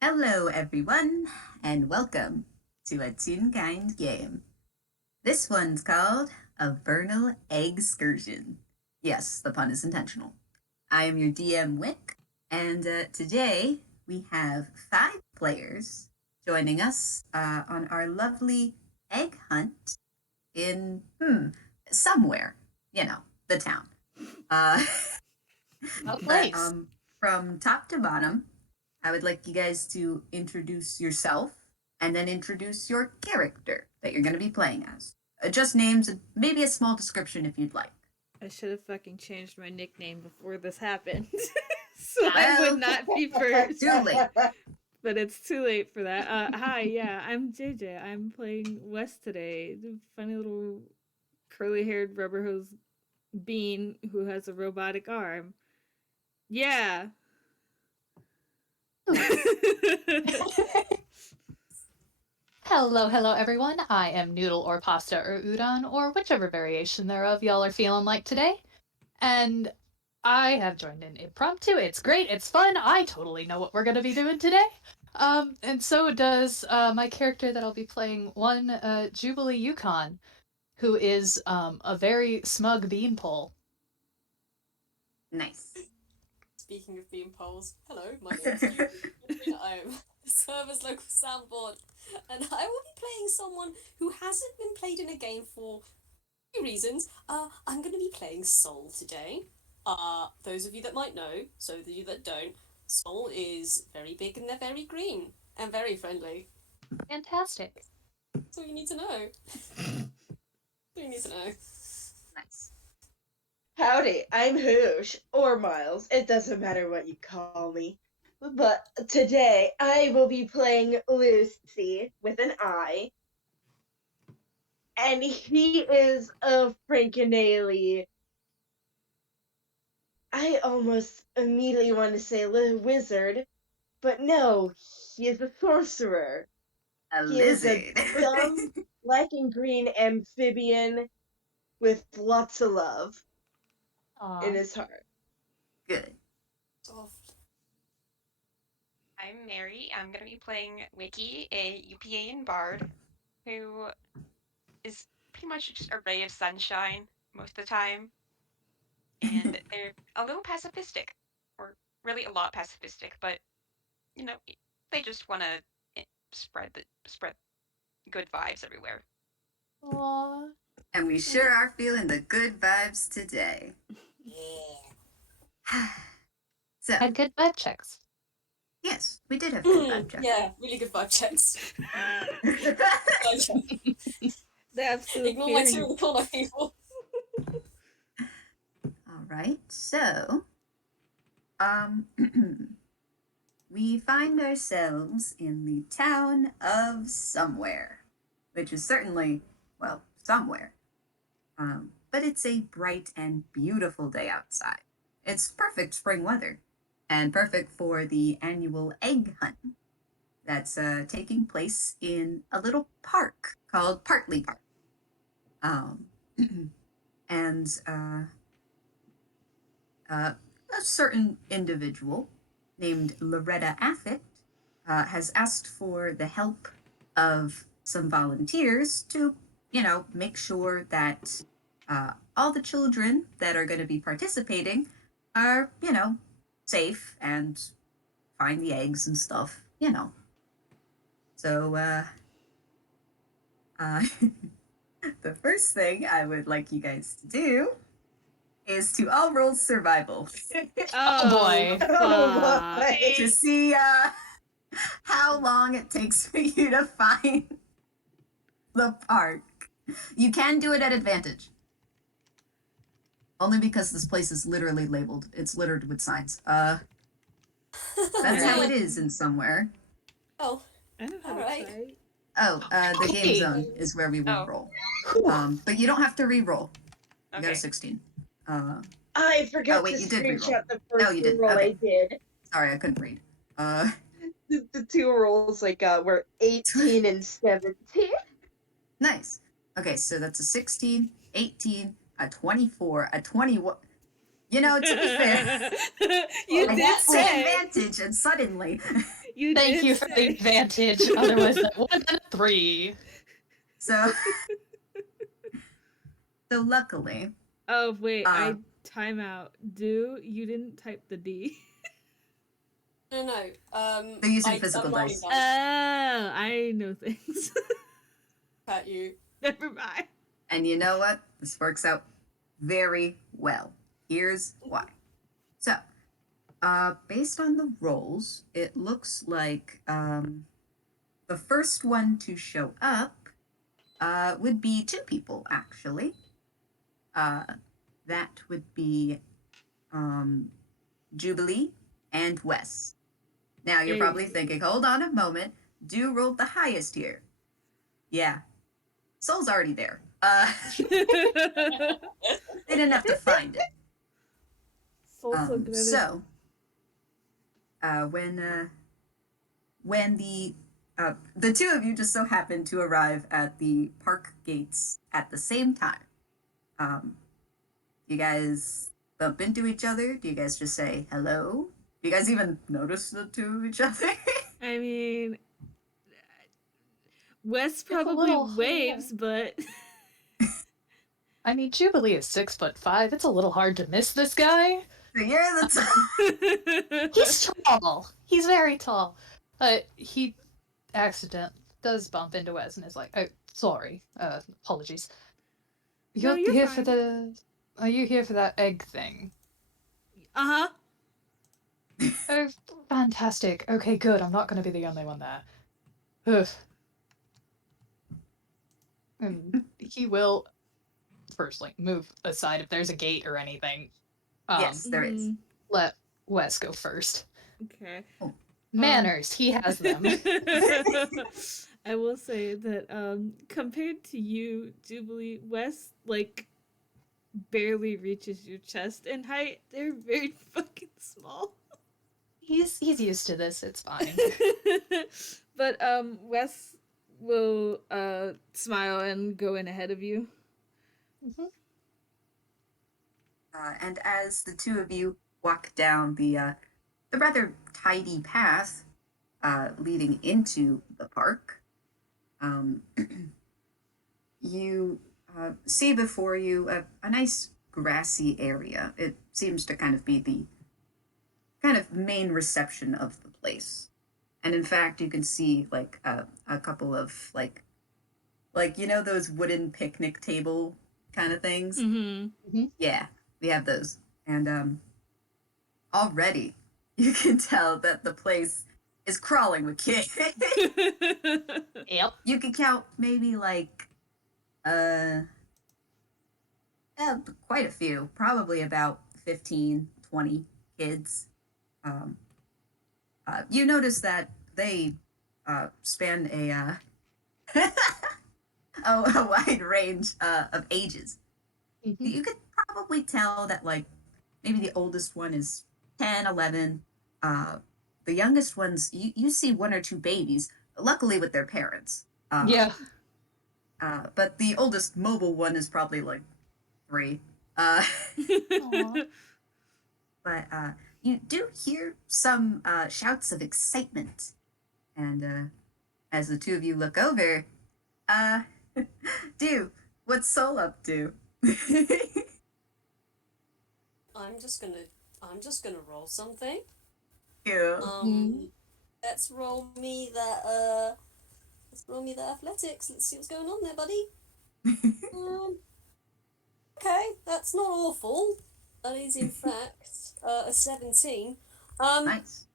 Hello, everyone, and welcome to a Toonkind game. This one's called a Vernal Eggscursion. Yes, the pun is intentional. I am your DM, Wick, and today we have 5 players joining us on our lovely egg hunt in, somewhere, the town. Uh, A but place. from top to bottom, I would like you guys to introduce yourself and then introduce your character that you're going to be playing as. Just names and maybe a small description if you'd like. I should have fucking changed my nickname before this happened. So I Well, would not be first. too late. But it's too late for that. Hi, yeah, I'm JayJay. I'm playing Wes today. The funny little curly haired rubber hose bean who has a robotic arm. Yeah. Hello, everyone. I am Noodle or pasta or udon or whichever variation thereof y'all are feeling like today. And I have joined in impromptu. It's great. It's fun. I totally know what we're going to be doing today. And so does my character that I'll be playing, Jubilee Yukon, who is a very smug beanpole. Nice. Speaking of bean poles, hello, my name is Jubilee. I'm the server's local soundboard, and I will be playing someone who hasn't been played in a game for a few reasons. I'm going to be playing Soul today. Those of you that might know, so the you that don't, Soul is very big and they're very green and very friendly. Fantastic. That's all you need to know. That's all you need to know. Nice. Howdy, I'm Hoosh, or Miles, it doesn't matter what you call me. But today, I will be playing Luci, with an I. And he is a Frankenaley. I almost immediately want to say wizard, but no, he is a sorcerer. A He is lizard. a dumb, black and green amphibian with lots of love in his heart. Good. Soft. I'm Mary. I'm going to be playing Wiki, a UPAN bard, who is pretty much just a ray of sunshine most of the time. And they're a little pacifistic, or really a lot pacifistic, but, they just want to spread good vibes everywhere. Aww. And we sure are feeling the good vibes today. Yeah. So, Had good vibe checks. yes, we did have good vibe checks. Yeah, really good vibe checks. The absolute Ignore my fearing. two in the corner, people. All right, so we find ourselves in the town of Sumwhere, which is certainly, well, somewhere. But it's a bright and beautiful day outside. It's perfect spring weather and perfect for the annual egg hunt that's taking place in a little park called Partly Park. And a certain individual named Loretta Affett has asked for the help of some volunteers to, make sure that all the children that are going to be participating are, safe and find the eggs and stuff, So, the first thing I would like you guys to do is to all roll survival. Oh boy. Oh boy. To see how long it takes for you to find the park. You can do it at advantage. Only because this place is literally labeled. It's littered with signs. That's how it is in Somewhere. Oh, I know how to Alright. try. Oh, the game zone is where we will Oh. roll. But you don't have to re-roll. You got Okay. a 16. I forgot Oh, wait, to you did reroll. screenshot the first No, you didn't. roll Okay. I did. Sorry, I couldn't read. The two rolls I got were 18 and 17. Nice. Okay, so that's a 16, 18, a 24, a 21. To be fair, You I did did say say. advantage, and suddenly. You Thank did you for the say. advantage. Otherwise, that would have been a 3. So, so luckily, Oh wait, I Uh, time out. You didn't type the D. No. they're using I'm physical rolling dice. Oh, I know things. at you. Never mind. And you know what? This works out very well. Here's why. So, based on the rolls, it looks like the first one to show up would be 2 people, actually. That would be Jubilee and Wes. Now, you're probably Hey. thinking, hold on a moment. Dew rolled the highest here. Yeah. Soul's already there. They didn't have to find it. Soul's so good at it. So, when the 2 of you just so happen to arrive at the park gates at the same time, you guys bump into each other? Do you guys just say hello? Do you guys even notice the 2 of each other? I mean, Wes a probably little- waves, but I mean, Jubilee is 6'5". It's a little hard to miss this guy. So you're the He's tall. He's very tall. He does bump into Wes and is like, "Oh, sorry. Apologies. No, you're here fine. for the? Are you here for that egg thing? uh-huh. Oh, fantastic. Okay, good. I'm not going to be the only one there. Ugh. And he will first, like, move aside if there's a gate or anything. Yes, there is. Let Wes go first. Okay. Manners, he has them. I will say that compared to you, Jubilee, Wes like barely reaches your chest in height. They're very fucking small. He's used to this. It's fine. But Wes will smile and go in ahead of you. Mhm. And as the 2 of you walk down the rather tidy path leading into the park, you see before you a nice grassy area. It seems to kind of be the kind of main reception of the place. And in fact, you can see like a couple of like you know those wooden picnic table kind of things. Mm-hmm. Yeah, we have those. And already you can tell that the place is crawling with kids. Yep. You can count maybe like quite a few, probably about 15, 20 kids. You notice that they span a wide range of ages. Mhm. You could probably tell that like maybe the oldest one is 10, 11. The youngest ones, you see 1 or 2 babies, luckily with their parents. Yeah. But the oldest mobile one is probably like 3. Aw. But you do hear some shouts of excitement. And as the 2 of you look over, Dew, what's Soul up to? I'm just gonna roll something. Yeah. Let's roll me that athletics. Let's see what's going on there, buddy. Okay, that's not awful. That is in fact a 17. Nice.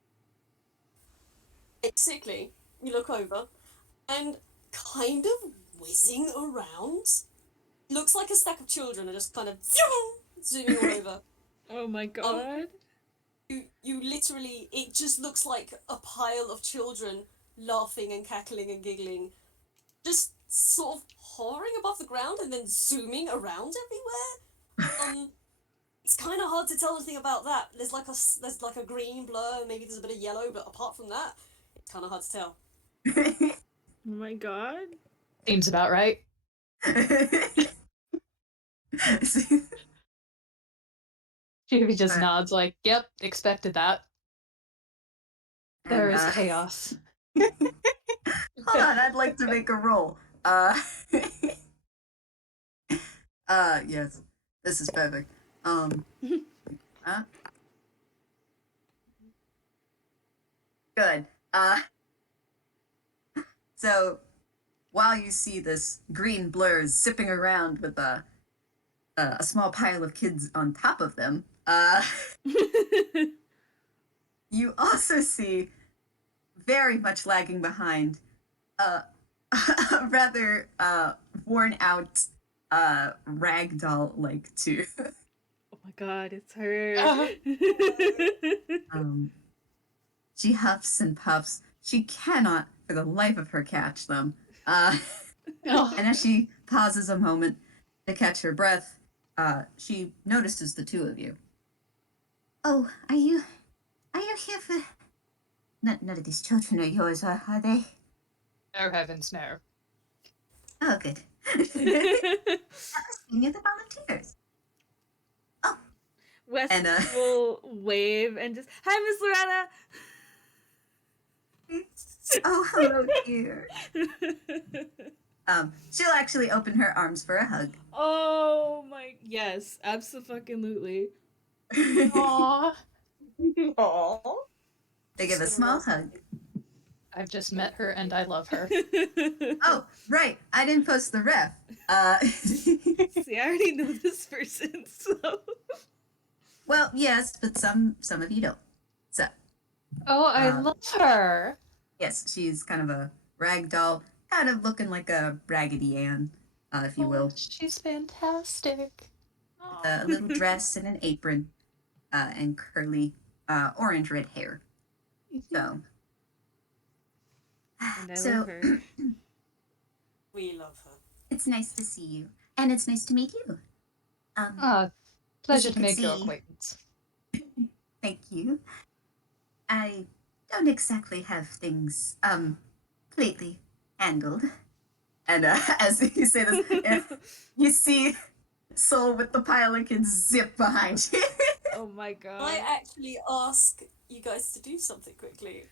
Basically, you look over and kind of whizzing around. Looks like a stack of children are just kind of zooming all over. Oh my god. You literally, it just looks like a pile of children laughing and cackling and giggling, just sort of hovering above the ground and then zooming around everywhere. It's kind of hard to tell anything about that. There's like a green blur, maybe there's a bit of yellow, but apart from that, it's kind of hard to tell. Oh my god. Seems about right. Juby just nods like, "Yep, expected that." There And, is chaos. hold on, I'd like to make a roll. Yes, this is perfect. Good. So while you see this green blur zipping around with a small pile of kids on top of them, you also see, very much lagging behind, a rather worn out ragdoll like too. Oh my god, it's her. She huffs and puffs. She cannot, for the life of her, catch them. Oh. And as she pauses a moment to catch her breath, she notices the two of you. Oh, are you here for? None of these children are yours, are they? Oh heavens, no. Oh, good. You're the volunteers. Wes And, will wave and just, hi, Miss Loretta! Oh, hello, dear. She'll actually open her arms for a hug. Oh my, yes, absolutely. Aww. Aww. They give a small hug. I've just met her and I love her. Oh, right. I didn't post the ref. See, I already know this person, so. Well, yes, but some of you don't. So, Oh, I love her. yes, she's kind of a rag doll, kind of looking like a Raggedy Ann, if you will. She's fantastic. A little dress and an apron, and curly orange red hair. So, And I love her. We love her. It's nice to see you, and it's nice to meet you. Pleasure you to can make your see- acquaintance. Thank you. I don't exactly have things completely handled. And as you say this, you see Soul with the pile of kids zip behind you. Oh my god. I actually ask you guys to do something quickly.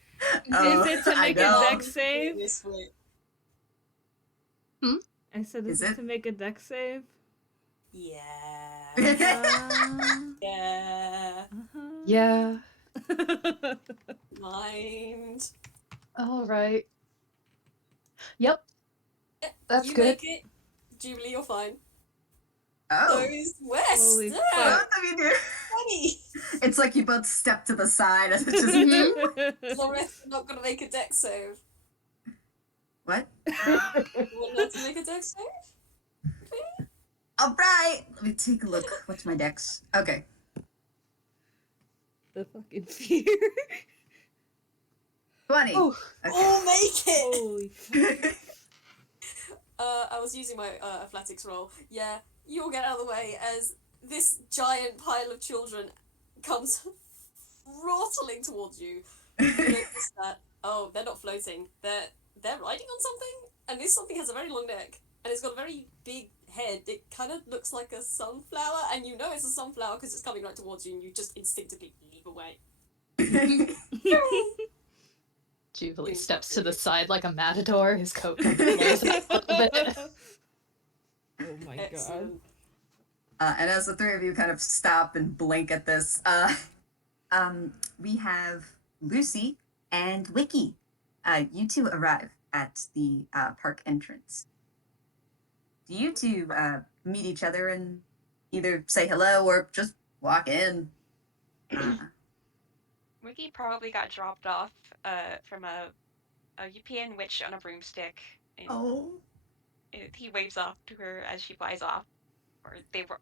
Oh, Is it to I make a know. deck save? This way. I said, is it to make a deck save? Yeah. Uh, Yeah. uh-huh. Yeah. Mind. All right. Yep. That's you good. make it. Jubilee, you're fine. Oh, Those West. Holy Yeah, fuck. both of you do. funny. It's like you both step to the side and it's just The rest are not gonna make a deck save. what? You want her to make a deck save? All right, let me take a look. What's my dex? Okay, The fucking fear. 20. Oh, Okay. Oh, make it! Holy fuck. I was using my athletics roll. Yeah, you'll get out of the way as this giant pile of children comes throttling towards you. You notice that, oh, they're not floating. They're riding on something, and this something has a very long neck, and it's got a very big head. It kind of looks like a sunflower, and you know it's a sunflower because it's coming right towards you, and you just instinctively leap away. Jubilee steps to the side like a matador. His coat kind of blows up a little bit. Oh my god. Excellent. And as the three of you kind of stop and blink at this, we have Luci and Wiki. You two arrive at the park entrance. Do you two meet each other and either say hello or just walk in? Wiki probably got dropped off from a UPN witch on a broomstick. And Oh. he waves off to her as she flies off. Or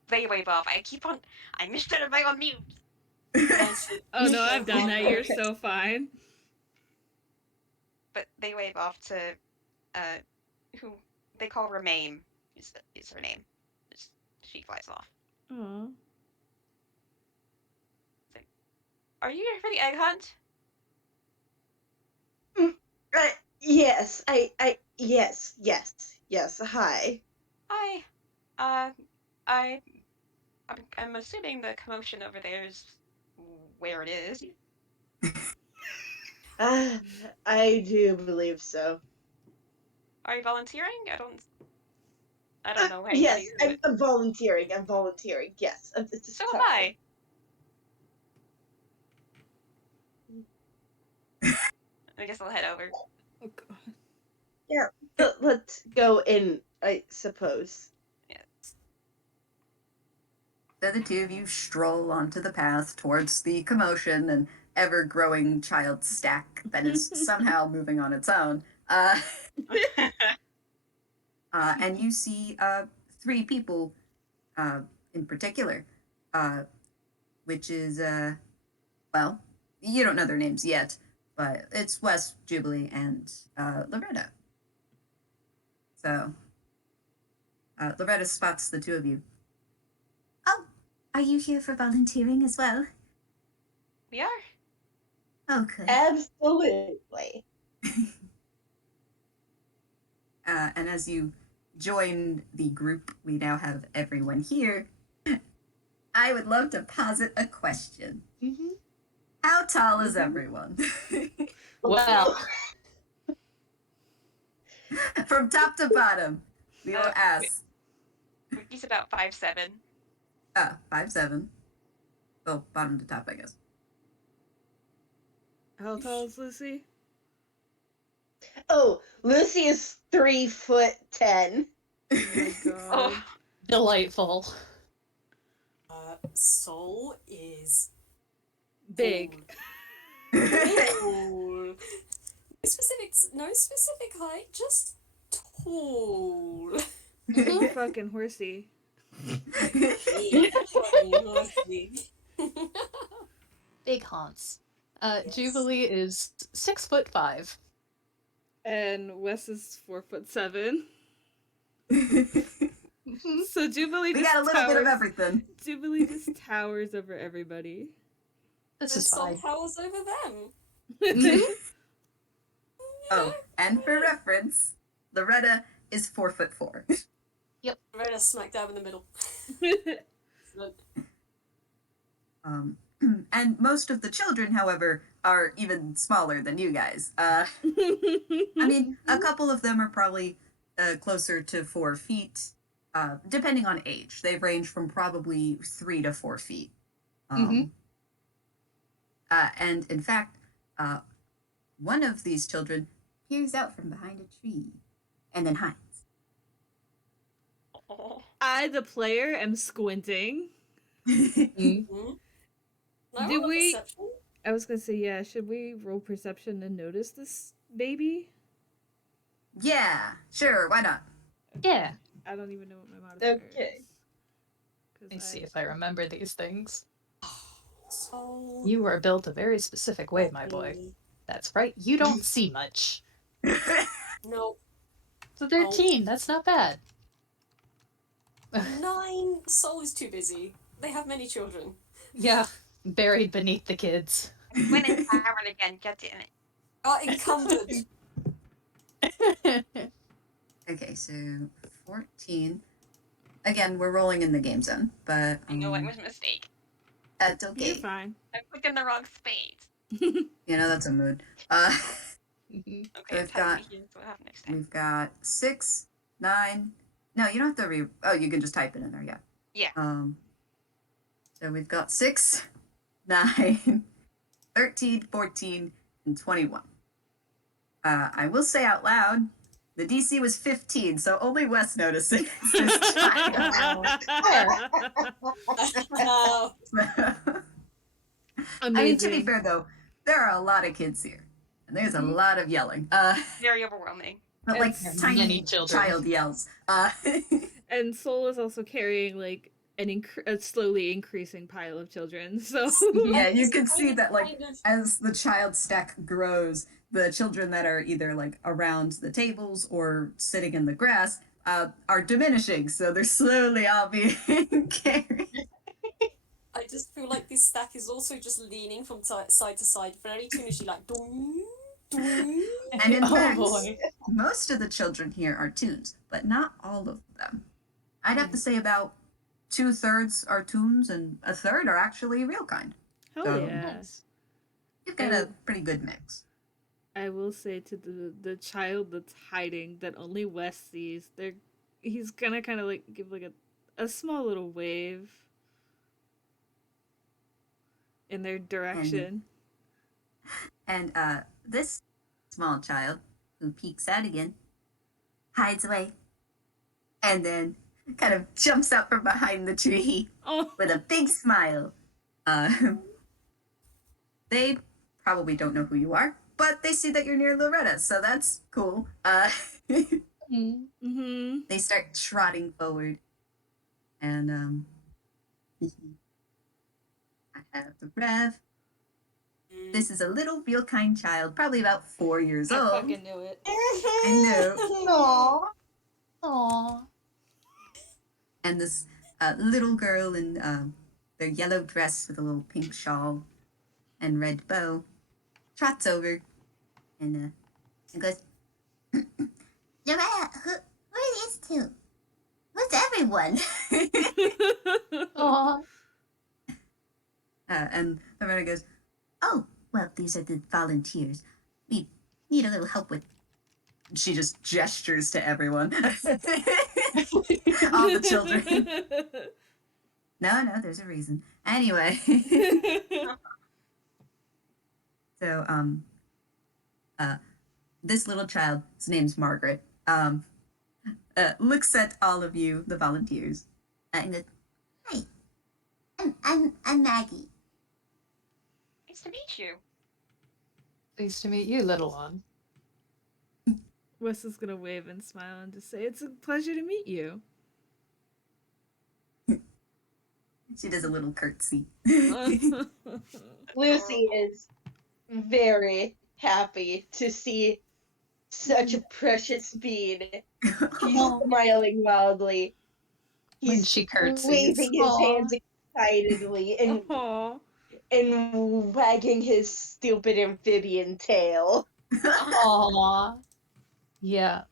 they wave off. I missed it if I on mute. Oh no, I've done that. You're Okay. so fine. But they wave off to who they call Remain is her name. She flies off. Aw. Are you here for the egg hunt? Yes, yes, hi. Hi. I'm assuming the commotion over there is where it is. I do believe so. Are you volunteering? I don't know how Yes, you do it. I'm volunteering. I'm volunteering. Yes, it's So am fine. I guess I'll head over. Oh god. Yeah, let's go in, I suppose. Yes. So the two of you stroll onto the path towards the commotion and ever-growing child stack that is somehow moving on its own. And you see three people in particular, which is, well, you don't know their names yet, but it's Wes, Jubilee, and Loretta. So Loretta spots the two of you. Oh, are you here for volunteering as well? We are. Oh, good. Absolutely. And as you join the group, we now have everyone here. I would love to posit a question. Mm-hmm. How tall is everyone? Well, From top to bottom, we will Uh, ask. Wiki's about 5'7". 5'7". Oh, bottom to top, I guess. How tall is Lucy? Oh, Lucy is 3'10". Oh my god. Oh, delightful. Soul is Big. tall. No specific height, just tall. Fucking horsey. Big haunts. Yes. Jubilee is 6'5". And Wes is 4'7". Mm-hmm. So Jubilee We just got a little bit of everything. Jubilee just towers over everybody. This The is soul fine. towers over them. Mhm. Oh, and for reference, Loretta is 4'4". Right smack dab in the middle. Excellent. And most of the children, however, are even smaller than you guys. I mean, a couple of them are probably closer to 4 feet, depending on age. They range from probably 3 to 4 feet. And in fact, one of these children peers out from behind a tree and then hides. oh. I, the player, am squinting. Hmm? No, Do roll a we- perception? I was gonna say, yeah, should we roll perception and notice this baby? Yeah, sure, why not? Yeah. I don't even know what my modifier Okay. is. Let me see if I remember these things. Soul. You are built a very specific way, my boy. That's right. You don't see much. No. So 13. That's not bad. 9. Soul is too busy. They have many children. Yeah. Buried beneath the kids. Went in tavern again, god damn it. Encumbered. Okay, so 14. Again, we're rolling in the game zone, but I know it was a mistake. that's You're okay. fine. I clicked in the wrong space. You know, that's a mood. Mhm. Okay, We've it's happening got- here, so what happens next time? We've got 6, 9. No, you don't have to oh, you can just type it in there, yeah. Yeah. So we've got 6, 9, 13, 14, and 21. I will say out loud, the DC was 15, so only Wes notices this child. No. I mean, to be fair though, there are a lot of kids here, and there's a lot of yelling. Very overwhelming. But like There are tiny many children. child yells. And Soul is also carrying like a slowly increasing pile of children. So Yeah, you can see that like Kind of- as the child stack grows, the children that are either like around the tables or sitting in the grass are diminishing. So they're slowly all being carried. I just feel like this stack is also just leaning from side to side, very tunishly, like dong, dong. And in Oh fact, boy. most of the children here are toons, but not all of them. I'd have to say about 2/3 are toons and a third are actually real kind. hell So- yeah. Nice. You've got a pretty good mix. I will say to the child that's hiding that only Wes sees, he's gonna kind of like give like a small little wave in their direction. And this small child who peeks out again hides away and then kind of jumps out from behind the tree Oh, with a big smile. Uh, they probably don't know who you are, but they see that you're near Loretta, so that's cool. mm-hmm. They start trotting forward, and I have the Rev. This is a little real kind child, probably about 4 years I old. fucking knew it. I know. Aww. Aww. And this little girl in their yellow dress with a little pink shawl and red bow trots over and goes, Loretta, who are these two? Who's everyone? Aww. And Loretta goes, oh, well, these are the volunteers. We need a little help with. She just gestures to everyone. All the children. No, there's a reason. Anyway. So, this little child, his name's Margaret, looks at all of you, the volunteers, and goes, "Hi, I'm Maggie." Nice to meet you. Pleased to meet you, little one. Wes is gonna wave and smile and just say, "It's a pleasure to meet you." She does a little curtsy. Lucy is very happy to see such a precious being. He's smiling wildly. When He's she curtsies. waving his Aw. hands excitedly Aw. and wagging his stupid amphibian tail. Aww. Yeah.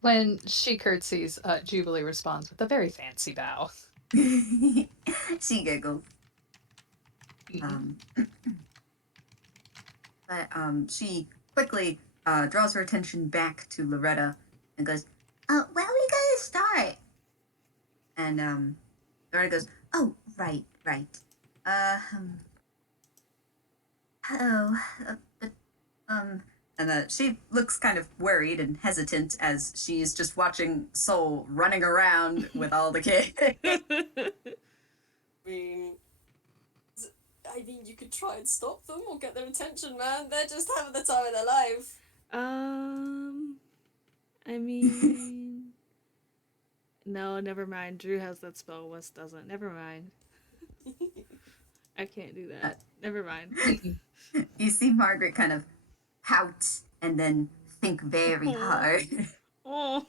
When she curtsies, Jubilee responds with a very fancy bow. She giggles. But she quickly draws her attention back to Loretta and goes, where are we gonna start? And Loretta goes, oh, right. And she looks kind of worried and hesitant as she's just watching Soul running around with all the kids. I mean, you could try and stop them or get their attention, man. They're just having the time of their life. I mean, no, never mind. Drew has that spell. Wes doesn't. Never mind. I can't do that. Never mind. You see Margaret kind of pout and then think very hard. Oh.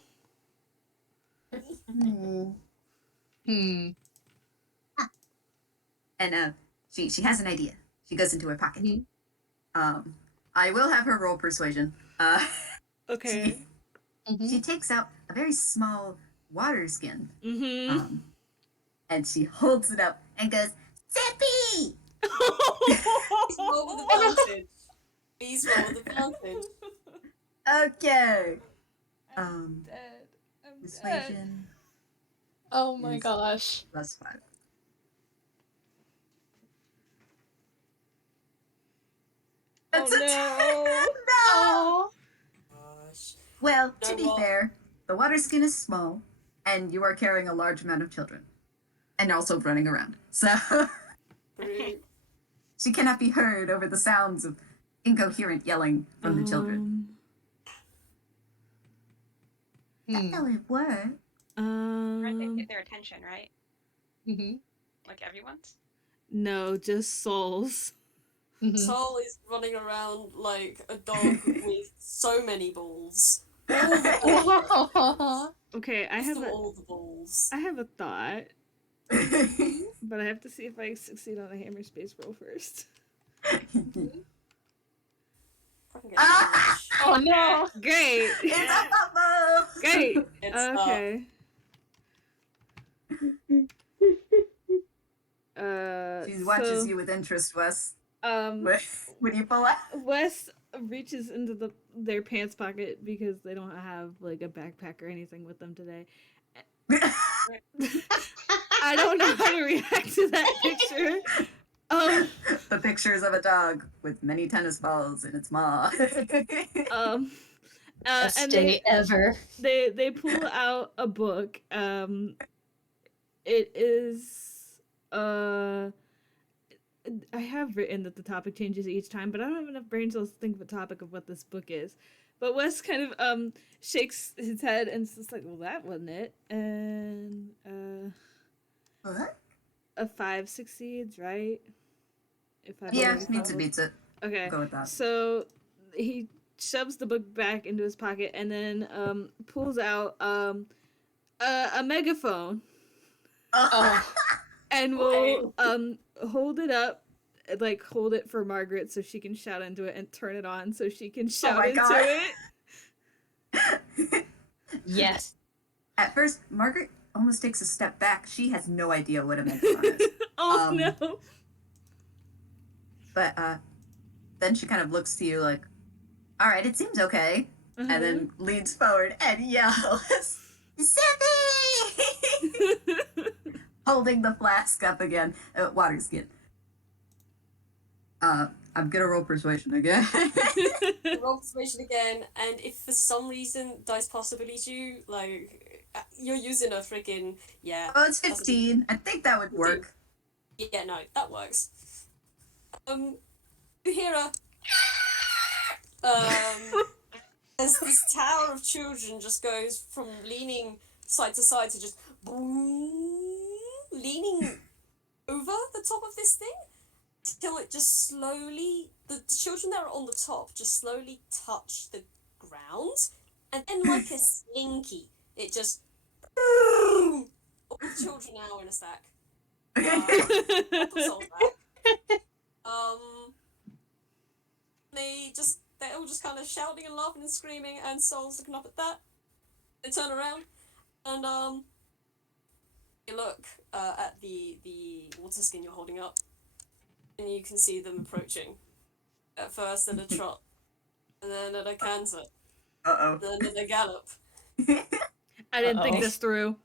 And she has an idea. She goes into her pocket. I will have her roll persuasion. Okay. She takes out a very small water skin. Mm-hmm. And she holds it up and goes, Zippy! Please roll with advantage. Please roll with advantage. Okay. I'm dead. I'm dead. Persuasion Oh my is- gosh. +5. That's Oh, a no. 10. No! Aw. Gosh. Well, to No, be well- fair, the water skin is small, and you are carrying a large amount of children, and also running around. So True. she cannot be heard over the sounds of incoherent yelling from the children. That's how it works. Trying to Um. get their attention, right? Mm-hmm. Like everyone's. No, just souls. Mm-hmm. Sol is running around like a dog with so many balls. All the balls. Okay, I have All the balls. I have a thought, but I have to see if I succeed on a hammer space roll first. Fucking get Ah! Hoosh. Oh no! Great. It's a bubble! Great. It's Okay. She watches so, you with interest, Wes. Um, When you pull out. Wes reaches into their pants pocket because they don't have like a backpack or anything with them today. I don't know how to react to that picture. The pictures of a dog with many tennis balls in its maw. Best And day ever. they pull out a book. It is I have written that the topic changes each time, but I don't have enough brain cells to think of a topic of what this book is. But Wes kind of shakes his head and is just like, well, that wasn't it. And What? a 5 succeeds, right? If I Yeah, believe meets that it, was- beats it. Okay. Go with that. So he shoves the book back into his pocket and then pulls out a megaphone Oh. and will hold it up, like hold it for Margaret so she can shout into it and turn it on so she can shout my into God. it. Yes. At first, Margaret almost takes a step back. She has no idea what a megaphone is. Oh Um, no. But then she kind of looks to you like, all right, it seems okay. Uh-huh. And then leans forward and yells, Zippy! Holding the flask up again. Water skin. I'm gonna roll persuasion again. Roll persuasion again, and if for some reason dice possibilities you, like, you're using a freaking, yeah. Oh, it's 15. I think that would work. Yeah, no, that works. You hear a, as this tower of children just goes from leaning side to side to just boom, leaning over the top of this thing till it just slowly, the children that are on the top just slowly touch the ground, and then like a slinky, it just all the children now in a stack. Solve that. They're all just kind of shouting and laughing and screaming, and Soul's looking up at that. They turn around, and you look at the water skin you're holding up, and you can see them approaching. At first at a trot, and then at a canter, Uh-oh. then at a gallop. I didn't think Uh-oh. this through.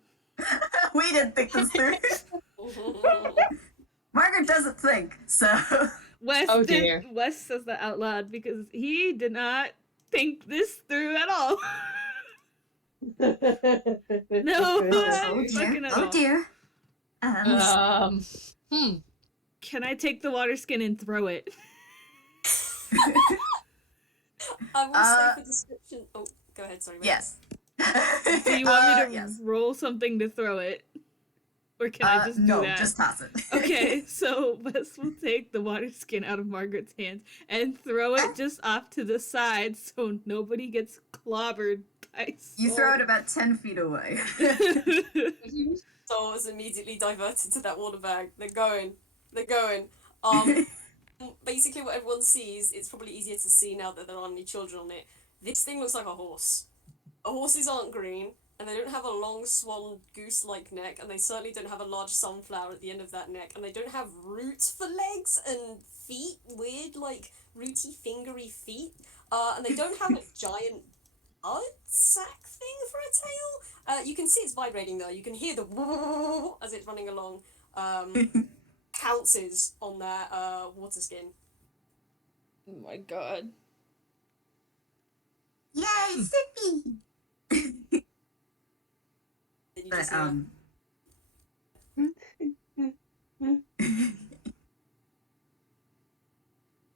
We didn't think this through. Margaret doesn't think, so... Wes Oh, did- dear. Wes says that out loud because he did not think this through at all. No, Oh fucking dear. at Oh all. dear. Can I take the water skin and throw it? I will say for description. Oh, go ahead. Sorry. Wait. Yes. Do you want me to Yes. roll something to throw it? Or can I just do no, that? just toss it. Okay, so Wes will take the water skin out of Margaret's hands and throw it just off to the side so nobody gets clobbered by You Soul. throw it about 10 feet away. Soul is immediately diverted to that water bag. They're going. Basically, what everyone sees, it's probably easier to see now that there aren't any children on it. This thing looks like a horse. Horses aren't green, and they don't have a long swan goose-like neck, and they certainly don't have a large sunflower at the end of that neck, and they don't have roots for legs and feet, weird, like, rooty, fingery feet, and they don't have a giant blood sack thing for a tail. You can see it's vibrating, though. You can hear the as it's running along. Pounces on that water skin. Oh my god. Yay, Sippy! Then you But, just hear,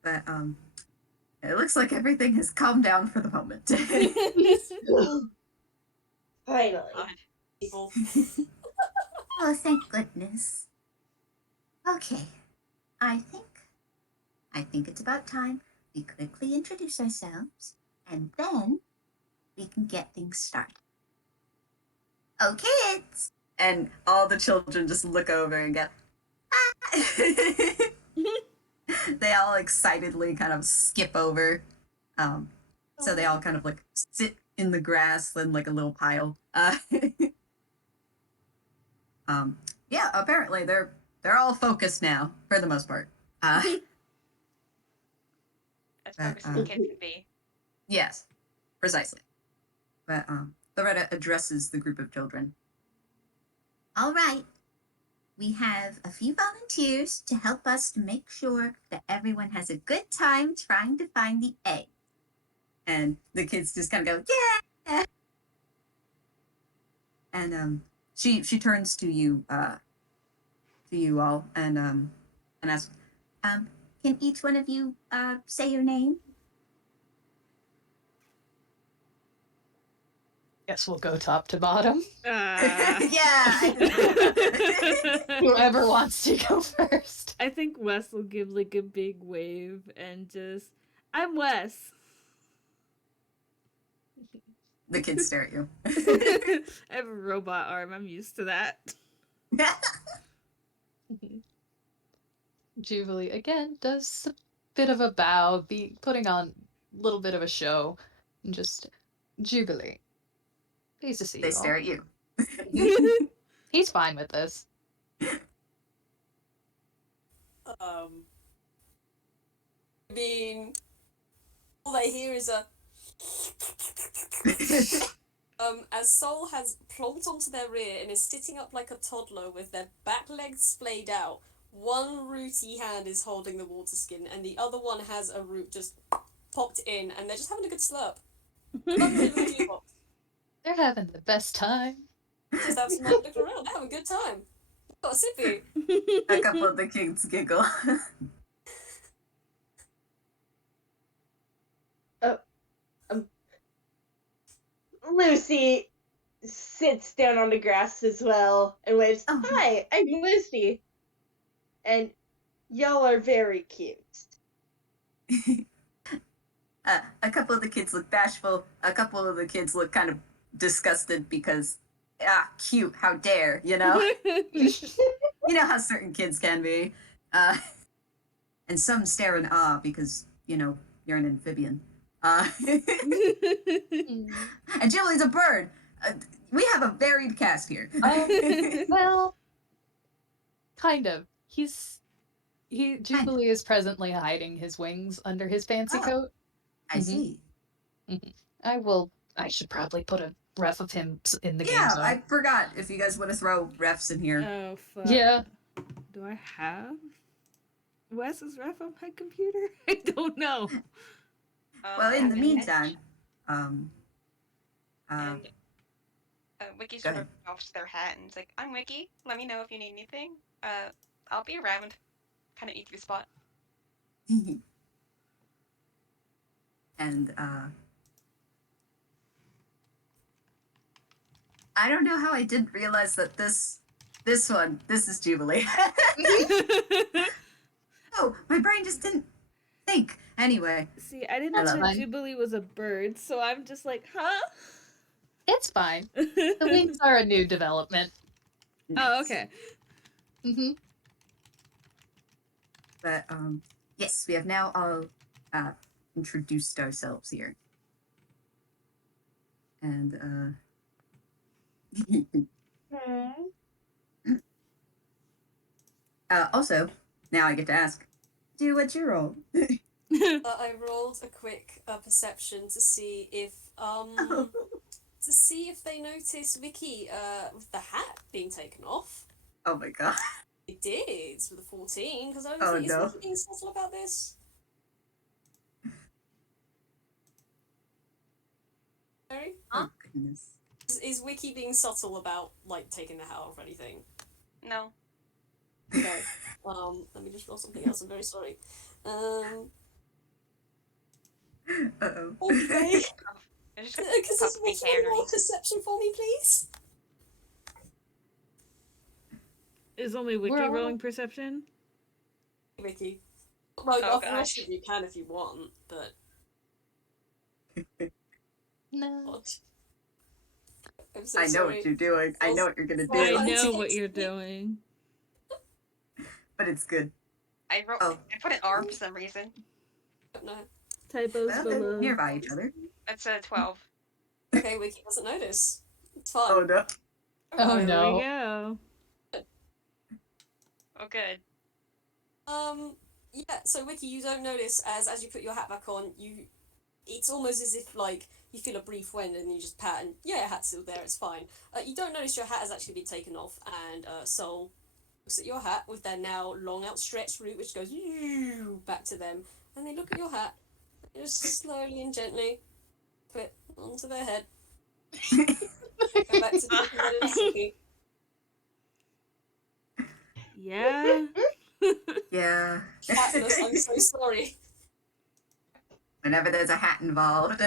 but, it looks like everything has calmed down for the moment. Finally. God. people. Oh, thank goodness. Okay, I think it's about time we quickly introduce ourselves, and then we can get things started. Oh, kids! And all the children just look over and go, ah! They all excitedly kind of skip over. So they all kind of like sit in the grass in like a little pile. Yeah, apparently they're all focused now for the most part. That's Focus on the kids and be. yes, precisely. But Loretta addresses the group of children. All right. We have a few volunteers to help us to make sure that everyone has a good time trying to find the egg. And the kids just kind of go, yeah. And she turns to you all and asks, can each one of you say your name? Guess we'll go top to bottom. Yeah. Whoever wants to go first. I think Wes will give like a big wave and just, I'm Wes. The kids stare at you. I have a robot arm. I'm used to that. Jubilee again does a bit of a bow, putting on a little bit of a show, and just Jubilee. Pleased to see They you stare all. at you. He's fine with this. I mean, all they hear is a as Soul has plonked onto their rear and is sitting up like a toddler with their back legs splayed out. One rooty hand is holding the water skin, and the other one has a root just popped in, and they're just having a good slurp. They're having the best time. Just absolutely looking around, they're having a good time. Got a sippy. A couple of the kids giggle. Lucy sits down on the grass as well and waves, Oh. Hi, I'm Lucy. And y'all are very cute. A couple of the kids look bashful. A couple of the kids look kind of disgusted because, cute, how dare, you know? You know how certain kids can be. And some stare in awe because, you know, you're an amphibian. And Jubilee's a bird. We have a varied cast here. Well, kind of. Jubilee is presently hiding his wings under his fancy coat. I see. I should probably put a ref of him in the game Yeah, zone. I forgot if you guys want to throw refs in here. Oh, fuck. Yeah. Do I have Wes's ref on my computer? I don't know. Well, in the And- meantime, and Wiki Go sort ahead. of offs their hat and is like, I'm Wiki. Let me know if you need anything. I'll be around. Kind of easy spot. and I don't know how I didn't realize that this is Jubilee. Oh, my brain just didn't think. Anyway, See, I didn't That's know fine. Jubilee was a bird, so I'm just like, huh? It's fine. The wings are a new development. Oh, okay. Mm-hmm. But yes, we have now all introduced ourselves here, and also now I get to ask, what's your role? I rolled a quick perception to see if they notice Wiki with the hat being taken off. Oh my god. It did with a 14 because I was Oh, like, is no. Wiki being subtle about this? Sorry? Oh goodness. Is Wiki being subtle about like taking the hat off or anything? No. Okay. Let me just roll something else. I'm very sorry. Uh-oh. Okay. I just Because pop this my was hair one more underneath. perception for me, please. Is only Wiki We're all- rolling perception? Wiki. Well, Oh, the rest gosh. of you can if you want, but No. what? I'm so I know sorry. what you're doing. I know what you're gonna I I do. know what you're doing. But it's good. I wrote. Oh. I put an R for some reason. No. Typos Well, they're below. nearby each other. It's a 12. Okay, Wiki doesn't notice. It's fine. Oh no. Oh, There no. we go. Oh, good. Yeah, so Wiki, you don't notice as you put your hat back on, it's almost as if like you feel a brief wind and you just pat and yeah, your hat's still there, it's fine. You don't notice your hat has actually been taken off, and Soul looks at your hat with their now long outstretched root, which goes back to them, and they look at your hat, and just slowly and gently put it onto their head. Go back to thinking what it is thinking. Yeah. Yeah. Fabulous, I'm so sorry. Whenever there's a hat involved.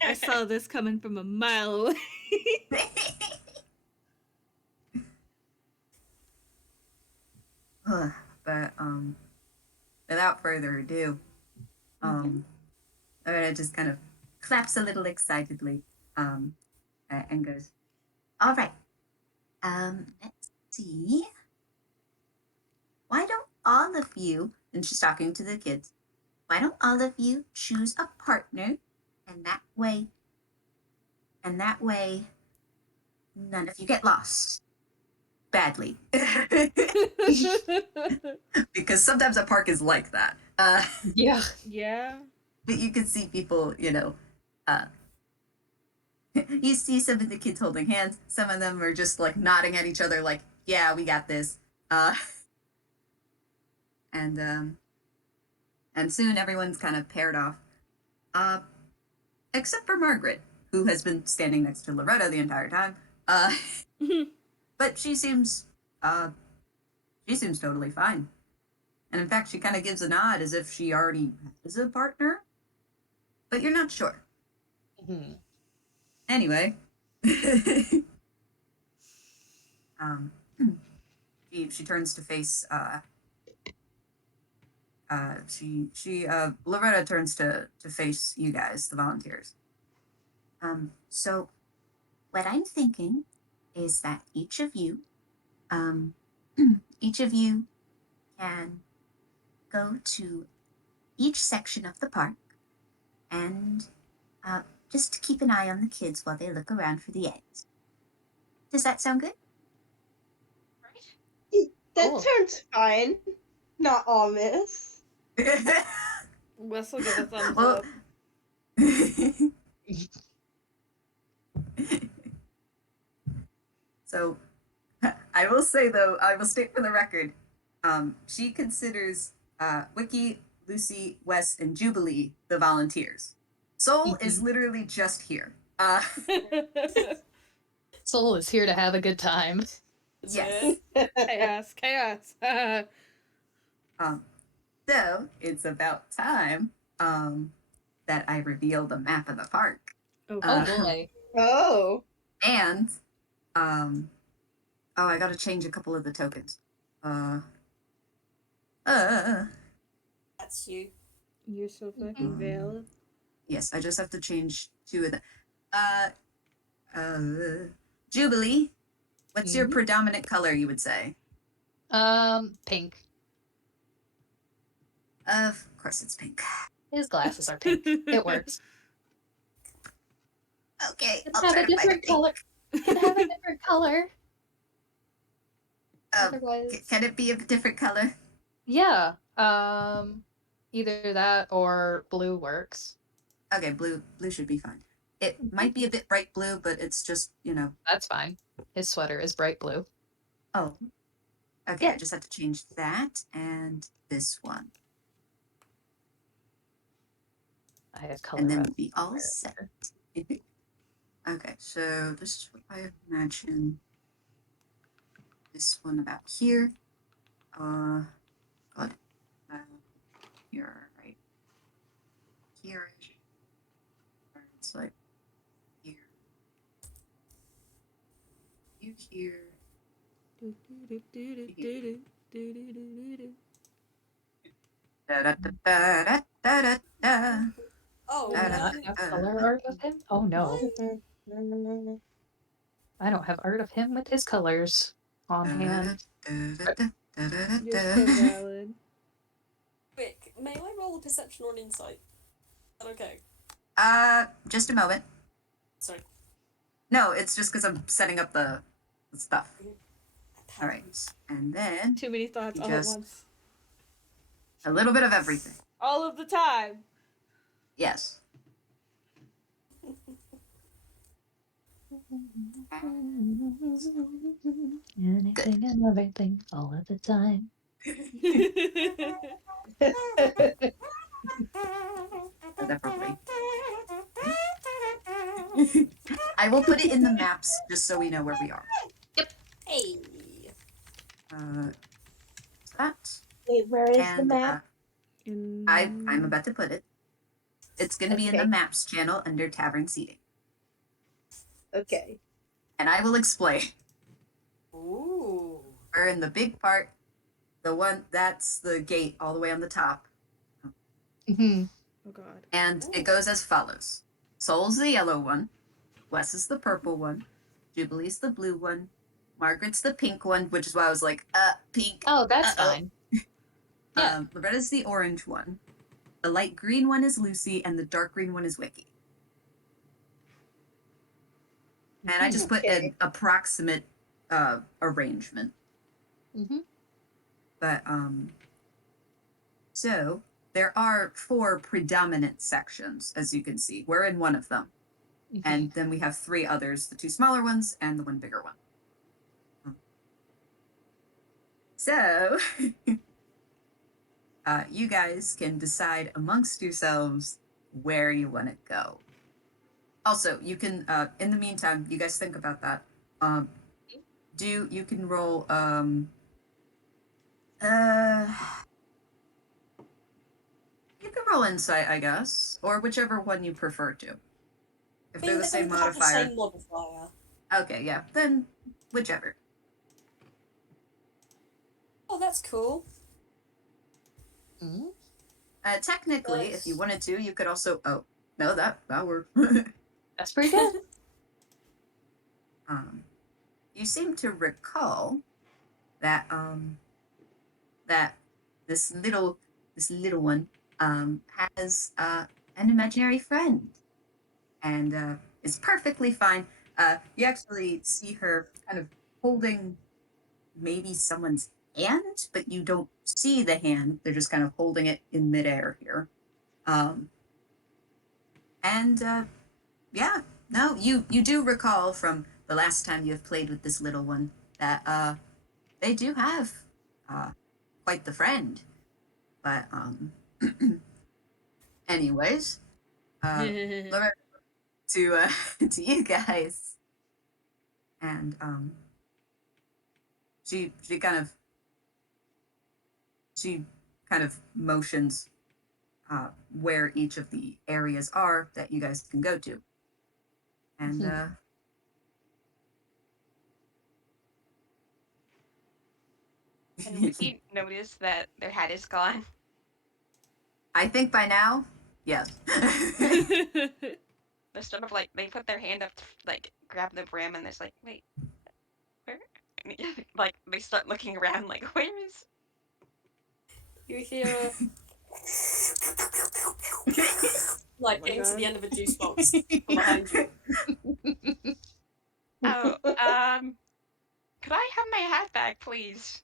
I saw this coming from a mile away. But without further ado, Loretta just kind of claps a little excitedly, and goes, "All right, let's see. Why don't all of you?" And she's talking to the kids. "Why don't all of you choose a partner, and that way, none of you get lost badly." Because sometimes a park is like that. Yeah. Yeah. But you can see people, you see some of the kids holding hands. Some of them are just like nodding at each other, like, "Yeah, we got this." And soon everyone's kind of paired off, except for Margaret, who has been standing next to Loretta the entire time. But she seems totally fine. And in fact, she kind of gives a nod as if she already has a partner, but you're not sure. Mm-hmm. Anyway, she turns to face Loretta turns to face you guys, the volunteers. So what I'm thinking is that each of you can go to each section of the park and just keep an eye on the kids while they look around for the eggs. Does that sound good? Right? That Cool. sounds fine. Not ominous. Wes will give a thumbs Well, up. So, I will say though, I will state for the record, she considers Wiki, Luci, Wes, and Jubilee the volunteers. Soul is literally just here. Soul is here to have a good time. That's Yes. it. Chaos. So it's about time that I reveal the map of the park. Oh, Oh boy. Oh. And I gotta change a couple of the tokens. That's you. you're so fucking valid. Yes, I just have to change two of them. Jubilee, what's your predominant color, you would say? Pink. Of course it's pink. His glasses are pink. It works. Okay, Can I'll have try a to find different color. Can have a different color. Otherwise, can it be a different color? yeah. Either that or blue works. Okay, blue should be fine. It might be a bit bright blue, but it's just, That's fine. His sweater is bright blue. Oh. Okay, Yeah. I just have to change that and this one. I have color. And then up. we'll be all set. Okay, so this is what I imagine. This one about here. God. Here, right here. It's like here. You here. Da da da da da da da. Oh, Do I not have color art of him? Oh no. I don't have art of him with his colors on hand. You're so valid. Wick, may I roll a perception or an insight? Is that okay? Just a moment. Sorry. No, it's just because I'm setting up the stuff. All right, and then Too many thoughts You all just- at once. A little bit of everything. All of the time. Yes. Anything and everything all of the time. Definitely. I will put it in the maps just so we know where we are. Hey. That. Wait, where is the And map? I'm about to put it. It's going to be in the Okay. maps channel under tavern seating. Okay. And I will explain. Ooh. We're in the big part. The one that's the gate all the way on the top. Mm-hmm. Oh god. And it goes as follows. Sol's the yellow one. Wes is the purple one. Jubilee's the blue one. Margaret's the pink one, which is why I was like, pink. Oh, that's Uh-oh. fine. Yeah. Loretta's the orange one. The light green one is Luci, and the dark green one is Wiki. And I just put an Okay. approximate arrangement. Mm-hmm. But, so there are 4 predominant sections, as you can see. We're in one of them. Mm-hmm. And then we have 3 others, the 2 smaller ones and the 1 bigger one. So, you guys can decide amongst yourselves where you want to go. Also, you can, in the meantime, you guys think about that. You can roll, you can roll insight, I guess, or whichever one you prefer to. If they're the same They have modifier. the same modifier. Okay, yeah, then whichever. Oh, that's cool. Mm-hmm. Technically, if you wanted to, you could also. Oh no, that worked. That's pretty good. You seem to recall that that this little one has an imaginary friend, and is perfectly fine. You actually see her kind of holding maybe someone's hand, but you don't see the hand. They're just kind of holding it in midair here. Yeah, no, you do recall from the last time you have played with this little one that they do have quite the friend. But anyways, Loretta, to to you guys, and she kind of motions where each of the areas are that you guys can go to. And And Wiki noticed that their hat is gone. I think by now, yes. They're sort of like, they put their hand up to like grab the brim, and they're like, wait, where? And like they start looking around, like, where is? You hear like Oh my getting to God. the end of a juice box from behind you. Oh, could I have my hat back, please?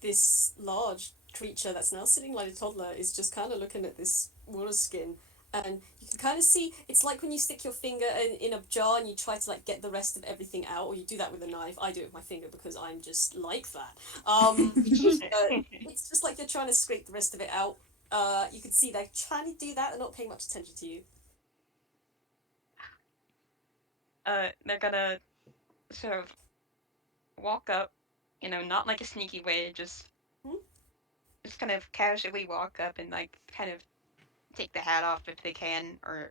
This large creature that's now sitting like a toddler is just kind of looking at this water skin, and you can kind of see it's like when you stick your finger in a jar and you try to like get the rest of everything out, or you do that with a knife. I do it with my finger because I'm just like that. It's just like you're trying to scrape the rest of it out. You can see they're trying to do that and not paying much attention to you. They're gonna sort of walk up, not like a sneaky way, just kind of casually walk up and like kind of take the hat off if they can, or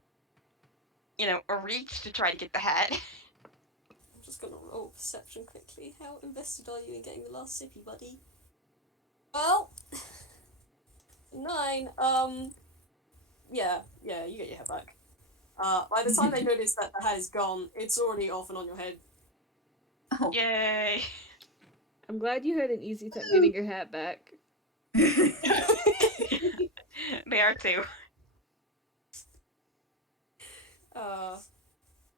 or reach to try to get the hat. I'm just gonna roll perception quickly. How invested are you in getting the last sippy, buddy? Well, 9. Yeah, you get your head back. By the time they notice that the hat is gone, it's already off and on your head. Oh. Yay! I'm glad you had an easy time getting your hat back. They are too.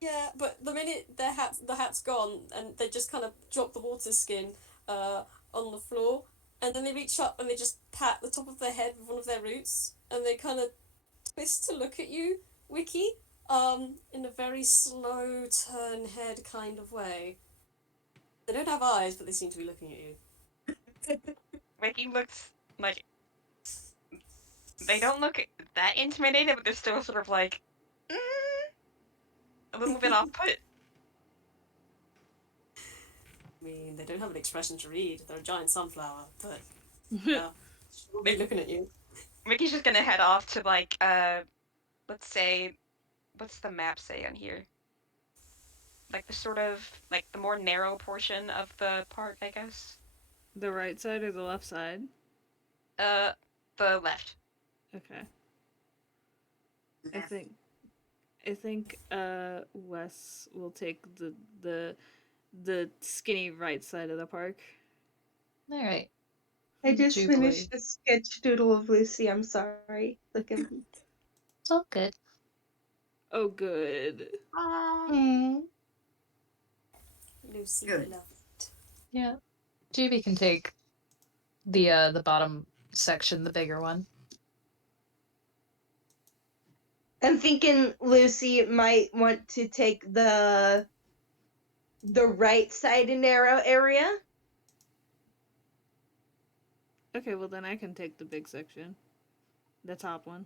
Yeah, but the minute the hat's gone and they just kind of drop the water skin, on the floor, and then they reach up and they just pat the top of their head with one of their roots, and they kind of twist to look at you, Wiki, in a very slow turn head kind of way. They don't have eyes, but they seem to be looking at you. Wiki looks like they don't look that intimidated, but they're still sort of like a little bit off put. I mean, they don't have an expression to read. They're a giant sunflower, but yeah, she'll be looking at you. Wiki's just gonna head off to like let's say, what's the map say on here? Like the sort of like the more narrow portion of the park, I guess. The right side or the left side? The left. Okay. I think Wes will take the skinny right side of the park. All right. I just Jubilee. finished a sketch doodle of Lucy. I'm sorry. Looking. It's all good. Oh, good. Lucy, Good. love it. Yeah. GB can take the bottom section, the bigger one. I'm thinking Lucy might want to take the right side narrow area. Okay, well then I can take the big section. The top one.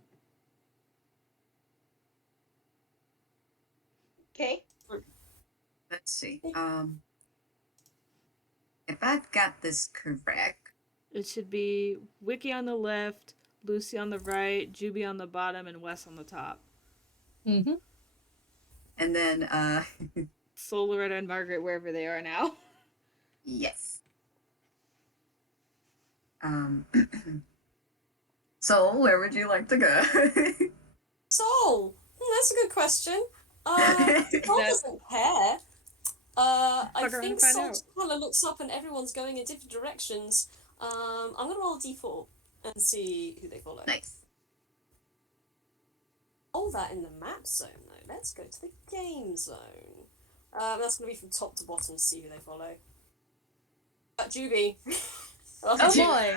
Okay. Let's see. If I've got this correct, It should be Wiki on the left, Lucy on the right, Juby on the bottom, and Wes on the top. Mm-hmm. and then Soul, Loretta, and Margaret wherever they are now. yes. Soul, where would you like to go? Soul, that's a good question. Soul doesn't care. I Fuck around think and find Soul out. kind of looks up and everyone's going in different directions. I'm gonna roll a d4 and see who they follow. Nice. All that in the map zone though. Let's go to the game zone. That's gonna be from top to bottom to see who they follow. Juby. Oh boy,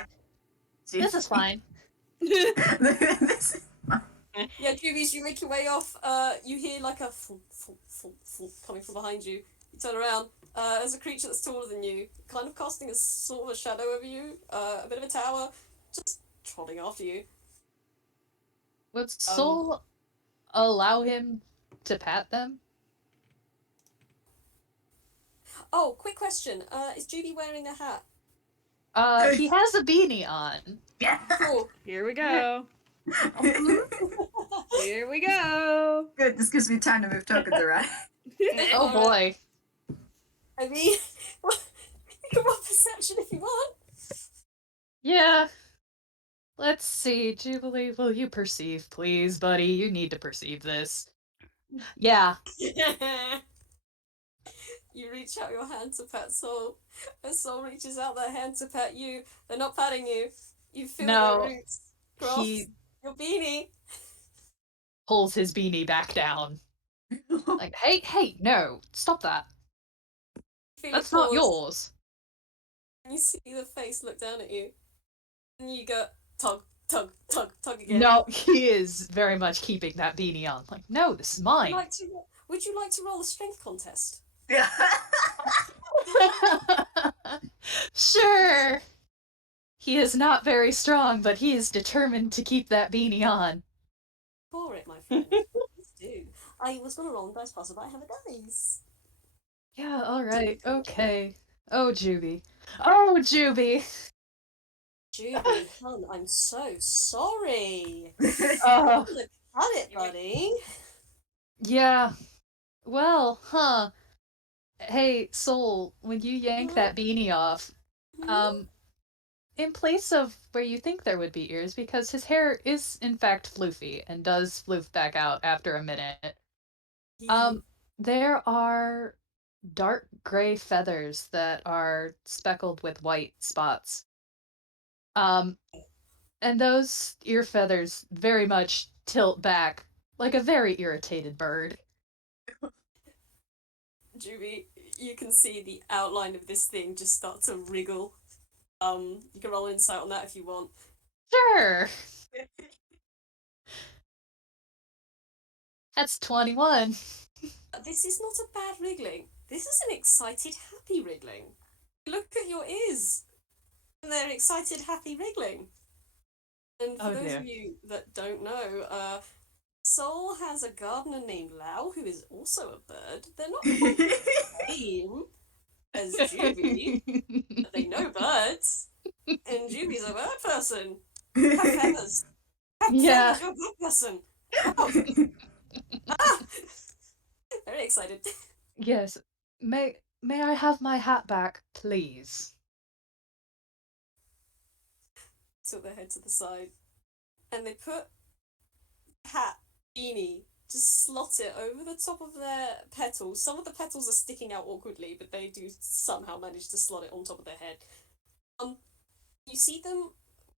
this is fine. This is fine. Yeah, Jubies, you make your way off. You hear like a thump, thump, thump, thump coming from behind you. You turn around. There's a creature that's taller than you, kind of casting a sort of a shadow over you, a bit of a tower, just trotting after you. Would Soul allow him to pat them? Oh, quick question. Is Juby wearing a hat? He has a beanie on. Yeah. Cool. Here we go. Here we go. Good. This gives me time to move tokens around. Oh boy. I mean, you can roll perception if you want. Yeah. Let's see, Jubilee, will you perceive, please, buddy? You need to perceive this. Yeah. You reach out your hand to pat Soul, and Soul reaches out their hand to pat you. They're not patting you. You feel No, their roots cross he your beanie. pulls his beanie back down. Like, hey, no, stop that. Feel That's it not pause, yours. And you see the face look down at you. And you go, tug, tug, tug, tug again. No, he is very much keeping that beanie on. Like, no, this is mine. Would you like to roll a strength contest? Yeah. Sure. He is not very strong, but he is determined to keep that beanie on. For it, my friend. Please do. I was going to roll a dice puzzle, but I have a dice. Yeah, alright, okay. Oh, Juby. Oh, Juby! Juby, hon, I'm so sorry. Oh, Had it, buddy. yeah. Well, huh. Hey, Soul, when you yank that beanie off, in place of where you think there would be ears, because his hair is in fact floofy and does floof back out after a minute, there are dark gray feathers that are speckled with white spots. And those ear feathers very much tilt back like a very irritated bird. Juby, you can see the outline of this thing just start to wriggle You can roll insight on that if you want. Sure. That's 21. This is not a bad wriggling. This is an excited, happy wriggling. Look at your ears. And they're excited, happy wriggling. And for Oh, those dear. of you that don't know, Sol has a gardener named Lau who is also a bird. They're not quite the same as Juby, but they know birds. And Juby's a bird person. Have feathers. Have Yeah. feathers, you're a bird person. Oh. Ah! Very excited. Yes. May I have my hat back, please? Tilt their head to the side. And they put hat, beanie, just slot it over the top of their petals. Some of the petals are sticking out awkwardly, but they do somehow manage to slot it on top of their head. You see them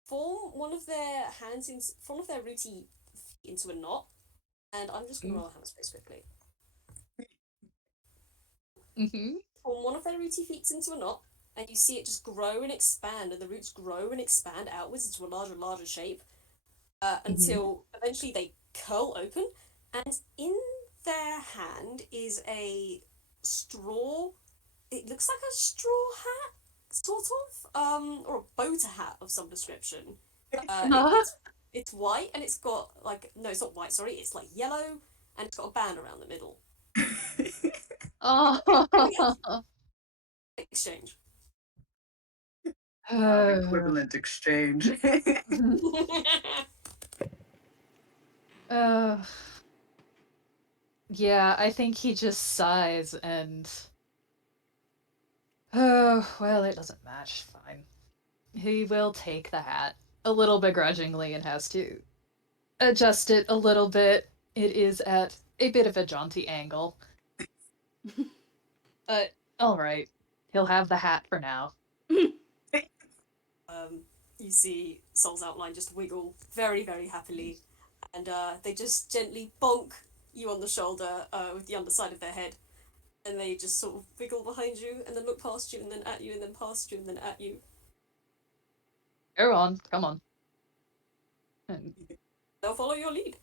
form one of their hands in one of their rooty feet into a knot, and I'm just gonna roll a hand space quickly. Mm-hmm. Form one of their rooty feet into a knot, and you see it just grow and expand, and the roots grow and expand outwards into a larger and larger shape, until eventually they curl open, and in their hand is a straw. It looks like a straw hat, sort of, or a boater hat of some description. It's white, and it's got no, it's not white. Sorry, it's like yellow, and it's got a band around the middle. Oh. Exchange. Equivalent exchange. Yeah, I think he just sighs and... Oh, well, it doesn't match. Fine. He will take the hat, a little begrudgingly, and has to adjust it a little bit. It is at a bit of a jaunty angle. But, alright. He'll have the hat for now. You see Sol's outline just wiggle very, very happily, and they just gently bonk you on the shoulder with the underside of their head, and they just sort of wiggle behind you, and then look past you, and then at you, and then past you, and then at you. Go on, come on. And They'll follow your lead.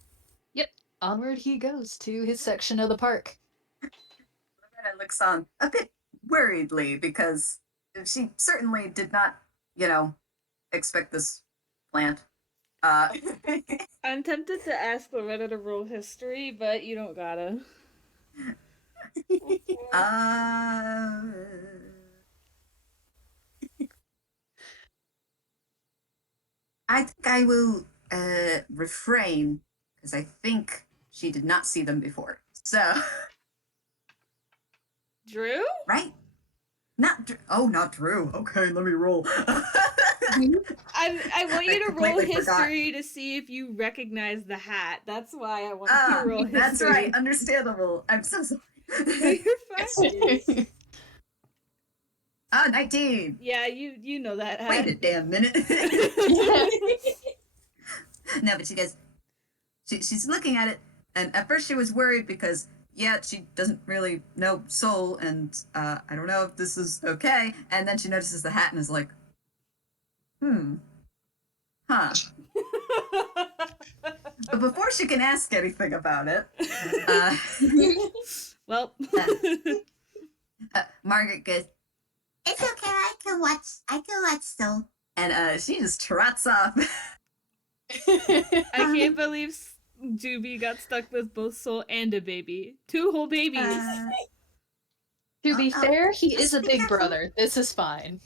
yep, onward he goes to his section of the park. Loretta looks on a bit worriedly because she certainly did not, expect this plant. I'm tempted to ask Loretta to roll history, but you don't gotta. I think I will refrain because I think she did not see them before. So, Drew? right? Not Drew. Okay, let me roll. I want you to roll completely history to see if you recognize the hat. That's why I want you to roll history. That's right. Understandable. I'm so sorry. No, you're fine. 19. Yeah, you know that hat. Wait a damn minute. No, but she goes, she's looking at it, and at first she was worried because, yeah, she doesn't really know Soul, and I don't know if this is okay. And then she notices the hat and is like, huh. But before she can ask anything about it, well, Margaret goes, "It's okay, I can watch Soul." And she just trots off. I can't believe Juby got stuck with both Soul and a baby. 2 whole babies. To be fair, he is a big brother. This is fine.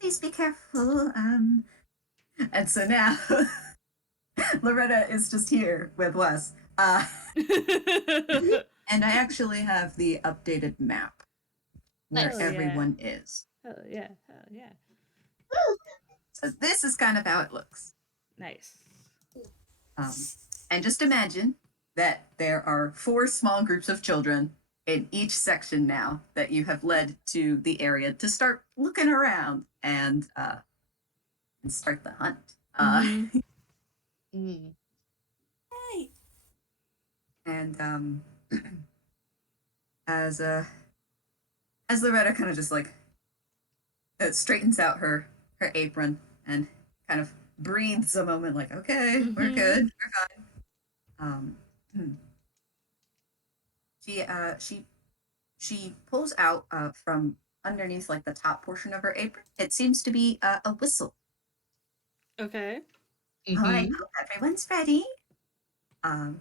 Please be careful. And so now Loretta is just here with Wes. And I actually have the updated map where Nice. everyone is. Hell yeah, hell yeah. So this is kind of how it looks. Nice. And just imagine that there are 4 small groups of children in each section now that you have led to the area to start looking around and start the hunt. Hey. And as Loretta kind of just like straightens out her apron and kind of breathes a moment, like, okay, we're Mhm. good, we're fine. Hmm. She pulls out from underneath like the top portion of her apron. It seems to be a whistle. Okay. All right, Mhm. hope everyone's ready. Um,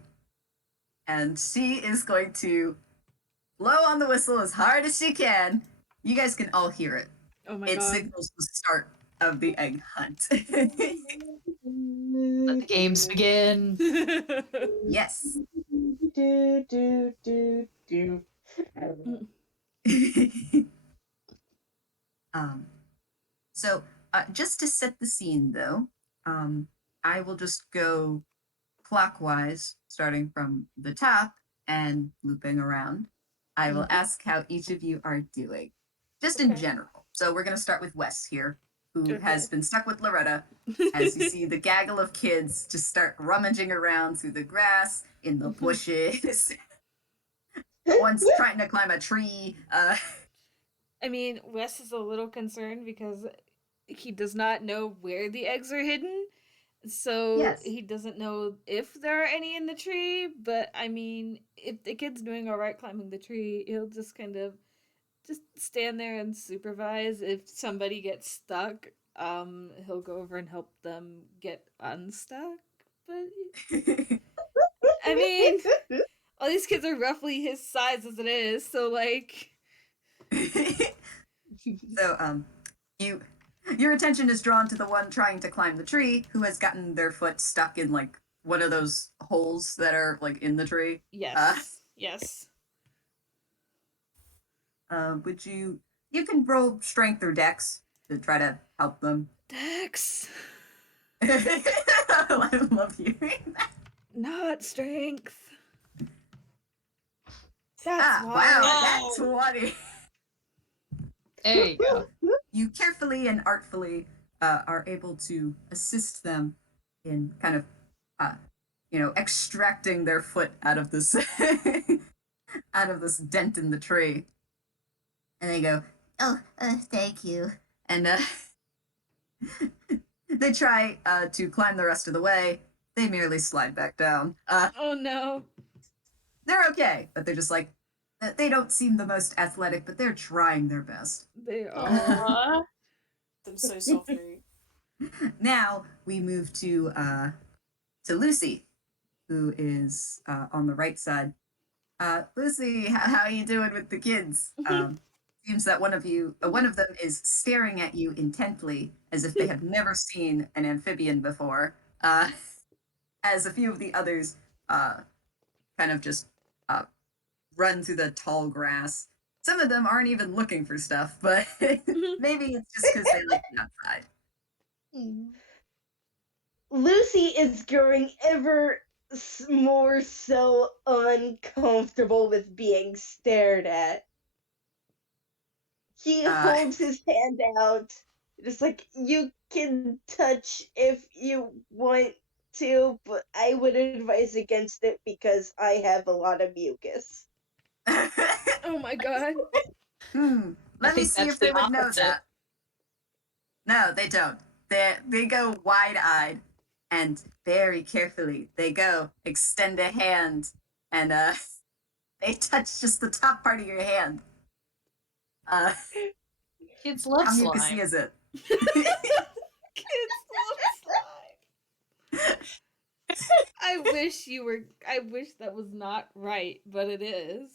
and she is going to blow on the whistle as hard as she can. You guys can all hear it. Oh my It god. signals the start of the egg hunt. Let the games begin. Yes. Do, do, do, do. um, so, just to set the scene, though, I will just go clockwise, starting from the top and looping around. I will ask how each of you are doing, just in Okay. general. So we're going to start with Wes here, who has Okay. been stuck with Loretta. As you see the gaggle of kids just start rummaging around through the grass, in the bushes. One's trying to climb a tree. I mean, Wes is a little concerned because he does not know where the eggs are hidden. So Yes. he doesn't know if there are any in the tree, but I mean, if the kid's doing all right climbing the tree, he'll just kind of just stand there and supervise. If somebody gets stuck, he'll go over and help them get unstuck. But I mean, all these kids are roughly his size as it is, so like So, you your attention is drawn to the one trying to climb the tree who has gotten their foot stuck in like one of those holes that are like in the tree. yes. Yes. Would you can roll strength or dex to try to help them. Dex. I love hearing that. Not strength. That's why. Wow, Wow. that's 20. There you go. You carefully and artfully are able to assist them in kind of, extracting their foot out of this out of this dent in the tree. And they go, "Oh, thank you." And they try to climb the rest of the way. They merely slide back down. Oh no. They're okay, but they're just like, they don't seem the most athletic, but they're trying their best. They are. Aw. Them so softly. Now we move to Luci, who is on the right side. Lucy, how are you doing with the kids? Seems that one of them is staring at you intently, as if they have never seen an amphibian before. As a few of the others kind of just run through the tall grass. Some of them aren't even looking for stuff, but maybe it's just because they like the outside. Lucy is growing ever more so uncomfortable with being stared at. He holds his hand out, just like, you can touch if you want to, but I would advise against it because I have a lot of mucus. Oh my god. Let me think see that's if they the would know opposite. that. No, they don't. They go wide-eyed and very carefully. They go extend a hand and they touch just the top part of your hand. Kids love How slime. mucusy is it? Kids love slime. I wish that was not right, but it is.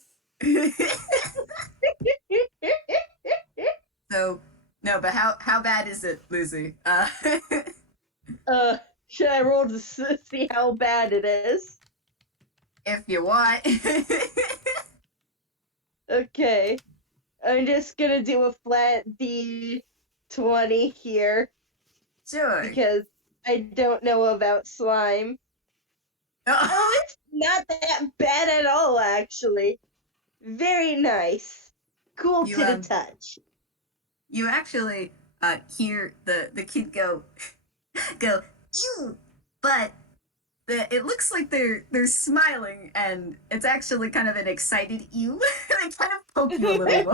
So no, but how bad is it, Lucy? Should I roll to see how bad it is? If you want. Okay. I'm just gonna do a flat D20 here Sure. because I don't know about slime. Oh, it's not that bad at all, actually. Very nice. Cool You, to the touch. you actually hear the kid go, ew, but it looks like they're smiling, and it's actually kind of an excited ew. They kind of poke you a little bit.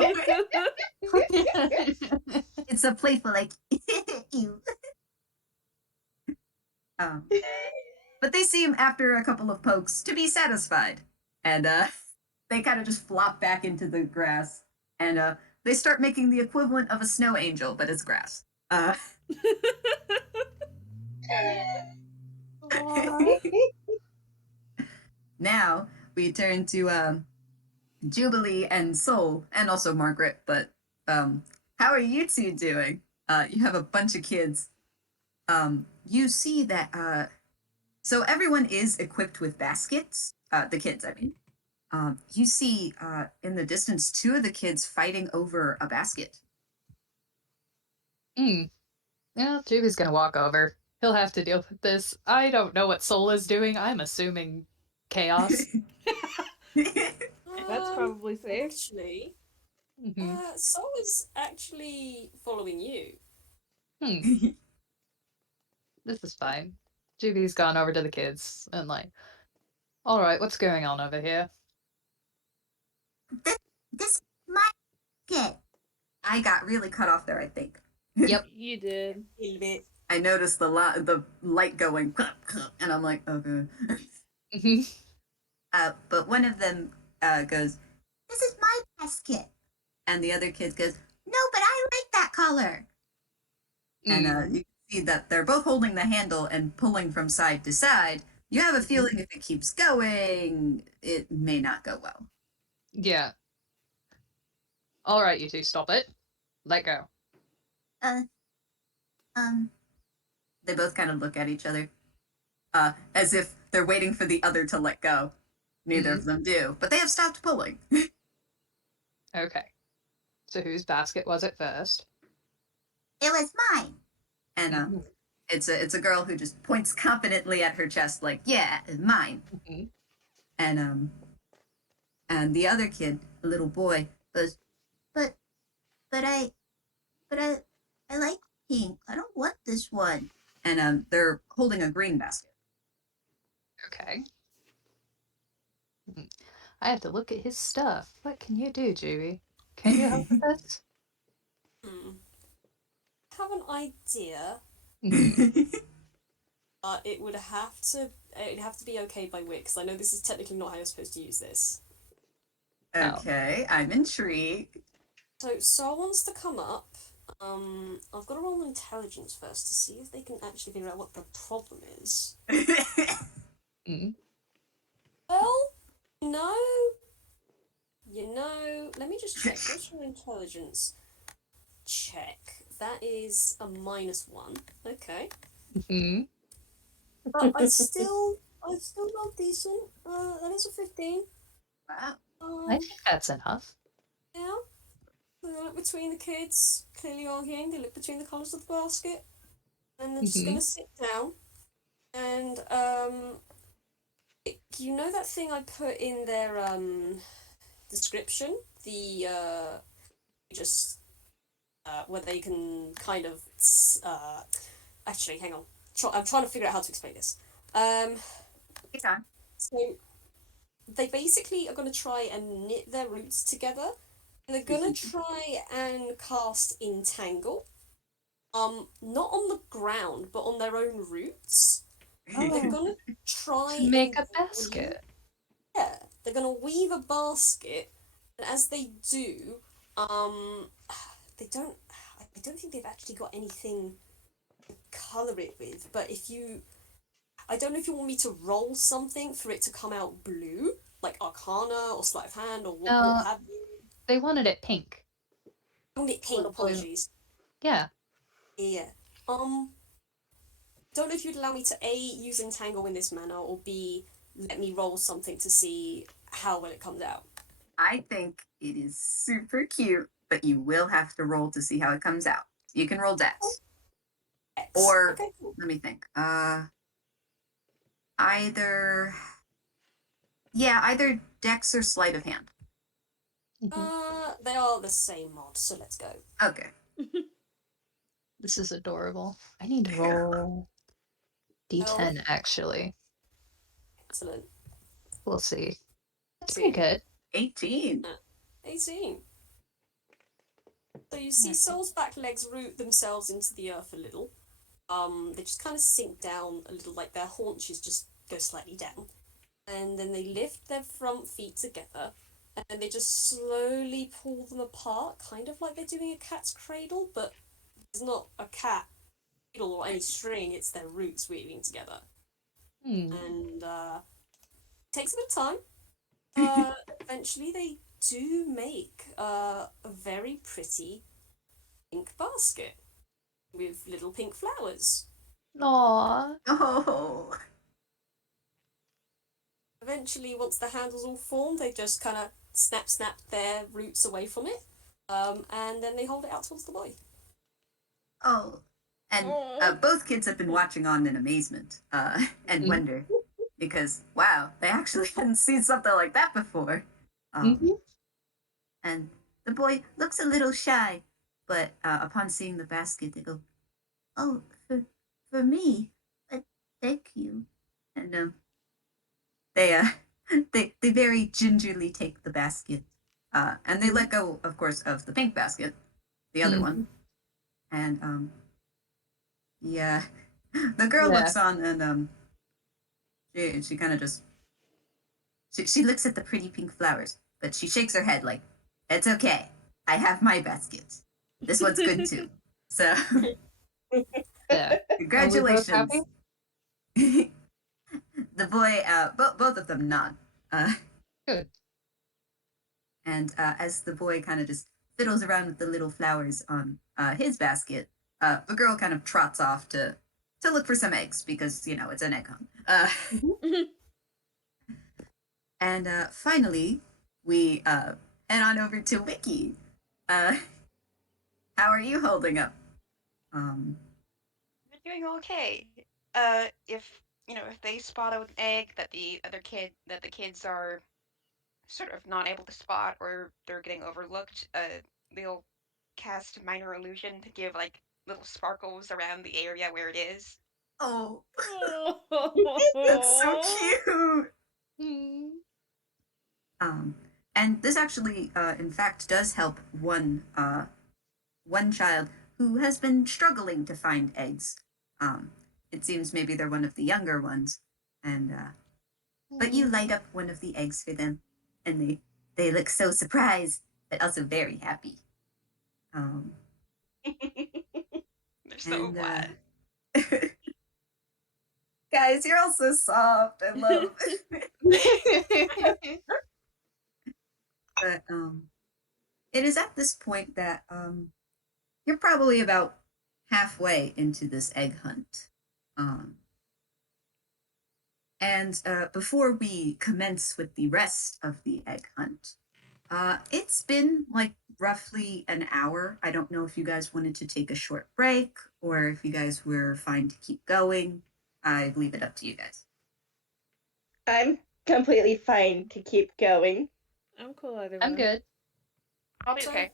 It's a playful like ew. But they seem, after a couple of pokes, to be satisfied, and they kind of just flop back into the grass, and they start making the equivalent of a snow angel, but it's grass. Now we turn to Jubilee and Soul, and also Margaret. But how are you two doing? You have a bunch of kids. You see that so everyone is equipped with baskets. The kids, I mean. You see in the distance 2 of the kids fighting over a basket. Yeah, Juby's gonna walk over. He'll have to deal with this. I don't know what Soul is doing. I'm assuming chaos. That's probably safe. Actually, Mhm. Soul is actually following you. This is fine. Juby's gone over to the kids and like, all right, what's going on over here? This my kid. I got really cut off there, I think. Yep. You did. A little bit. I noticed the light going, and I'm like, okay. But one of them goes, "This is my basket," and the other kid goes, "No, but I like that color." And you can see that they're both holding the handle and pulling from side to side. You have a feeling if it keeps going, it may not go well. Yeah. All right, you two, stop it. Let go. They both kind of look at each other, as if they're waiting for the other to let go. Neither of them do, but they have stopped pulling. Okay. So whose basket was it first? It was mine. And it's a girl who just points confidently at her chest, like, "Yeah, it's mine." And the other kid, the little boy, goes, "But I like pink. I don't want this one." And they're holding a green basket. Okay. I have to look at his stuff. What can you do, Juby? Can you help with this? Have an idea. It would have to be okay by Wick, because I know this is technically not how you're supposed to use this. Okay, I'm intrigued. So Saul wants to come up. I've got to roll intelligence first to see if they can actually figure out what the problem is. Well, no. Let me just check. What's your intelligence? Check. That is a -1. Okay. But I still not decent. That is a 15. Wow. I think that's enough. Yeah. They look between the kids, clearly arguing. They look between the colours of the basket, and they're just gonna sit down. And you know that thing I put in their description, the where they can kind of actually hang on. I'm trying to figure out how to explain this. So they basically are going to try and knit their roots together, and they're going to try and cast Entangle. Not on the ground, but on their own roots. They're going to try To make a and basket. Yeah, they're going to weave a basket, and as they do, they don't. I don't think they've actually got anything to colour it with. But I don't know if you want me to roll something for it to come out blue, like Arcana or Sleight of Hand or what have you. They wanted it pink. Oh, it pink. Apologies. Yeah. Yeah. Don't know if you'd allow me to A, use Entangle in this manner, or B, let me roll something to see how well it comes out. I think it is super cute, but you will have to roll to see how it comes out. You can roll Dex. Or, okay, cool. Let me think. Either Dex or Sleight of Hand. They are the same mod, so let's go. Okay. This is adorable. I need to roll D10 actually. Excellent. We'll see. That's See. pretty good. 18. 18. So you see Soul's back legs root themselves into the earth a little. They just kind of sink down a little, like their haunches just go slightly down. And then they lift their front feet together, and they just slowly pull them apart, kind of like they're doing a cat's cradle, but there's not a cat cradle or any string, it's their roots weaving together. And it takes a bit of time. Eventually they do make a very pretty pink basket with little pink flowers. Aww. Oh. Eventually, once the handle's all formed, they just kind of snap their roots away from it, and then they hold it out towards the boy. Oh. And both kids have been watching on in amazement and wonder, because, wow, they actually hadn't seen something like that before. And the boy looks a little shy, but upon seeing the basket, they go, "Oh, for me? Thank you." And they very gingerly take the basket, and they let go, of course, of the pink basket, the other one, and yeah, the girl looks on, and she kind of just she looks at the pretty pink flowers, but she shakes her head like, "It's okay, I have my basket. This one's good too." So, Yeah. congratulations. The boy, both of them nod. Good. And as the boy kind of just fiddles around with the little flowers on his basket, the girl kind of trots off to look for some eggs because, you know, it's an egg hunt. And finally, we head on over to Wiki. How are you holding up? We're doing okay. If they spot an egg that the kids are sort of not able to spot or they're getting overlooked, they'll cast minor illusion to give like little sparkles around the area where it is. Oh, that's so cute. And this actually, in fact, does help one child who has been struggling to find eggs. It seems maybe they're one of the younger ones, and but you light up one of the eggs for them, and they look so surprised, but also very happy. They're so glad. Guys, you're all so soft. I love it. But it is at this point that you're probably about halfway into this egg hunt. And before we commence with the rest of the egg hunt, it's been like roughly an hour. I don't know if you guys wanted to take a short break or if you guys were fine to keep going. I leave it up to you guys. I'm completely fine to keep going. I'm cool either way. I'm good. I'll be okay.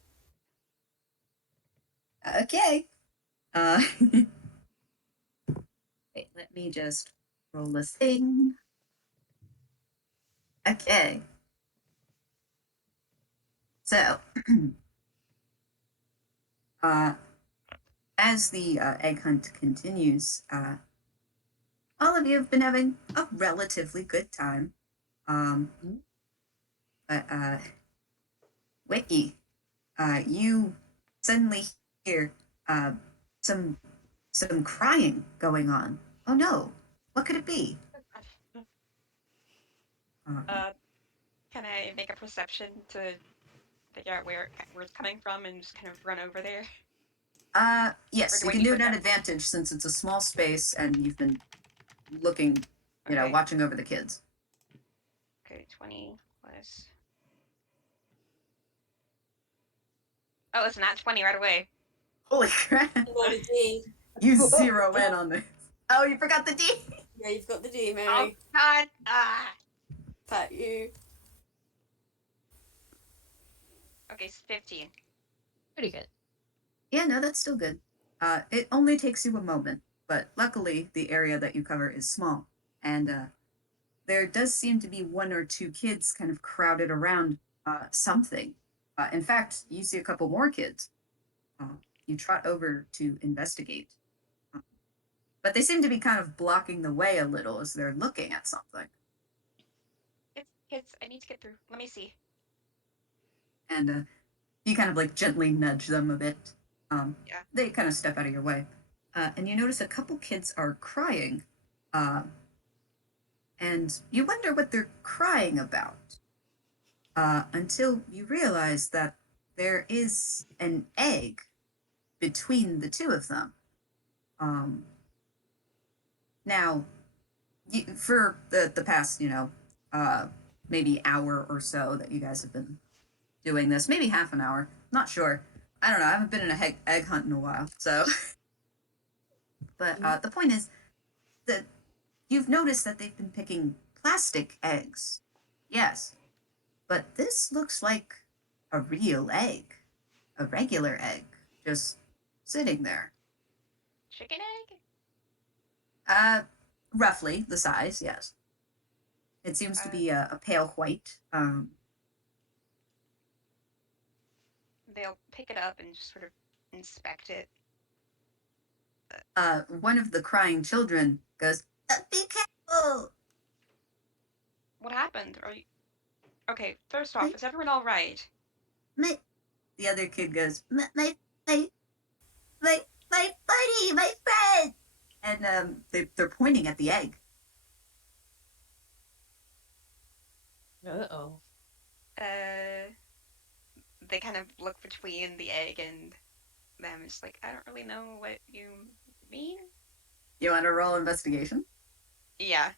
Okay. Wait, let me just roll this thing. Okay. So, as the egg hunt continues, all of you have been having a relatively good time. But Wiki, you suddenly hear some crying going on. Oh no, what could it be? Can I make a perception to figure out where it's coming from and just kind of run over there? Yes, you can do it at advantage since it's a small space and you've been looking, you know, watching over the kids. Okay, 20 plus. Oh, it's not 20 right away. Holy crap! Roll a D. You zero in on this. Oh, you forgot the D. Yeah, you've got the D, Mary. Oh God! Ah. Pat you. Okay, 15. Pretty good. Yeah, no, that's still good. It only takes you a moment, but luckily the area that you cover is small, and there does seem to be one or two kids kind of crowded around something. In fact, you see a couple more kids. You trot over to investigate. But they seem to be kind of blocking the way a little as they're looking at something. Kids, I need to get through. Let me see. And you kind of like gently nudge them a bit. Yeah. They kind of step out of your way. And you notice a couple kids are crying. And you wonder what they're crying about. Until you realize that there is an egg between the two of them. Now, for the past, maybe hour or so that you guys have been doing this, maybe half an hour, not sure. I don't know, I haven't been in a egg hunt in a while, so. But the point is that you've noticed that they've been picking plastic eggs. Yes. But this looks like a real egg. A regular egg. Just sitting there. Chicken egg? Roughly the size, yes. It seems to be a pale white. They'll pick it up and just sort of inspect it. One of the crying children goes, "Be careful!" What happened? Are you... Okay, first off, is everyone all right? The other kid goes, my buddy, my friend! And they're pointing at the egg. Uh-oh. They kind of look between the egg and them. It's like, I don't really know what you mean. You want to roll investigation? Yeah.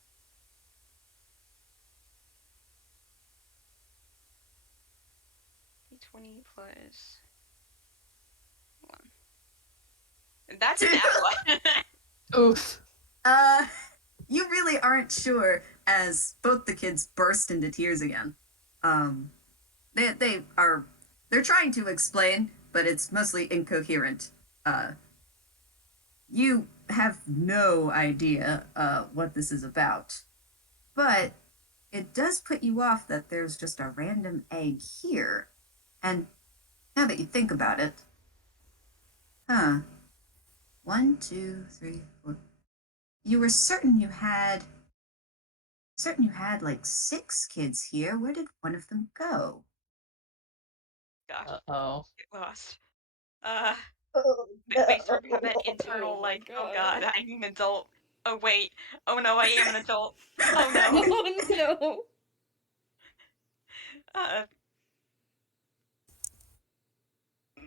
D20 plus 1. That's a nat one. Oof. You really aren't sure as both the kids burst into tears again. They're trying to explain, but it's mostly incoherent. You have no idea what this is about, but it does put you off that there's just a random egg here. And now that you think about it, 1, 2, 3, 4. You were certain you had like 6 kids here. Where did one of them go? Gosh, Uh-oh. get lost. Oh, They sort of have that no. internal, Oh my like, oh God. god, I'm an adult. Oh wait, oh no, I am an adult. Oh no. Oh no.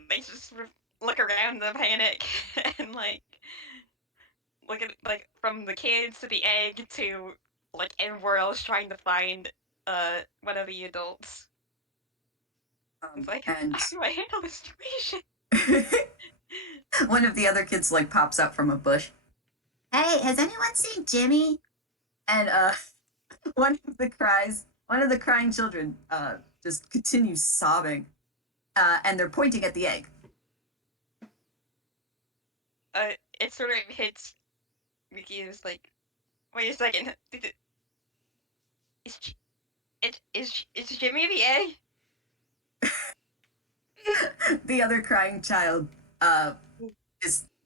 They just sort of look around in a panic and like look at like from the kids to the egg to like everywhere else trying to find one of the adults. It's like, And how do I handle this situation? one of the other kids like pops up from a bush. Hey, has anyone seen Jimmy? And one of the crying children just continues sobbing. And they're pointing at the egg. It sort of hits Wiki and is like, wait a second. Is Jimmy the egg? The other crying child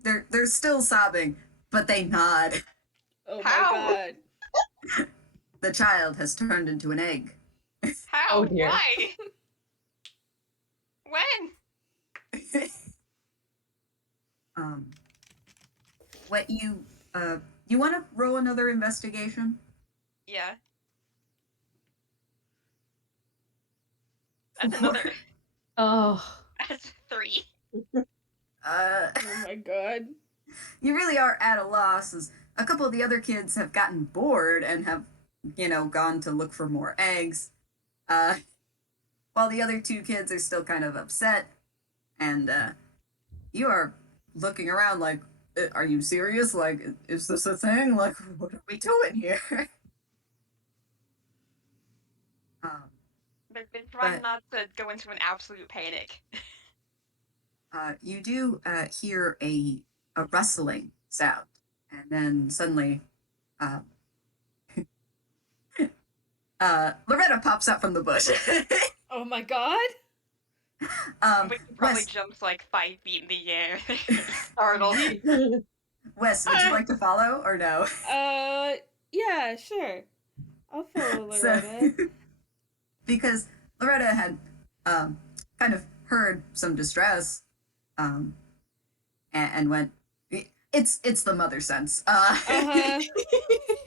they're still sobbing, but they nod. Oh How? my God. The child has turned into an egg. How? Oh, dear. Why? When? What you want to roll another investigation? Yeah. That's another. Oh. That's 3. Uh, Oh my God. you really are at a loss as a couple of the other kids have gotten bored and have, gone to look for more eggs. While the other 2 kids are still kind of upset. And you are looking around like, are you serious? Like, is this a thing? Like, what are we doing here? They've been trying But- not to go into an absolute panic. You do hear a rustling sound, and then suddenly Loretta pops up from the bush. Oh my god! Wiki probably Wes, jumps like 5 feet in the air. Startled. Wes, would you like to follow or no? Yeah, sure. I'll follow So, Loretta. because Loretta had kind of heard some distress, and went, it's the mother sense, Uh-huh.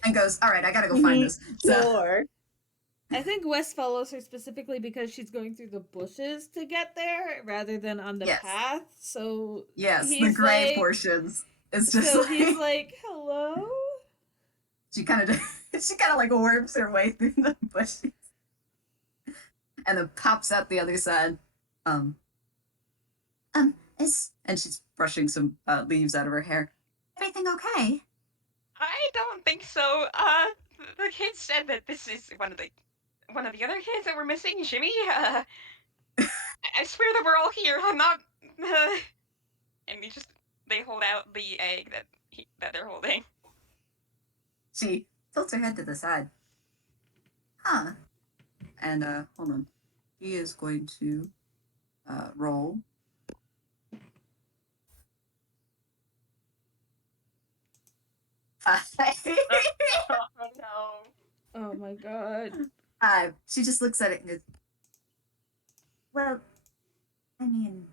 and goes, all right, I gotta go find this. So, Sure. I think Wes follows her specifically because she's going through the bushes to get there rather than on the Yes. path. So yes, the he's gray like, portions. It's just so like he's like, hello? she kind of like worms her way through the bushes, and then pops out the other side. And she's brushing some leaves out of her hair. Everything okay? I don't think so. The kids said that this is one of the other kids that were missing, Jimmy. I swear that we're all here. I'm not. And they hold out the egg that they're holding. She tilts her head to the side. Huh. And hold on. He is going to roll. Oh no. Oh my god. She just looks at it and goes, well, I mean,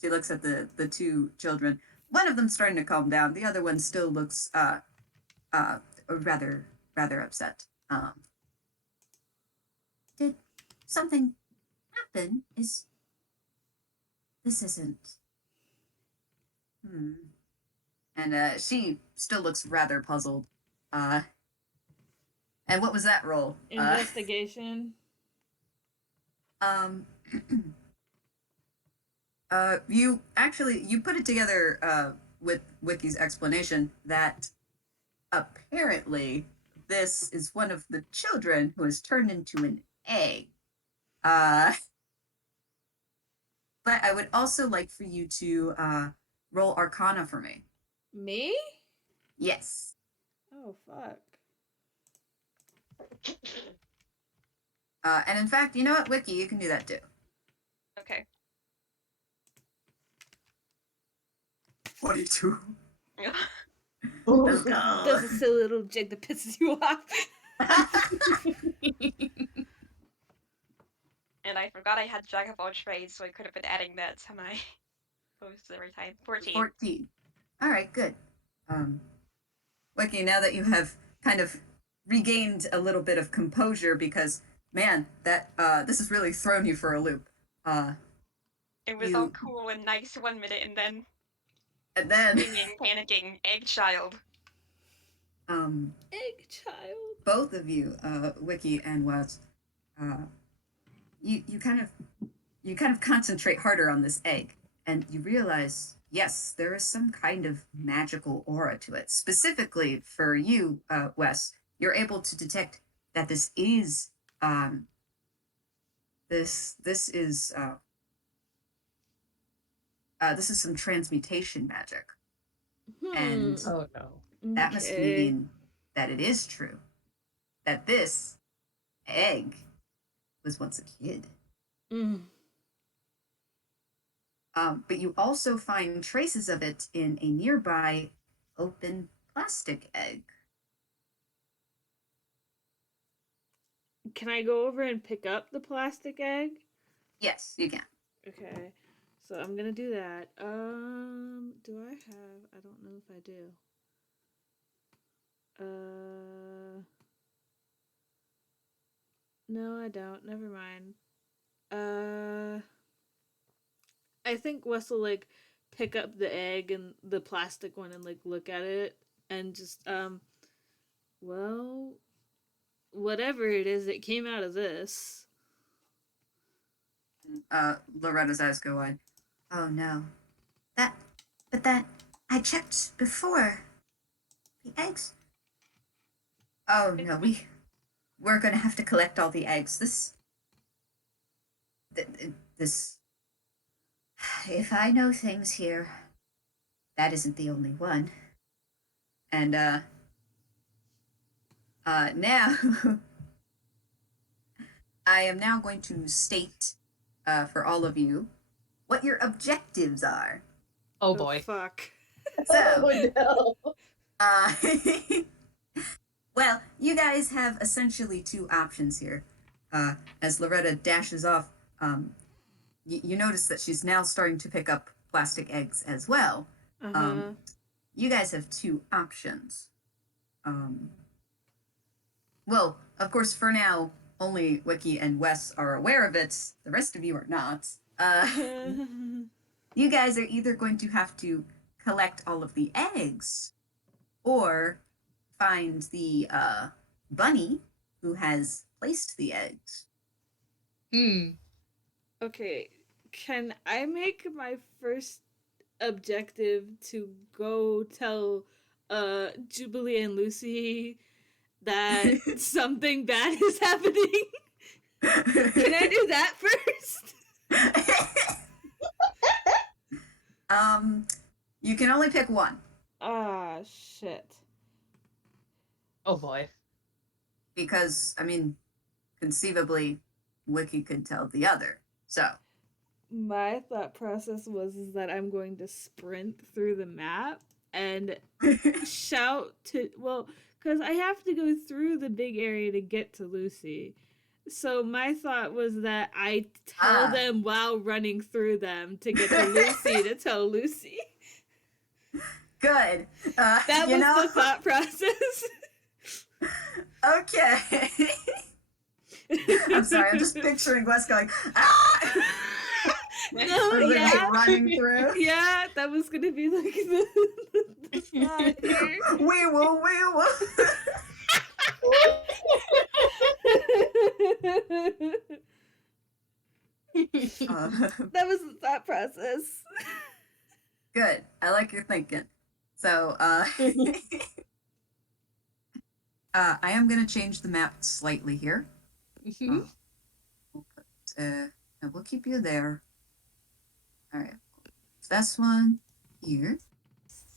she looks at the two children. One of them's starting to calm down. The other one still looks rather upset. Did something happen? This isn't. And she still looks rather puzzled. And what was that roll? Investigation. You put it together with Wiki's explanation that apparently this is one of the children who has turned into an egg. But I would also like for you to roll Arcana for me. Me? Yes. Oh fuck. And in fact, you know what, Wiki, you can do that too. Okay. 42. Oh, That's a silly little jig that pisses you off. And I forgot I had Jack of all trades, so I could have been adding that to my posts every time. 14. 14. All right, good. Wiki, now that you have kind of regained a little bit of composure, because man, that this has really thrown you for a loop. It was all cool and nice 1 minute, and then singing, panicking, egg child. Egg child. Both of you, Wiki and Wes, you kind of concentrate harder on this egg, and you realize, yes, there is some kind of magical aura to it. Specifically for you, Wes, you're able to detect that this is this is some transmutation magic, and Oh no. that must mean that it is true that this egg was once a kid. But you also find traces of it in a nearby open plastic egg. Can I go over and pick up the plastic egg? Yes, you can. Okay. So I'm gonna do that. Do I have? I don't know if I do. No, I don't. Never mind. I think Wes will like pick up the egg and the plastic one and like look at it and just well, whatever it is that came out of this. Loretta's eyes go wide. Oh no. But I checked before. The eggs. Oh no, we're gonna have to collect all the eggs. This. If I know things here, that isn't the only one. And now I am now going to state for all of you what your objectives are. Oh boy. Fuck. So, Oh no. uh, well, you guys have essentially two options here. As Loretta dashes off, you notice that she's now starting to pick up plastic eggs as well. Uh-huh. You guys have two options. Well, of course, for now, only Wiki and Wes are aware of it. The rest of you are not. You guys are either going to have to collect all of the eggs or find the bunny who has placed the eggs. Okay, can I make my first objective to go tell Jubilee and Luci that something bad is happening? Can I do that first? You can only pick one Ah, shit. Oh boy. because, I mean, conceivably, Wiki could tell the other. So, My thought process was is that I'm going to sprint through the map and shout to, well, because I have to go through the big area to get to Luci. So my thought was that I tell them while running through them to get to Luci to tell Luci. good. That was the thought process. Okay. I'm sorry, I'm just picturing Wes going, ah! No, Or yeah. like running through. Yeah, that was gonna be like the thought here. We will. That was the thought process. Good. I like your thinking. So, I am going to change the map slightly here. We'll keep you there. All right. This one here.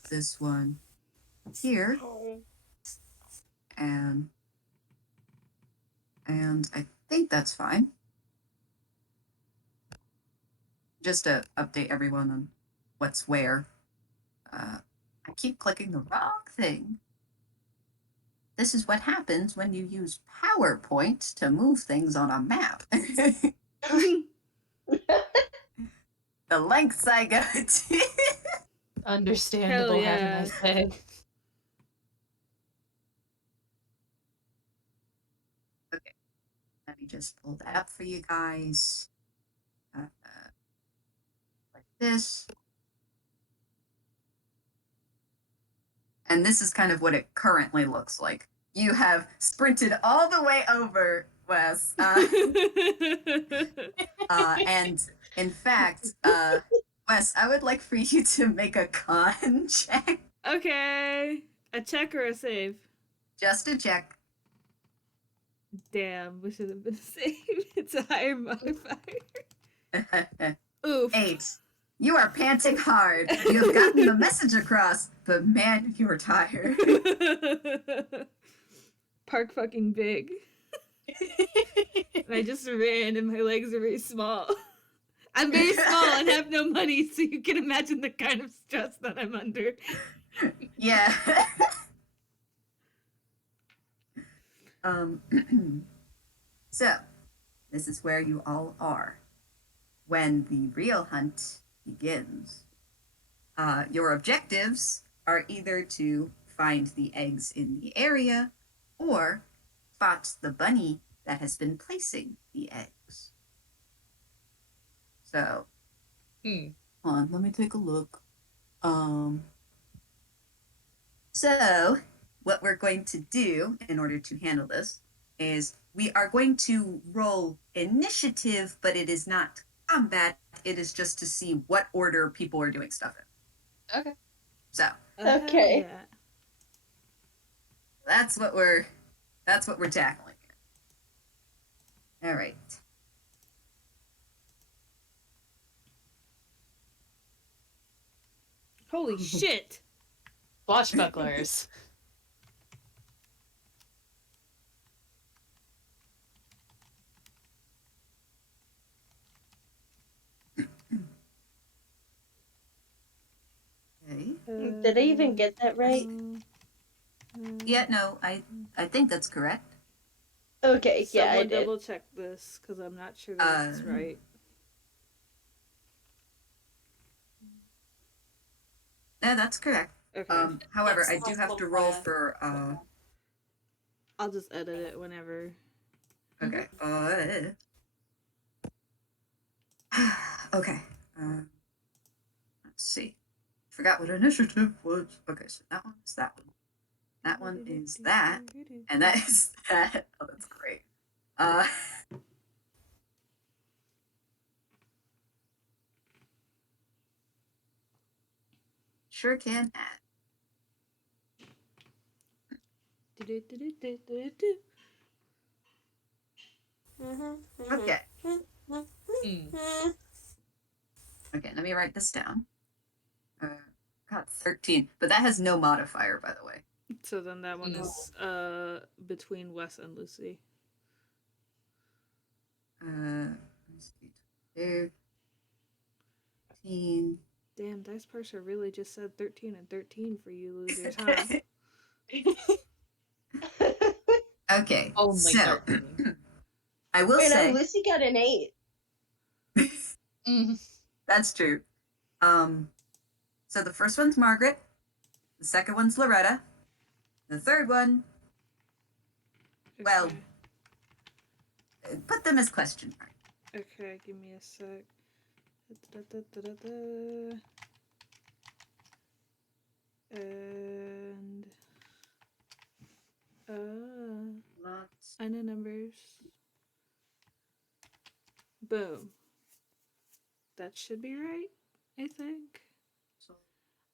This one here. And I think that's fine. Just to update everyone on what's where. I keep clicking the wrong thing. This is what happens when you use PowerPoint to move things on a map. The lengths I go to. Understandable, Hell haven't I yeah. said? Okay, let me just pull that up for you guys. Like this. And this is kind of what it currently looks like. You have sprinted all the way over, Wes. And in fact, Wes, I would like for you to make a con check. Okay. A check or a save? Just a check. Damn, wish it had been a save. It's a higher modifier. Oof. 8. You are panting hard. You have gotten the message across, but man, you are tired. Park fucking big. And I just ran and my legs are very small. I'm very small and have no money, so you can imagine the kind of stress that I'm under. Yeah. So, this is where you all are when the real hunt begins. Your objectives are either to find the eggs in the area or spot the bunny that has been placing the eggs. So, hold on, let me take a look. So, what we're going to do in order to handle this is we are going to roll initiative, but it is not combat. It is just to see what order people are doing stuff in. Okay. So, Okay. Yeah. that's what we're tackling here. All right. Holy shit. Swashbucklers. Did I even get that right? Yeah, no, I think that's correct. Okay, yeah, I Someone did. double check this because I'm not sure that's right. No, that's correct. Okay. However, Yes, I do that's have one to roll where- for I'll just edit it whenever. okay. Okay. Let's see. Forgot what initiative was. Okay, so that one is that one. That one is that, and that is that. Oh, that's great. Sure can add. Okay. Okay, let me write this down. Got 13, but that has no modifier, by the way. So then that one is between Wes and Lucy. Let's see. 13. Damn, Dice Parser really just said 13 and 13 for you losers, huh? Okay, Only so 13. I will Wait, no, say Lucy got an 8. that's true. So the first one's Margaret, the second one's Loretta, the third one, well, put them as question mark. Okay, give me a sec. And Lots. I know numbers. Boom. That should be right, I think. So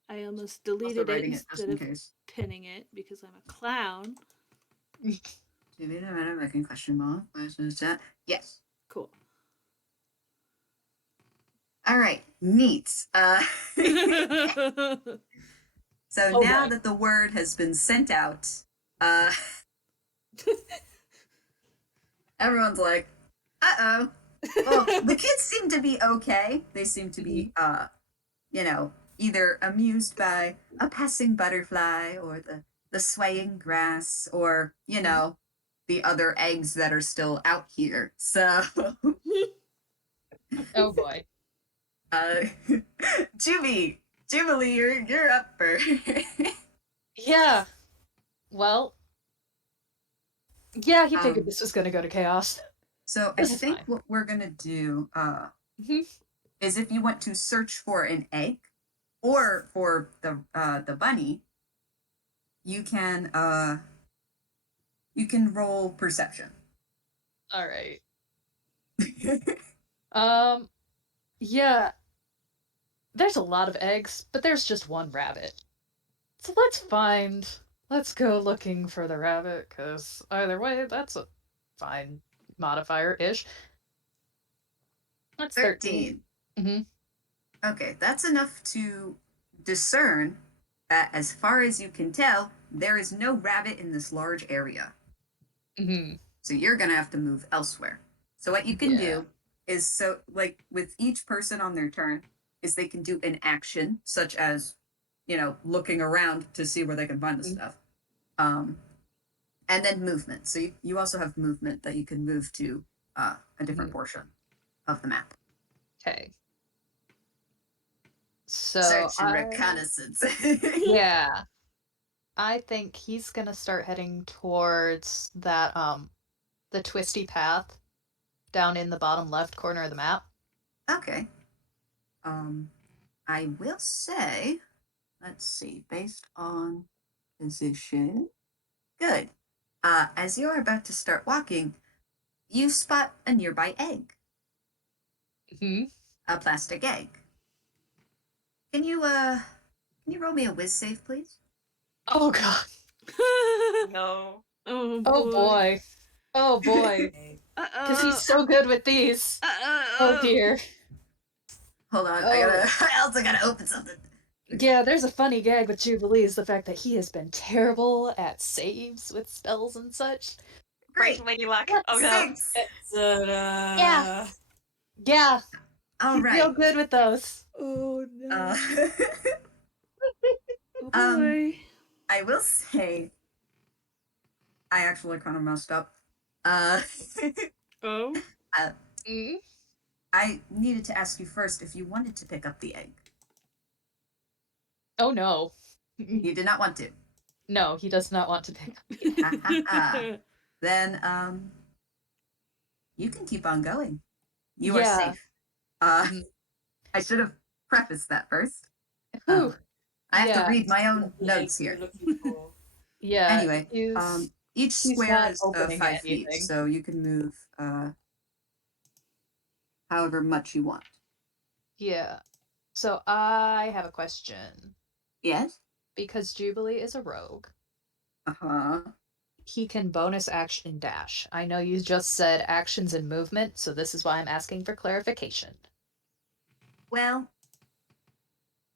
I almost also deleted it writing it just instead in of case. pinning it because I'm a clown. Making question mark. Yes. Cool. All right. Neat. So Oh, now boy. that the word has been sent out, everyone's like, "Uh-oh." Well, the kids seem to be okay. They seem to be, either amused by a passing butterfly or the swaying grass or, the other eggs that are still out here. So, Oh boy. Jubilee, you're up for. Yeah. Well. Yeah, he figured this was gonna go to chaos. So I This is think fine. what we're gonna do Mhm. is if you want to search for an egg or for the bunny, you can roll perception. All right. Yeah. There's a lot of eggs, but there's just one rabbit. So let's go looking for the rabbit, because either way, that's a fine modifier-ish. That's 13. Okay, that's enough to discern that, as far as you can tell, there is no rabbit in this large area. So you're gonna have to move elsewhere. So what you can do is, like with each person on their turn, is they can do an action such as, looking around to see where they can find the stuff, and then movement. So you also have movement that you can move to a different portion of the map. Okay. So Search and reconnaissance. yeah, I think he's gonna start heading towards that the twisty path down in the bottom left corner of the map. Okay. I will say, let's see, based on position. Good. As you're about to start walking, you spot a nearby egg. A plastic egg. Can you roll me a whiz save, please? Oh god. No. Oh boy. Oh boy. Oh boy. Because he's so good with these. Oh dear. Hold on, Oh. I also gotta open something. Yeah, there's a funny gag with Jubilee is the fact that he has been terrible at saves with spells and such. Great. Lady Luck. Oh no. 6. Yeah. Yeah. All He's right. real good with those. Oh no. Oh boy. I will say, I actually kind of messed up. Uh, Oh. Mm. I needed to ask you first if you wanted to pick up the egg. Oh no. You did not want to. No, he does not want to pick up. Ha, ha, ha. Then, you can keep on going. You are Yeah. safe. Mhm. I should have prefaced that first. Whew. I have to Yeah. read my own The notes egg you're here. looking for. Yeah. Anyway, he's each he's square not is opening 5 feet, anything. so you can move however much you want. Yeah. So I have a question. Yes? Because Jubilee is a rogue, Uh-huh. he can bonus action dash. I know you just said actions and movement, so this is why I'm asking for clarification. Well,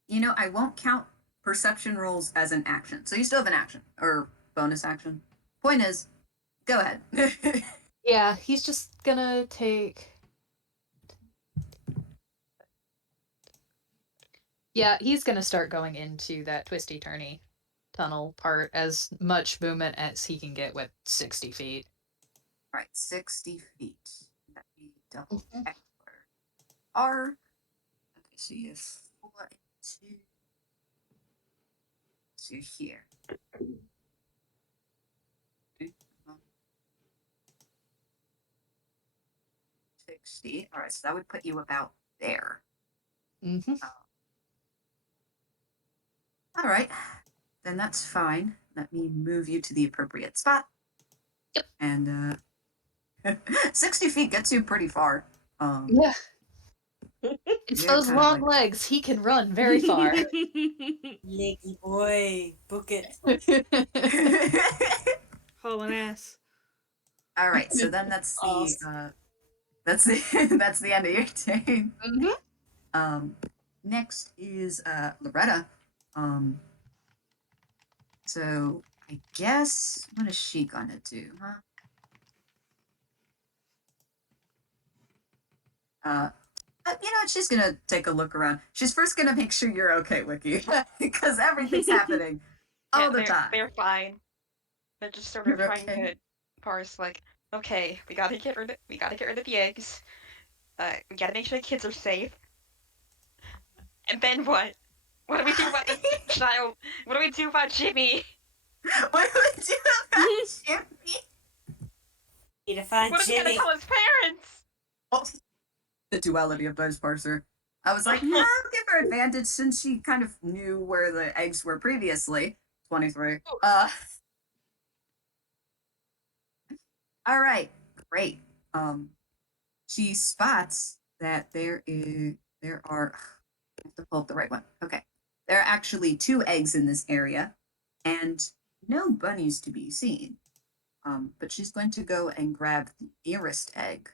I won't count perception rolls as an action. So you still have an action, or bonus action. Point is, go ahead. Yeah, he's just gonna take... Yeah, he's gonna start going into that twisty-turny tunnel part as much movement as he can get with 60 feet. Right, 60 feet. That'd be double Mhm. X R. Okay, so you have 4 and 2. So you're here. Okay, 60. All right, so that would put you about there. Mm-hmm. All right, then that's fine. Let me move you to the appropriate spot. Yep. And 60 feet gets you pretty far. Yeah. It's Yeah, those kinda long like- legs. He can run very far. Leggy boy, book it. Hauling ass. All right, so then that's the that's the that's the end of your turn. Mm-hmm. Next is Loretta. So I guess what is she gonna do, huh? She's gonna take a look around. She's first gonna make sure you're okay, Wiki, because everything's happening all the they're, time. They're fine. They're just sort of You're trying okay. to parse like, okay, we gotta get rid of the eggs. We gotta make sure the kids are safe. And then what? What do we do about this child? What do we do about Jimmy? What do we do about Jimmy? Need to find What are we gonna Jimmy. tell his parents? Oh, the duality of those parser. I was like, I'll give her advantage since she kind of knew where the eggs were previously. 23. All right, great. She spots that there are. I have to pull up the right one. Okay, there are actually 2 eggs in this area, and no bunnies to be seen. But she's going to go and grab the nearest egg.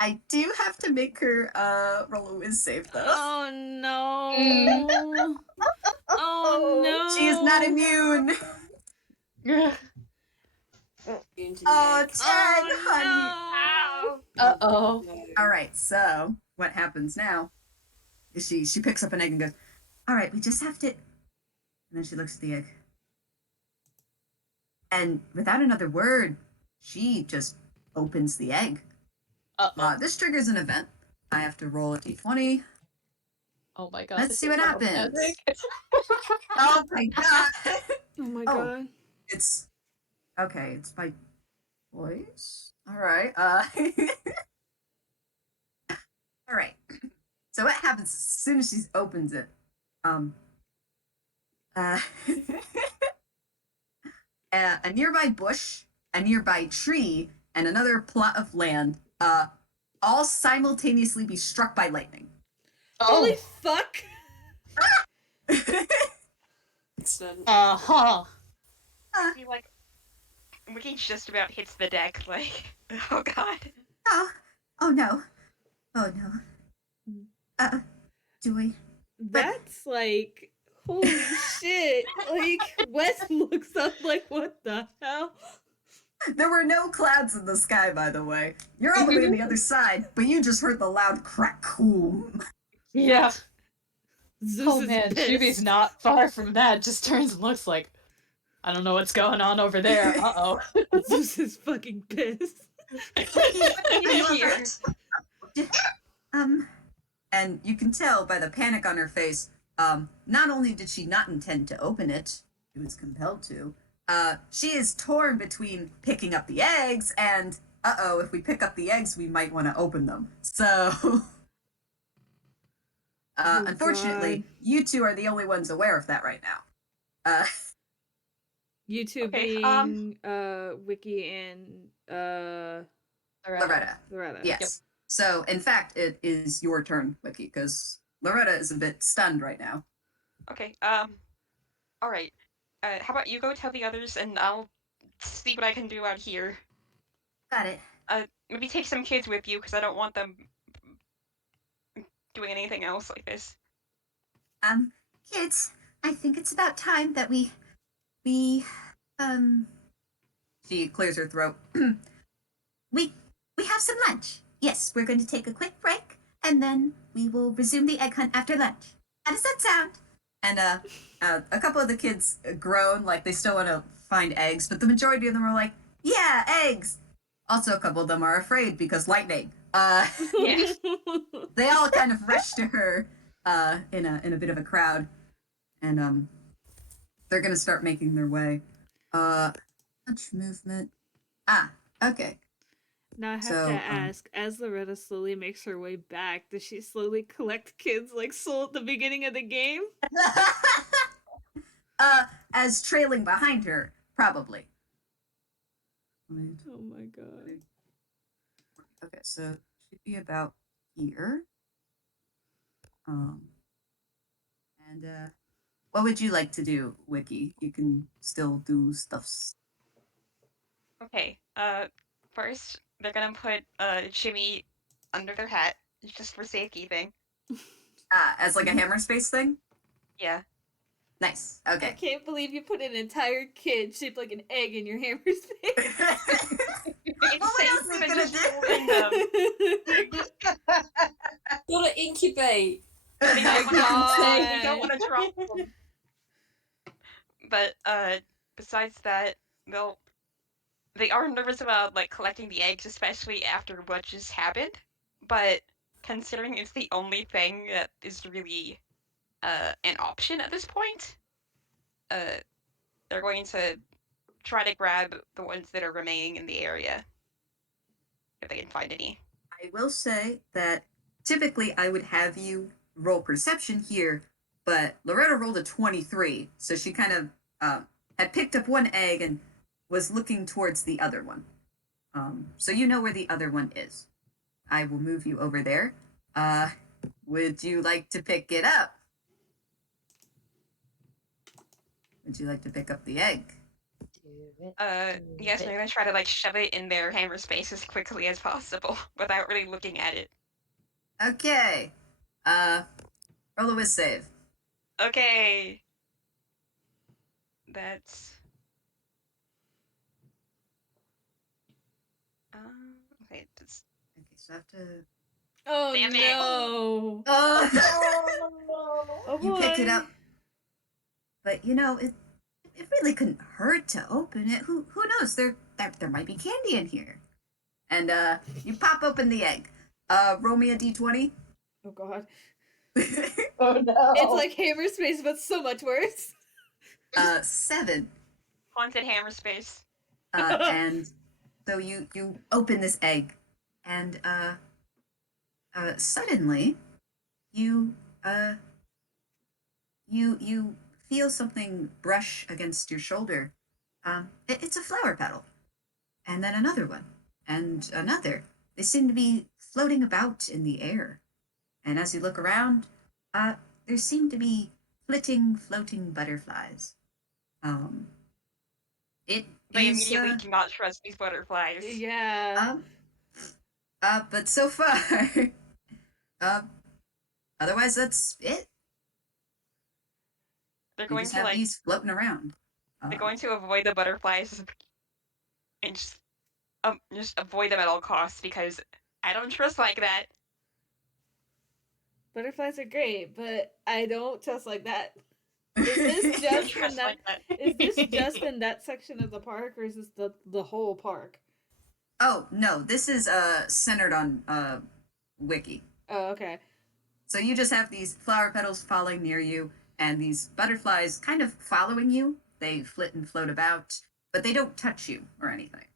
I do have to make her roll a whiz save though. Oh no. Oh no. She is not immune. Into the Oh, egg. 10, honey. Oh, Uh-oh. No. All right, so what happens now is she picks up an egg and goes, all right, we just have to, and then she looks at the egg. And without another word, she just opens the egg. Uh-oh. This triggers an event. I have to roll a d20. Oh my god. Let's this see is what so happens. romantic. Oh my god. oh my Oh. god. It's okay, it's by voice. All right. All right. So what happens as soon as she opens it? A nearby bush, a nearby tree, and another plot of land all simultaneously be struck by lightning. Holy Oh. fuck. Excellent. Uh-huh. He like Wiki just about hits the deck, like, oh god. Oh no. Oh no. Do we? That's like, holy shit. Like, Wes looks up like, what the hell? There were no clouds in the sky, by the way. You're all the way on the other side, but you just heard the loud crack. Coom. Yeah. Zeus Oh is man, pissed. Juby's not far from that. Just turns and looks like, I don't know what's going on over there. Uh-oh. Zeus is fucking pissed. Wiki, are you Here. alright? And you can tell by the panic on her face, not only did she not intend to open it, she was compelled to, she is torn between picking up the eggs and, uh-oh, if we pick up the eggs, we might want to open them. So, Oh, unfortunately, God. you two are the only ones aware of that right now. You two Okay, being Wiki and Loretta. Loretta. Yes. So, in fact, it is your turn, Wiki, because Loretta is a bit stunned right now. Okay, alright. How about you go tell the others and I'll see what I can do out here. Got it. Maybe take some kids with you, because I don't want them doing anything else like this. Kids, I think it's about time that we, she clears her throat. we have some lunch. Yes, we're going to take a quick break, and then we will resume the egg hunt after lunch. How does that sound? And a couple of the kids groan, like they still want to find eggs, but the majority of them are like, yeah, eggs. Also, a couple of them are afraid because lightning. Yeah. They all kind of rush to her in a bit of a crowd, and they're gonna start making their way. Much movement. Okay. Now I have So, to ask, as Loretta slowly makes her way back, does she slowly collect kids like Soul at the beginning of the game? As trailing behind her, probably. Oh my god. Okay, so should be about here. And what would you like to do, Wiki? You can still do stuffs. Okay, first, they're gonna put Jimmy under their hat, just for safekeeping. As like a hammer space thing? Yeah. Nice. I Okay. can't believe you put an entire kid shaped like an egg in your hammer space. It's what else safer are you than gonna just do? holding them. Gotta incubate. They don't wanna God. they don't wanna drop them. But besides that, they are nervous about like collecting the eggs, especially after what just happened. But considering it's the only thing that is really an option at this point, they're going to try to grab the ones that are remaining in the area if they can find any. I will say that typically I would have you roll perception here, but Loretta rolled a 23, so she kind of had picked up one egg and was looking towards the other one. So you know where the other one is. I will move you over there. Would you like to pick it up? Would you like to pick up the egg? Yes, I'm gonna try to like shove it in their hammer space as quickly as possible without really looking at it. Okay. Roll a whiz save. Okay. That's okay, that's Okay, so I have to. Oh Damn it. no! Oh You pick it boy. up, but you know it really couldn't hurt to open it. Who knows? There might be candy in here. And you pop open the egg. Roll me a d20. Oh god. Oh no. It's like hammer space, but so much worse. 7. haunted hammer space. And so you open this egg, and suddenly you you feel something brush against your shoulder. It's a flower petal, and then another one, and another. They seem to be floating about in the air, and as you look around, there seem to be floating butterflies. It They is, immediately do not trust these butterflies. Yeah. but so far, otherwise that's it. They're You going just to have like these floating around. they're going to avoid the butterflies and just avoid them at all costs because I don't trust like that. butterflies are great, but I don't trust like that. Is this just in Just that? like that. Is this just in that section of the park, or is this the whole park? Oh no, this is centered on Wiki. Oh, okay. So you just have these flower petals falling near you, and these butterflies kind of following you. They flit and float about, but they don't touch you or anything.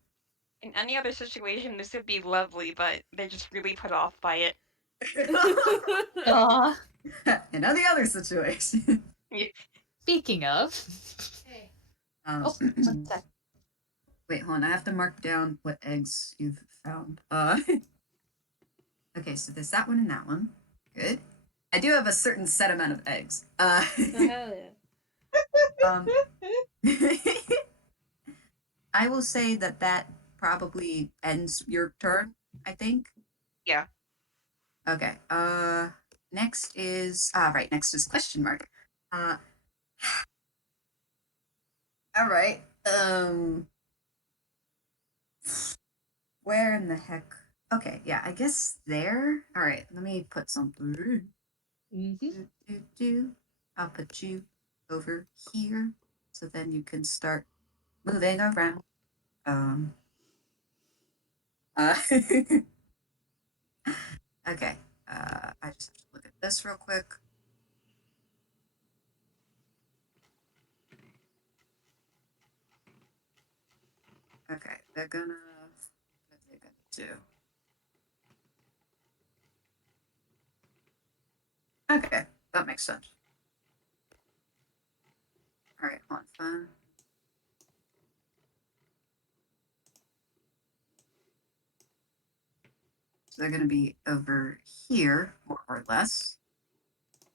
In any other situation, this would be lovely, but they're just really put off by it. Aw. In any other situation. Speaking of. Um, Oh, one sec. wait, hold on. I have to mark down what eggs you've found. Okay, so there's that one and that one. Good. I do have a certain set amount of eggs. Oh, hell yeah. Um, I will say that probably ends your turn, I think. Yeah. Okay. Next is next is question mark. All right. Where in the heck? Okay, yeah, I guess there. All right, let me put something. Mm-hmm. I'll put you over here, so then you can start moving around. Okay. I just have to look at this real quick. Okay, what are they gonna do? Okay, that makes sense. All right, hold on, fun. So they're gonna be over here, more or less.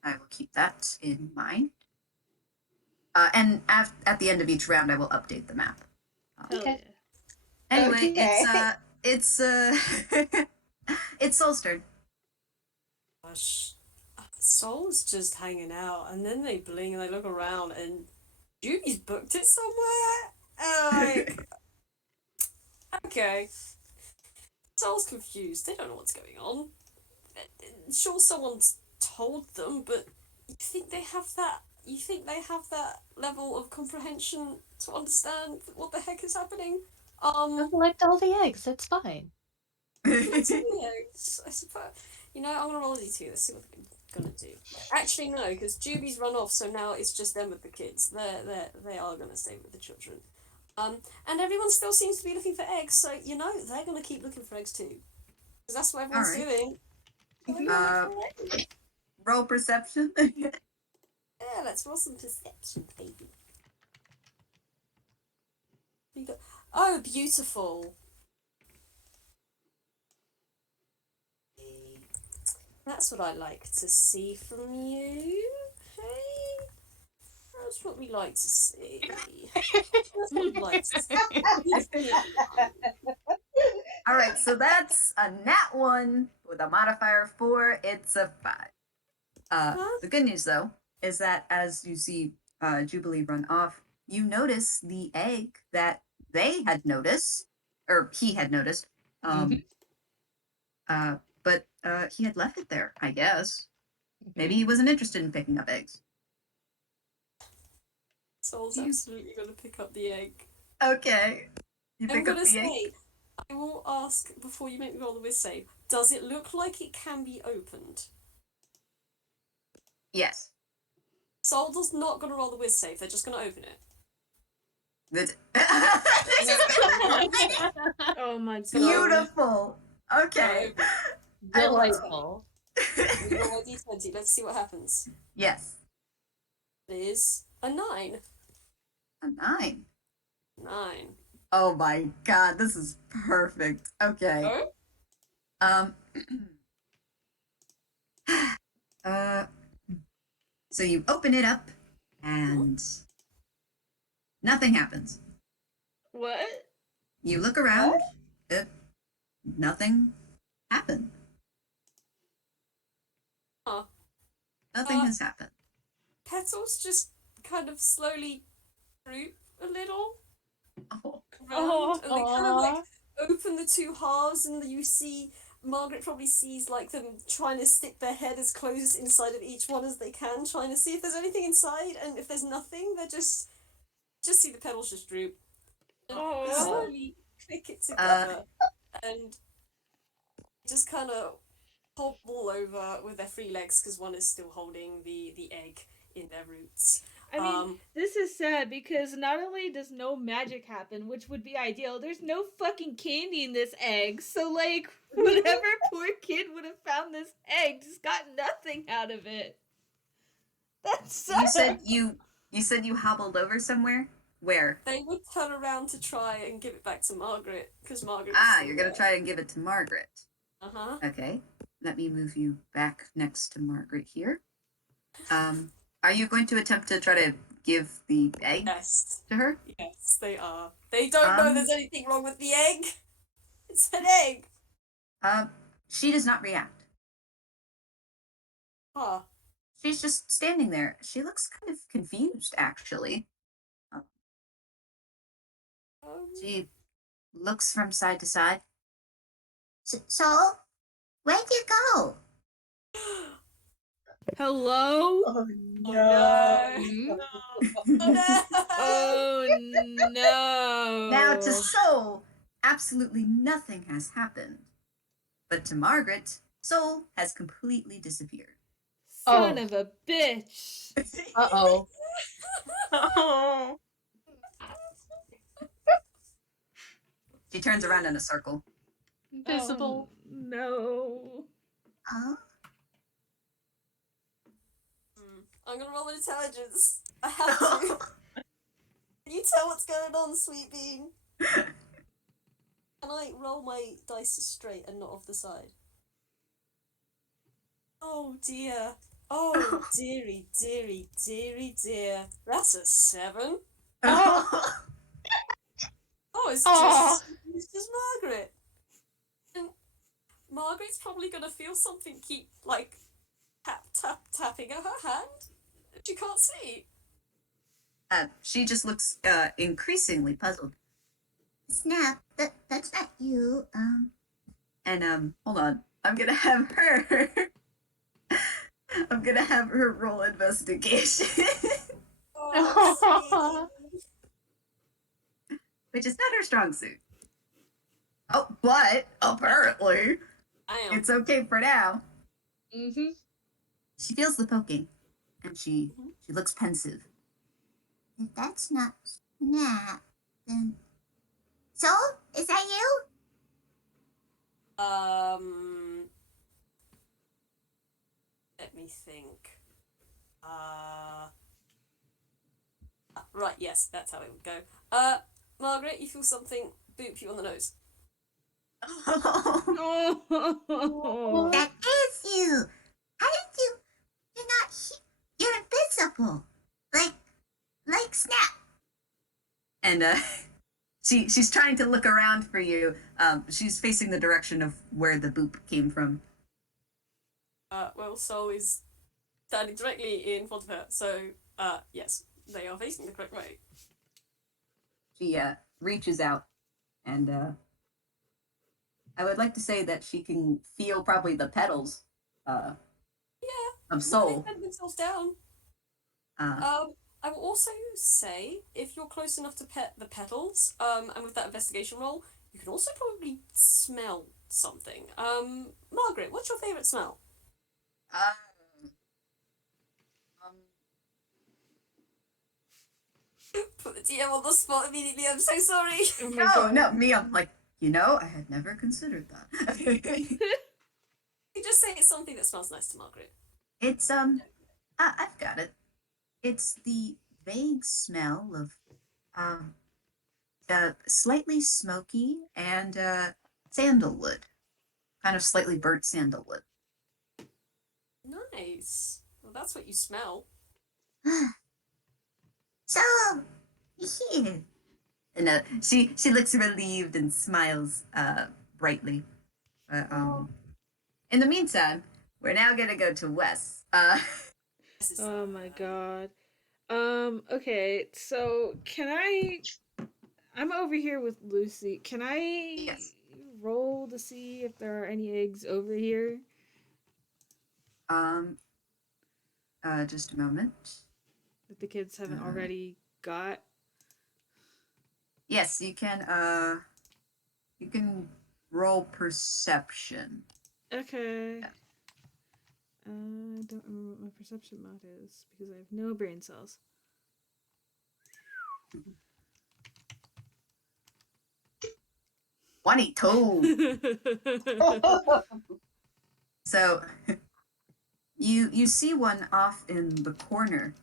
I will keep that in mind. And at the end of each round, I will update the map. Hell Okay. yeah. Anyway, Okay. it's it's Soul's turn. Gosh. Soul's just hanging out, and then they bling and they look around, and Judy's booked it somewhere. And like, okay. Soul's confused. They don't know what's going on. Sure, someone's told them, but you think they have that? You think they have that level of comprehension to understand what the heck is happening? Collect all the eggs. It's fine. I suppose. You know, I'm gonna roll a d2. Let's see what they're gonna do. Actually, no, because Juby's run off, so now it's just them with the kids. They are gonna stay with the children. And everyone still seems to be looking for eggs, so you know they're gonna keep looking for eggs too, because that's what everyone's Alright. doing. So they're gonna look for eggs. Roll perception. Yeah, let's roll some perception, baby. You got... Oh, beautiful. That's what I like to see from you. Hey, that's what we like to see. That's what we like to see. All right, so that's a nat 1 with a modifier 4. It's a 5. The good news, though, is that as you see Jubilee run off, you notice the egg that they had noticed, or he had noticed. But he had left it there, I guess. Maybe he wasn't interested in picking up eggs. Soul's absolutely going to pick up the egg. Okay. You I'm pick up going to the egg? say, I will ask before you make me roll the whiz save, does it look like it can be opened? Yes. Soul does not going to roll the whiz save, they're just going to open it. Oh my god. Beautiful. Okay. I love it. Delightful. We roll a d20, let's see what happens. Yes. It is a 9. A 9. 9. Oh my god, this is perfect. Okay. Oh? So you open it up and nothing happens. What? You look around, nothing happened. Huh. Nothing has happened. Petals just kind of slowly droop a little Oh. around, and they kind of like open the two halves, and you see Margaret probably sees like them trying to stick their head as close inside of each one as they can, trying to see if there's anything inside, and if there's nothing, they just see the petals just droop. And they slowly click it together and just kind of hobble over with their free legs because one is still holding the egg in their roots. I mean, this is sad because not only does no magic happen, which would be ideal, there's no fucking candy in this egg. So, like, whatever poor kid would have found this egg just got nothing out of it. That sucks. You said you hobbled over somewhere? Where? They would turn around to try and give it back to Margaret because Margaret. You're gonna try and give it to Margaret. Okay. Let me move you back next to Margaret here. Are you going to attempt to try to give the egg to her? Yes, they are. They don't know there's anything wrong with the egg. It's an egg. She does not react. Huh. She's just standing there. She looks kind of confused, actually. She looks from side to side. So, where'd you go? Hello? Oh no. Oh no. Now, to Soul, absolutely nothing has happened. But to Margaret, Soul has completely disappeared. Son of a bitch. Uh-oh. Oh. She turns around in a circle. Invisible. No. I'm gonna roll an intelligence. I have to. Can you tell what's going on, Sweet Bean? Can I roll my dice straight and not off the side? Oh dear. Oh dearie, dearie, dearie, dear. That's a 7. Oh, it's just Margaret. And Margaret's probably gonna feel something keep like tapping at her hand. She can't see. She just looks increasingly puzzled. Snap, that's not you. And hold on. I'm gonna have her. I'm gonna have her roll investigation. Oh, Which is not her strong suit. Oh, but apparently it's okay for now. Mm-hmm. She feels the poking, and she looks pensive. If that's not Snap, then so is that you? Let me think. Right, yes, that's how it would go. Margaret, you feel something boop you on the nose. Oh. That is you. How did you? You're not. You're invisible. Like Snap. And she's trying to look around for you. She's facing the direction of where the boop came from. Well, Soul is standing directly in front of her, so yes, they are facing the correct way. She reaches out, and I would like to say that she can feel probably the petals of Soul. They bend themselves down. I will also say, if you're close enough to pet the petals, and with that investigation roll, you can also probably smell something. Margaret, what's your favourite smell? Put the DM on the spot immediately, I'm so sorry. No, me, I'm like, I had never considered that. You just say it's something that smells nice to Margaret. It's, I've got it. It's the vague smell of slightly smoky and sandalwood, kind of slightly burnt sandalwood. Nice. Well, that's what you smell. So, yeah. And she looks relieved and smiles brightly. In the meantime, we're now gonna go to Wes. Oh my god. Okay, so I'm over here with Luci. Can I Yes. roll to see if there are any eggs over here? Just a moment. That the kids haven't already got? Yes, you can roll perception. Okay. Yeah. I don't remember what my perception mod is because I have no brain cells. $22. So you see one off in the corner,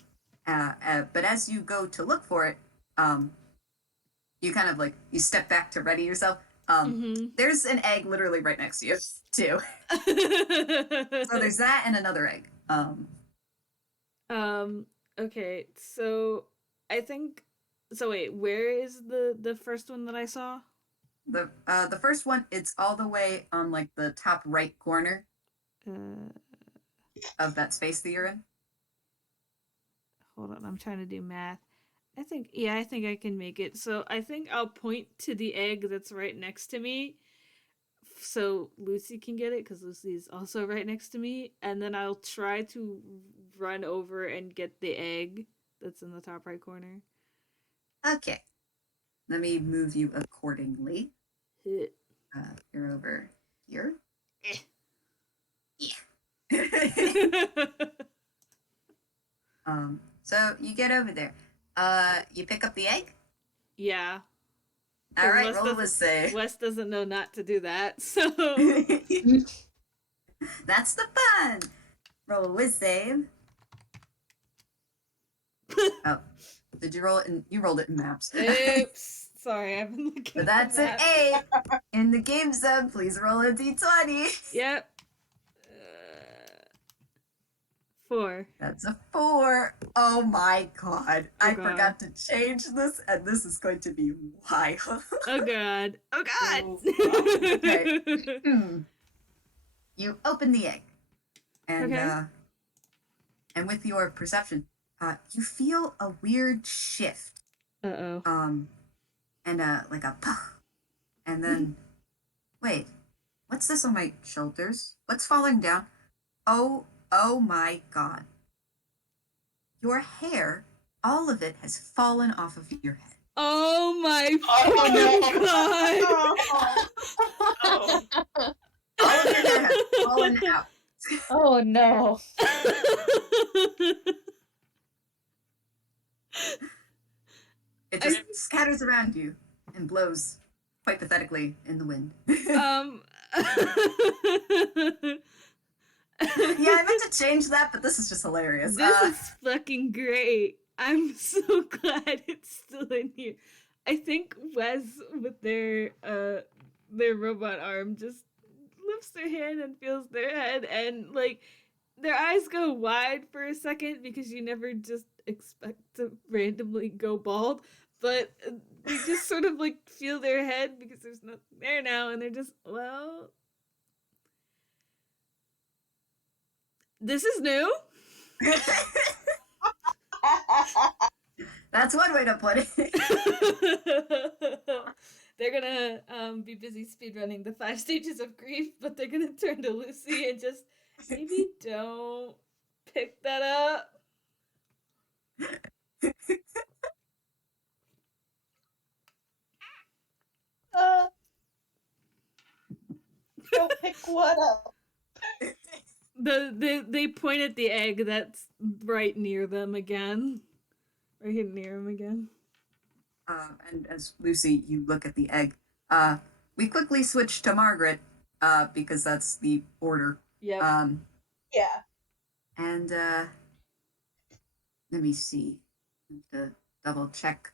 but as you go to look for it, you kind of like you step back to ready yourself. There's an egg literally right next to you too. So there's that and another egg. Okay, so I think. So wait, where is the first one that I saw? The first one, it's all the way on like the top right corner of that space that you're in. Hold on, I'm trying to do math. I think I can make it. So I think I'll point to the egg that's right next to me, so Luci can get it because Luci is also right next to me, and then I'll try to run over and get the egg that's in the top right corner. Okay, let me move you accordingly. You're over here. Yeah. So you get over there. You pick up the egg? Yeah. All right, Wes roll with save. Wes doesn't know not to do that, so. That's the fun. Roll with save. Oh, did you roll it in? You rolled it in maps. Oops. Sorry, I've been looking. But that's an 8 in the game sub. Please roll a d20. Yep. 4. That's a 4. Oh my god. I God. forgot to change this, and this is going to be wild. Oh god. Oh god. Okay. You open the egg, and Okay. And with your perception, you feel a weird shift. Uh-oh. And like a puff, and then wait, what's this on my shoulders? What's falling down? Oh my god! Your hair, all of it has fallen off of your head. Oh my god! Oh. All of your hair has fallen out. Oh no. It just scatters around you and blows quite pathetically in the wind. Yeah, I meant to change that, but this is just hilarious. This is fucking great. I'm so glad it's still in here. I think Wes with their robot arm just lifts their hand and feels their head, and like their eyes go wide for a second because you never just expect to randomly go bald, but they just sort of like feel their head because there's nothing there now, and they're just, well, this is new. That's one way to put it. They're gonna be busy speedrunning the 5 stages of grief, but they're gonna turn to Luci and just maybe don't pick that up. Don't pick what up. They point at the egg that's right near them again. Right here near him again. And as Luci, you look at the egg. We quickly switch to Margaret, because that's the order. Yep. Yeah. And let me see. I have to double check.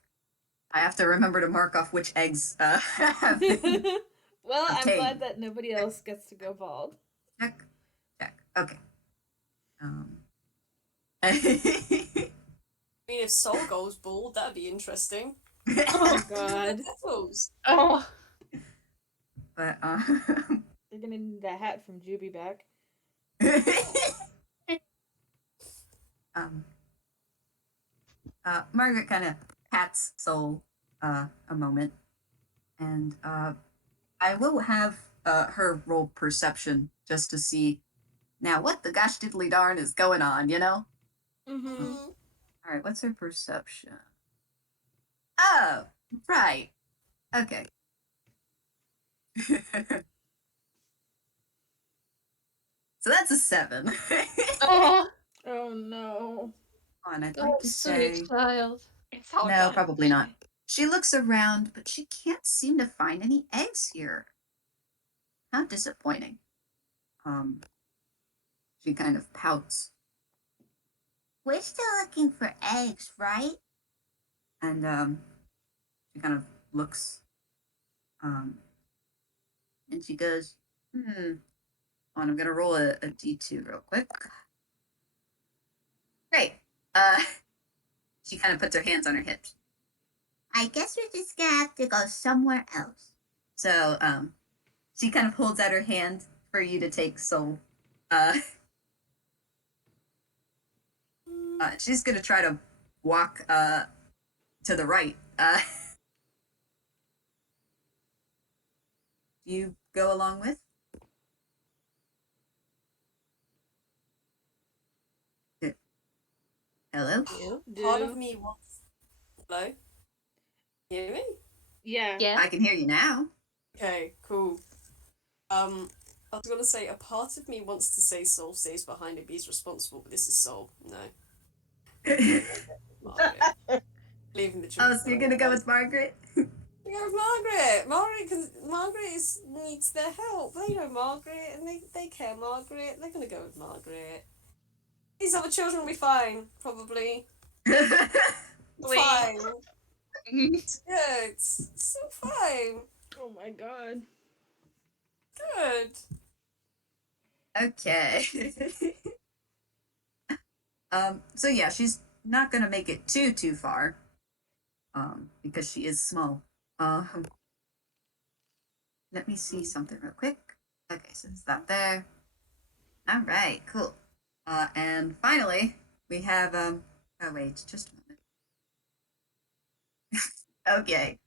I have to remember to mark off which eggs have been Well, I'm obtained. glad that nobody else gets to go bald. Check. Okay. I mean, if Soul goes bald, that'd be interesting. Oh god. Oh. But They're gonna need that hat from Juby back. Margaret kind of pats Soul a moment, and I will have her roll perception just to see now what the gosh diddly darn is going on, you know? Mm-hmm. All right, what's her perception? Oh, right. Okay. So that's a 7. Oh, Oh no. On, I'd like oh, to sweet say child. It's all no, done. probably not. She looks around, but she can't seem to find any eggs here. How disappointing. Um, she kind of pouts. We're still looking for eggs, right? And she kind of looks, um, and she goes, Hold on, I'm gonna roll a d2 real quick. Great. Uh, she kind of puts her hands on her hips. I guess we're just gonna have to go somewhere else. So, she kind of holds out her hand for you to take soul. Uh, she's gonna try to walk to the right. Do you go along with? Hello? Part of me wants. Hello? Hear me? Yeah. Yeah. I can hear you now. Okay, cool. I was gonna say a part of me wants to say Soul stays behind and he's responsible, but this is Soul. No. Margaret. Leaving the children. Oh, so you're gonna go with Margaret? We go with Margaret. Needs their help. They know Margaret and they care Margaret. They're gonna go with Margaret. These other children will be fine, probably. Fine. It's good. It's so fine. Oh my god. Good. Okay. So yeah, she's not gonna make it too far. Because she is small. Let me see something real quick. Okay, so it's that there. All right, cool. And finally, we have oh wait, just a moment. Okay.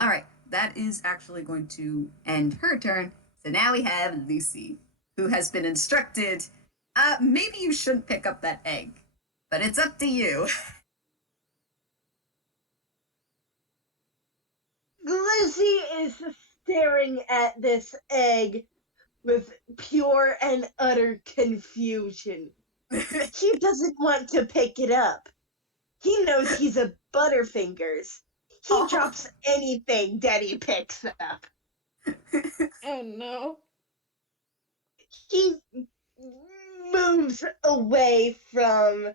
All right, that is actually going to end her turn. So now we have Luci, who has been instructed. Maybe you shouldn't pick up that egg, but it's up to you. Lucy is staring at this egg with pure and utter confusion. He doesn't want to pick it up. He knows he's a Butterfingers. He Oh. drops anything Daddy picks up. Oh no. He moves away from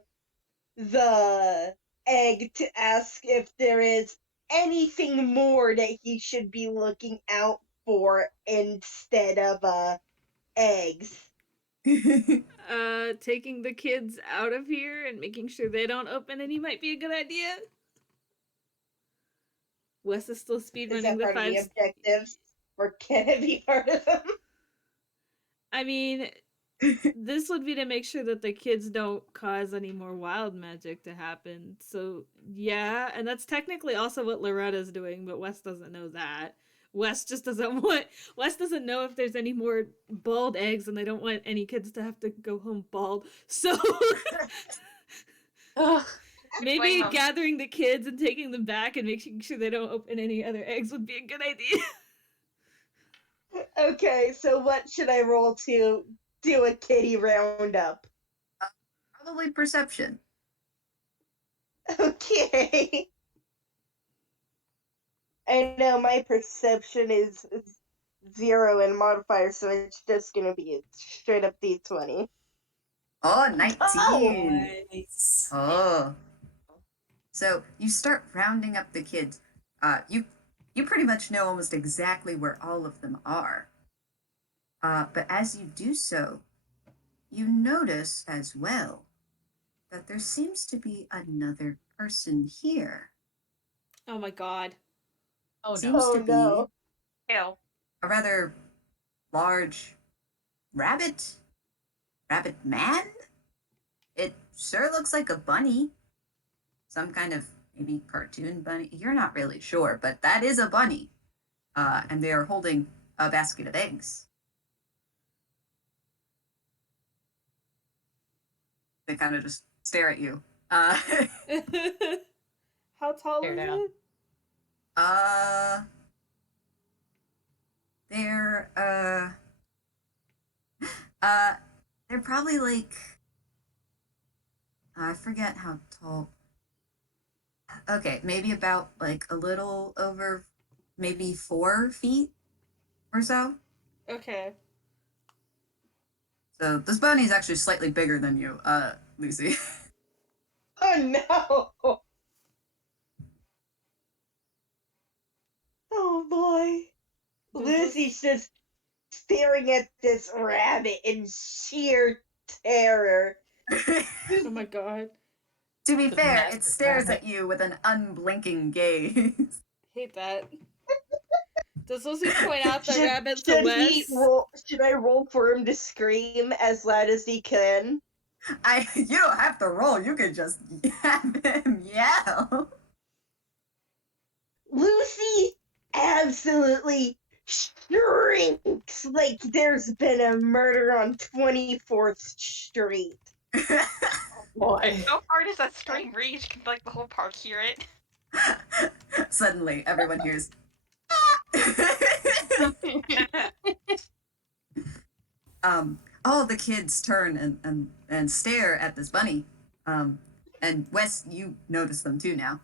the egg to ask if there is anything more that he should be looking out for instead of eggs. Taking the kids out of here and making sure they don't open any might be a good idea. Wes is still Is speedrunning that the part of the 5. objectives? Or can it be part of them? I mean, this would be to make sure that the kids don't cause any more wild magic to happen. So, yeah, and that's technically also what Loretta's doing, but Wes doesn't know that. Wes just doesn't want. Wes doesn't know if there's any more bald eggs, and they don't want any kids to have to go home bald. So, Ugh. maybe Blame 'em. gathering the kids and taking them back and making sure they don't open any other eggs would be a good idea. Okay, so what should I roll to do a kitty roundup? Probably perception. Okay. I know my perception is 0 and modifier, so it's just gonna be a straight up D20. Oh, 19. Nice. Oh. So you start rounding up the kids. You pretty much know almost exactly where all of them are. But as you do so, you notice as well that there seems to be another person here. Oh my god. Oh no. Seems Oh to be no. Ew. a rather large rabbit man. It sure looks like a bunny. Some kind of maybe cartoon bunny. You're not really sure, but that is a bunny. and they are holding a basket of eggs. They kind of just stare at you. How tall Stare is down. it? Uh, they're they're probably like I forget how tall. Okay, maybe about like a little over, maybe 4 feet or so. Okay. So this bunny is actually slightly bigger than you, Lucy. Oh no! Oh boy. Does this- Lucy's just staring at this rabbit in sheer terror. Oh my god. To be The fair, massive it stares rabbit. at you with an unblinking gaze. Hate that. Does Lucy point out the should rabbit to should Wes? he roll? Should I roll for him to scream as loud as he can? You don't have to roll. You can just have him yell. Lucy absolutely shrinks like there's been a murder on 24th Street. Boy. How far does that scream reach? Can like the whole park hear it? Suddenly, everyone hears. All the kids turn and stare at this bunny. And Wes, you notice them too now.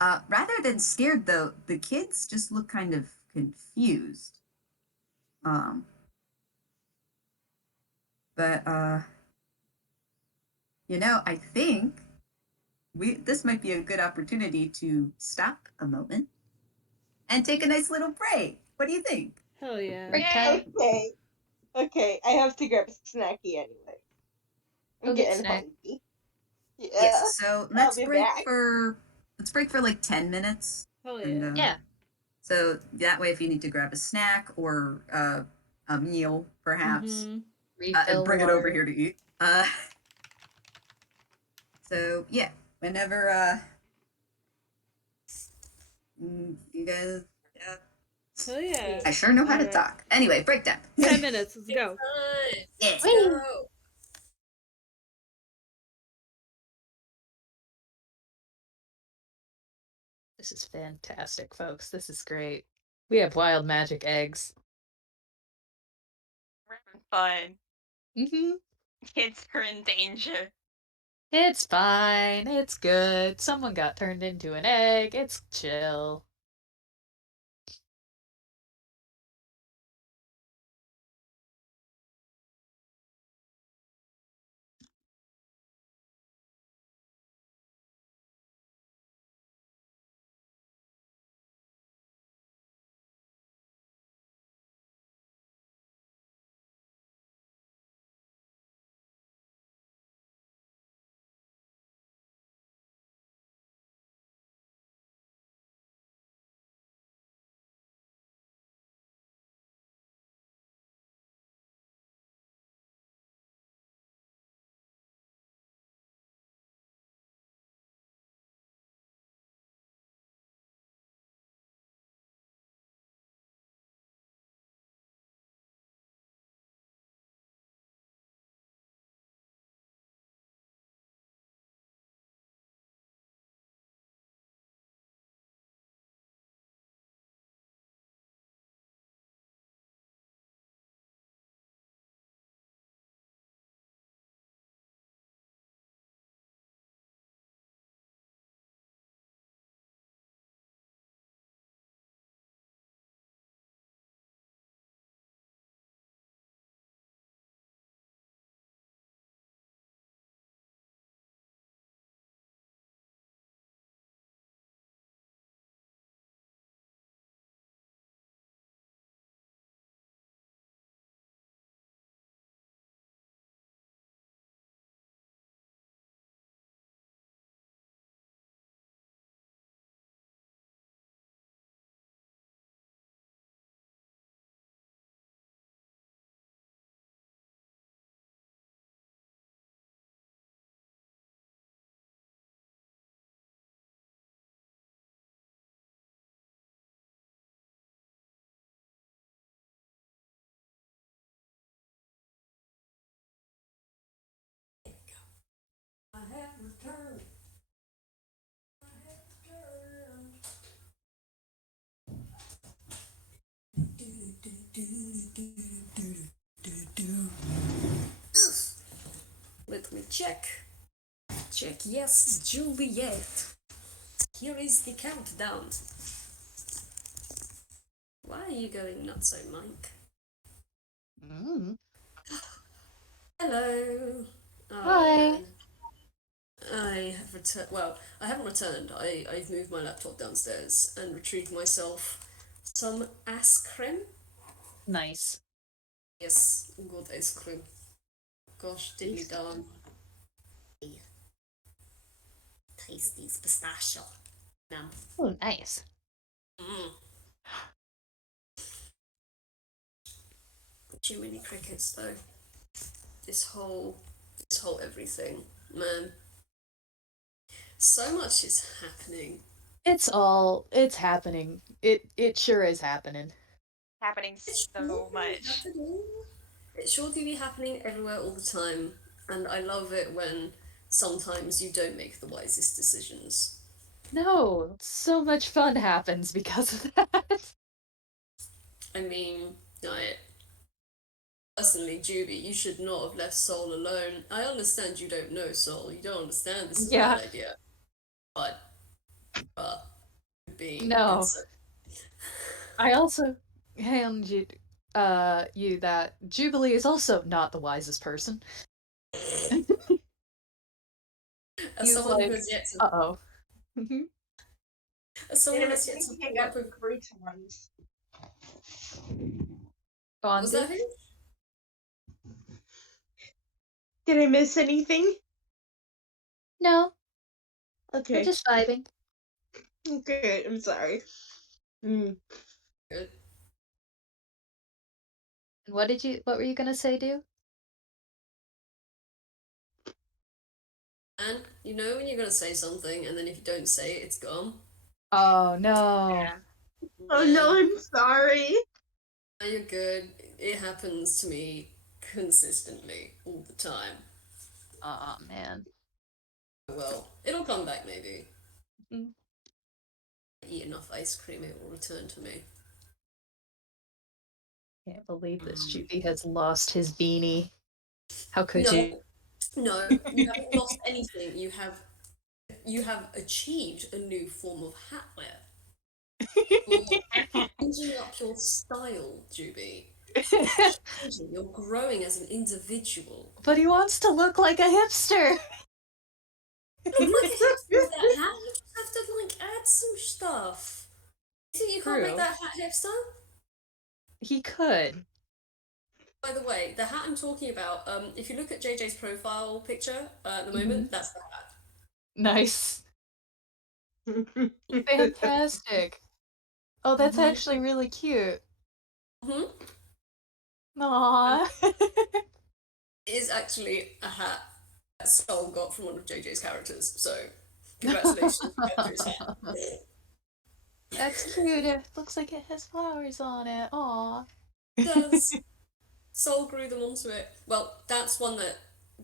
Rather than scared, though, the kids just look kind of confused. But I think this might be a good opportunity to stop a moment and take a nice little break. What do you think? Hell yeah. Break time. Okay, I have to grab a snacky anyway. I'm Go get getting snack. hungry. Yeah, Yes. So let's be break back. for like 10 minutes. Hell And, yeah. Yeah. So that way, if you need to grab a snack or a meal, perhaps, Mhm. Refill and bring it over water. here to eat. So yeah, whenever you guys, Hell yeah. I sure know how to Alright. talk. Anyway, breakdown. 10 minutes. Let's go. Yeah. Let's go. This is fantastic, folks. This is great. We have wild magic eggs. We're having fun. Mm-hmm. Kids are in danger. It's fine. It's good. Someone got turned into an egg. It's chill. Let me check. Check. Yes, Juliet. Here is the countdown. Why are you going nuts, so Mike? Hello. Oh, Hi. man. I have returned. Well, I haven't returned. I've moved my laptop downstairs and retrieved myself some ice cream. Nice. Yes, good ice cream. Gosh, diddly darn. Tasty pistachio. Nom. Oh, nice. Mm. Too many crickets though. This whole everything, man. So much is happening. It's happening. It sure is happening. Happening so much. Happening. It sure do be happening everywhere all the time, and I love it when sometimes you don't make the wisest decisions. No, so much fun happens because of that. I mean, personally, Juby, you should not have left Soul alone. I understand you don't know Soul. You don't understand this is a Yeah. bad idea. But being No. it's I also hand you that Jubilee is also not the wisest person. as He's someone like, who has yet to uh-oh. as someone And who I has yet to think I put got up with great ones. Go on, was Dewp. that who? Did I miss anything? No, we're Okay. just vibing. Good. I'm sorry. Good. And what were you gonna say, Dewp? And you know when you're gonna say something and then if you don't say it, it's gone. Oh no. Yeah. Oh no, Man, I'm sorry. no, you're good. It happens to me consistently all the time. Oh man. Well, it'll come back maybe. Mm. Eat enough ice cream, it will return to me. Can't believe this Juby has lost his beanie. How could No, you? no, you haven't lost anything. You have achieved a new form of hat wear. You're changing up your style, Juby. You're growing as an individual. But he wants to look like a hipster. Look like a hipster with that hat. You just have to like add some stuff. You think you can't make True. that hat hipster? He could. By the way, the hat I'm talking about, if you look at JJ's profile picture at the moment, that's the hat. Nice. Fantastic. Oh, that's Mhm. actually really cute. Hmm. Aww. It is actually a hat that Sol got from one of JJ's characters, so congratulations, you got his hat. That's cute. It looks like it has flowers on it. Aw. It does. Sol grew them onto it. Well, that's one that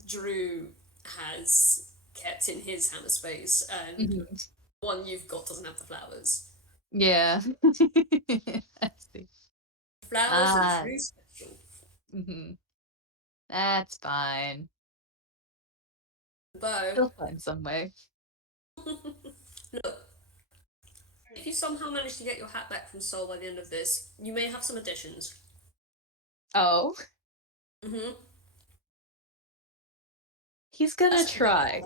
Drew has kept in his hammer space, and Mhm. the one you've got doesn't have the flowers. Yeah. I see. Flowers Ah. are Drew's special. That's fine. Bow. He'll find some way. Look, if you somehow manage to get your hat back from Sol by the end of this, you may have some additions. Oh, Mm-hmm. he's gonna That's try.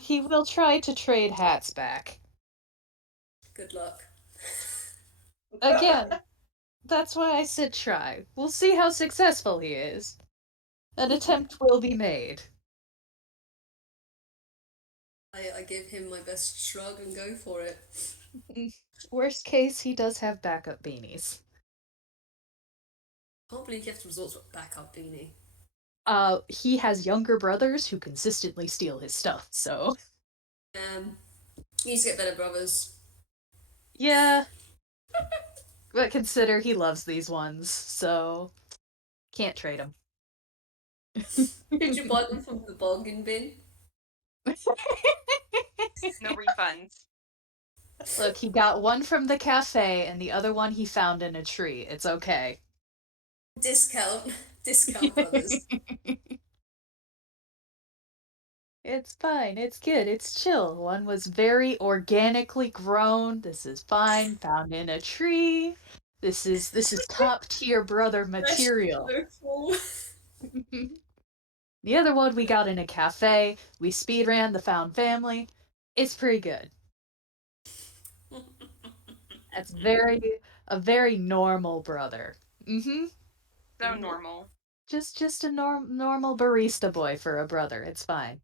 He will try to trade hats back. Good luck. Again, that's why I said try. We'll see how successful he is. An attempt will be made. I give him my best shrug and go for it. Worst case, he does have backup beanies. Can't believe you have to resort to a backup beanie. He has younger brothers who consistently steal his stuff, so. You need to get better brothers. Yeah. But consider he loves these ones, so. Can't trade him. Did you buy them from the bargain bin? No refunds. Look, he got one from the cafe and the other one he found in a tree. It's okay. Discount brothers. It's fine. It's good. It's chill. One was very organically grown. This is fine. Found in a tree. This is top tier brother material. Local. The other one we got in a cafe. We speed ran the found family. It's pretty good. That's a very normal brother. Mm-hmm. So normal. Just a normal barista boy for a brother. It's fine.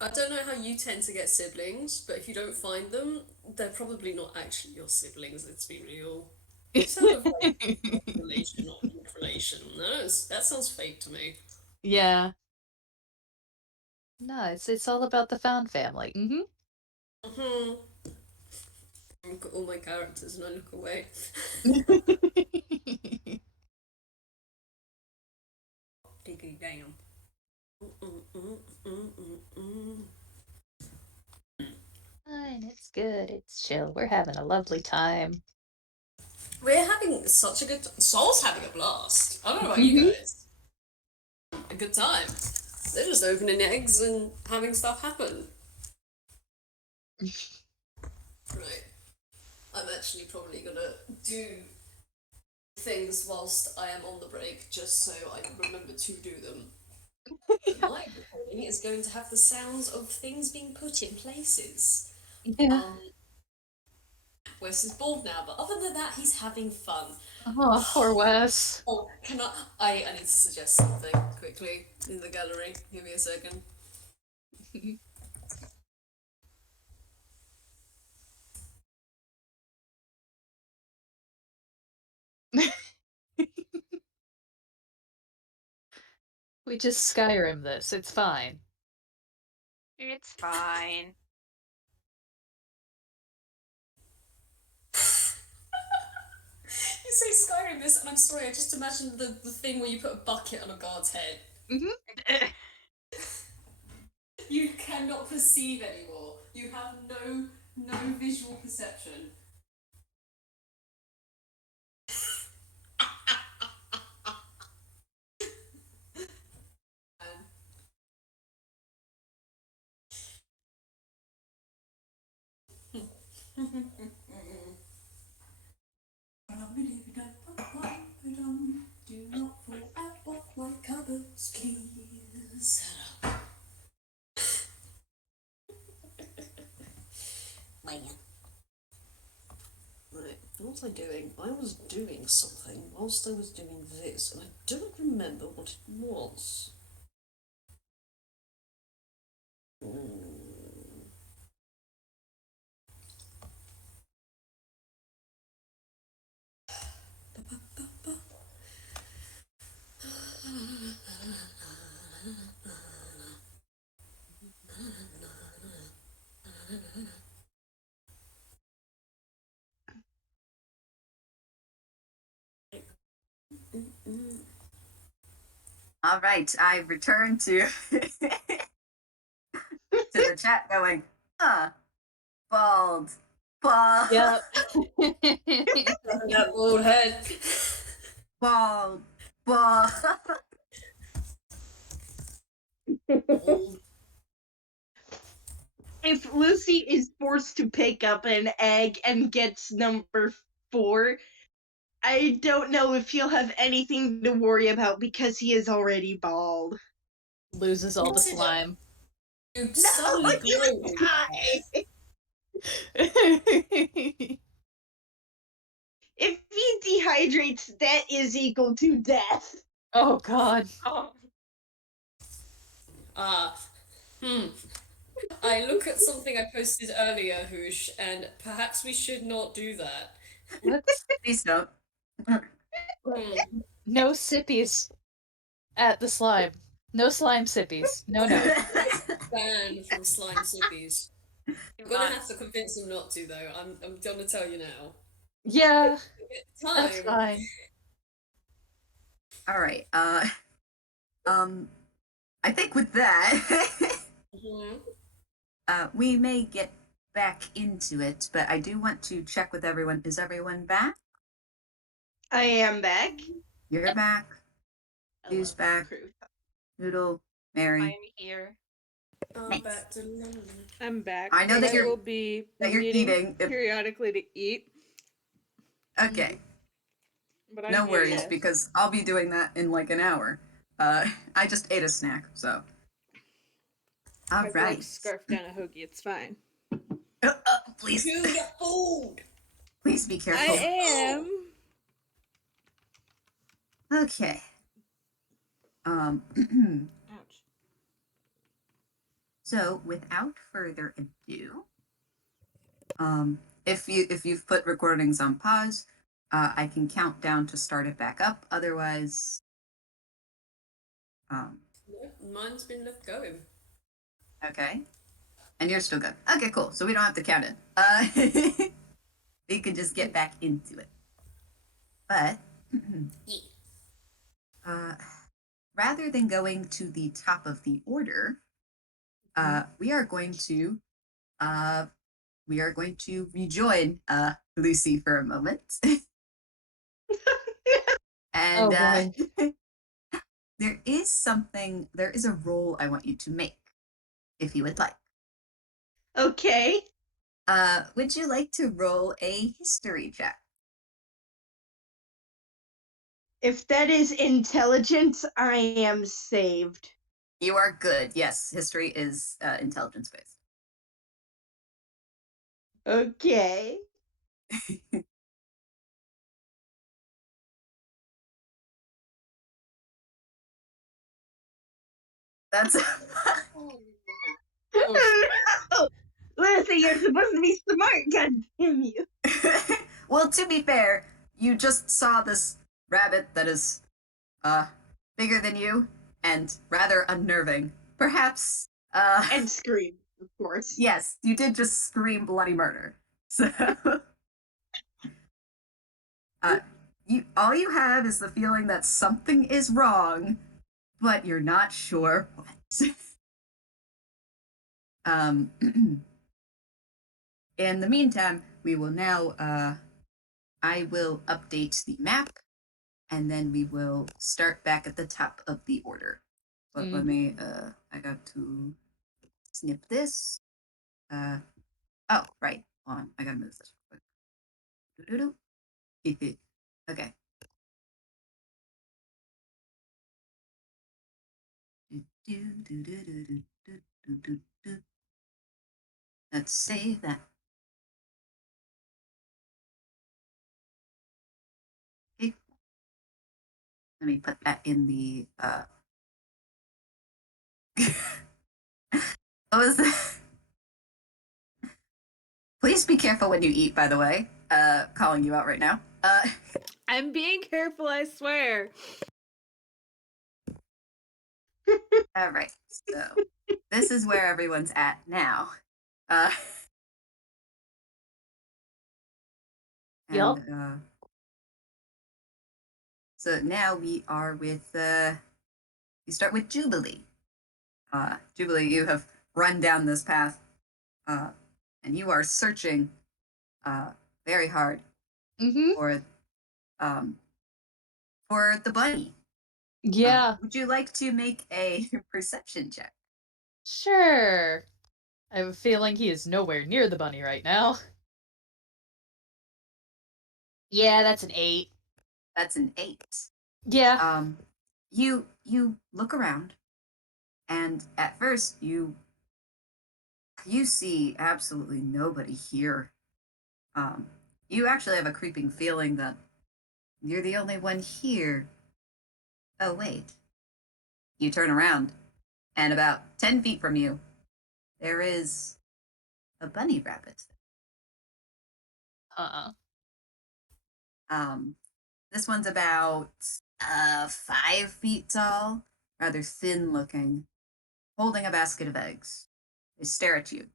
I don't know how you tend to get siblings, but if you don't find them, they're probably not actually your siblings, let's be real. You sound of like relation or relation. No, that sounds fake to me. Yeah. No, it's all about the found family. Mm-hmm. Mm-hmm. I look at all my characters and I look away. Diggity damn. Fine, it's good. It's chill. We're having a lovely time. We're having such a good Soul's having a blast. I don't know about you guys. A good time. They're just opening eggs and having stuff happen. Right. I'm actually probably gonna do things whilst I am on the break, just so I can remember to do them. My recording is going to have the sounds of things being put in places. Yeah. Wes is bald now, but other than that, he's having fun. Oh, poor Wes. Oh, can I need to suggest something quickly in the gallery. Give me a second. We just Skyrim this. It's fine. It's fine. You say Skyrim this, and I'm sorry, I just imagined the thing where you put a bucket on a guard's head. Mm-hmm. You cannot perceive anymore. You have no visual perception. Do not fall out of my cupboards, please. Man. Right, what was I doing? I was doing something whilst I was doing this, and I don't remember what it was. All right, I returned to the chat going, bald. Yep. That old head. Bald. If Luci is forced to pick up an egg and gets number 4, I don't know if he'll have anything to worry about because he is already bald. Loses all the slime. You No, suddenly you grow. die! If he dehydrates, that is equal to death. Oh god. Oh, I look at something I posted earlier, Hoosh, and perhaps we should not do that. Let's Please don't. no sippies at the slime. No slime sippies. No. Ban from slime sippies. I'm gonna have to convince him not to, though. I'm gonna tell you now. Yeah, Time. that's fine. All right. I think with that, we may get back into it, but I do want to check with everyone. Is everyone back? I am back. You're back. I Who's love back? crew. Noodle, Mary. I'm here. I'm Nice. back to London. I'm back. I know but that I you're- will be that you're needing eating. periodically to eat. Okay, But I'm no here, worries, yes. because I'll be doing that in like an hour. I just ate a snack, so. All I've right. like scarfed down a hoagie. It's fine. Please, To the food! please be I careful. am. Okay. Ouch. So, without further ado, if you've put recordings on pause, I can count down to start it back up. Otherwise, No, mine's been left going. okay. And you're still good. Okay, cool. So we don't have to count it. We could just get back into it. But Yeah. rather than going to the top of the order, we are going to rejoin Luci for a moment. And there is a roll I want you to make, if you would like. Okay. Would you like to roll a history check? If that is intelligence, I am saved. You are good. Yes, history is intelligence based. Okay. That's Oh, Lucy, you're supposed to be smart, god damn you. well, to be fair, you just saw this rabbit that is bigger than you and rather unnerving. Perhaps And scream, of course. yes, you did just scream bloody murder. So all you have is the feeling that something is wrong, but you're not sure what. In the meantime, we will now I will update the map, and then we will start back at the top of the order. But let me I got to snip this. Oh, right. Hold on. I gotta move this real quick. Doo-doo-doo. Okay. Let's save that. Okay. Let me put that in the what was that? Please be careful when you eat, by the way. Calling you out right now. I'm being careful, I swear. All right. So this is where everyone's at now. Yup. So now we are with we start with Jubilee. Jubilee, you have run down this path, and you are searching very hard for the bunny. Yeah, Would you like to make a perception check? sure. I have a feeling he is nowhere near the bunny right now. Yeah, that's an 8. That's an 8. Yeah. You look around, and at first you see absolutely nobody here. You actually have a creeping feeling that you're the only one here. Oh wait. You turn around, and about 10 feet from you, there is a bunny rabbit. This one's about 5 feet tall, rather thin looking, holding a basket of eggs. They stare at you,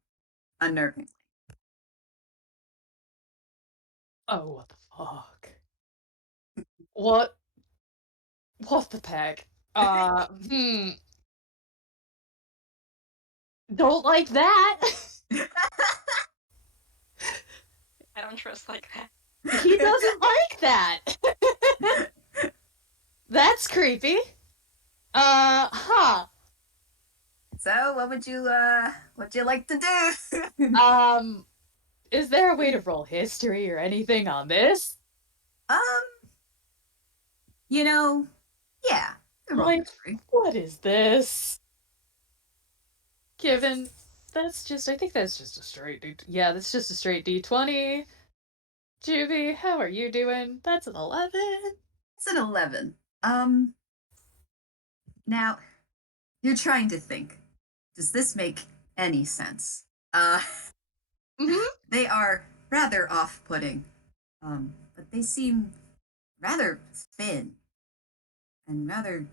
unnervingly. Oh, what the fuck? What? What the heck? Don't like that. I don't trust like that. He doesn't like that. That's creepy. Huh. So, what'd you like to do? Is there a way to roll history or anything on this? um, you know, yeah, you roll Like, history. what is this? Given I think that's just a straight yeah, that's just a straight D20. Juby, how are you doing? That's an 11. It's an 11. Now you're trying to think. Does this make any sense? Uh, Mm-hmm. they are rather off-putting, but they seem rather thin and rather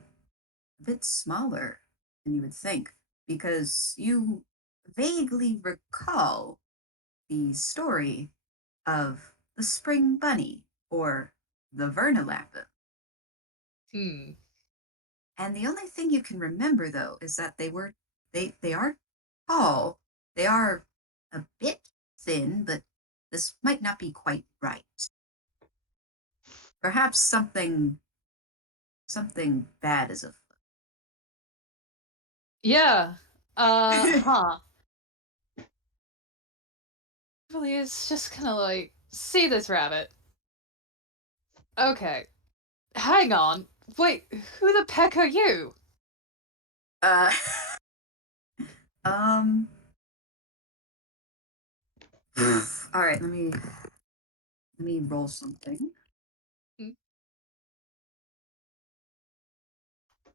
a bit smaller than you would think, because you vaguely recall the story of the spring bunny or the Vernal. Hmm. And the only thing you can remember though is that they are tall. They are a bit thin, but this might not be quite right. Perhaps something bad is afoot. Yeah. Huh. Really is just kind of like, see this rabbit. Okay. Hang on. Wait, who the peck are you? Uh um all right, let me roll something. Hmm.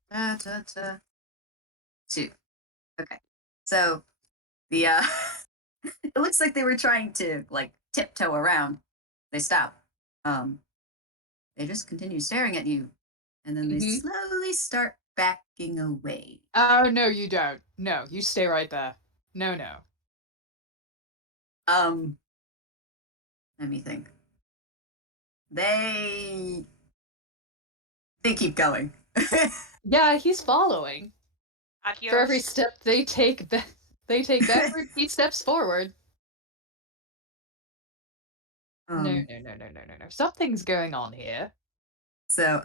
Da, da, da. 2. Okay. So the it looks like they were trying to like tiptoe around. They stop. Um they just continue staring at you, and then they Mm-hmm. slowly start backing away. Oh, no, you don't. No, you stay right there. No, no. Um let me think. They they keep going. Yeah, he's following. For every Adios. step they take backward, he steps forward. No, um no, no, no, no, no, no. Something's going on here. so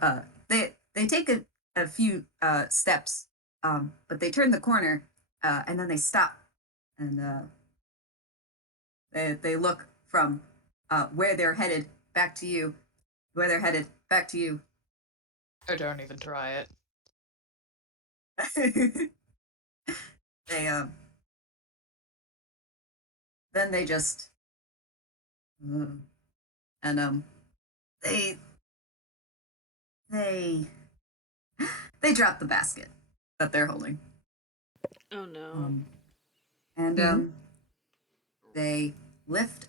they take a few steps, but they turn the corner, and then they stop, and they look from where they're headed back to you, where they're headed back to you. Oh, don't even try it. they then they just and they they they drop the basket that they're holding. Oh no. Um, and Mhm. they lift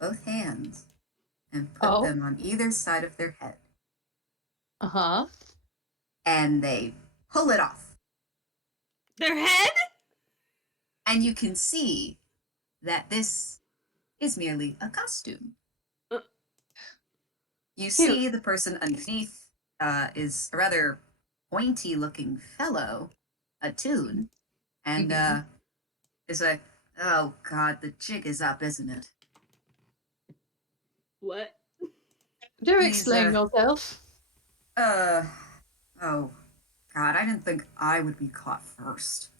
both hands and put Oh. them on either side of their head, Uh-huh. and they pull it off. Their head? And you can see that this is merely a costume. Uh, You He see the person underneath is a rather pointy looking fellow, a Toon, and Mhm. is like, oh god, the jig is up, isn't it? what? Do He's explain yourself. uh, oh god, I didn't think I would be caught first.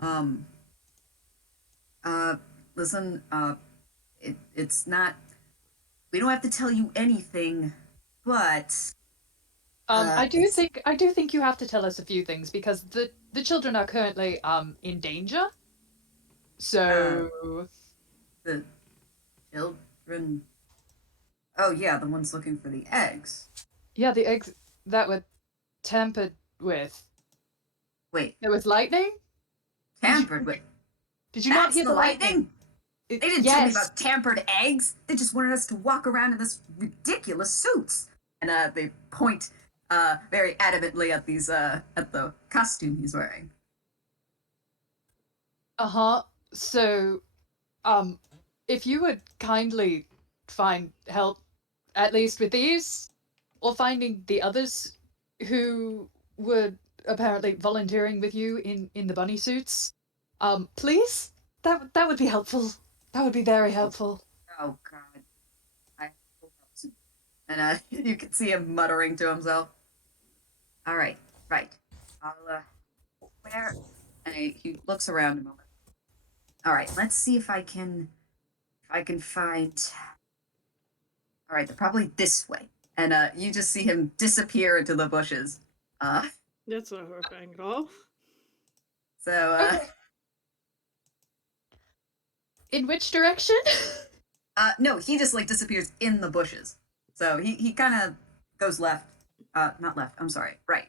Um, uh, listen, it's not, we don't have to tell you anything, but, it's, I do think you have to tell us a few things because the children are currently in danger. uh, So the children, oh yeah, the ones looking for the eggs. yeah, the eggs that were tampered with. Wait, There was lightning? Did you tampered with? did you not That's hear the the lightning? lightning? They didn't tell me Yes. about tampered eggs. They just wanted us to walk around in this ridiculous suits. And they point very adamantly at these at the costume he's wearing. Uh-huh. So um if you would kindly find help at least with these or finding the others who were apparently volunteering with you in the bunny suits, please, that would be helpful. That would be very Oh, helpful. oh God! I hope that wasn't. And you can see him muttering to himself. All right, Right. I'll, where? And he looks around a moment. All right, let's see if I can find. All right, they're probably this way. And you just see him disappear into the bushes. That's not horrifying at all. So Okay. In which direction? no, he just like disappears in the bushes. So he kind of goes left. Not left. I'm sorry, right.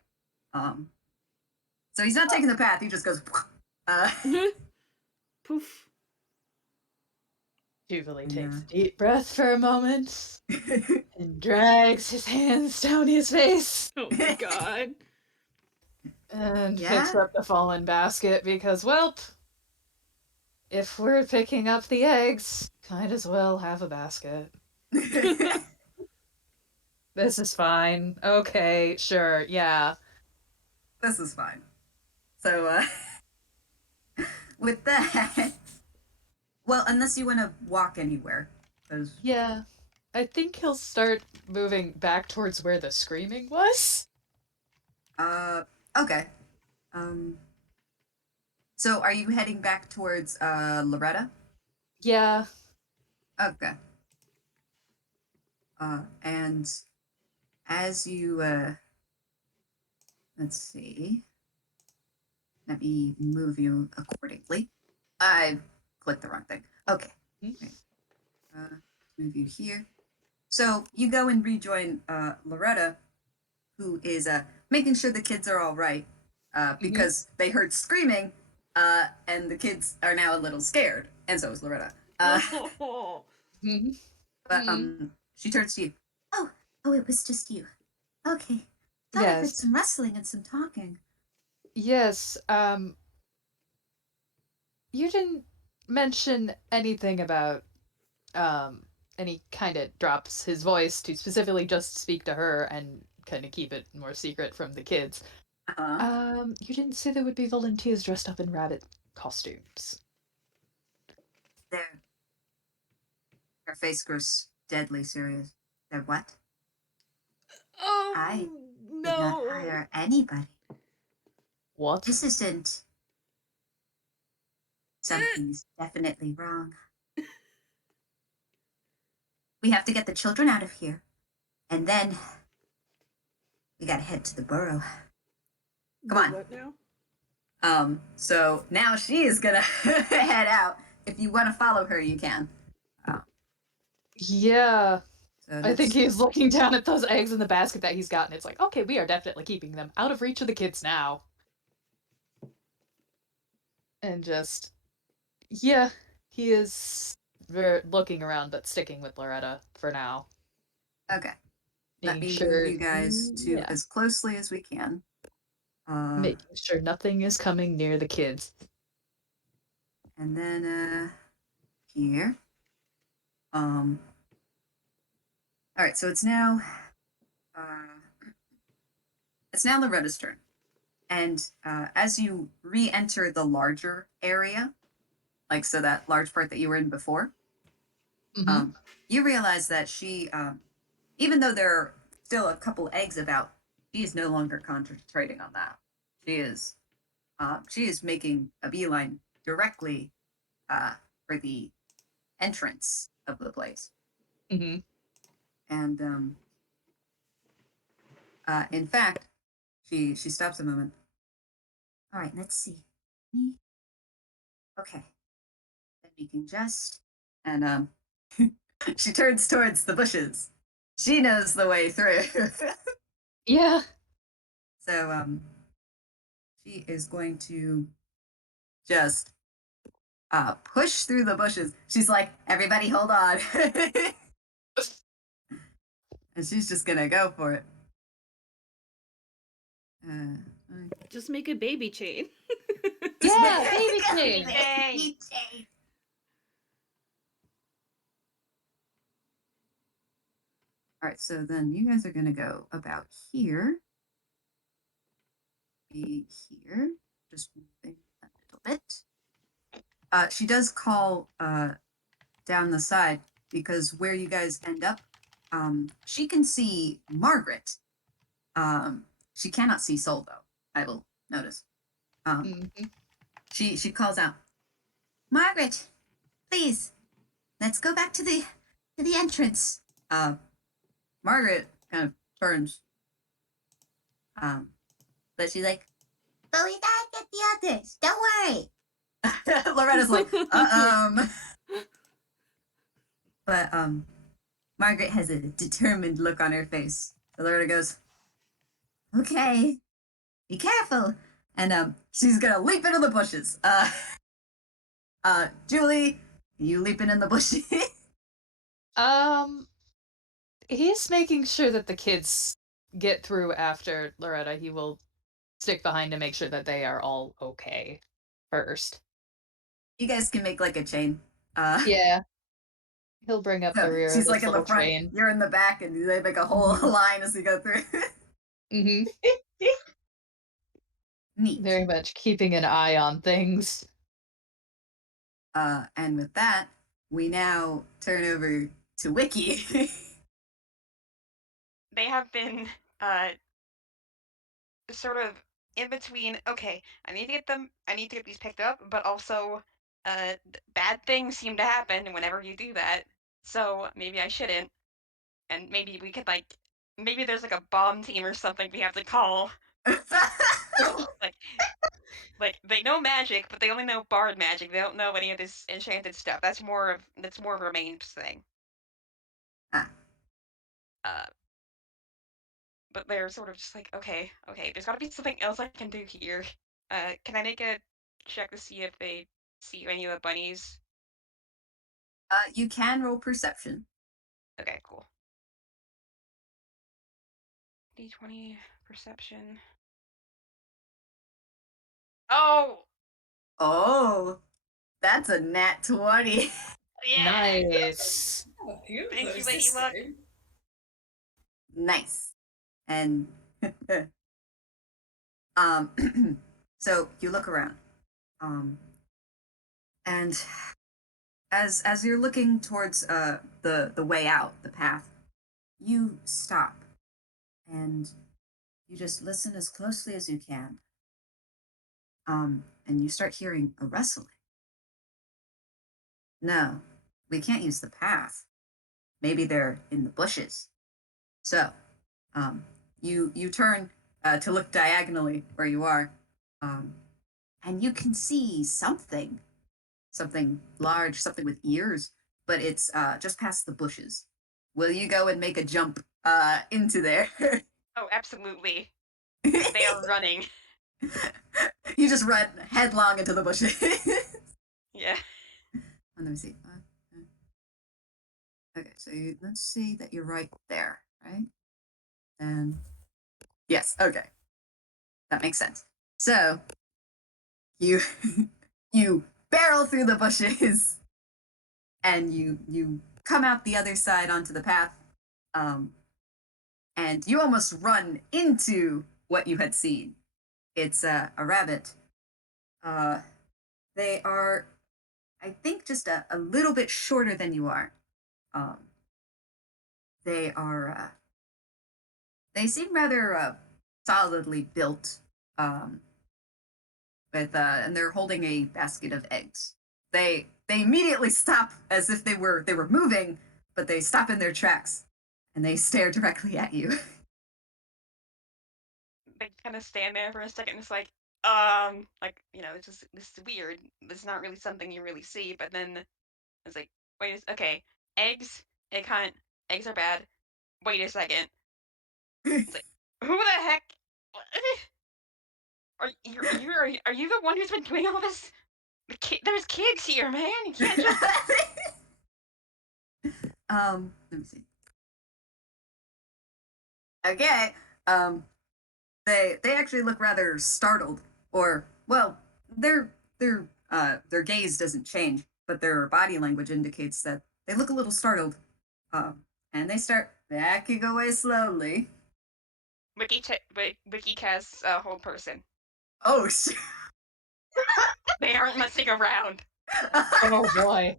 So he's not taking the path. He just goes. Poof. Jubilee takes Yeah. a deep breath for a moment and drags his hands down his face Oh my god. and Yeah? picks up the fallen basket because, well, if we're picking up the eggs, might as well have a basket. This is fine. Okay, sure, yeah. This is fine. So with that, well, unless you want to walk anywhere, 'cause- Yeah. I think he'll start moving back towards where the screaming was. okay. So are you heading back towards Loretta? Yeah. Okay. And as you let's see. Let me move you accordingly. I clicked the wrong thing. Okay. Mhm. Move you here. So you go and rejoin Loretta, who is making sure the kids are all right, because they heard screaming, and the kids are now a little scared, and so is Loretta. Mhm. But she turns to you. Oh, it was just you. Okay. Thought I heard Yes. some rustling and some talking. Yes, you didn't mention anything about, and he kind of drops his voice to specifically just speak to her and kind of keep it more secret from the kids. You didn't say there would be volunteers dressed up in rabbit costumes. There. Her face grows deadly serious. They're what? Oh I no. did not hire anybody. What? This isn't. Something's definitely wrong. We have to get the children out of here. And then we gotta head to the burrow. Come on. What now? So now she is gonna head out. If you want to follow her, you can. Yeah. So I think he's looking down at those eggs in the basket that he's got, and it's like, okay, we are definitely keeping them out of reach of the kids now. And just, yeah, he is looking around, but sticking with Loretta for now. Okay. Let Making me sure, move you guys to yeah, as closely as we can. making sure nothing is coming near the kids. And then here. All right, so it's now Loretta's turn. And as you re-enter the larger area, like so that large part that you were in before, Mhm. you realize that she, even though there are still a couple eggs about, she is no longer concentrating on that. She is making a beeline directly for the entrance of the place. Mhm. And in fact, she stops a moment. All right, let's see. Okay, then we can just and she turns towards the bushes. She knows the way through. Yeah. So she is going to just push through the bushes. She's like, everybody hold on. And she's just gonna go for it. Just make a baby chain. Yeah, baby chain. Yay. All right, so then you guys are gonna go about here. Be here, just moving a little bit. She does call down the side because where you guys end up, she can see Margaret. She cannot see Sol though. I will notice. Um, Mm-hmm. she calls out, Margaret, please, let's go back to the entrance. Margaret kind of turns, but she's like, but we gotta get the others. Don't worry. Loretta's like, but Margaret has a determined look on her face. So Loretta goes, okay, be careful. And she's gonna leap into the bushes. Julie, you leaping in the bushes? He's making sure that the kids get through after Loretta. He will stick behind to make sure that they are all okay first. You guys can make like a chain. Yeah. He'll bring up the So rear of she's this like in the little front, train. you're in the back, and they make a whole line as you go through. Mm-hmm. Neat. Very much keeping an eye on things. And with that, we now turn over to Wiki. They have been sort of in between. Okay, I need to get them. I need to get these picked up, but also, bad things seem to happen whenever you do that. So maybe I shouldn't. And maybe we could maybe there's like a bomb team or something we have to call. like, they know magic, but they only know bard magic. They don't know any of this enchanted stuff. That's more of Remain's thing. Ah. But they're sort of just like, okay, there's got to be something else I can do here. Can I make a check to see if they see any of the bunnies? You can roll perception. Okay, cool. D20 perception. Oh, Oh, that's a nat 20. yeah! Nice. Oh, a few of Thank you, those Lady this Luck. game. Nice. And so you look around. And as you're looking towards the way out, the path, you stop and you just listen as closely as you can. And you start hearing a rustling. No, we can't use the path. Maybe they're in the bushes. So, you turn to look diagonally where you are, and you can see something large, something with ears, but it's just past the bushes. Will you go and make a jump into there? Oh, absolutely. They are running. You just run headlong into the bushes. Yeah. Let me see. Okay, so let's see that you're right there, right? And yes, okay, that makes sense. So you you barrel through the bushes, and you come out the other side onto the path, and you almost run into what you had seen. It's a rabbit. They are, I think, just a little bit shorter than you are. Um, they are they seem rather solidly built, with and they're holding a basket of eggs. They immediately stop as if they were moving, but they stop in their tracks and they stare directly at you. They kind of stand there for a second and it's this is weird. This is not really something you really see, but then it's like, wait, okay, eggs, egg hunt, eggs are bad. Wait a second. It's like, who the heck? Are you the one who's been doing all this? There's kids here, man. You can't just. Let me see. Okay. They actually look rather startled, or well, their gaze doesn't change, but their body language indicates that they look a little startled. And they start backing away slowly. Wiki casts a whole person. Oh shit! They aren't messing around. Oh boy.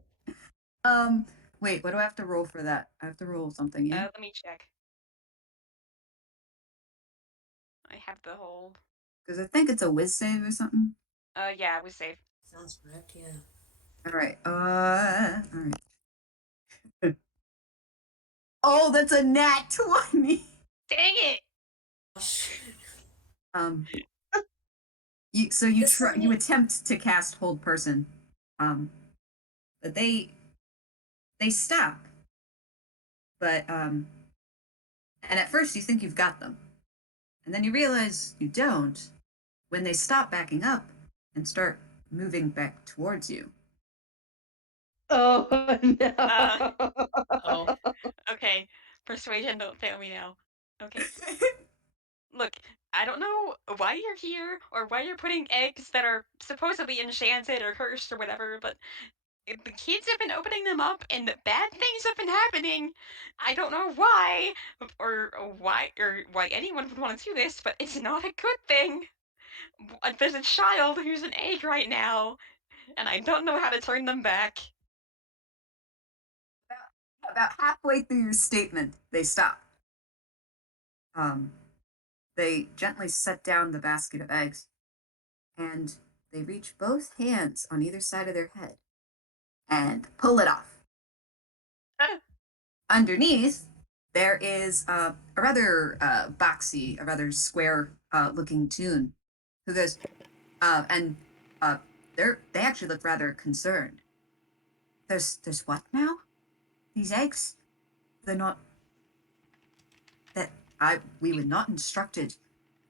Wait, what do I have to roll for that? I have to roll something, yeah? Let me check. I have the whole. Because I think it's a whiz save or something. Yeah, it was safe. Sounds correct, yeah. All right. All right. Oh, that's a nat 20. Dang it! Gosh. Um, you This try one you you- attempt to cast hold person, but they stop. But and at first you think you've got them, and then you realize you don't when they stop backing up and start moving back towards you. Oh no. Oh. Okay. Persuasion, don't fail me now. Okay. Look, I don't know why you're here or why you're putting eggs that are supposedly enchanted or cursed or whatever, but the kids have been opening them up and bad things have been happening. I don't know why or why anyone would want to do this, but it's not a good thing. There's a child who's an egg right now, and I don't know how to turn them back. About halfway through your statement, they stop. They gently set down the basket of eggs, and they reach both hands on either side of their head and pull it off. Underneath, there is a rather boxy, a rather square looking Toon who goes, and they actually look rather concerned. There's what now? These eggs? They're not. That we were not instructed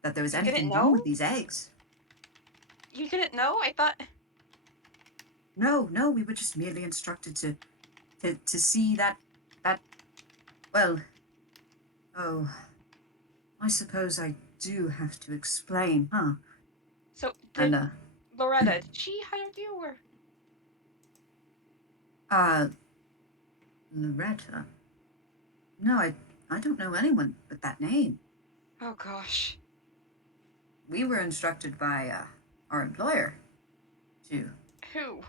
that there was You didn't anything wrong know? with these eggs. You didn't know? I thought. No, we were just merely instructed to see that well, oh, I suppose I do have to explain, huh? So, And did Loretta, did she hire you or? Loretta. No, I don't know anyone with that name. Oh gosh. We were instructed by our employer to Who?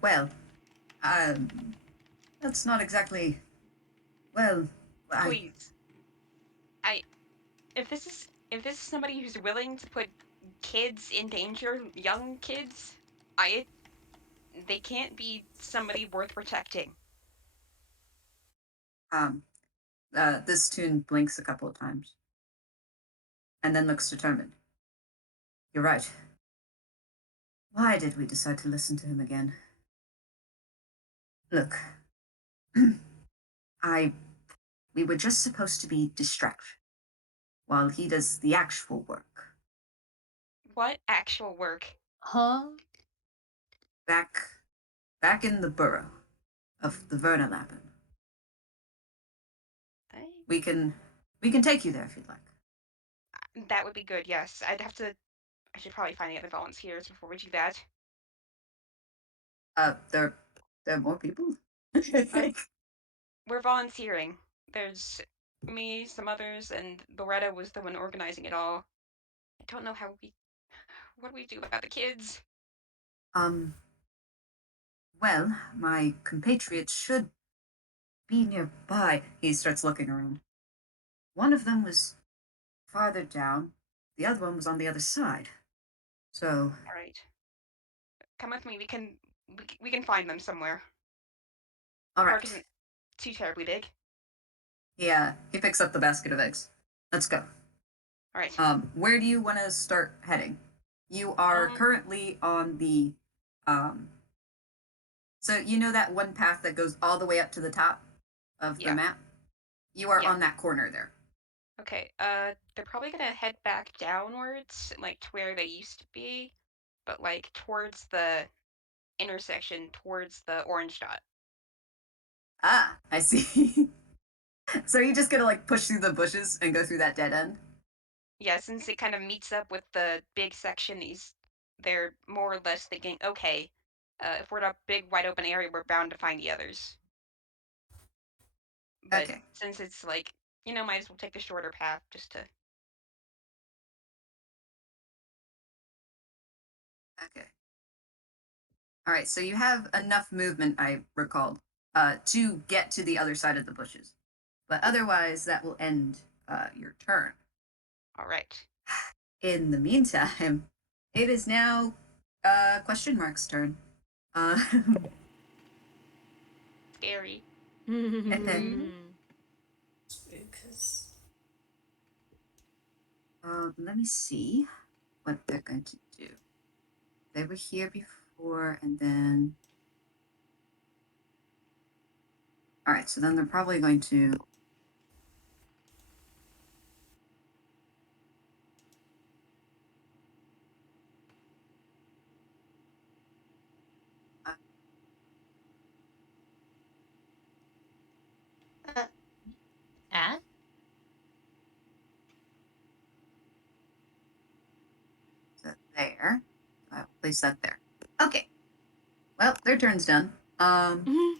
well, um that's not exactly well I Please. I. If this is somebody who's willing to put kids in danger, young kids, they can't be somebody worth protecting. um this Toon blinks a couple of times and then looks determined. You're right. Why did we decide to listen to him again? Look, I we were just supposed to be distraction while he does the actual work. What actual work? Huh? Back back in the burrow of the Vernal Lab. I, We can take you there if you'd like. that would be good, yes. I should probably find the other volunteers before we do that. There are more people. We're volunteering. There's me, some others, and Loretta was the one organizing it all. I don't know what do we do about the kids? um, well, my compatriots should be nearby. He starts looking around. One of them was farther down. The other one was on the other side. So, All right. Come with me. We can find them somewhere. all Park right. isn't too terribly big. He picks up the basket of eggs. Let's go. All right. Where do you want to start heading? You are currently on the, um, so you know that one path that goes all the way up to the top of the Yeah. map? You are Yeah. on that corner there. Okay. They're probably gonna head back downwards, like to where they used to be, but like towards the intersection, towards the orange dot. Ah, I see. So you're just gonna like push through the bushes and go through that dead end? Yeah, since it kind of meets up with the big section, they're more or less thinking, okay, if we're in a big wide open area, we're bound to find the others. But Okay. since it's like, might as well take the shorter path just to. Okay. All right, so you have enough movement, I recalled, to get to the other side of the bushes. But otherwise, that will end your turn. All right. In the meantime, it is now question mark's turn. Scary. Because Let me see what they're going to do. They were here before, and then. All right, so then they're probably going to. Ah? That there. I'll place that there. Okay. Well, their turn's done.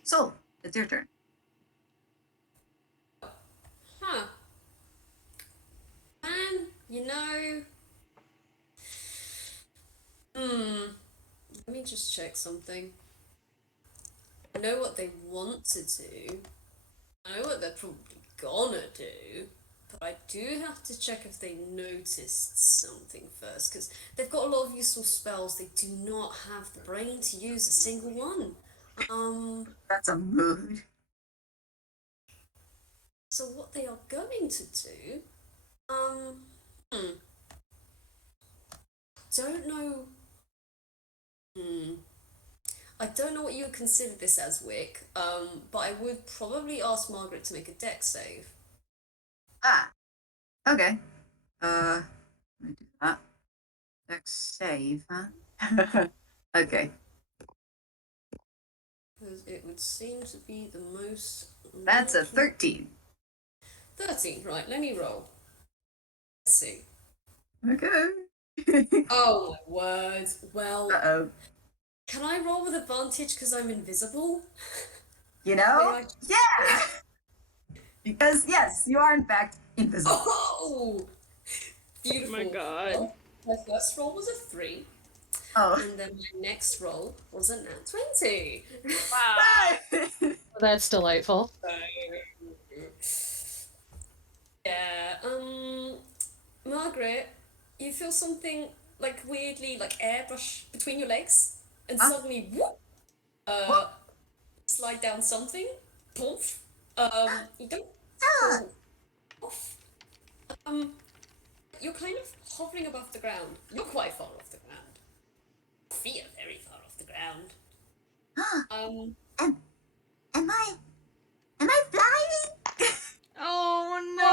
Soul, it's your turn. Huh. Man, you know. Let me just check something. I know what they want to do. I know what they're probably gonna do. But I do have to check if they noticed something first, because they've got a lot of useful spells. They do not have the brain to use a single one. That's a mood. So what they are going to do, don't know. I don't know what you would consider this as, Wick. But I would probably ask Margaret to make a dex save. Ah. Okay. Let me do that. Dex save, huh? Okay. Because it would seem to be the most. That's a 13. 13, right, let me roll. Let's see. Okay. Oh my word. Well, Uh-oh. can I roll with advantage because I'm invisible? You know? May I- Yeah! Because, yes, you are in fact invisible. Oh! Beautiful. Oh my god. Well, my first roll was a 3, Oh. and then my next roll was a nat 20. Wow. That's delightful. Yeah, Margaret, you feel something like weirdly like airbrush between your legs, and Huh? suddenly whoop, What? slide down something, poof. You don't Ah. fall off. You're kind of hovering above the ground. You're quite far off the ground. Feet are very far off the ground. Am I flying? Oh no!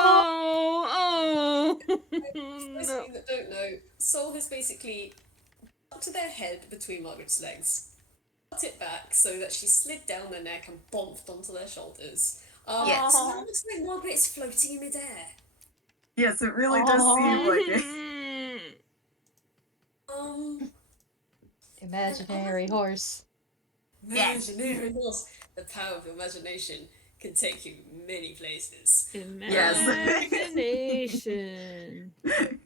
For Oh those no! of you that don't know, Soul has basically up to their head between Margaret's legs, cut it back so that she slid down their neck and bonked onto their shoulders. Yes. So now it looks like Margaret is floating in midair. Yes, it really does seem like it. Um, Imaginary horse. Yes. imaginary horse. The power of imagination can take you many places. Imagination. I'm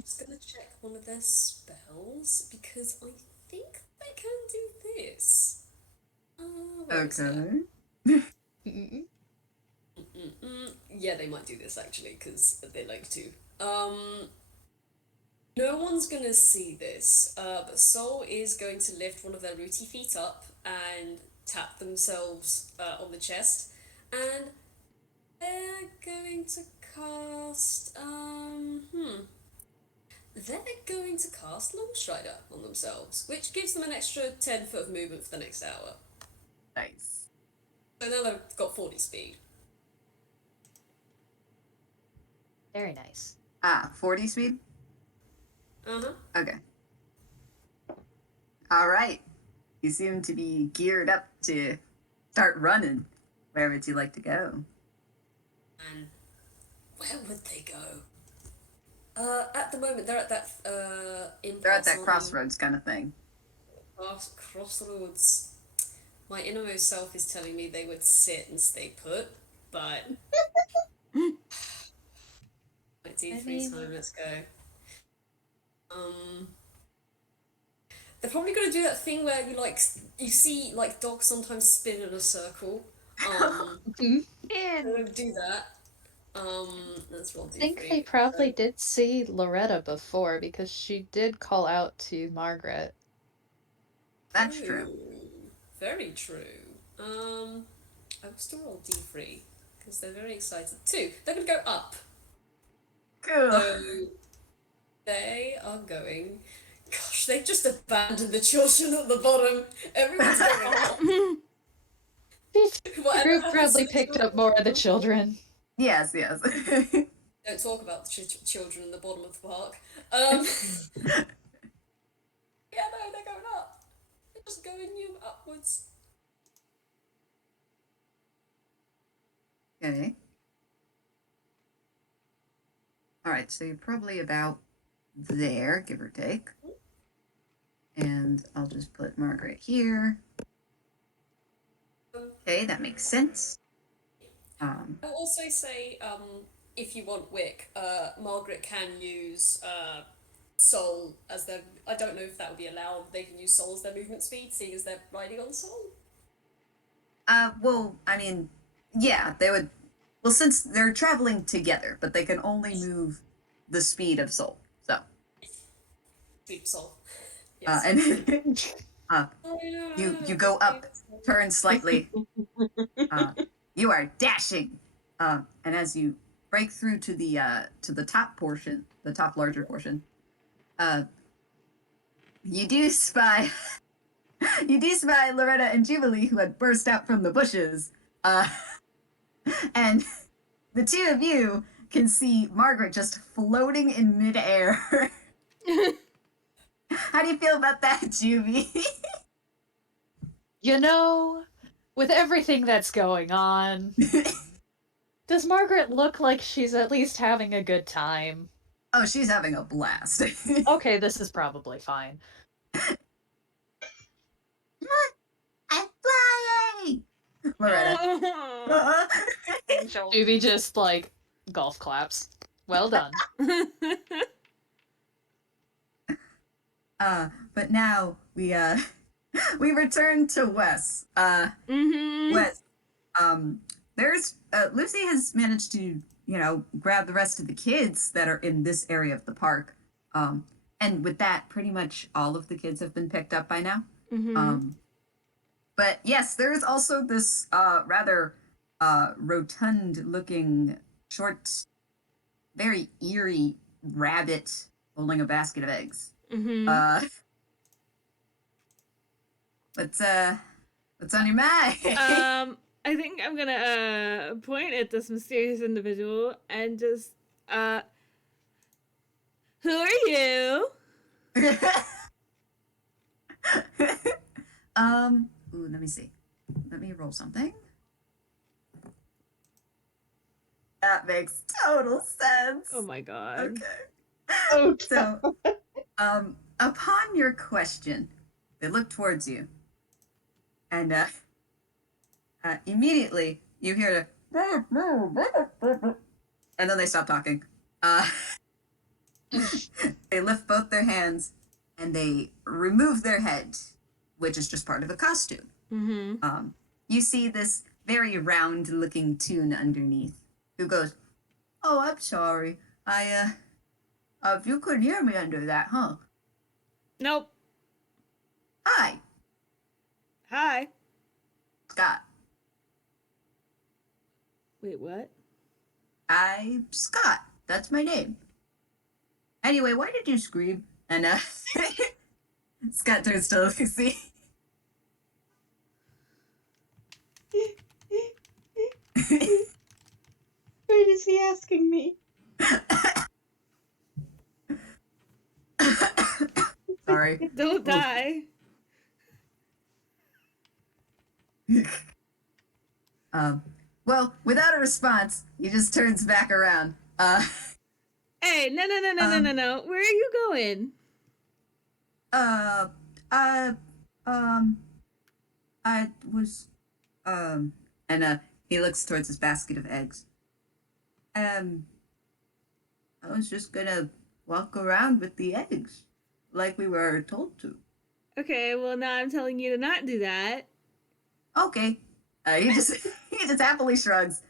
just gonna check one of their spells because I think they can do this. Where is it? Okay. Yeah, they might do this actually because they like to. No one's gonna see this, but Soul is going to lift one of their rooty feet up and tap themselves on the chest, and they're going to cast. They're going to cast Longstrider on themselves, which gives them an extra 10 foot of movement for the next hour. Nice. So now they've got 40 speed. Very nice. 40 speed? Uh-huh. Okay. All right. You seem to be geared up to start running. Where would you like to go? And where would they go? At the moment, they're at that impasse. They're at that crossroads kind of thing. Crossroads. My innermost self is telling me they would sit and stay put, but 23 time, let's go. They're probably gonna do that thing where you see like dogs sometimes spin in a circle. They're gonna do that. Let's roll I think D3. they probably did see Loretta before because she did call out to Margaret. That's true. Very true. I will still roll D3 because they're very excited. 2. They're going to go up. Cool. So they are going. Gosh, they just abandoned the children at the bottom. Everyone's going up. The Whatever group happens probably to the picked up children more at of the bottom- children. Yes, yes. Don't talk about the children in the bottom of the park. Yeah, no, they're going up. They're just going upwards. Okay. Alright, so you're probably about there, give or take. And I'll just put Margaret here. Okay, that makes sense. I'll also say, if you want Wick, Margaret can use Soul as their. I don't know if that would be allowed. They can use Soul as their movement speed, seeing as they're riding on Soul. Well, I mean, yeah, they would. Well, since they're traveling together, but they can only move the speed of Soul. So, Sleep Soul. Yes. and you go up, turn slightly. You are dashing, and as you break through to the top portion, the top larger portion, you do spy. You do spy Loretta and Jubilee, who had burst out from the bushes, and the two of you can see Margaret just floating in midair. How do you feel about that, Juvie? You know, with everything that's going on, does Margaret look like she's at least having a good time? Oh, she's having a blast. Okay, this is probably fine. I'm flying! Loretta. Angel. Juby just, like, golf claps. Well done. But now we we return to Wes. Wes, there's Lucy has managed to, grab the rest of the kids that are in this area of the park. And with that, pretty much all of the kids have been picked up by now. But yes, there is also this rather rotund-looking, short, very eerie rabbit holding a basket of eggs. What's on your mind? I think I'm gonna point at this mysterious individual and just who are you? Ooh, let me see. Let me roll something. That makes total sense. Oh my god. Okay. Oh, So, upon your question, they look towards you, and immediately you hear the, and then they stop talking. They lift both their hands, and they remove their head, which is just part of the costume. You see this very round-looking tune underneath, who goes, "Oh, I'm sorry. You couldn't hear me under that, huh? Nope. Hi, Hi. Scott. Wait, what? I'm Scott. That's my name. Anyway, why did you scream?" And Scott turns to Lucy. What is he asking me? Sorry. Don't die. Well, without a response, he just turns back around. Hey, no. Where are you going? I was, and he looks towards his basket of eggs. I was just gonna walk around with the eggs, like we were told to. Okay, well now I'm telling you to not do that. Okay. He just happily shrugs.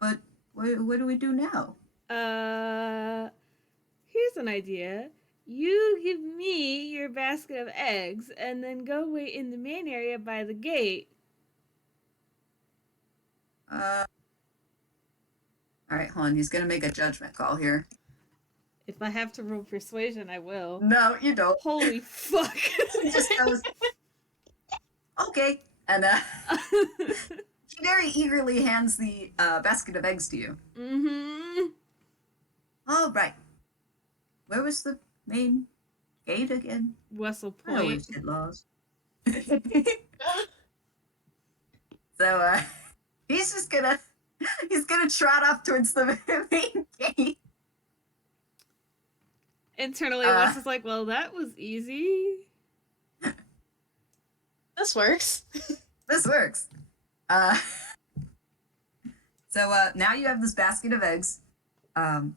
But what do we do now? Here's an idea. You give me your basket of eggs, and then go wait in the main area by the gate. All right, hold on. He's gonna make a judgment call here. If I have to roll persuasion, I will. No, you don't. Holy fuck. He just goes, okay, and he very eagerly hands the basket of eggs to you. Mm-hmm. All right. Where was the main gate again? Wessel I always Point. get lost. So he's gonna trot off towards the main gate. Internally, Wes is like, well, that was easy. This works. This works. So now you have this basket of eggs. And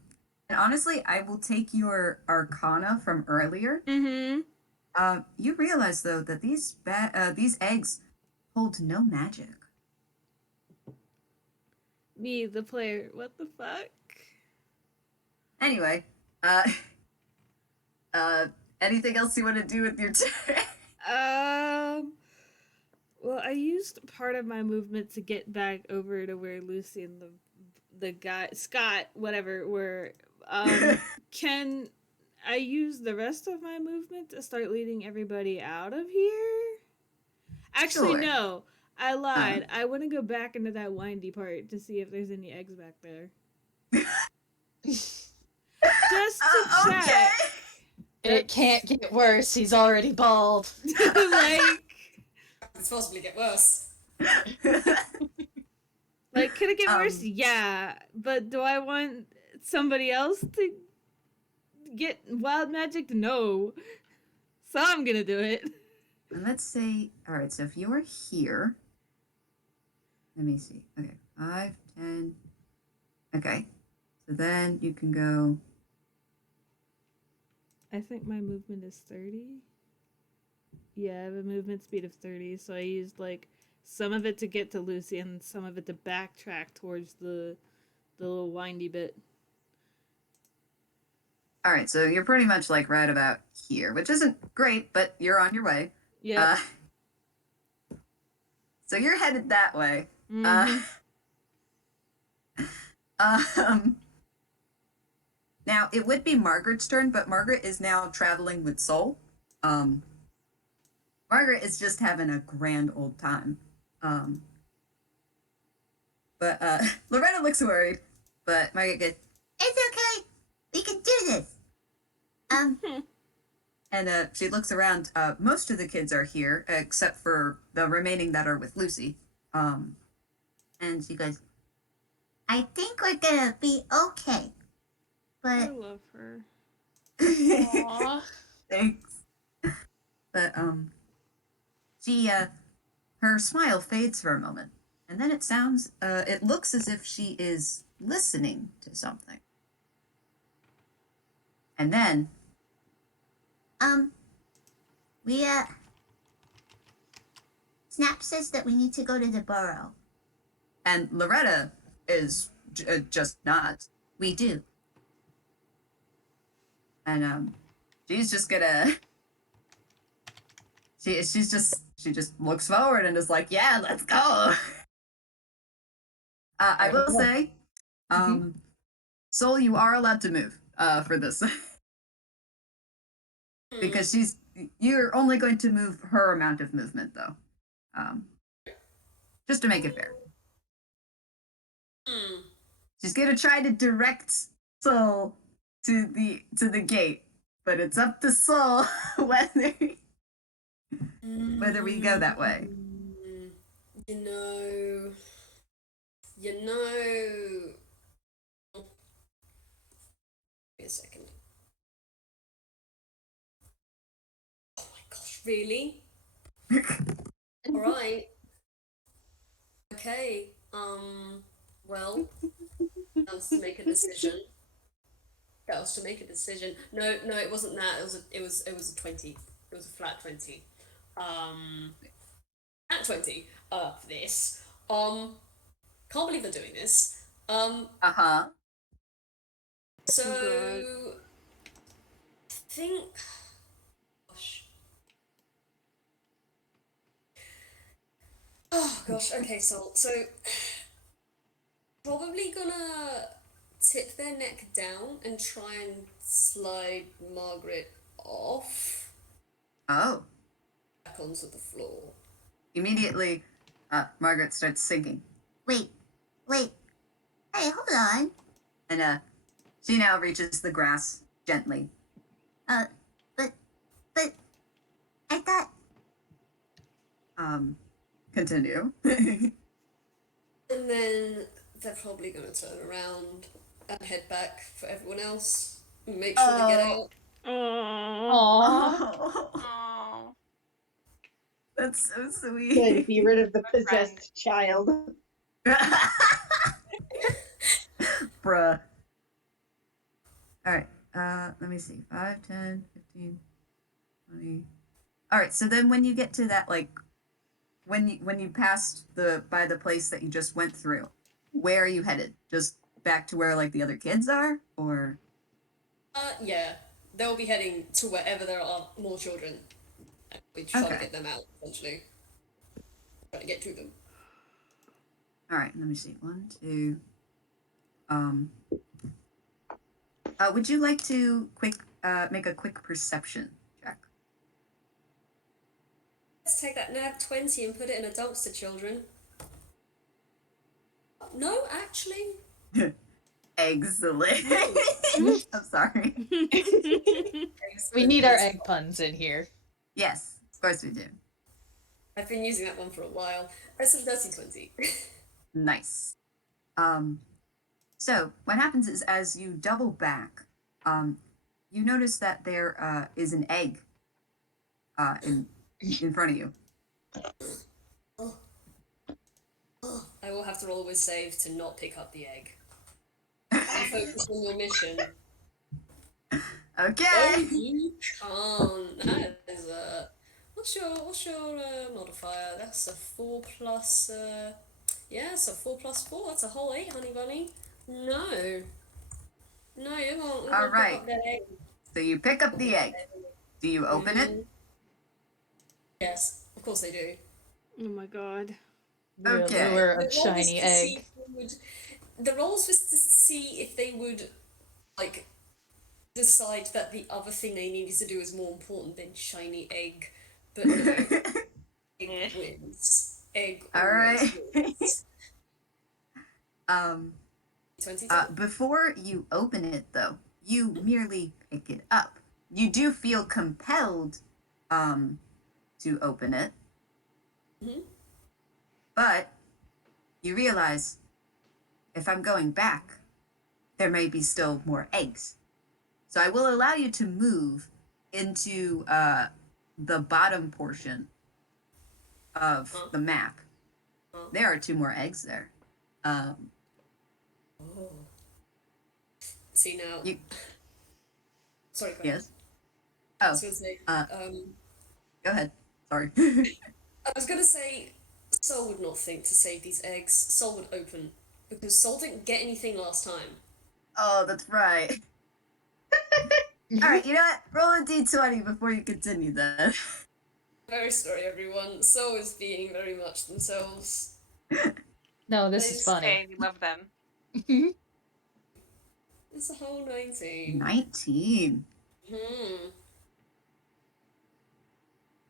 honestly, I will take your Arcana from earlier. Mm-hmm. You realize though that these eggs hold no magic. Me, the player. What the fuck? Anyway, anything else you want to do with your turn? Well, I used part of my movement to get back over to where Luci and the guy Scott, whatever, were. Can I use the rest of my movement to start leading everybody out of here? Actually, Sure. no. I lied. I want to go back into that windy part to see if there's any eggs back there. Just to check. Okay. It can't get worse. He's already bald. Like, It's possibly get worse. like, could it get worse? Yeah. But do I want somebody else to get wild magic? No. So I'm gonna do it. And let's say, all right, so if you are here, let me see. Okay, 5, 10. Okay, so then you can go. I think my movement is 30. Yeah, I have a movement speed of 30, so I used like some of it to get to Luci and some of it to backtrack towards the little windy bit. All right, so you're pretty much like right about here, which isn't great, but you're on your way. Yeah. So you're headed that way. Mhm. Now it would be Margaret's turn, but Margaret is now traveling with Soul. Margaret is just having a grand old time. But Loretta looks worried, but Margaret goes, "It's okay, we can do this." And she looks around. Most of the kids are here, except for the remaining that are with Luci. And she goes, "I think we're gonna be okay." I But love her. Aww. thanks. But she her smile fades for a moment, and then it looks as if she is listening to something. And then We, Snap says that we need to go to the burrow. and Loretta is just not. We do. And she's just gonna. She just looks forward and is like, "Yeah, let's go." I will say, Soul, you are allowed to move for this because you're only going to move her amount of movement though, just to make it fair. She's gonna try to direct Soul to the gate, but it's up to Soul whether we go that way. You know. Wait a second. Oh my gosh, really? Alright. Okay. Well, that was to make a decision. No, it wasn't that. It was a 20. It was a flat 20. At 20 for this. Can't believe they're doing this. Uh-huh. So Oh, I think, gosh. Oh gosh. Okay, so probably gonna tip their neck down and try and slide Margaret off Oh. back onto the floor. Immediately, Margaret starts sinking. Wait. Hey, hold on. And she now reaches the grass gently. But I thought. Continue. And then they're probably gonna turn around and head back for everyone else. And make sure they get out. Oh. Oh, Oh, that's so Good, sweet. be rid of the Good friend. possessed child. Bruh. Alright, let me see. 5, 10, 15, 20. Alright, so then when you get to that, like, when you passed by the place that you just went through, where are you headed? Just back to where, like, the other kids are? Or? Yeah. They'll be heading to wherever there are more children. And we try to Okay. get them out, essentially. Try to get to them. Alright, let me see. 1, 2. Would you like to make a quick perception check? Let's take that nav 20 and put it in a dumpster, children. No, actually. Excellent. I'm sorry. We need our egg puns in here. Yes, of course we do. I've been using that one for a while. That's a dirty 20. Nice. So what happens is as you double back, you notice that there is an egg in front of you. I will have to roll with save to not pick up the egg. You focus on your mission. Okay. Oh, you can't. That is a. What's your modifier? That's a 4 plus. Yeah, it's a 4 plus 4. That's a whole 8, honey bunny. No, you won't. All right. Pick up that egg. So you pick up the egg. Do you open it? Yes, of course they do. Oh my god. Okay. Lure The of roll was shiny to see egg. if they would- The rolls was to see if they would, like, decide that the other thing they needed to do is more important than shiny egg. But no, egg wins. Egg All always right. wins. 22. Before you open it, though, you merely pick it up. You do feel compelled to open it, Mhm. but you realize if I'm going back, there may be still more eggs. So I will allow you to move into the bottom portion of the map. There are 2 more eggs there. Oh. See now. Sorry, go ahead. Yes. I Oh, was gonna say. go ahead. Sorry. I was gonna say, Sol would not think to save these eggs. Sol would open because Sol didn't get anything last time. Oh, that's right. All right, you know what? Roll a d20 before you continue then. Very sorry, everyone. Sol is being very much themselves. No, this is funny. hey, we love them. It's a whole 19. 19. Hmm.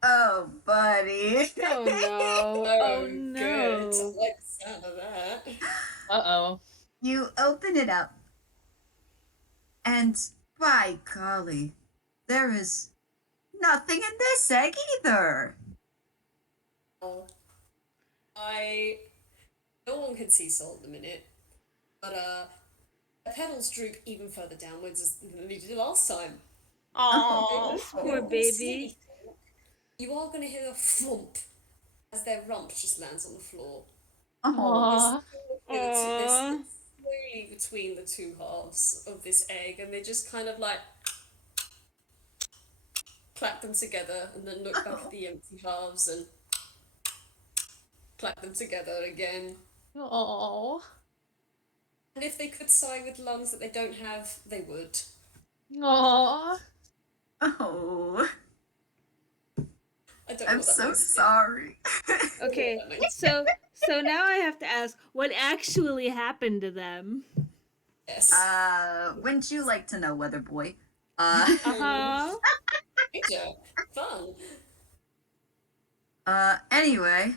Oh, buddy. Oh no. Oh no. Good. I like the sound of that. Uh-oh. You open it up, and by golly, there is nothing in this egg either. No one can see Sol at the minute, but the petals droop even further downwards than they did last time. Oh, Poor baby. You are going to hear a thump as their rump just lands on the floor. Oh, They're Aww. slowly between the 2 halves of this egg, and they just kind of like clap them together, and then look back at the empty halves and clap them together again. Oh. And if they could sigh with lungs that they don't have, they would. Aww. Oh, I don't know I'm what that so means. sorry. Okay, That means. so now I have to ask, what actually happened to them? Yes. Wouldn't you like to know, Weather Boy? Uh-huh. Major. Fun. Anyway,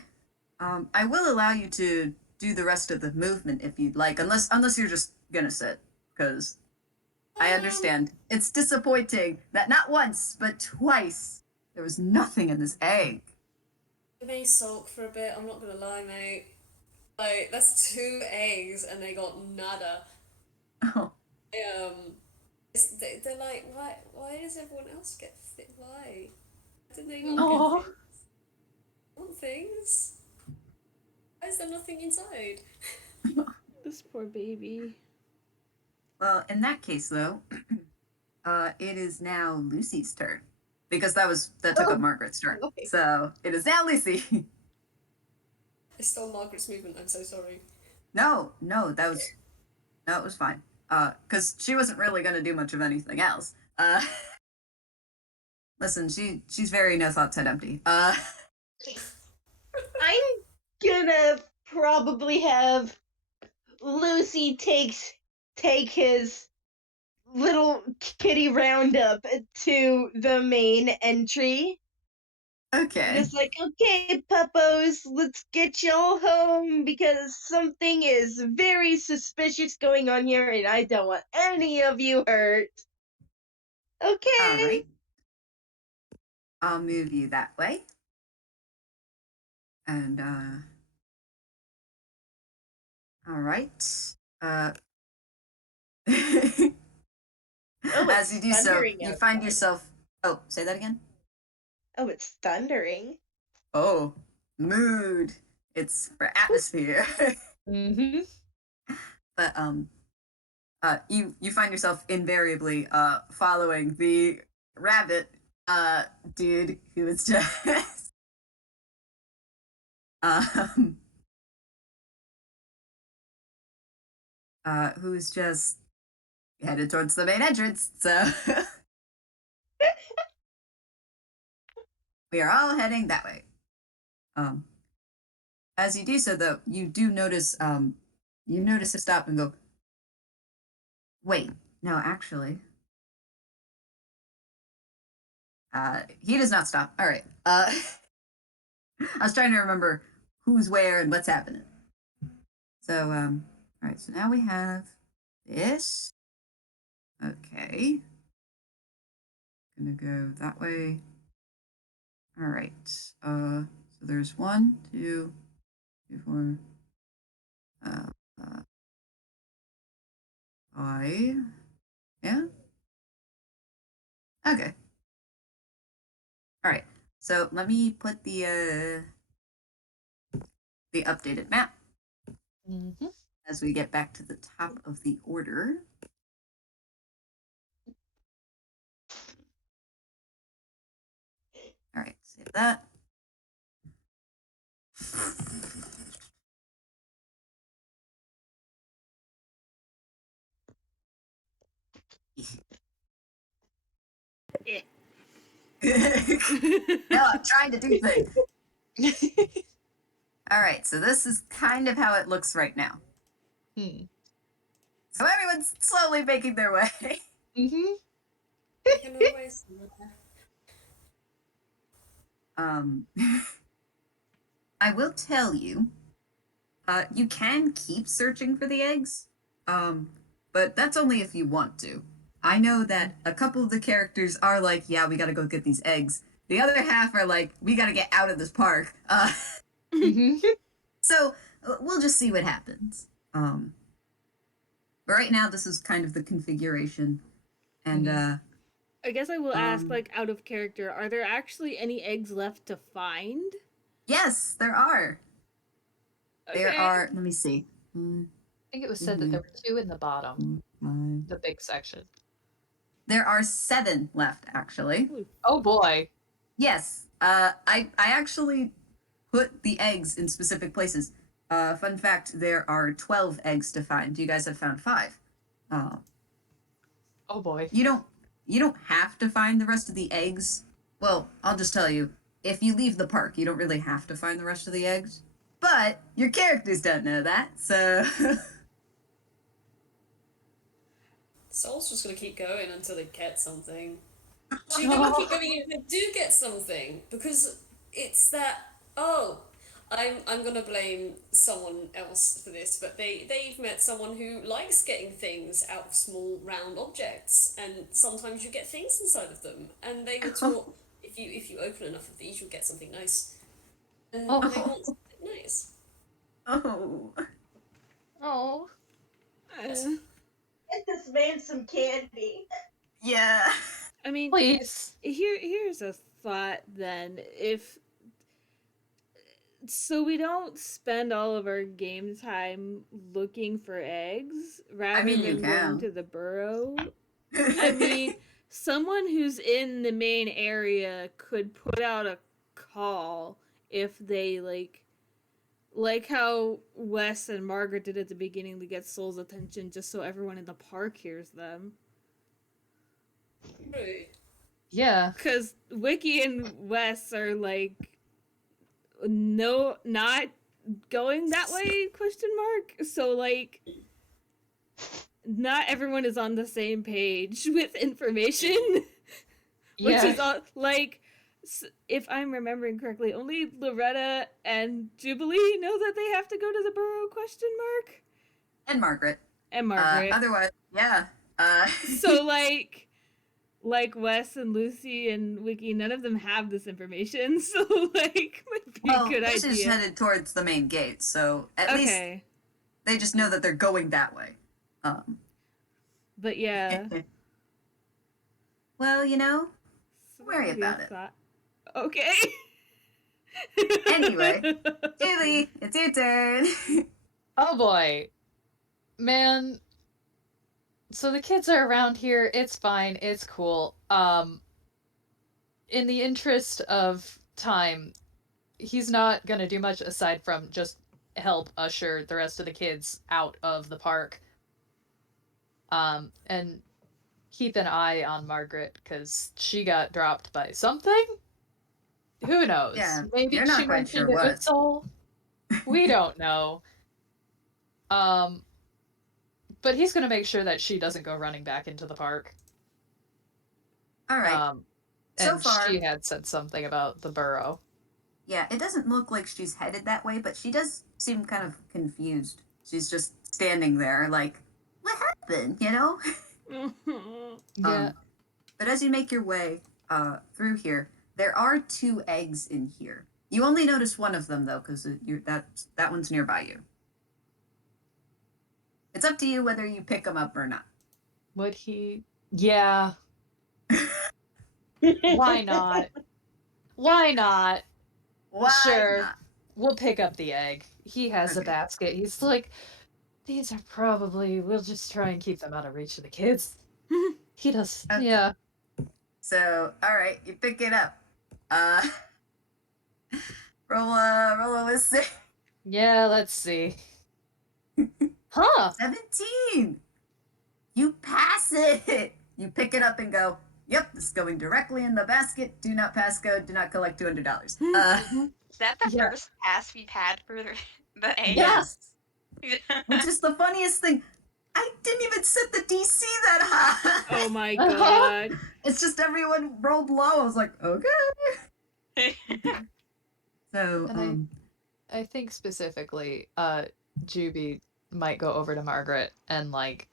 I will allow you to do the rest of the movement if you'd like, unless you're just gonna sit, because I understand. It's disappointing that not once, but twice, there was nothing in this egg. I may sulk for a bit, I'm not gonna lie, mate. Like, that's 2 eggs and they got nada. Oh, They're like, why does everyone else get why? Did they not Aw. get things? Want things? Why is there nothing inside? This poor baby. well, in that case, though, it is now Lucy's turn. Because that took up Margaret's turn. okay. So, it is now Lucy. I stole Margaret's movement, I'm so sorry. No, it was fine. Because she wasn't really going to do much of anything else. Listen, she's very no thoughts head empty. I'm gonna probably have Lucy take his little kitty roundup to the main entry. Okay. Just like, okay, puppos, let's get y'all home because something is very suspicious going on here and I don't want any of you hurt. Okay. All right. I'll move you that way. And, all right. As you do so, thundering you find outside. yourself. Oh, say that again. Oh, it's thundering. Oh, mood. It's for atmosphere. Mm-hmm. But you find yourself invariably following the rabbit dude who was just um who's just headed towards the main entrance. So we are all heading that way. As you do so, though, you do notice to stop and go, wait, no, actually. He does not stop. All right. I was trying to remember who's where and what's happening. So, all right, so now we have this. Okay. Gonna go that way. All right. So there's 1, 2, 3, 4, 5. Yeah. Okay. All right. So let me put the updated map Mm-hmm. as we get back to the top of the order. All right, save that. No, I'm trying to do things. All right, so this is kind of how it looks right now. Hmm. So everyone's slowly making their way. Mm-hmm. You can always I will tell you, you can keep searching for the eggs, but that's only if you want to. I know that a couple of the characters are like, yeah, we gotta go get these eggs. The other half are like, we gotta get out of this park. Mm-hmm. So we'll just see what happens. But right now, this is kind of the configuration, and I guess I will ask, Um, like, out of character, are there actually any eggs left to find? yes, there are. There Okay. are. Let me see. I think it was said that there were 2 in the bottom, 5. the big section. There are 7 left, actually. Oh boy. Yes. I actually put the eggs in specific places. Fun fact, there are 12 eggs to find. You guys have found 5. Uh, Oh boy. you don't have to find the rest of the eggs. Well, I'll just tell you, if you leave the park, you don't really have to find the rest of the eggs. But your characters don't know that, so Soul's just gonna keep going until they get something. Actually, they will keep going if they do get something, because it's that, oh, I'm gonna blame someone else for this, but they've met someone who likes getting things out of small round objects, and sometimes you get things inside of them, and they were taught if you open enough of these, you'll get something nice, and Oh. they want something nice. oh. Oh. Get this man some candy. Yeah. I mean, Please. here's a thought then. If so, we don't spend all of our game time looking for eggs rather mean, you than can. going to the burrow. I mean, someone who's in the main area could put out a call if they like how Wes and Margaret did at the beginning to get Soul's attention, just so everyone in the park hears them. True. Yeah. Because Wiki and Wes are like, no, not going that way? Question mark. So like, not everyone is on the same page with information. Which Yeah. is all, like, if I'm remembering correctly, only Loretta and Jubilee know that they have to go to the burrow? Question mark. And Margaret. And Margaret. Otherwise, yeah. So like Wes and Luci and Wiki, none of them have this information. So like, might be well, a good this is idea. headed towards the main gate, so at least Okay, they just know that they're going that way. but yeah. Well, you know, So worry that would be a about it. thought. Okay. Anyway, Julie, it's your turn. Oh boy. Man. So the kids are around here. It's fine. It's cool. In the interest of time, he's not gonna do much aside from just help usher the rest of the kids out of the park. And keep an eye on Margaret, because she got dropped by something? Who knows? Yeah, Maybe you're not she quite mentioned sure it what. with Soul. We don't know. But he's gonna make sure that she doesn't go running back into the park. All right. So And far- she had said something about the burrow. Yeah, it doesn't look like she's headed that way, but she does seem kind of confused. She's just standing there, like, what happened, you know? Yeah. But as you make your way through here, there are 2 eggs in here. You only notice one of them, though, because that one's nearby you. It's up to you whether you pick them up or not. Would he? Yeah. Why not? Why not? Why Sure. not? We'll pick up the egg. He has a Okay. basket. He's like, these are probably, we'll just try and keep them out of reach of the kids. He does. Okay. Yeah. So, all right, you pick it up. Roll a wisdom. Yeah, let's see. Huh. 17. You pass it. You pick it up and go, yep, this is going directly in the basket. Do not pass go. Do not collect $200. Is that the Yeah. first pass we've had for the egg? Yes. Which is the funniest thing. I didn't even set the DC that high. Oh my god. It's just everyone rolled low. I was like, okay. So, And I think specifically, Juby might go over to Margaret and like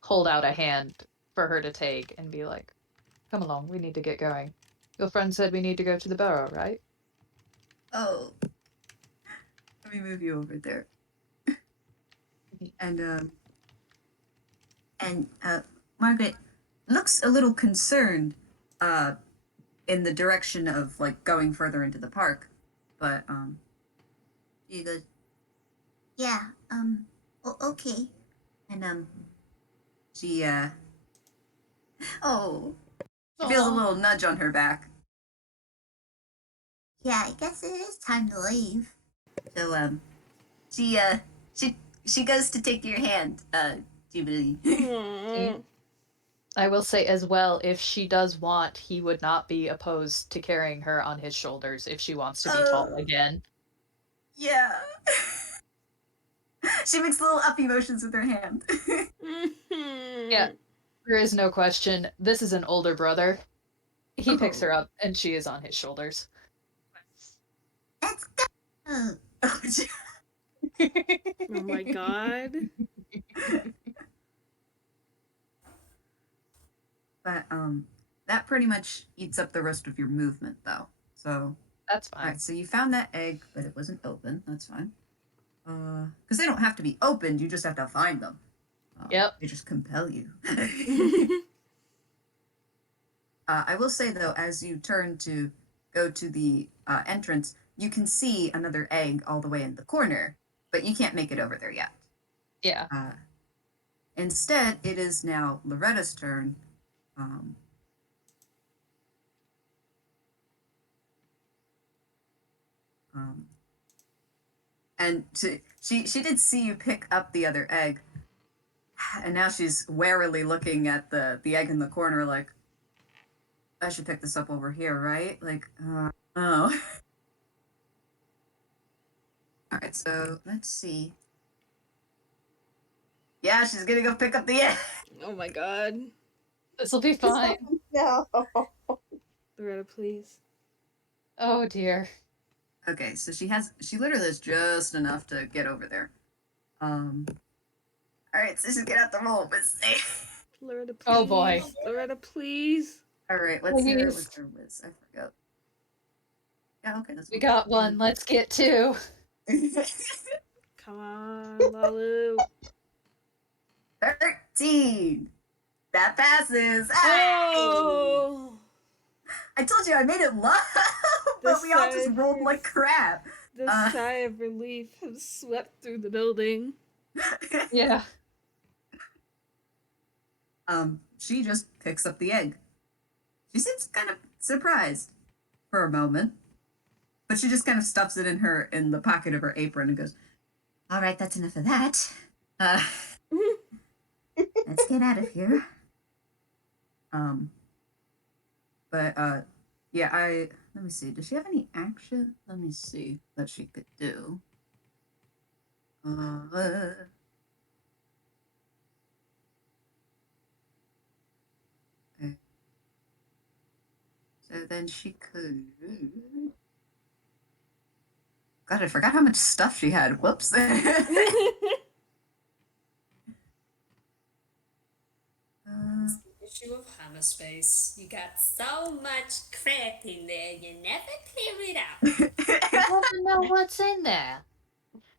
hold out a hand for her to take and be like, "Come along, we need to get going. Your friend said we need to go to the burrow, right?" oh, let me move you over there. And Margaret looks a little concerned, in the direction of like going further into the park, but she goes, Yeah, okay. and she oh, she feels a Aw. little nudge on her back. Yeah, I guess it is time to leave. So she she goes to take your hand, Jubilee. Aw. I will say as well, if she does want, he would not be opposed to carrying her on his shoulders if she wants to be tall again. Yeah. She makes little up emotions with her hand. Yeah. There is no question. This is an older brother. He picks her up, and she is on his shoulders. Let's go. Oh my god. But that pretty much eats up the rest of your movement, though. So That's all fine. right, so you found that egg, but it wasn't open. That's fine. Because they don't have to be opened. You just have to find them. Yep. They just compel you. I will say though, as you turn to go to the entrance, you can see another egg all the way in the corner, but you can't make it over there yet. Yeah. Instead, it is now Loretta's turn. And she did see you pick up the other egg, and now she's warily looking at the egg in the corner, like, I should pick this up over here, right? Like, oh. All right, so let's see. Yeah, she's gonna go pick up the egg. Oh my god. This'll be fine. No. Loretta, please. Oh dear. Okay, so she literally has just enough to get over there. All right, so she's get out the roll, but stay. Loretta, please. Oh, boy. Loretta, please. All right, what's her Please. whiz? I forgot. Yeah, okay, that's We got one. Let's get two. Come on, Lalu. 13. That passes. Ah! Oh! I told you I made it low, but we all just rolled Decided- like crap. The sigh of relief has swept through the building. Yeah. She just picks up the egg. She seems kind of surprised for a moment, but she just kind of stuffs it in the pocket of her apron and goes, "All right, that's enough of that. Let's get out of here." Yeah, let me see. Does she have any action? Let me see that she could do. Okay. So then she could. God, I forgot how much stuff she had. Whoops. Issue of hammer space. You got so much crap in there, you never clear it out. I want to know what's in there.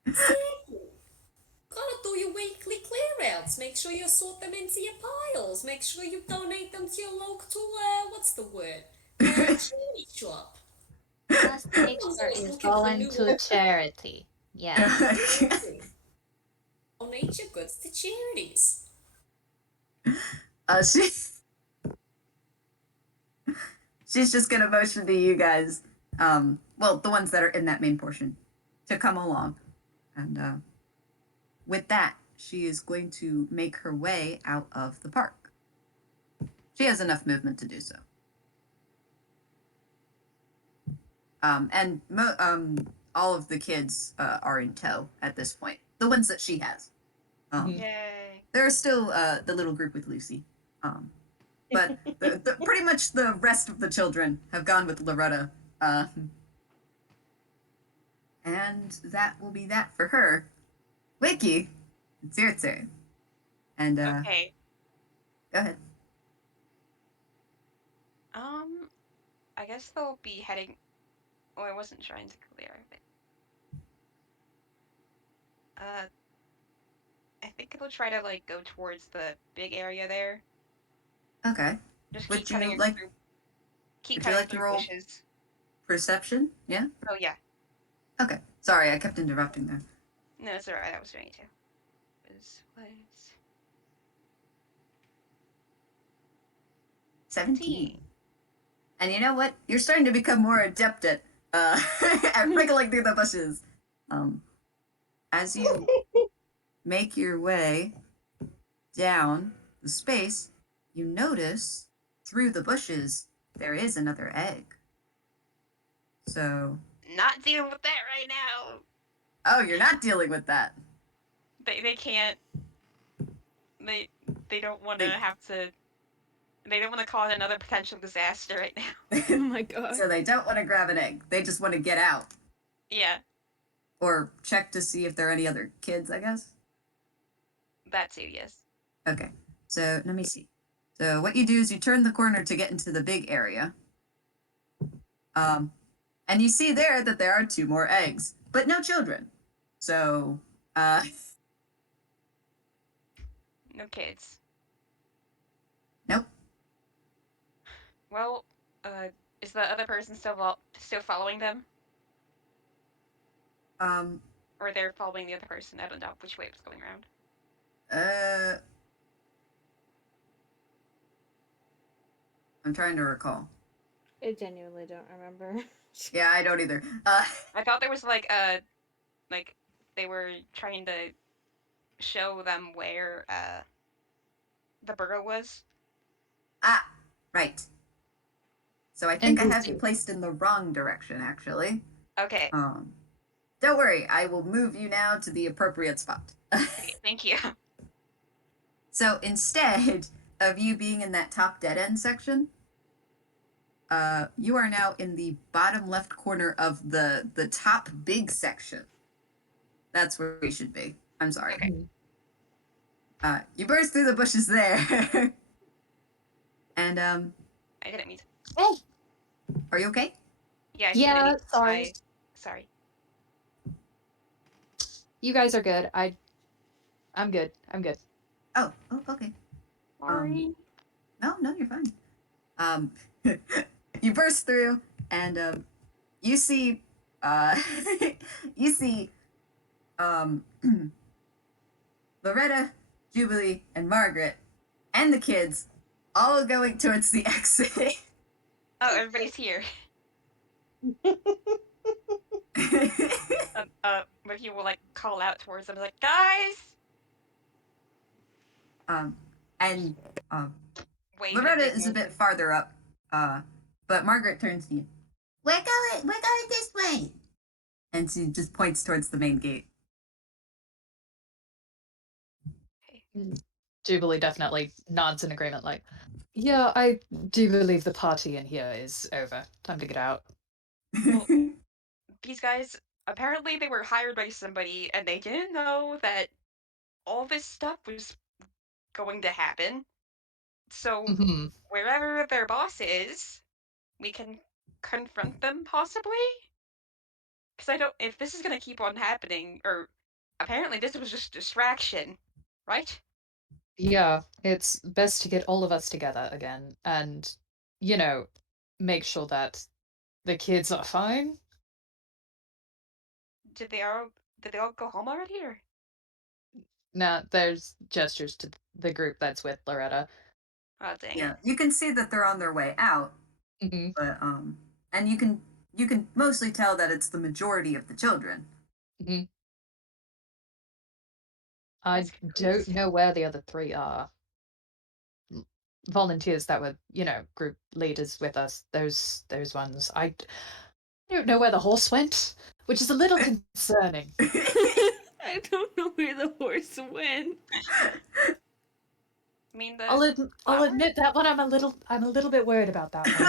Gotta do your weekly clear outs. Make sure you sort them into your piles. Make sure you donate them to your local, what's the word? Charity shop. Just make sure it's going to charity. Yeah. Donate your goods to charities. She's just gonna motion to you guys, well, the ones that are in that main portion, to come along. And with that, she is going to make her way out of the park. She has enough movement to do so. And all of the kids are in tow at this point. The ones that she has. Yay. There are still the little group with Luci. But pretty much the rest of the children have gone with Loretta. And that will be that for her. Wiki, it's your turn. And Okay. go ahead. I guess they'll be heading. Oh, I wasn't trying to clear it. I think it'll try to like go towards the big area there. Okay. Just Would keep cutting you it like- through. Keep would you cutting like to through roll? bushes. Perception? Yeah? Oh yeah. Okay. Sorry, I kept interrupting there. No, it's alright. I was doing it too. Was 17. And you know what? You're starting to become more adept at at wriggling through the bushes. as you make your way down the space, you notice through the bushes there is another egg. So, Not dealing with that right now. oh, you're not dealing with that. They can't. They don't want to They- have to. They don't want to cause another potential disaster right now. Oh my god. So they don't want to grab an egg. They just want to get out Yeah, or check to see if there are any other kids, I guess. that too. Yes. Okay. So let me see. So what you do is you turn the corner to get into the big area. And you see there that there are 2 more eggs, but no children. So, No kids. nope. Well, is the other person still following them, Um, or they're following the other person? I don't know which way it was going around. I'm trying to recall. I genuinely don't remember. Yeah, I don't either. I thought there was like they were trying to show them where the burrow was. Right. So I think I have you Interesting. placed in the wrong direction, actually. Okay. Don't worry, I will move you now to the appropriate spot. Okay, thank you. So instead of you being in that top dead end section, you are now in the bottom left corner of the top big section. That's where we should be. I'm sorry. Okay. You burst through the bushes there. And I didn't mean to. Oh, are you okay? Yeah. I Yeah, didn't mean to- sorry. Sorry. you guys are good. I'm good. I'm good. Oh, okay. Sorry. No, you're fine. You burst through, and you see, you see, Loretta, Jubilee, and Margaret, and the kids, all going towards the exit. Oh, everybody's here. Wiki will like call out towards them, like, guys. And Wave Loretta big is a bit motion. farther up, but Margaret turns to you. We're going this way. And she just points towards the main gate. Jubilee definitely nods in agreement, like, yeah, I do believe the party in here is over. Time to get out. Well, these guys, apparently they were hired by somebody and they didn't know that all this stuff was going to happen. So Mhm. wherever their boss is, we can confront them possibly? Because if this is going to keep on happening, or apparently this was just distraction, right? Yeah, it's best to get all of us together again and, make sure that the kids are fine. Did they all go home already, or? Now, there's gestures to the group that's with Loretta. Oh, dang Yeah, it. you can see that they're on their way out, hmm but and you can mostly tell that it's the majority of the children. hmm I That's good don't news. know where the other 3 are. Volunteers that were, group leaders with us. Those ones. I don't know where the horse went, which is a little concerning. I don't know where the horse went. I mean, I'll flower? admit that one. I'm a little bit worried about that one.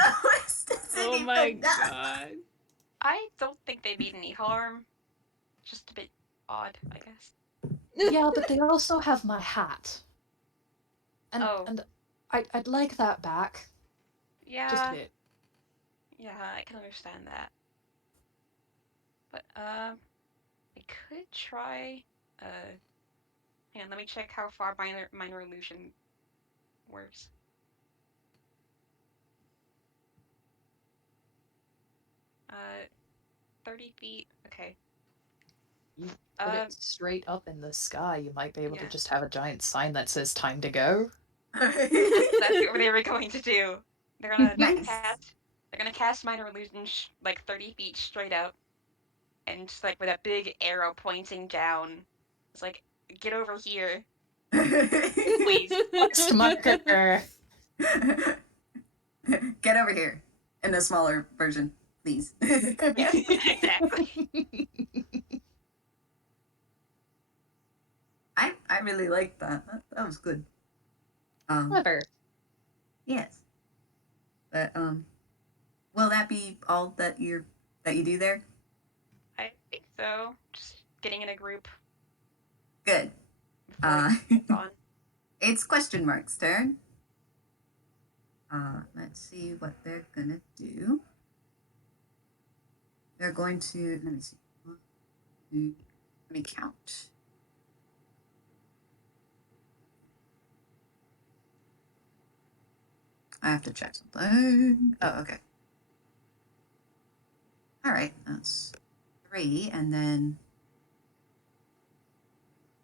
Oh my god. I don't think they mean any harm. Just a bit odd, I guess. Yeah, but they also have my hat. And Oh. and I'd like that back. Yeah. Just a bit. Yeah, I can understand that. But I could try. Hang on, let me check how far minor illusion works. 30 feet. Okay. You put it straight up in the sky. You might be able to just have a giant sign that says "Time to go." That's what they were going to do. They're gonna Nice. cast. They're gonna cast minor illusion like 30 feet straight out. and just like with a big arrow pointing down. It's like, get over here. Please. Marker. Get over here in a smaller version, please. Yes, exactly. I really liked that. That was good. Clever. Yes. But will that be all that you do there? I think so. Just getting in a group Good. before we move on. It's question mark's turn. Let's see what they're gonna do. They're going to let me see. Let me count. I have to check something. Oh, okay. All right, that's 3, and then.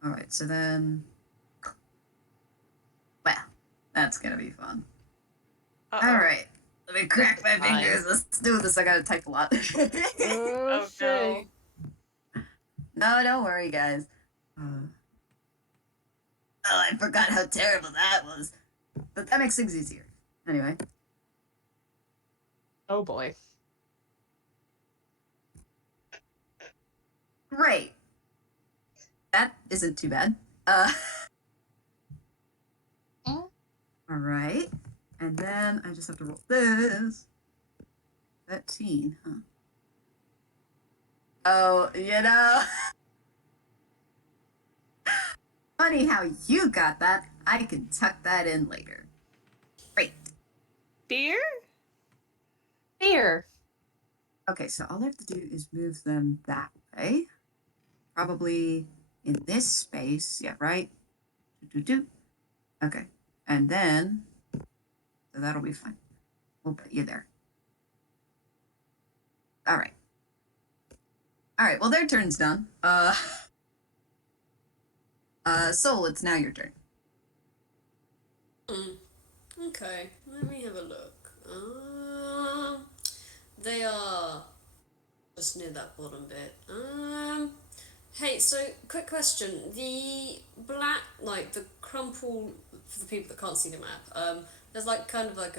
All right, so then. Well, that's gonna be fun. Uh-oh. All right, let me crack my fingers. Let's do this. I gotta type a lot. Oh, shit. No, don't worry, guys. Oh, I forgot how terrible that was. But that makes things easier. Anyway. Oh boy. Great. That isn't too bad. All right. And then I just have to roll this. 13, huh? Oh, you know. Funny how you got that. I can tuck that in later. Great. Beer? Here. Okay, so all I have to do is move them that way. Probably in this space. Yeah, right? Do. Okay. And then, so that'll be fine. We'll put you there. All right. All right, well, their turn's done. Soul, it's now your turn. Okay, let me have a look. They are just near that bottom bit. Hey, so quick question: the black, like the crumple, for the people that can't see the map. There's like kind of like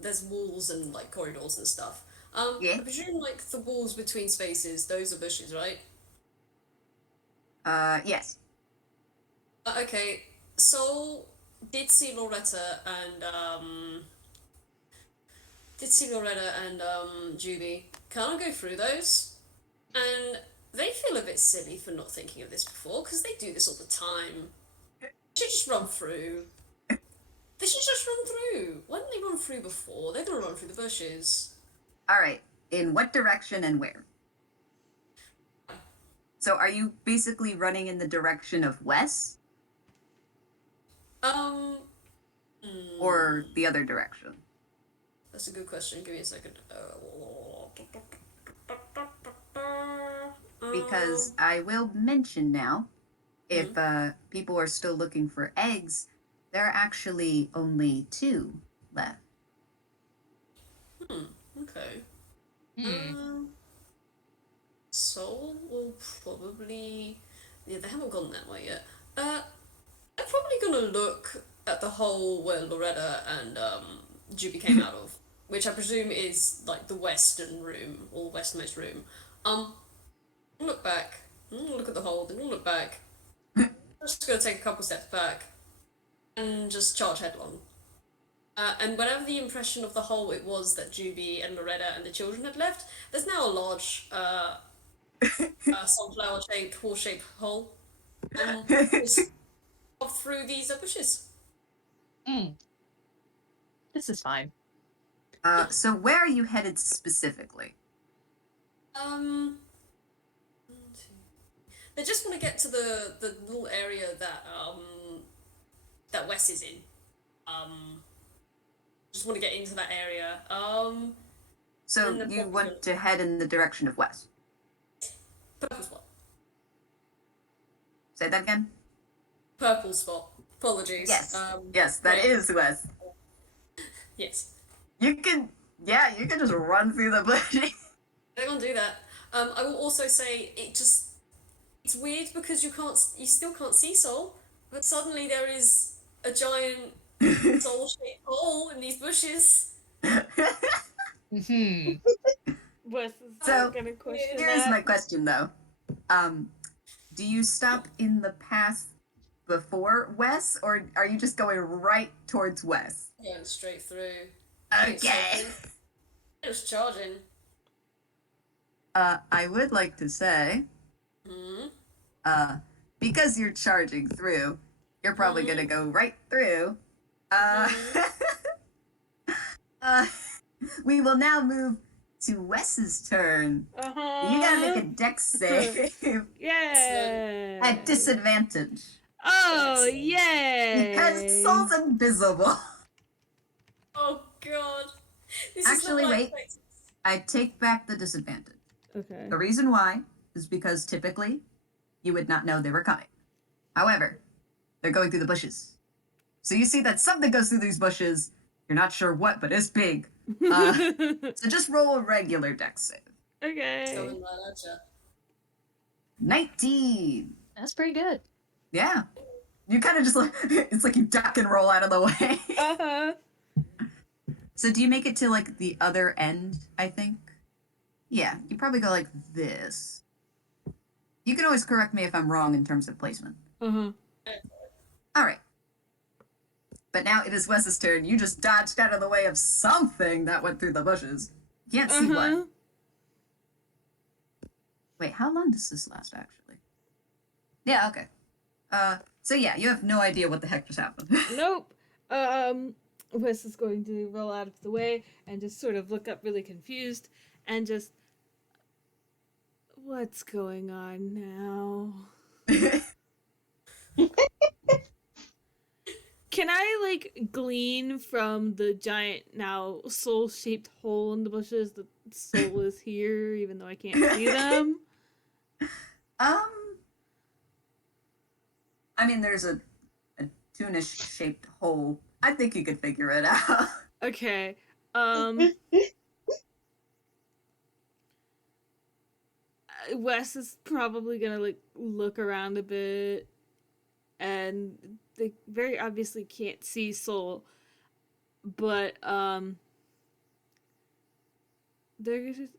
there's walls and like corridors and stuff. Yeah. I presume like the walls between spaces, those are bushes, right? Yes. Okay, Soul did see Loretta and Juby. Can I go through those? And they feel a bit silly for not thinking of this before, because they do this all the time. They should just run through. They should just run through. Why didn't they run through before? They're gonna run through the bushes. All right. In what direction and where? So are you basically running in the direction of west? Or the other direction? That's a good question. Give me a second. Because I will mention now, if people are still looking for eggs, there are actually only 2 left. Okay. Soul will probably. Yeah, they haven't gone that way yet. They're probably gonna look at the hole where Loretta and Juby came out of, which I presume is like the western room or westmost room. Look back. Look at the hole. Then look back. I'm just gonna take a couple steps back and just charge headlong. And whatever the impression of the hole it was that Juby and Loretta and the children had left, there's now a large sunflower-shaped, horse-shaped hole. Just pop through these bushes. This is fine. So where are you headed specifically? They just want to get to the little area that that Wes is in. Just want to get into that area. So you want to head in the direction of west? Purple spot. Say that again? Purple spot. Apologies. Yes. Yes, that is west. Yes. You can just run through the bush. They're gonna do that. I will also say it's weird because you still can't see Soul, but suddenly there is a giant soul-shaped hole in these bushes. Hmm. Wes is So, gonna question Here's that. my question, though. Do you stop in the path before Wes, or are you just going right towards Wes? Going straight through. Okay. It was charging. I would like to say, because you're charging through, you're probably gonna go right through. We will now move to Wes's turn. You gotta make a dex save Yeah. at disadvantage. Oh, Excellent. yay. Because Soul's invisible. Oh god. This Actually, is not wait. I take back the disadvantage. Okay. The reason why is because typically you would not know they were coming. However, they're going through the bushes. So you see that something goes through these bushes. You're not sure what, but it's big. So just roll a regular dex save. Okay. Going right at ya. 19. That's pretty good. Yeah. You kind of just like, it's like you duck and roll out of the way. Uh-huh. So do you make it to like the other end, I think? Yeah, you probably go like this. You can always correct me if I'm wrong in terms of placement. Uh-huh. All right. But now it is Wes's turn. You just dodged out of the way of something that went through the bushes. You can't see what. Wait, how long does this last, actually? Yeah, okay. So yeah, you have no idea what the heck just happened. Nope. Wes is going to roll out of the way and just sort of look up really confused and just, what's going on now? Can I, like, glean from the giant, now soul-shaped hole in the bushes that Soul is here, even though I can't see them? I mean, there's a tunish-shaped hole. I think you could figure it out. Okay. Wes is probably gonna, like, look around a bit, and they very obviously can't see Soul, but, they're just...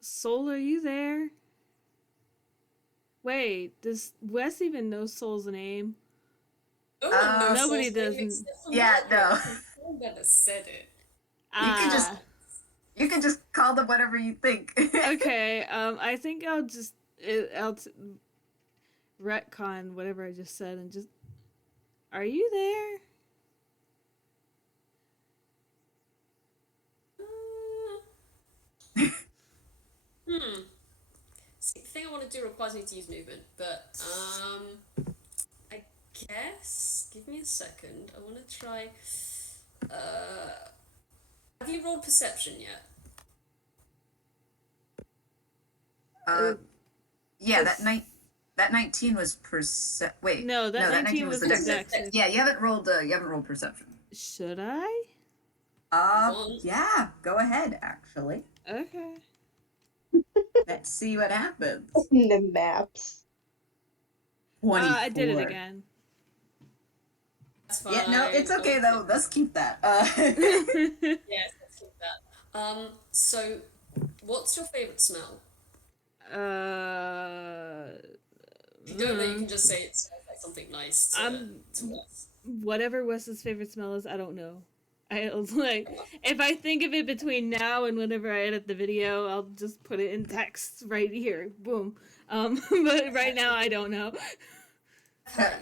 Soul, are you there? Wait, does Wes even know Soul's name? Nobody doesn't. Yeah, no. I'm gonna said it. You can just call them whatever you think. Okay, I think I'll just retcon whatever I just said and just... Are you there? See, the thing I want to do requires me to use movement, but I guess give me a second. I want to try. Have you rolled perception yet? Yeah, that 19 was wait. No, that 19 was the the dex. dex. Yeah, you haven't rolled perception. Should I? Yeah, go ahead actually. Okay. Let's see what happens. The maps. 24. I did it again. That's fine. Yeah, no, it's okay though. Let's keep that. Yes, let's keep that. So, what's your favorite smell? If you don't know, you can just say it smells like something nice to Wes. Whatever Wes's favorite smell is, I don't know. I like, if I think of it between now and whenever I edit the video, I'll just put it in text right here. Boom. But right now I don't know.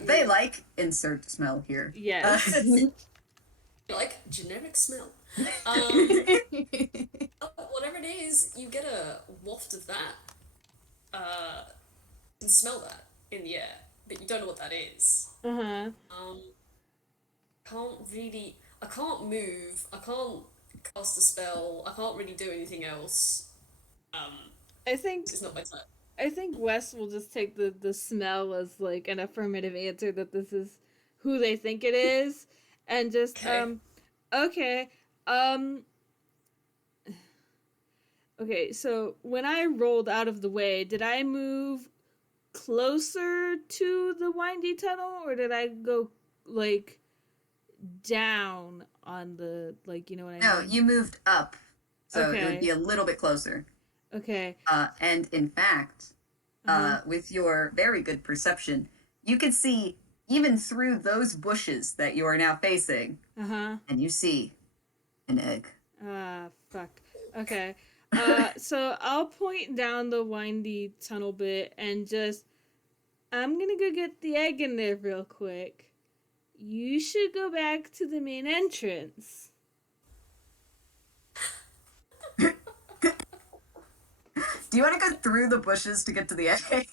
They like insert smell here. Yes. Like generic smell. Whatever it is, you get a waft of that. You can smell that in the air, but you don't know what that is. I can't move. I can't cast a spell. I can't really do anything else. I think It's not my turn. I think Wes will just take the smell as like an affirmative answer that this is who they think it is, and just Okay. okay, Okay, so when I rolled out of the way, did I move closer to the windy tunnel, or did I go like down on the you know what I No, mean? you moved up, so it would Okay. be a little bit closer. Okay. And in fact, with your very good perception, you can see even through those bushes that you are now facing, and you see an egg. Ah, fuck. Okay. So I'll point down the windy tunnel bit and I'm gonna go get the egg in there real quick. You should go back to the main entrance. Do you want to go through the bushes to get to the egg?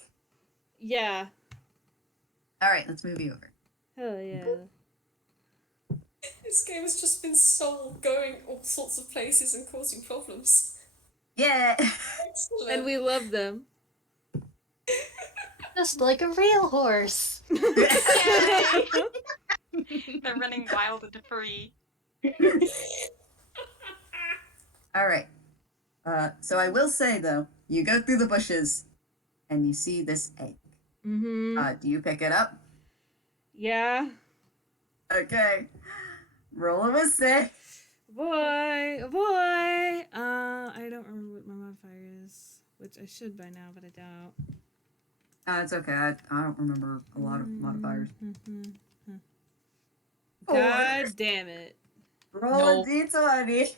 Yeah. All right, let's move you over. Hell yeah. This game has just been soul going all sorts of places and causing problems. Yeah. Excellent. And we love them. Just like a real horse. Yay! They're running wild and free. All right. So I will say though, you go through the bushes, and you see this egg. Mm-hmm. Do you pick it up? Yeah. Okay. Roll a mistake. Boy. I don't remember what my modifier is, which I should by now, but I don't. It's okay. I don't remember a lot of modifiers. God damn it. Roll a d20.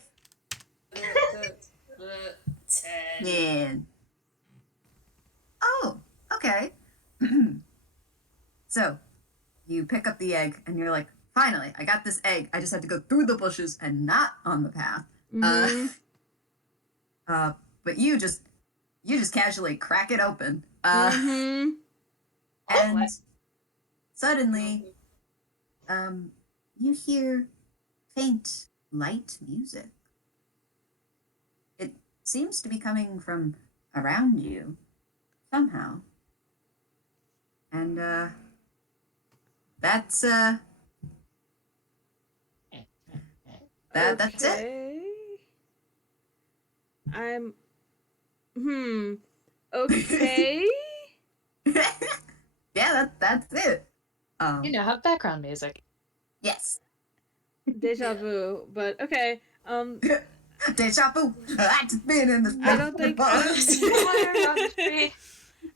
10. Yeah. Oh, okay. So, you pick up the egg, and you're like, finally, I got this egg. I just had to go through the bushes and not on the path. Mm-hmm. But you just casually crack it open. Mm-hmm. And suddenly, you hear faint, light music. It seems to be coming from around you, somehow. And, that's that's it. I'm okay. Yeah, that's it. You know, have background music. Yes. Deja vu, but okay. Deja vu. I just been in this. I don't think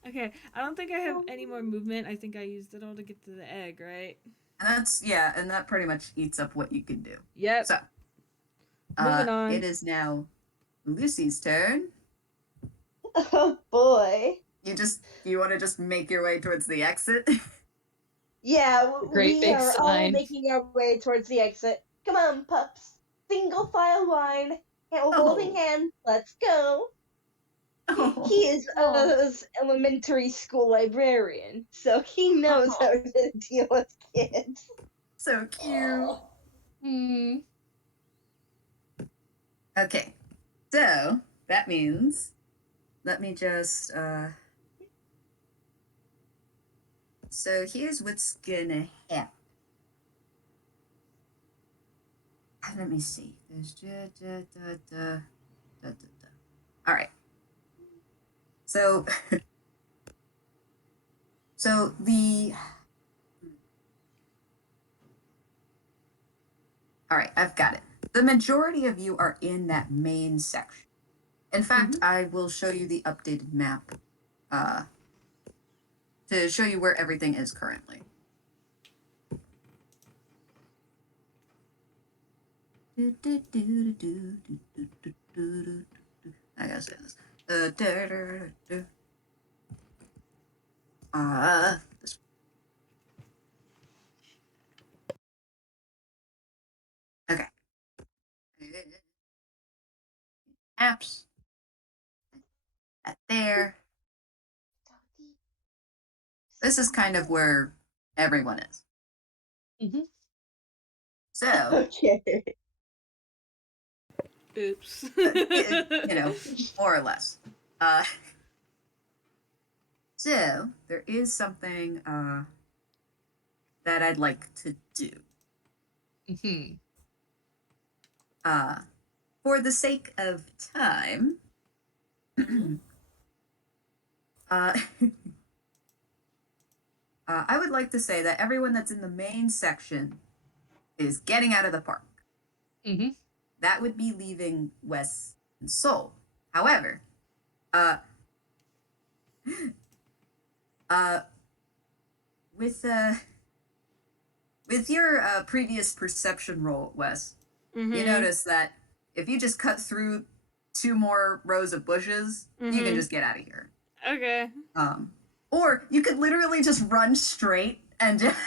Okay. I don't think I have any more movement. I think I used it all to get to the egg, right? And that pretty much eats up what you can do. Yep. So, moving on. it is now Lucy's turn. Oh boy. You want to just make your way towards the exit? Yeah, Great we big are sign. all making our way towards the exit. Come on, pups. Single file line. Holding hands. Let's go. Oh. He is an elementary school librarian, so he knows how to deal with kids. So cute. Hmm. Okay, so that means, let me just, so here's what's gonna happen. Let me see. There's All right. So, all right, I've got it. The majority of you are in that main section. In fact, I will show you the updated map to show you where everything is currently. I gotta say this. This. Okay. Apps. That there. This is kind of where everyone is. Mm-hmm. So, Okay. Oops. More or less. So, there is something that I'd like to do. Mm-hmm. For the sake of time, uh, I would like to say that everyone that's in the main section is getting out of the park. Mm-hmm. That would be leaving Wes and Soul. However, uh, with your previous perception roll, Wes, you notice that if you just cut through 2 more rows of bushes, you can just get out of here. Okay. Or you could literally just run straight and just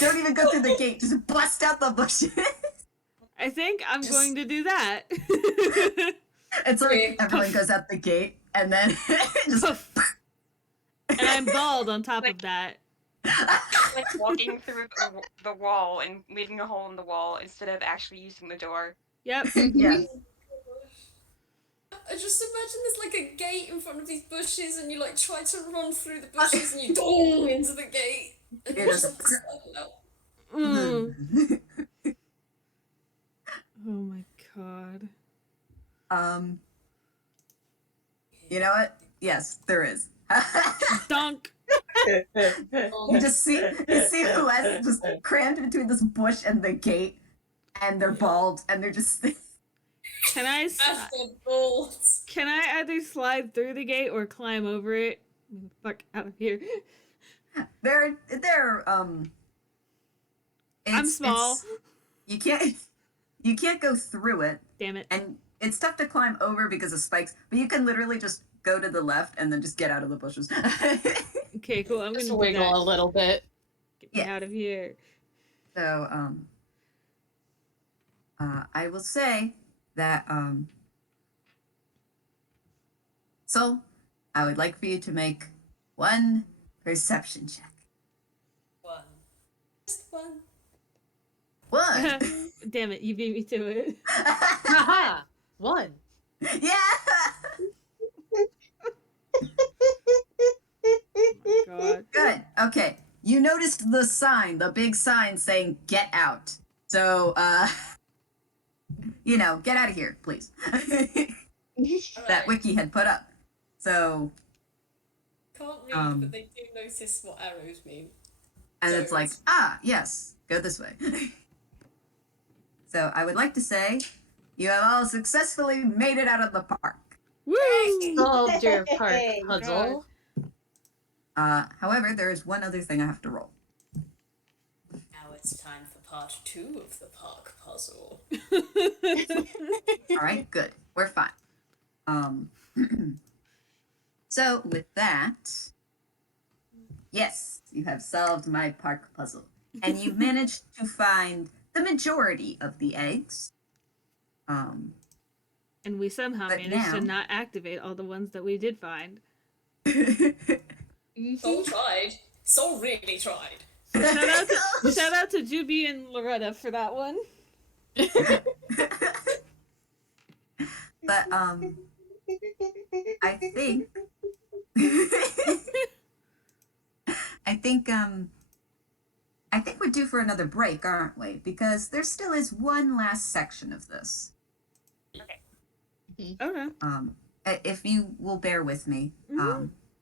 don't even go through the gate. Just bust out the bushes. I think I'm going to do that. And so everyone goes out the gate, and then just and I'm bald on top of that. Like walking through the wall and leaving a hole in the wall instead of actually using the door. Yep. Yeah. I just imagine there's like a gate in front of these bushes, and you like try to run through the bushes, and you dong into the gate. And It you is just out. Mm. Oh my god. You know what? Yes, there is. Dunk. You see who has just crammed between this bush and the gate, and they're bald, and they're just. Can I either slide through the gate or climb over it? Fuck out of here. They're I'm small. You can't go through it. Damn it. And it's tough to climb over because of spikes, but you can literally just go to the left and then just get out of the bushes. Okay, cool. I'm Just gonna wiggle a little bit. Get me out of here. So I will say that so I would like for you to make 1 perception check. 1. Just 1. 1. Damn it, you beat me to it. Haha! 1. Yeah. Oh my god. Good. Okay. You noticed the sign, the big sign saying "Get out." So, get out of here, please. That Wiki had put up. So. Can't read, but they do notice what arrows mean. And it's like, yes, go this way. So I would like to say, you have all successfully made it out of the park. Woo! Solved your park Hey, puzzle. However, there is one other thing I have to roll. Now it's time for part 2 of the park puzzle. All right, good. We're fine. So with that, yes, you have solved my park puzzle. And you've managed to find the majority of the eggs. And we somehow But managed to now- not activate all the ones that we did find. Soul tried. Soul really tried. Shout out to Juby and Loretta for that one. But I think I think we're due for another break, aren't we? Because there still is one last section of this. Okay. If you will bear with me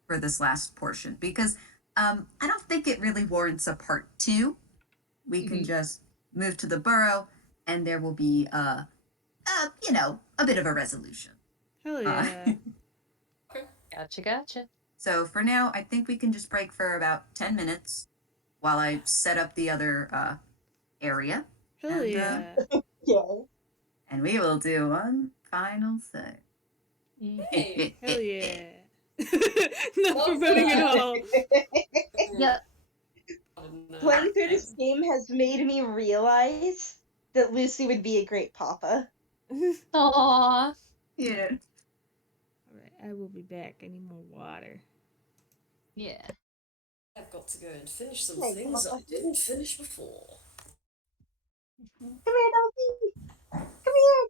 for this last portion, because I don't think it really warrants a part 2. We can just move to the burrow, and there will be a bit of a resolution. Hell yeah. Gotcha. So for now, I think we can just break for about 10 minutes while I set up the other enough Hell And, yeah. Yeah. and we will do one final thing. Hey. Hell yeah. Not foreboding at all. Yep. Playing through this game has made me realize that Luci would be a great papa. Aww. Yeah. Alright, I will be back. I need more water. Yeah. I've got to go and finish some Hey, things Papa. I didn't finish before. Come here, doggy. Come here.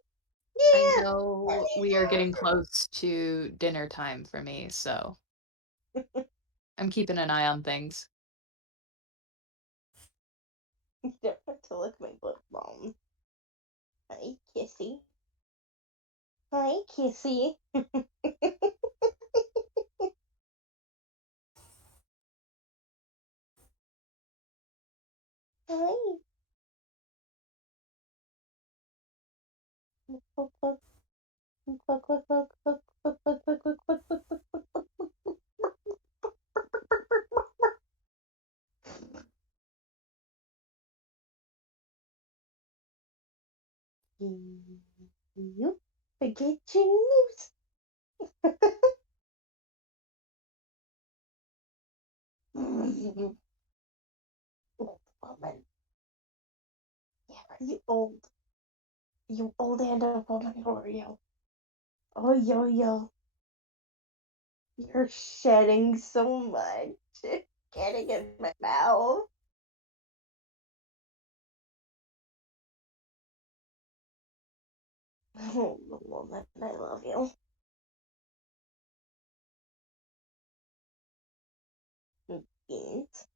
I Yeah. know we are getting close to dinner time for me, so I'm keeping an eye on things. You don't have to lick my lip balm. Hi, kissy. Hi, Kissy. Hi. Look, look, look, look, look, look, look, look, look, look, look, look, look, look, look, look, look, look. You forget your news. Old woman. Yeah, you old. You old and a woman, Oreo. Oh, yo. You're shedding so much. Getting in my mouth. Oh, woman, I love you. Beans.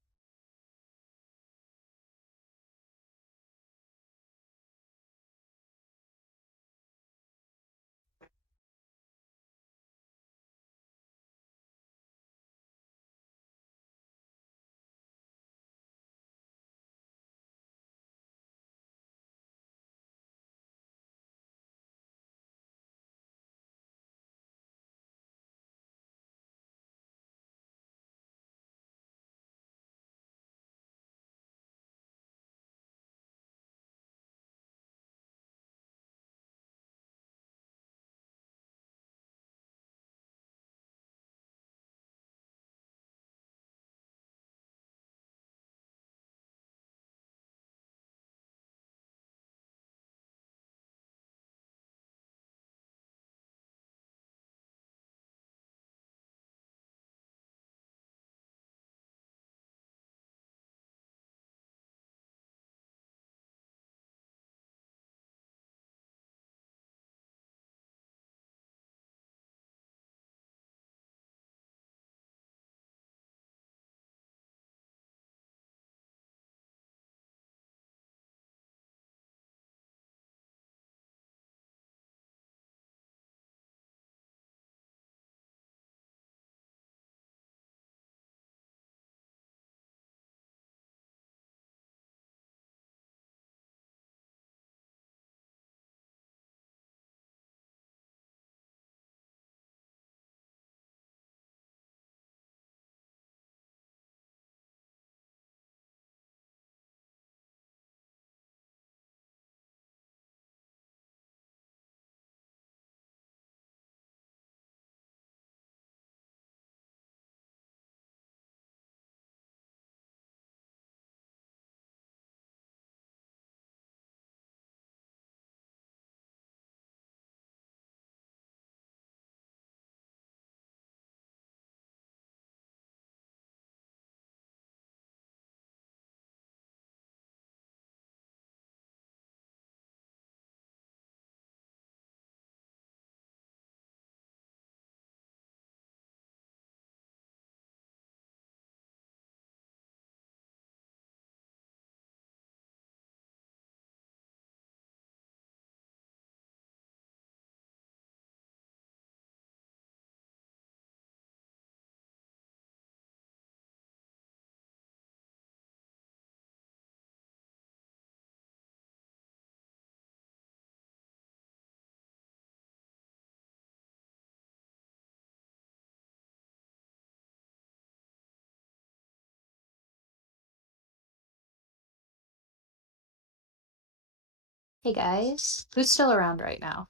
Hey guys, who's still around right now?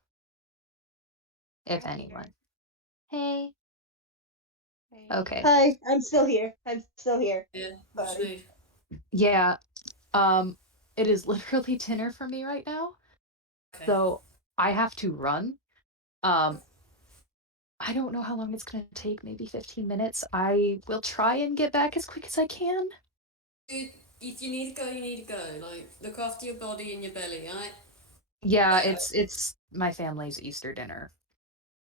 If I'm here. anyone. Hey. Hey. Okay. Hi, I'm still here. Yeah, Sorry. Yeah. It is literally dinner for me right now, Okay. so I have to run. Um, I don't know how long it's gonna take, maybe 15 minutes. I will try and get back as quick as I can. Dude, if you need to go, you need to go. Like, look after your body and your belly, alright? Yeah, it's my family's Easter dinner.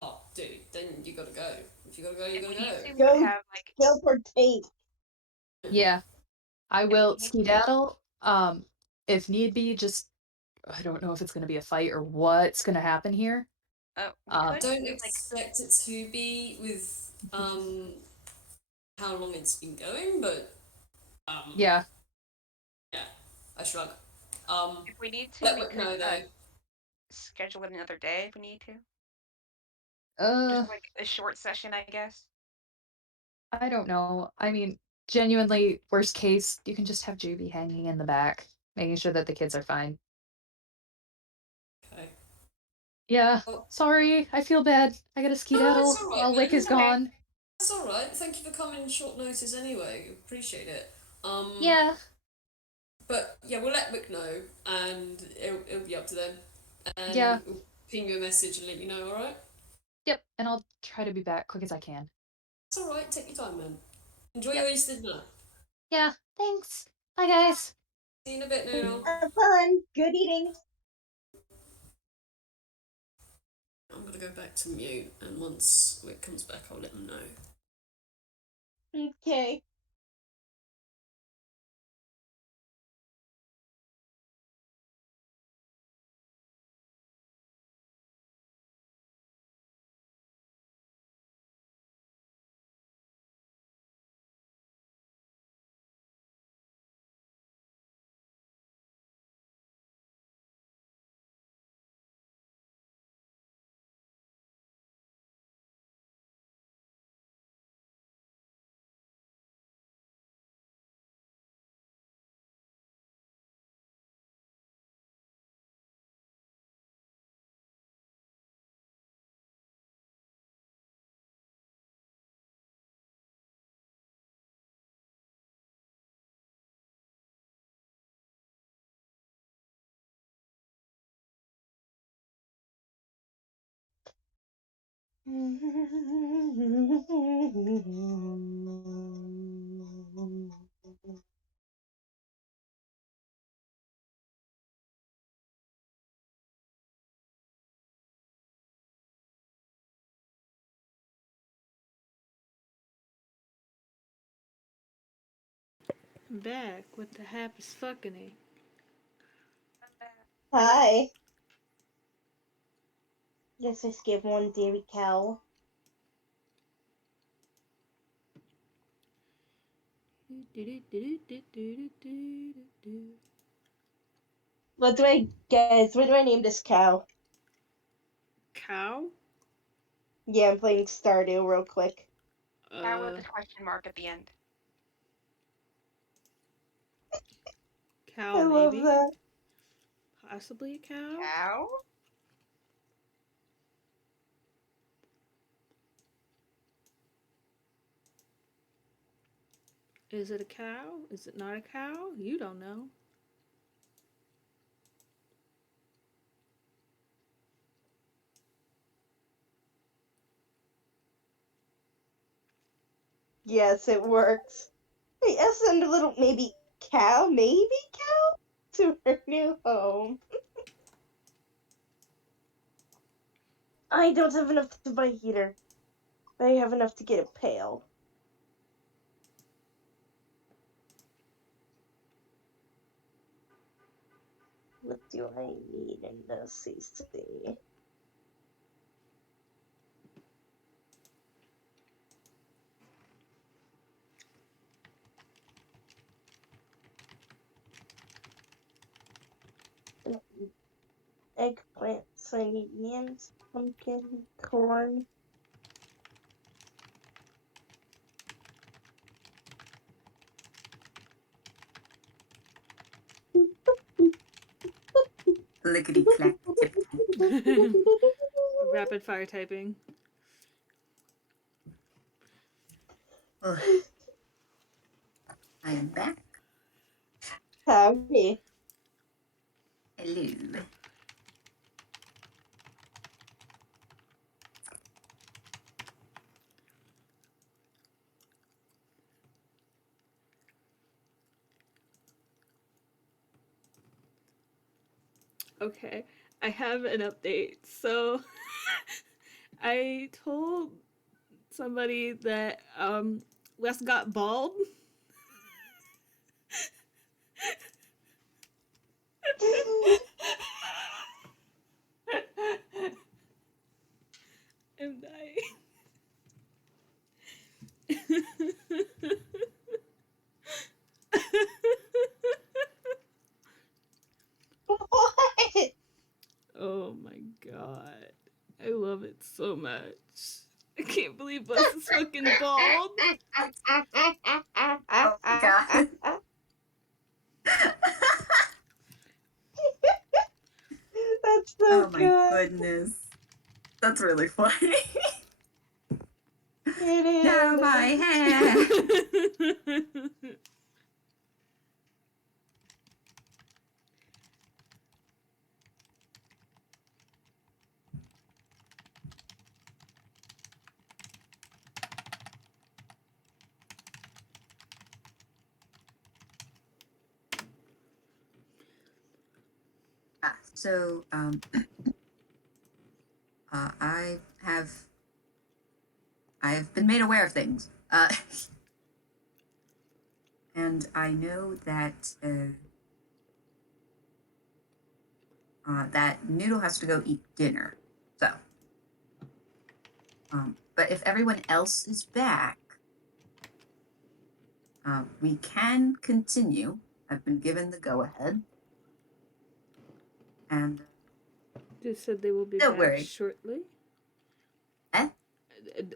Oh, dude, then you gotta go. If you gotta go, you If gotta we need go. to, we could Go, have like go partake. Yeah, I if we will need skedaddle. If need be, just I don't know if it's gonna be a fight or what's gonna happen here. We Um, could Don't like expect it to be with how long it's been going, but yeah. yeah, I shrug. Um, if we need to, let we Wick could know though. schedule it another day if we need to. Uh, Just like a short session, I guess. I don't know. I mean, genuinely, worst case, you can just have Juby hanging in the back, making sure that the kids are fine. Okay. Yeah. Well, Sorry, I feel bad. I gotta no, it's skedaddle all right, while Wick man. is gone. That's all right. Thank you for coming short notice anyway. Appreciate it. Yeah. But yeah, we'll let Wick know, and it'll be up to them, and Yeah. we'll ping you a message and let you know. All right. Yep. And I'll try to be back quick as I can. It's all right. Take your time, man. Enjoy Yep. your Easter dinner. Yeah. Thanks. Bye, guys. See you in a bit, Noodle. Have fun. Good eating. I'm gonna go back to mute, and once Wick comes back, I'll let them know. Okay. I'm back with the happiest fucking. Hi. Guess I skipped one dairy cow. What do I guess? What do I name this cow? Cow? Yeah, I'm playing Stardew real quick. Cow with a question mark at the end. Cow, I love maybe? that. Possibly a cow? Cow? Is it a cow? Is it not a cow? You don't know. Yes, it works. Hey, I send a little maybe cow, to her new home. I don't have enough to buy a heater. I have enough to get a pail. What do I need in this today? Eggplants. I need yams, pumpkin, corn. Lickety clack tip. Rapid fire typing. Oh, I'm back. Howdy. Hello. Okay, I have an update. So, I told somebody that Wes got bald. What? Oh my god. I love it so much. I can't believe Buzz is fucking bald. Oh my god. That's so Oh my good. goodness. That's really funny. It is. Now my hair. So, I've been made aware of things. And I know that, that Noodle has to go eat dinner. So, but if everyone else is back, we can continue. I've been given the go-ahead. And Just said they will be Don't back worry. shortly. Eh?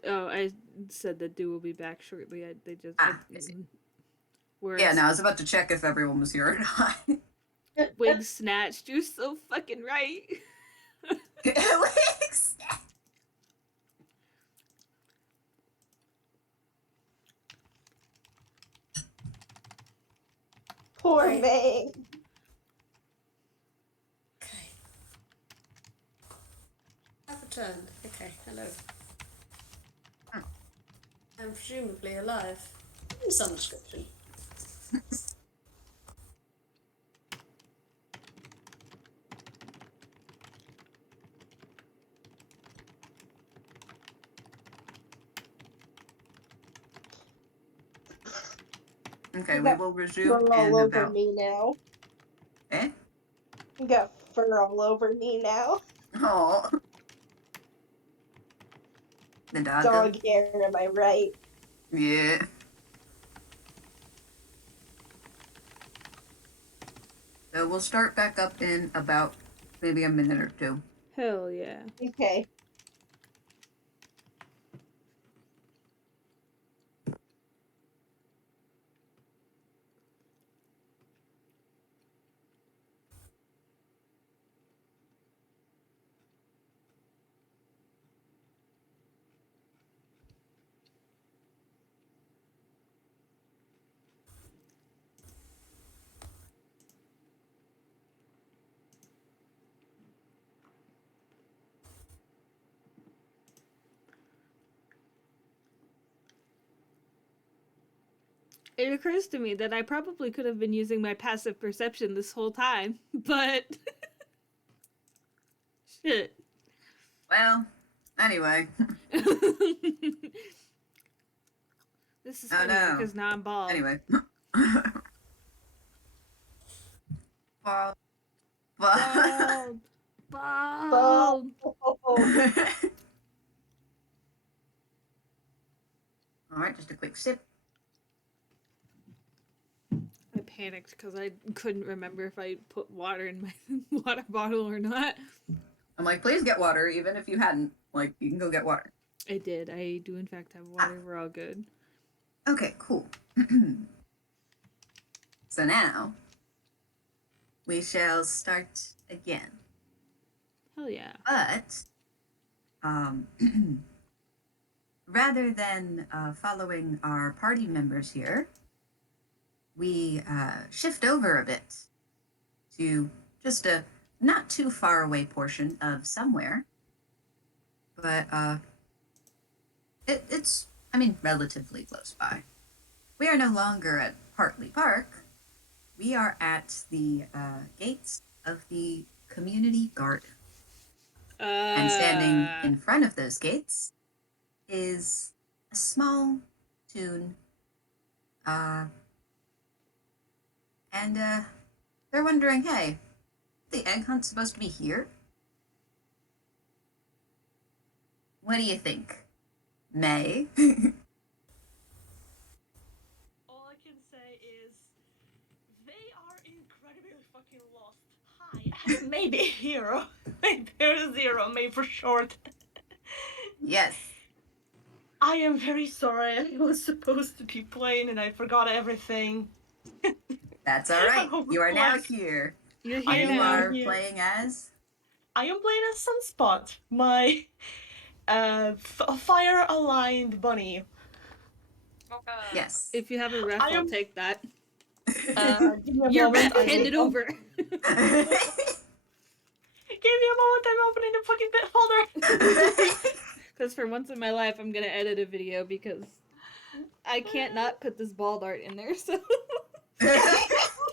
Oh, I said that Dew will be back shortly. They just. I see. Whereas Yeah, no, I was about to check if everyone was here or not. Wig snatched. You're so fucking right. Poor Right. May. Okay. I've returned. Okay, hello. Oh. I'm presumably alive. In some description. Okay, You we got will fur resume all in over about... me now. Eh? You got fur all over me now. Oh. The dog. Dog hair, am I right? Yeah. So we'll start back up in about maybe a minute or two. Hell yeah. Okay. It occurs to me that I probably could have been using my passive perception this whole time, but shit. Well, anyway. This is Oh, funny no. because now I'm bald. Anyway. Bald. Bald. Bald. Alright, just a quick sip. I panicked because I couldn't remember if I put water in my water bottle or not. I'm like, please get water, even if you hadn't. Like, you can go get water. I did. I do, in fact, have water. We're all good. Okay, cool. So now, we shall start again. Hell yeah. But, rather than following our party members here, we shift over a bit to just a not too far away portion of somewhere. But it's, I mean, relatively close by. We are no longer at Hartley Park. We are at the gates of the community garden. And standing in front of those gates is a small toon. And they're wondering, hey, the egg hunt's supposed to be here? What do you think, May? Maybe Hero. Maybe Zero, maybe for short. Yes. I am very sorry. I was supposed to be playing and I forgot everything. That's all right. Oh, You are now reflect. here. You're I here You am now. are here. playing as. I am playing as Sunspot, my fire-aligned bunny. Smoke up. Yes. If you have a ref, I I'll am- take that. Give me a Your moment. ref, hand it over. Give me a moment. I'm opening the fucking bit folder. Because for once in my life, I'm gonna edit a video because I can't not put this ball dart in there. So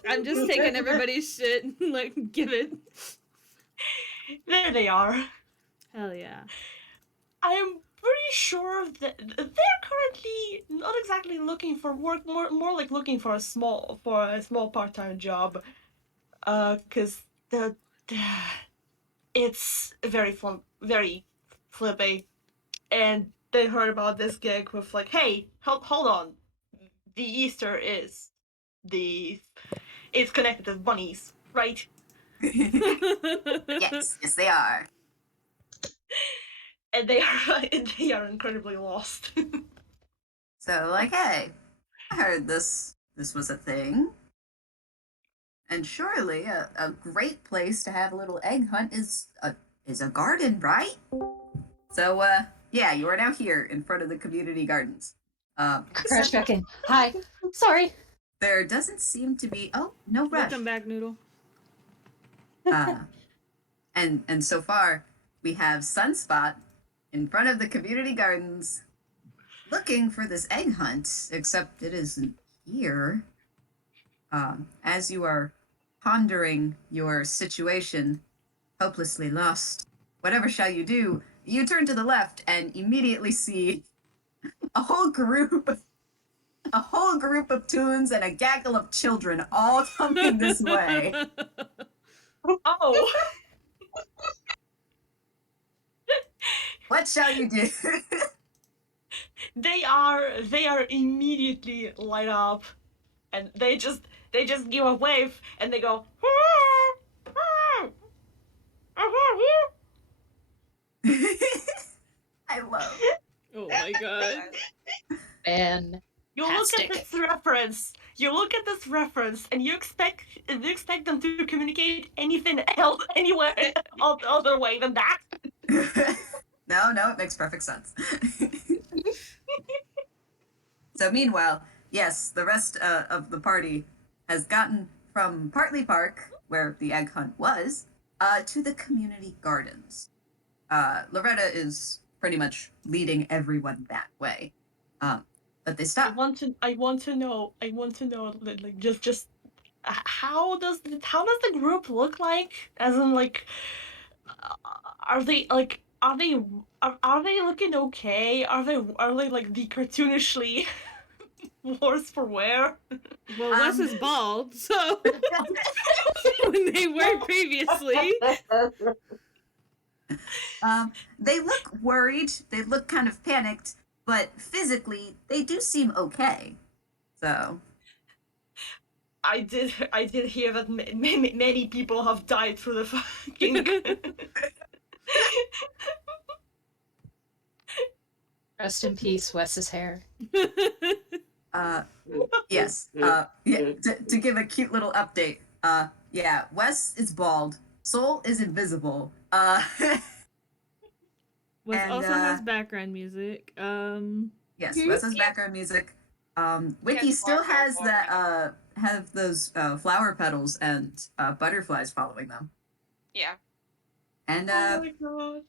I'm just taking everybody's shit and like give it. There they are. Hell yeah. I am pretty sure that they're currently not exactly looking for work, more like looking for a small part-time job. Cause the it's very fun, very flippy, and they heard about this gig with like, hey, hold on, the Easter is it's connected to bunnies, right? Yes, they are. And they are incredibly lost. So, like, hey, I heard this was a thing. And surely a great place to have a little egg hunt is a garden, right? So, yeah, you are now here in front of the community gardens. Crash back in. Hi. Sorry. There doesn't seem to be. Oh, no rush. Welcome back, Noodle. And so far we have Sunspot in front of the community gardens, looking for this egg hunt. Except it isn't here. As you are pondering your situation, hopelessly lost, whatever shall you do? You turn to the left and immediately see a whole group of toons and a gaggle of children all coming this way. Oh. What shall you do? They are immediately light up, and they just give a wave and they go. I love. Oh my god. And You look at this reference. You look at this reference, and you expect them to communicate anything else anywhere other way than that. No, it makes perfect sense. So meanwhile, yes, the rest of the party has gotten from Partly Park, where the egg hunt was, to the community gardens. Loretta is pretty much leading everyone that way. But they I stop. want to know, like, just how does the group look like? As in, like, are they looking okay? Are they like the cartoonishly worse for wear? Well, Wes is bald, so when they were previously. They look worried. They look kind of panicked, but physically they do seem okay. So I did hear that many people have died through the fucking. rest in peace, Wes's hair. yes. Yeah. To give a cute little update. Yeah. Wes is bald. Soul is invisible. Wes And, also has background music. Yes. Wes has background music. Wiki has still flower has petals that. Have those flower petals and butterflies following them. Yeah. And Oh my god.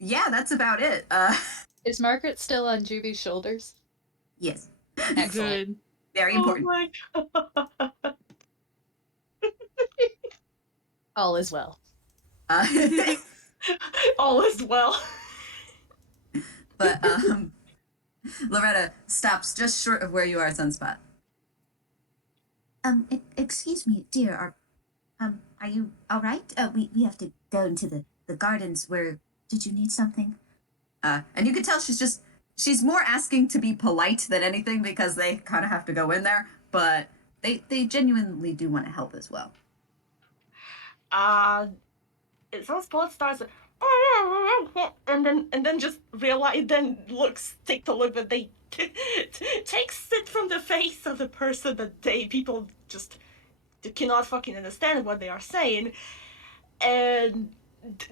yeah, that's about it. Is Margaret still on Juby's shoulders? Yes. Excellent. Good. Very important. Oh my god. All is well. All is well. But Loretta stops just short of where you are, Sunspot. Excuse me, dear. Are you all right? We have to go into the gardens. Where did you need something? And you can tell she's more asking to be polite than anything because they kind of have to go in there, but they genuinely do want to help as well. Sunspot starts, and then just realize, then takes a look that they takes it from the face of the person that people just cannot fucking understand what they are saying, and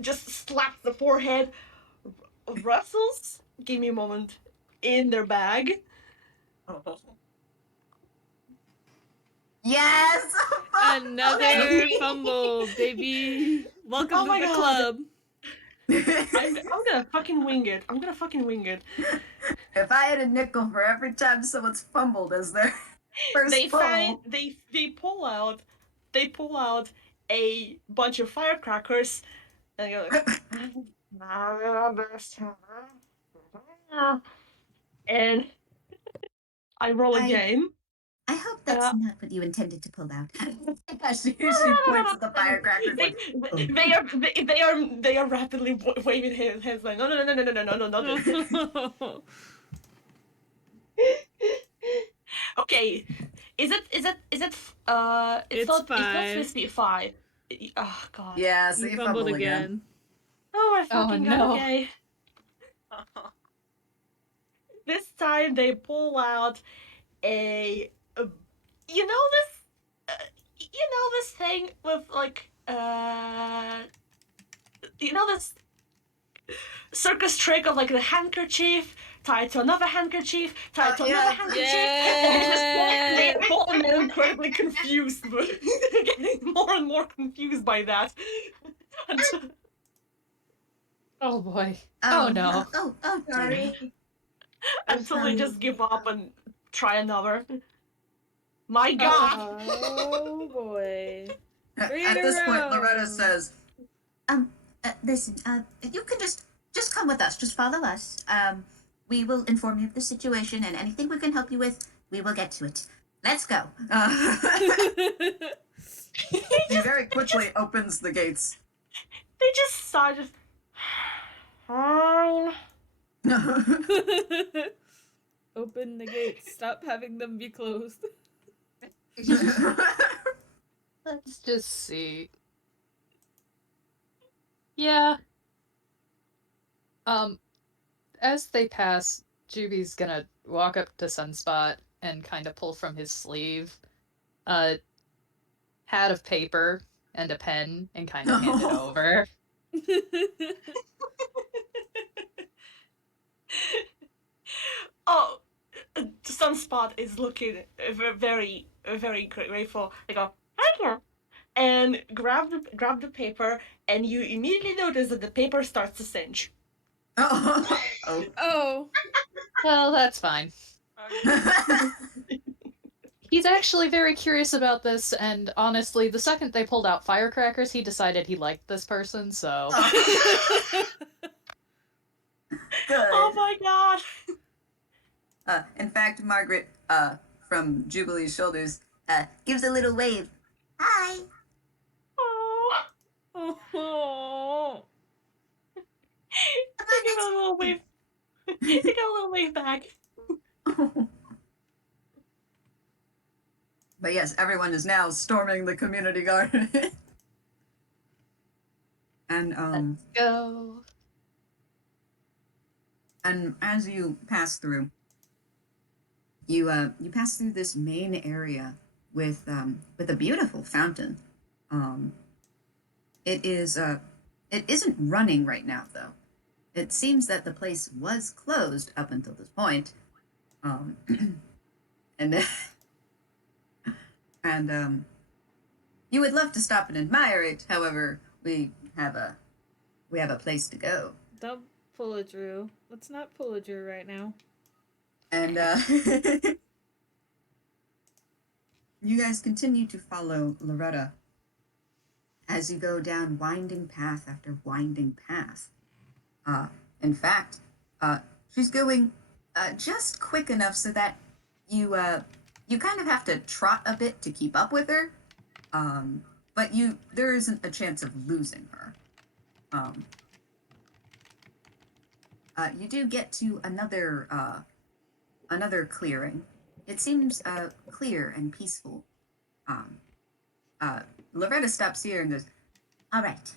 just slaps the forehead, rustles. Give me a moment. In their bag. Yes! Another fumble, baby. Welcome Oh to my the God. club. I'm gonna fucking wing it. I'm gonna fucking wing it. If I had a nickel for every time someone's fumbled as their first They find pull. they pull out a bunch of firecrackers and they go and I roll again. I hope that's Uh, not what you intended to pull out. she points at the firecrackers like, oh. they are rapidly waving his hands like no not this. Okay, it's not It's supposed five. to be 5. Oh God. Yeah, so You you fumbled fumble again. Oh, I fucking got no. okay. This time they pull out a you know this thing with like you know this circus trick of like the handkerchief tied to another handkerchief tied to another handkerchief, and they pull and they're incredibly confused, getting more and more confused by that. Oh boy. Oh no. Oh, Sorry. Until they just give up and try another. My God! Oh boy. At 3 in a this point, row. Loretta says, listen, you can just come with us. Just follow us. We will inform you of the situation and anything we can help you with, we will get to it. Let's go. He very quickly opens the gates. They just saw just. Fine. Open the gates. Stop having them be closed. Let's just see. Yeah. As they pass, Juby's gonna walk up to Sunspot and kind of pull from his sleeve a pad of paper and a pen and kind of hand it over. Oh, Sunspot is looking very, very grateful. They go, thank you, and grab the paper, and you immediately notice that the paper starts to singe. Oh. Oh. Well, that's fine. He's actually very curious about this, and honestly, the second they pulled out firecrackers, he decided he liked this person, so. Good. Oh my God! In fact, Margaret, from Jubilee's shoulders, gives a little wave. Hi. Oh. Oh. They give a little wave. They got a little wave back. But yes, everyone is now storming the community garden. And Let's go. And as you pass through, you pass through this main area with a beautiful fountain. It isn't running right now though. It seems that the place was closed up until this point. And and you would love to stop and admire it. However, we have a place to go. Don't pull a Drew. Let's not pull a Drew right now. And you guys continue to follow Loretta as you go down winding path after winding path. In fact, she's going just quick enough so that you kind of have to trot a bit to keep up with her. But there isn't a chance of losing her. You do get to another clearing. It seems clear and peaceful. Loretta stops here and goes, All right.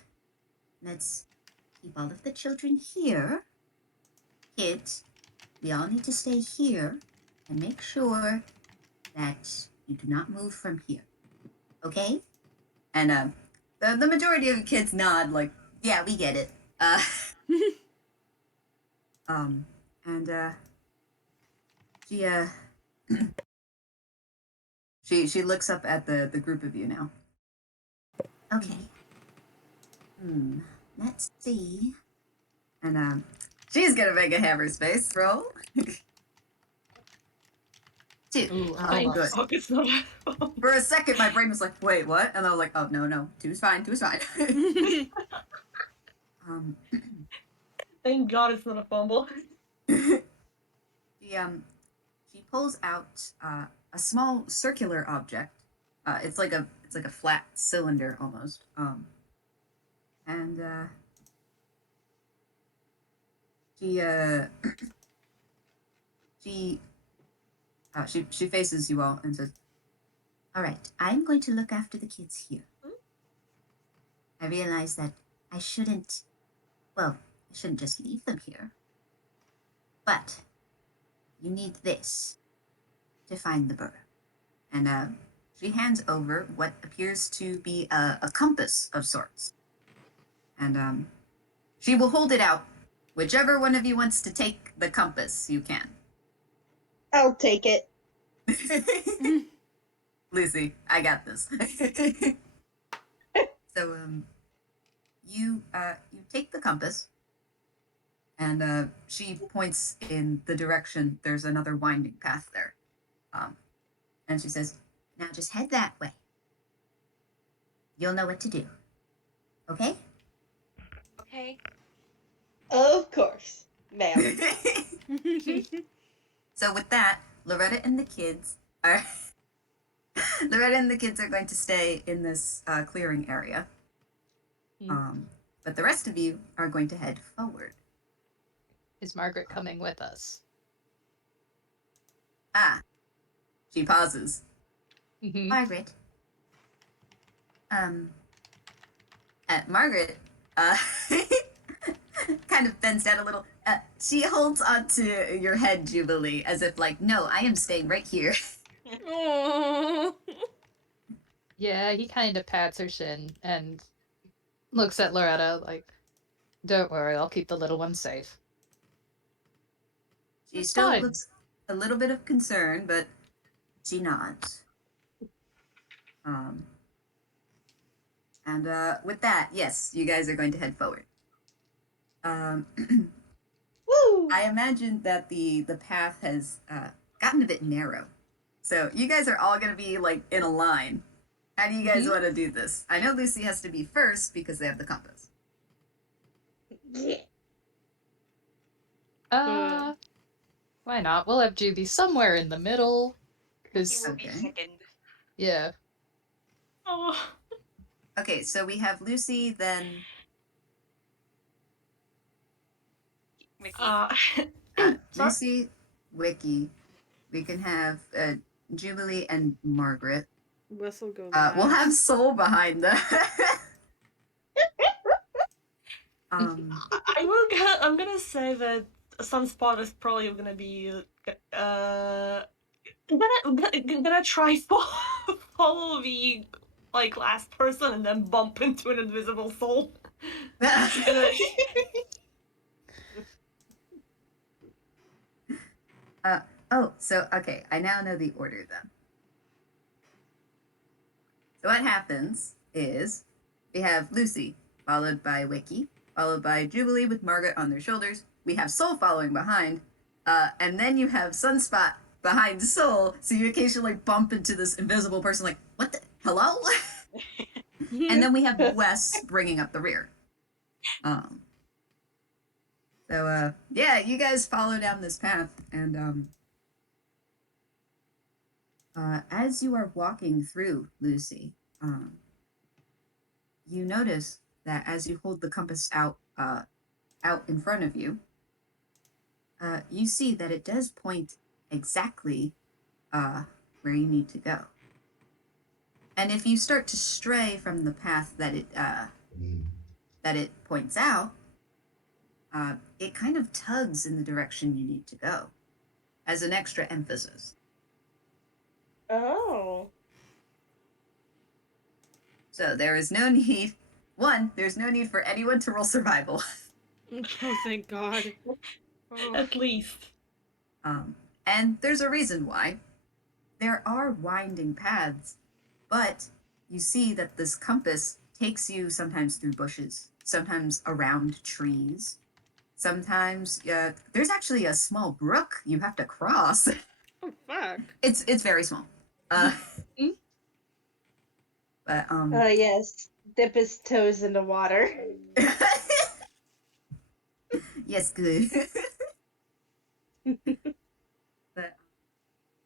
Let's keep all of the children here. Kids, we all need to stay here and make sure that you do not move from here. Okay? And the majority of kids nod like, yeah, we get it. And she she looks up at the group of you now. Okay. Let's see. And she's gonna make a hammer space roll. 2. Ooh, Oh, good. Fuck, it's not. For a second, my brain was like, "Wait, what?" And I was like, "Oh no, 2 is fine. 2 is fine." Thank God it's not a fumble. She pulls out a small circular object. It's like a flat cylinder almost. And she she faces you all and says, "All right, I'm going to look after the kids here. I realize that I shouldn't just leave them here. But you need this to find the burr." And she hands over what appears to be a compass of sorts. And she will hold it out. Whichever one of you wants to take the compass, you can. I'll take it. Lucy, I got this. So you take the compass, and she points in the direction. There's another winding path there, and she says, "Now just head that way. You'll know what to do. Okay?" Okay. Of course, ma'am. So with that, Loretta and the kids are going to stay in this clearing area. But the rest of you are going to head forward. Is Margaret coming with us? She pauses. Mhm. Margaret. Margaret, kind of bends down a little. She holds onto your head, Jubilee, as if like, no, I am staying right here. Oh. Yeah, he kind of pats her shin and looks at Loretta like, "Don't worry, I'll keep the little one safe." She It's still fine. looks a little bit of concern, but she nods. And with that, yes, you guys are going to head forward. Woo! I imagine that the path has gotten a bit narrow. So you guys are all going to be like in a line. How do you guys want to do this? I know Lucy has to be first because they have the compass. Yeah. Why not? We'll have Juby somewhere in the middle. He 'Cause, will be Okay. second. yeah. Oh. Okay, so we have Lucy, then Wiki. Sorry. Lucy, Wiki. We can have Jubilee and Margaret. Wes will go We'll have last. Soul behind them. I'm gonna say that Sunspot is probably gonna be gonna try follow the like last person and then bump into an invisible soul. Okay, I now know the order then. So what happens is we have Lucy, followed by Wiki, followed by Jubilee with Margaret on their shoulders. We have Soul following behind, and then you have Sunspot behind Soul, so you occasionally bump into this invisible person like, what the, hello? And then we have Wes bringing up the rear. Yeah, you guys follow down this path, and as you are walking through, Lucy, you notice that as you hold the compass out in front of you, you see that it does point exactly where you need to go. And if you start to stray from the path that that it points out, it kind of tugs in the direction you need to go as an extra emphasis. Oh. So there is no need, there's no need for anyone to roll survival. Oh, thank God. At least. And there's a reason why. There are winding paths, but you see that this compass takes you sometimes through bushes, sometimes around trees, sometimes there's actually a small brook you have to cross. Oh, fuck. It's very small. But Oh, yes. Dip his toes in the water. yes, good. But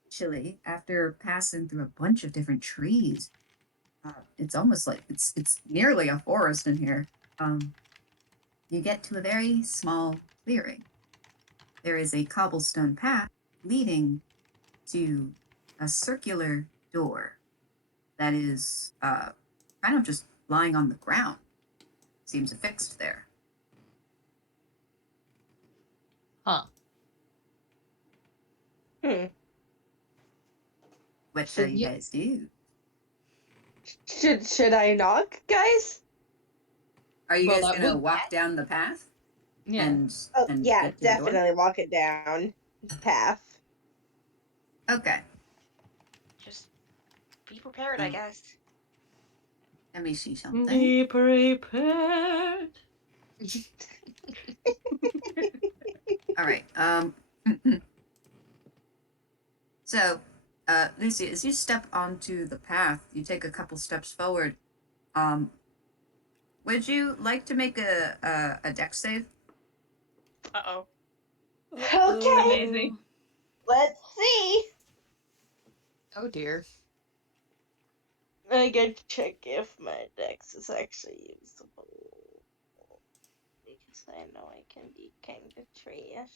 actually, after passing through a bunch of different trees, it's almost like it's nearly a forest in here. You get to a very small clearing. There is a cobblestone path leading to a circular door that is kind of just lying on the ground. Seems affixed there. Huh. What So shall you guys do? Should I knock, guys? Are you Well, guys that gonna would- walk down the path? Yeah. And Yeah, get to the door? definitely walk it down. Path. Okay. Just be prepared, I guess. Let me see something. Be prepared. All right. So, Luci, as you step onto the path, you take a couple steps forward. Would you like to make a dex save? Uh-oh. Okay. Amazing. Let's see. Oh dear. I gotta check if my dex is actually usable. Because I know I can be kind of trash.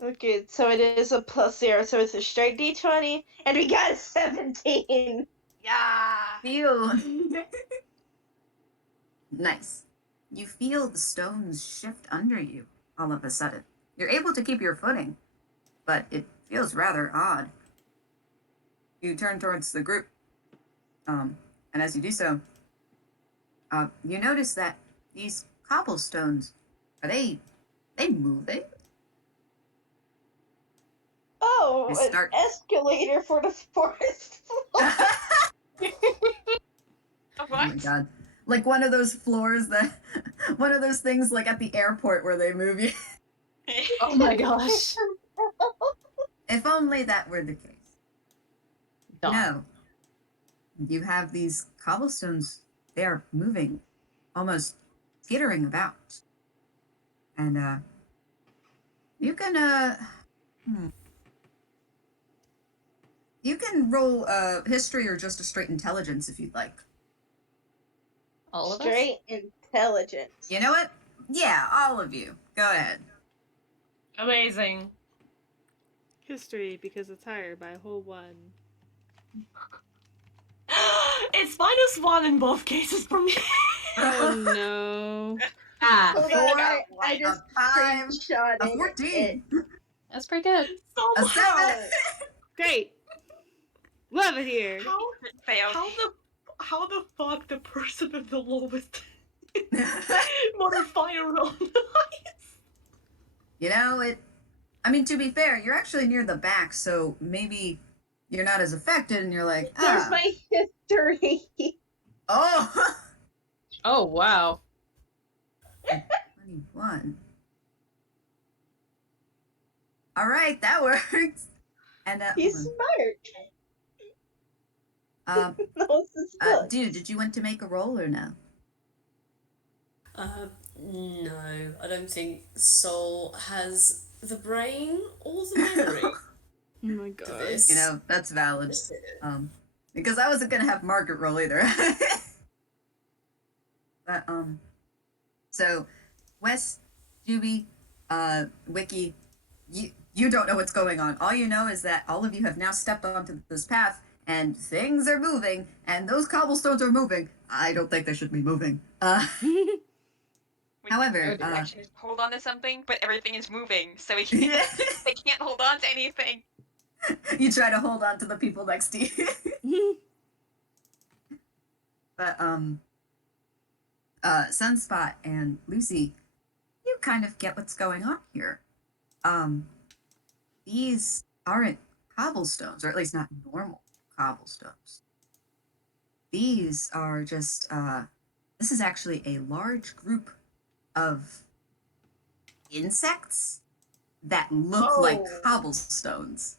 Okay, so it is a +0, so it's a straight d20, and we got a 17! Yeah. Feel nice. You feel the stones shift under you all of a sudden. You're able to keep your footing, but it feels rather odd. You turn towards the group, and as you do so, you notice that these cobblestones are they moving? Oh, They start- an escalator for the forest floor! Oh What? my god. Like one of those floors that, one of those things like at the airport where they move you. Oh my gosh. If only that were the case. Darn. No. You have these cobblestones, they are moving, almost skittering about. And, you can, you can roll, history or just a straight intelligence if you'd like. All of us? Straight intelligence. You know what? Yeah, all of you. Go ahead. Amazing. History, because it's higher by a whole 1. It's -1 in both cases for me. Oh no. Ah, Hold Four, on, I just a 5, screenshotted a 14, that's pretty good. a Somehow. 7. Great. Love it here. Failed. How the fuck the person with the lowest modifier roll? You know, I mean, to be fair, you're actually near the back, so maybe you're not as affected and you're like, Here's my history. oh, Oh wow. 21. All right, that works. And, He's hold smart. on. Knows his books. Dude, did you want to make a roll or no? No, I don't think Soul has the brain or the memory Oh my for god. this. You know, that's valid. This is- Because I wasn't gonna have Margaret roll either. But, so, Wes, Juby, Wiki, you don't know what's going on. All you know is that all of you have now stepped onto this path, and things are moving, and those cobblestones are moving. I don't think they should be moving. When However, the direction is hold on to something, but everything is moving, so they can't hold on to anything. you try to hold on to the people next to you. But Sunspot and Luci, you kind of get what's going on here. These aren't cobblestones, or at least not normal cobblestones. These are just this is actually a large group of insects that look like cobblestones.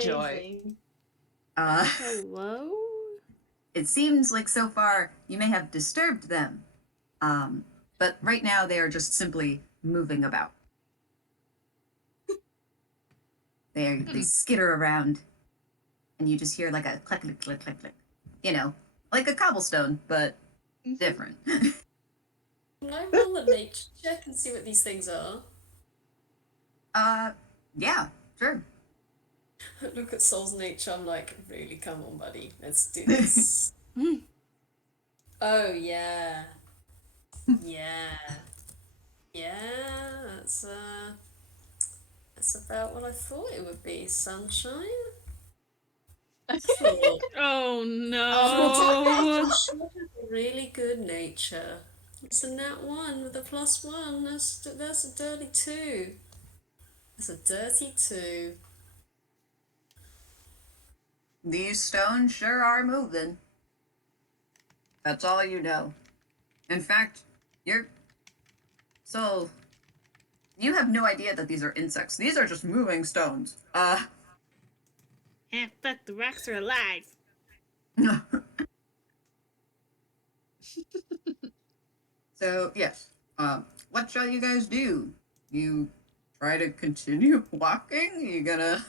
Joy. Hello? It seems like so far you may have disturbed them, but right now they are just simply moving about. They skitter around, and you just hear like a click, click, click, click, click. You know, like a cobblestone, but different. Can I roll a nature check and see what these things are? Yeah, sure. Look at Soul's nature, I'm like, really, come on, buddy, let's do this. Oh, yeah. Yeah. Yeah, that's about what I thought it would be. Sunshine? Cool. Oh no! Oh, really good nature. It's a nat 1 with a +1. That's a dirty 2. That's a dirty 2. These stones sure are moving. That's all you know. In fact, you have no idea that these are insects. These are just moving stones. But the rocks are alive. So, yes. What shall you guys do? You try to continue walking? You gonna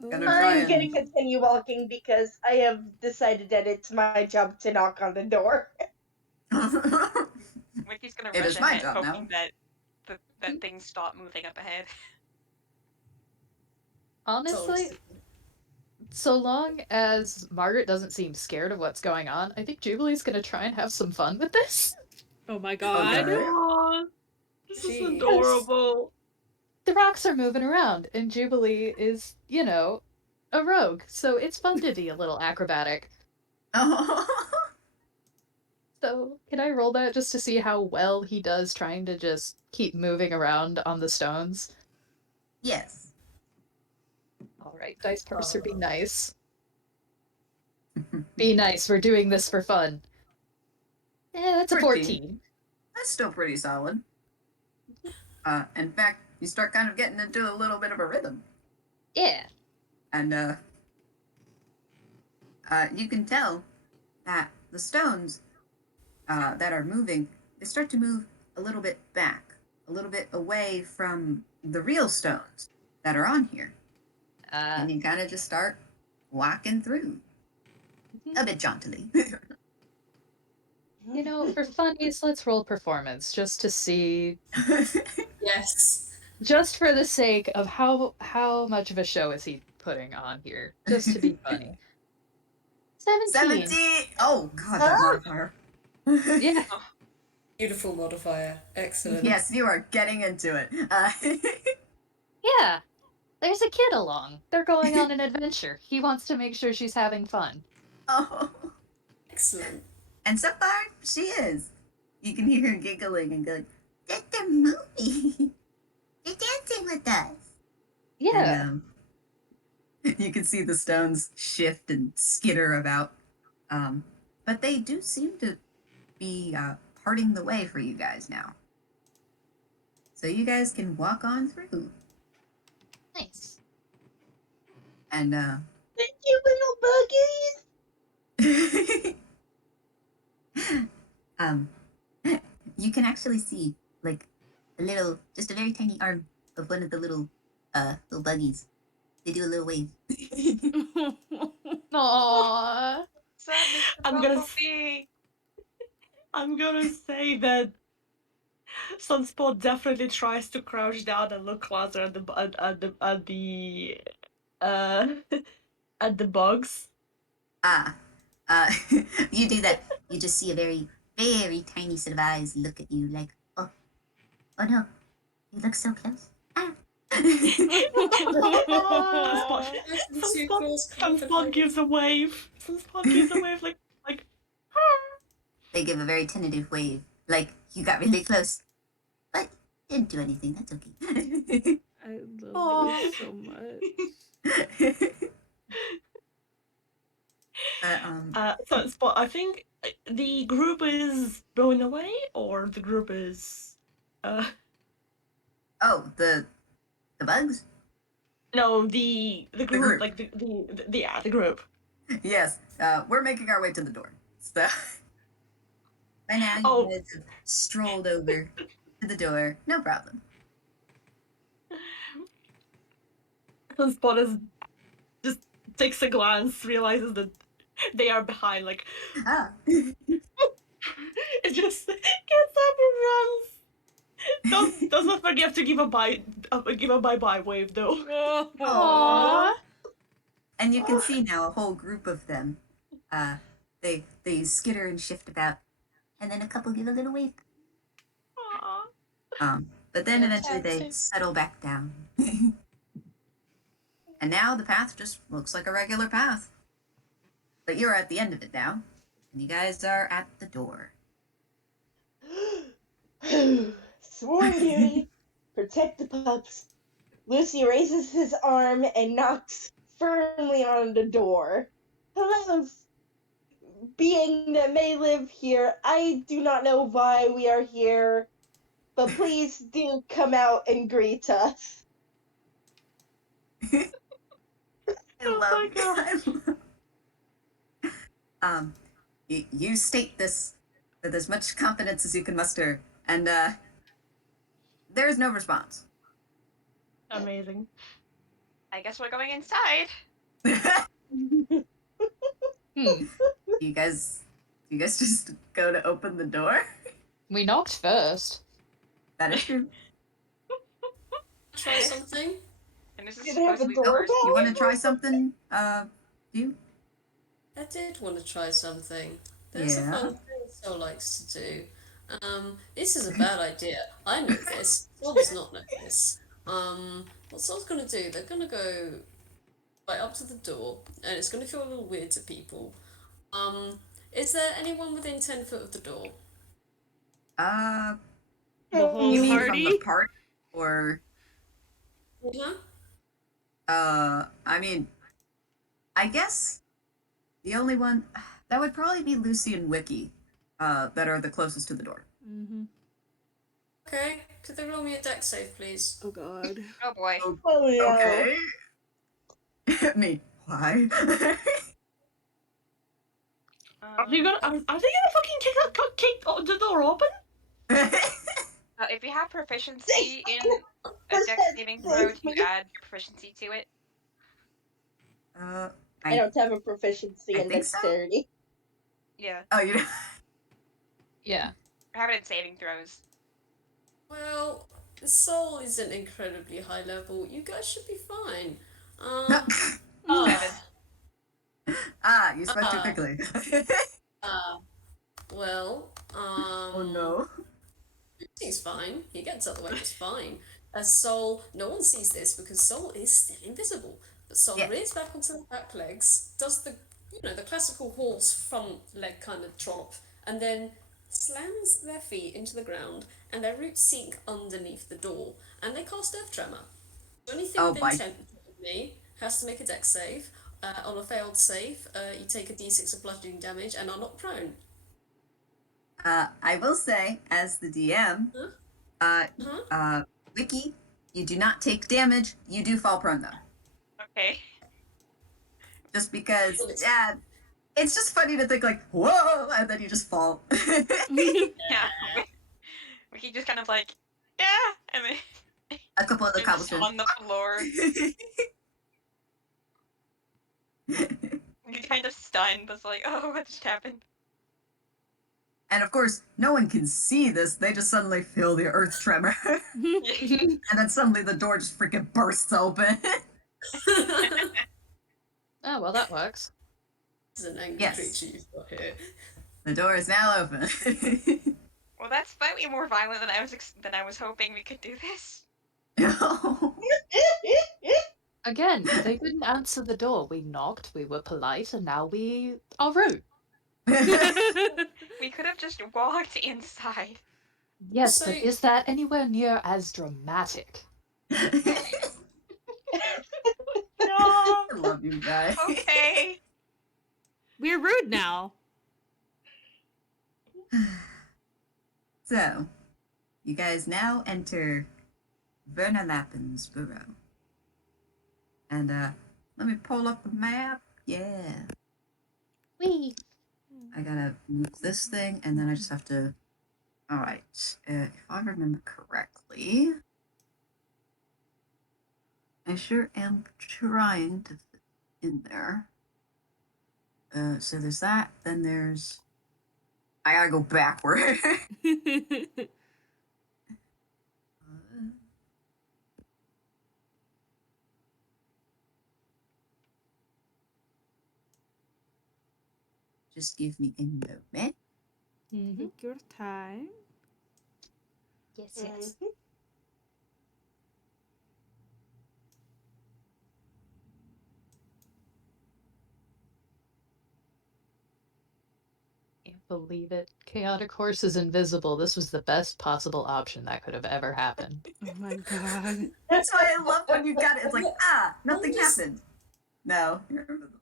try I'm and... gonna continue walking because I have decided that it's my job to knock on the door. Wiki's gonna It rush is my ahead, job now. hoping that things stop moving up ahead. Honestly, so long as Margaret doesn't seem scared of what's going on, I think Jubilee's gonna try and have some fun with this. Oh my god. Okay. Oh, this is Jeez. adorable. The rocks are moving around, and Jubilee is, you know, a rogue, so it's fun to be a little acrobatic. So, can I roll that just to see how well he does trying to just keep moving around on the stones? Yes. Alright, dice parser, be nice. Be nice, we're doing this for fun. That's a 14. That's still pretty solid. In fact, you start kind of getting into a little bit of a rhythm. Yeah. And, you can tell that the stones, that are moving, they start to move a little bit back, a little bit away from the real stones that are on here. And you kind of just start walking through. A bit jauntily. You know, for funnies, let's roll performance just to see, Yes. just for the sake of how much of a show is he putting on here, just to be funny. 17. 17! Oh, God, that modifier. Yeah. Beautiful modifier. Excellent. Yes, you are getting into it. Yeah. There's a kid along. They're going on an adventure. He wants to make sure she's having fun. Oh. Excellent. And so far, she is. You can hear her giggling and going, "That's the movie. They're dancing with us." Yeah. And, you can see the stones shift and skitter about. But they do seem to be parting the way for you guys now. So you guys can walk on through. Nice. And, Thank you, little buggies! you can actually see, like, just a very tiny arm of one of the little buggies. They do a little wave. Aww. Sadness to I'm gonna Bumblebee. I'm gonna say that Sunspot definitely tries to crouch down and look closer at the at the bugs. You do that. You just see a very, very tiny set of eyes look at you like, oh no, you look so close. Ah. Sunspot gives a wave. Sunspot gives a wave like. They give a very tentative wave, like you got really close, but didn't do anything. That's okay. I love this so much. Sunspot, I think the group is blown away, or the group is. Oh, the bugs? No, the group, group. like the group. Yes, we're making our way to the door. So by now you guys have strolled over to the door. No problem. Sunspot is just takes a glance, realizes that they are behind, like it just gets up and runs. Doesn't forget to give a bye-bye wave though. Aww. And you can see now a whole group of them. They skitter and shift about, and then a couple give a little wave. But then eventually they settle back down. And now the path just looks like a regular path. But you're at the end of it now, and you guys are at the door. Sworn duty, protect the pups. Luci raises his arm and knocks firmly on the door. Hello, being that may live here. I do not know why we are here, but please do come out and greet us. I love you state this with as much confidence as you can muster, and there is no response. Amazing. I guess we're going inside. You guys just go to open the door? We knocked first. That is true. Try something? And this is Did they have supposed to a be door first. You want to try something? You? I did want to try something. There's a Yeah. fun thing Sol likes to do. This is a bad idea. I know this. Sol does not know this. What Sol's gonna do, they're gonna go right up to the door, and it's gonna feel a little weird to people. Is there anyone within 10 foot of the door? The whole You mean party? from the party? Or, Uh-huh. I mean, I guess the only one, that would probably be Luci and Wiki, that are the closest to the door. Mm-hmm. Okay, could they roll me a dex save, please? Oh god. Oh boy. Oh no. Okay. Me. Why? Are they gonna fucking kick the door open? If you have proficiency in a dex saving throw, do you add your proficiency to it? I don't have a proficiency I in think so. dexterity. Yeah. Oh, you know. Yeah. I have it in saving throws. Well, Sol isn't incredibly high level. You guys should be fine. You spoke too quickly. Well, Oh no. he's fine. He gets out the way just fine. As Sol, no one sees this because Sol is still invisible. But Sol Yeah. rears back onto the back legs, does the classical horse front leg kind of trot, and then slams their feet into the ground, and their roots sink underneath the door, and they cast Earth Tremor. So anything Oh, within my. 10 of me has to make a dex save. On a failed save, you take a d6 of bludgeoning damage and are not prone. I will say, as the DM, Wiki, you do not take damage. You do fall prone though. Okay. Just because, it's just funny to think like, whoa, and then you just fall. Yeah. We can just kind of like, yeah, and then A couple of the they're just cobblestones. on the floor. You're kind of stunned. It's like, oh, what just happened? And of course, no one can see this. They just suddenly feel the earth tremor. And then suddenly the door just freaking bursts open. Oh, well, that works. This is an angry Yes. creature you've got here. The door is now open. Well, that's slightly more violent than I was hoping we could do this. Again, they didn't answer the door. We knocked, we were polite, and now we are rude. We could have just walked inside. Yes, So- but is that anywhere near as dramatic? I love you guys. Okay. We're rude now. So, you guys now enter Vernalappen's burrow. And let me pull up the map. Yeah. Wee. I gotta move this thing, and then I just have to. Alright. If I remember correctly. I sure am trying to fit in there. So there's that. Then there's. I gotta go backward. Just give me a moment. Mm-hmm. Take your time. Yes, yes. Can't believe it. Chaotic Horse is invisible. This was the best possible option that could have ever happened. Oh my god. That's why I love when you got it. It's like, nothing What was- happened. No, you're invisible.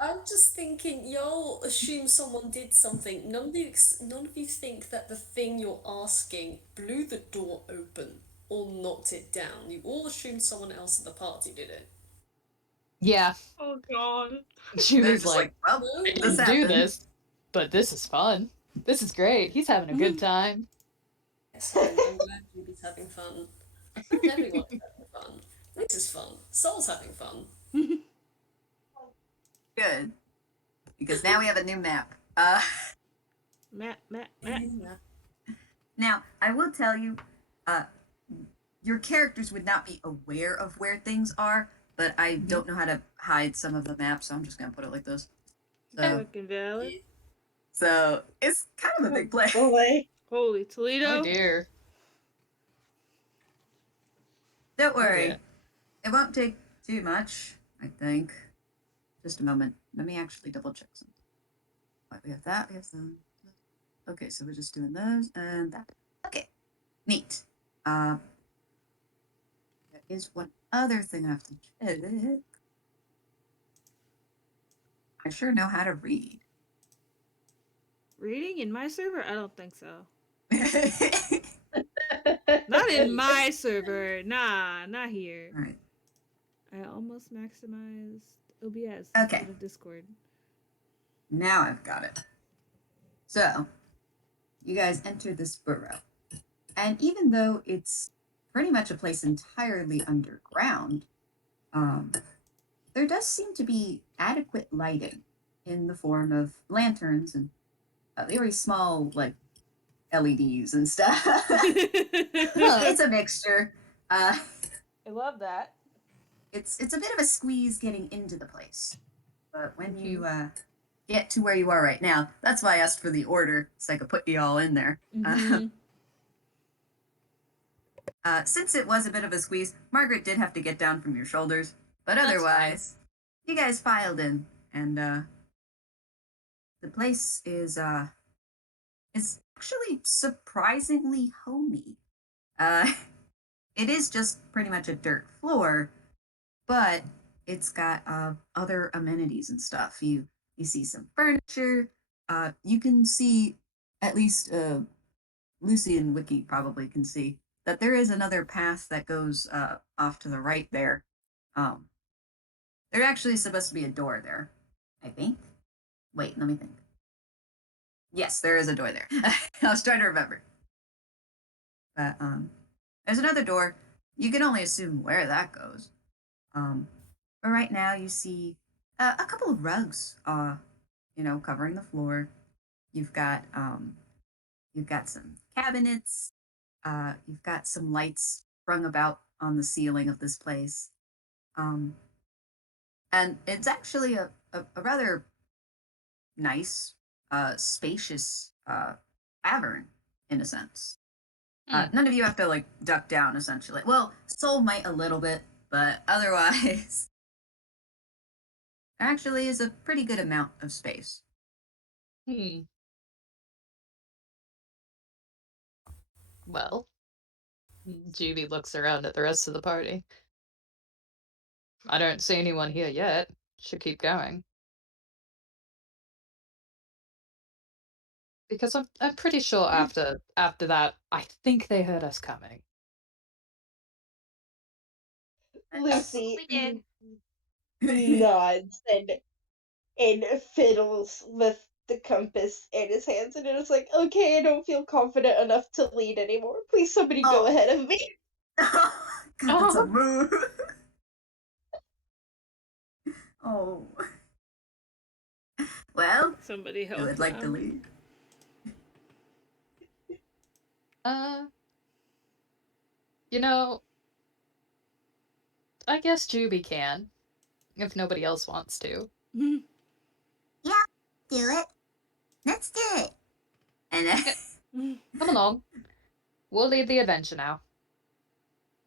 I'm just thinking, y'all assume someone did something. None of you think that the thing you're asking blew the door open or knocked it down. You all assume someone else in the party did it. Yeah, Oh god. she They're was just like, well, No? I this didn't do happened. this, but this is fun. This is great. He's having a good time. Yes, I'm glad Juby's having fun. I'm glad everyone's having fun. This is fun. Soul's having fun. Good. Because now we have a new map. Matt. Now, I will tell you, your characters would not be aware of where things are, but I don't know how to hide some of the maps, so I'm just gonna put it like this. So, Fucking valid. so it's kind of a big place. Boy. Holy Oh Toledo. dear. Don't worry. Yeah. It won't take too much, I think. Just a moment. Let me actually double check something. Right, we have that, we have some. Okay, so we're just doing those and that. Okay. Neat. There is one other thing I have to check. I sure know how to read. Reading in my server? I don't think so. All Not in my server. Nah, not here. right. I almost maximized OBS Okay. instead of Discord. Now I've got it. So, you guys enter this burrow. And even though it's pretty much a place entirely underground, there does seem to be adequate lighting in the form of lanterns and very small, like, LEDs and stuff. It's a mixture. I love that. It's a bit of a squeeze getting into the place. But when you get to where you are right now, that's why I asked for the order, so I could put you all in there. Since it was a bit of a squeeze, Margaret did have to get down from your shoulders, but That's otherwise, you guys filed in, and the place is actually surprisingly homey. It is just pretty much a dirt floor, but it's got other amenities and stuff. You see some furniture. You can see, at least Luci and Wiki probably can see, that there is another path that goes off to the right there. There actually is supposed to be a door there, I think. Wait, let me think. Yes, there is a door there. I was trying to remember. But there's another door. You can only assume where that goes. But right now you see a couple of rugs, covering the floor. You've got some cabinets. You've got some lights strung about on the ceiling of this place. And it's actually a rather nice, spacious cavern, in a sense. None of you have to, like, duck down, essentially. Well, Soul might a little bit, but otherwise, there actually is a pretty good amount of space. Well, Juby looks around at the rest of the party. I don't see anyone here yet. Should keep going. Because I'm pretty sure after that, I think they heard us coming. Lucy We did. nods and fiddles with the compass in his hands, and it's like, okay, I don't feel confident enough to lead anymore. Please, somebody go ahead of me. God, that's a move. Oh. Well, Somebody help. who would like to lead? You know, I guess Juby can, if nobody else wants to. Yeah, do it. Let's do it. And then, Come along. We'll lead the adventure now.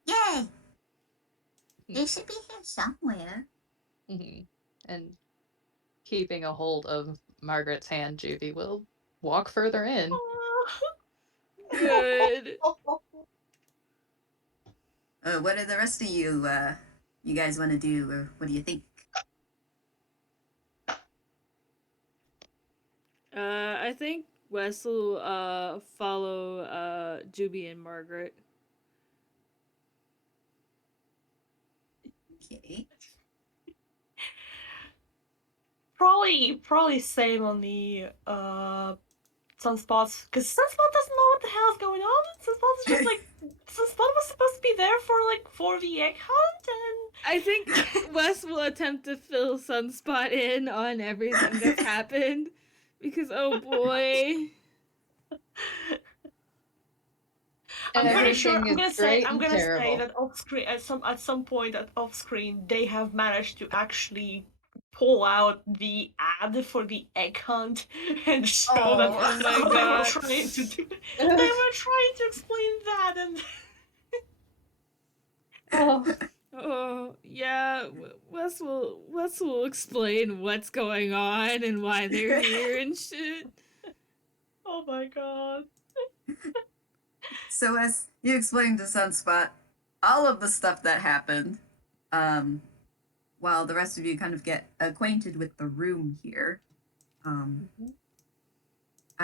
Yay! They should be here somewhere. And keeping a hold of Margaret's hand, Juby will walk further in. Good. what do the rest of you, you guys want to do, or what do you think? I think Wes will follow Juby and Margaret. Okay. Probably same on the Sunspots, because Sunspot doesn't know what the hell is going on. Sunspot is just like Sunspot was supposed to be there for the egg hunt, and I think Wes will attempt to fill Sunspot in on everything that's happened, because oh boy. I'm pretty sure Everything I'm is gonna great and say terrible. that off screen at some point off screen they have managed to actually pull out the ad for the egg hunt and show that Oh my they were God. trying to do. They were trying to explain that, and Oh yeah, Wes will explain what's going on and why they're here and shit. oh my god. So as you explained to Sunspot, all of the stuff that happened, while the rest of you kind of get acquainted with the room here, I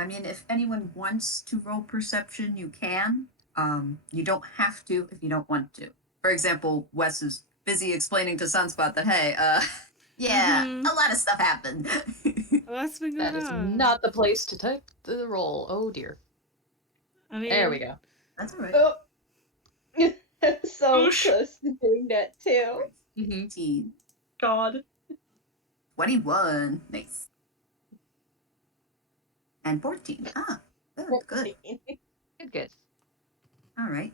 mean, if anyone wants to roll perception, you can. You don't have to if you don't want to. For example, Wes is busy explaining to Sunspot that, hey, yeah, a lot of stuff happened. What's been going That is on? not the place to take the roll. Oh dear. I mean, There we go. That's all right. Oh. So Hoosh. close to doing that too. 15. God. 21. Nice. And 14. Ah, good. Good. All right.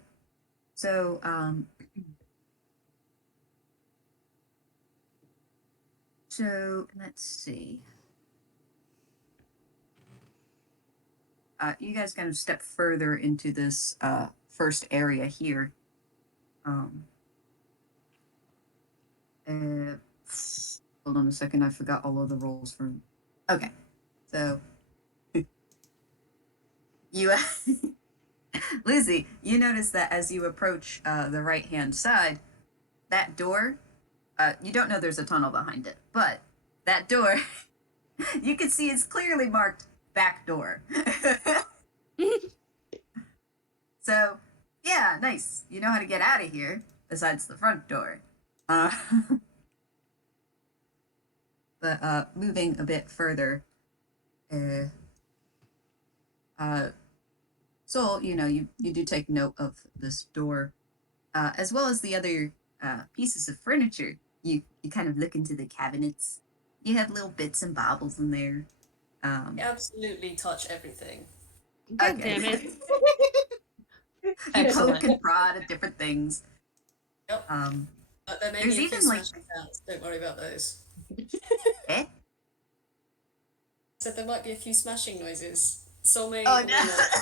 So, so let's see. You guys kind of step further into this first area here. Hold on a second. I forgot all of the rolls from. Okay, so you, Lucy, you notice that as you approach the right-hand side, that door. You don't know there's a tunnel behind it, but that door, you can see it's clearly marked back door. So, yeah, nice. You know how to get out of here, besides the front door. But moving a bit further, so, you know, you do take note of this door, as well as the other pieces of furniture. You kind of look into the cabinets. You have little bits and bobbles in there. Absolutely touch everything. God damn it. You Excellent. poke and prod at different things. Yep. There may There's be a even, few like- smashing sounds. Don't worry about those. Eh? Said there might be a few smashing noises. So may Oh, or may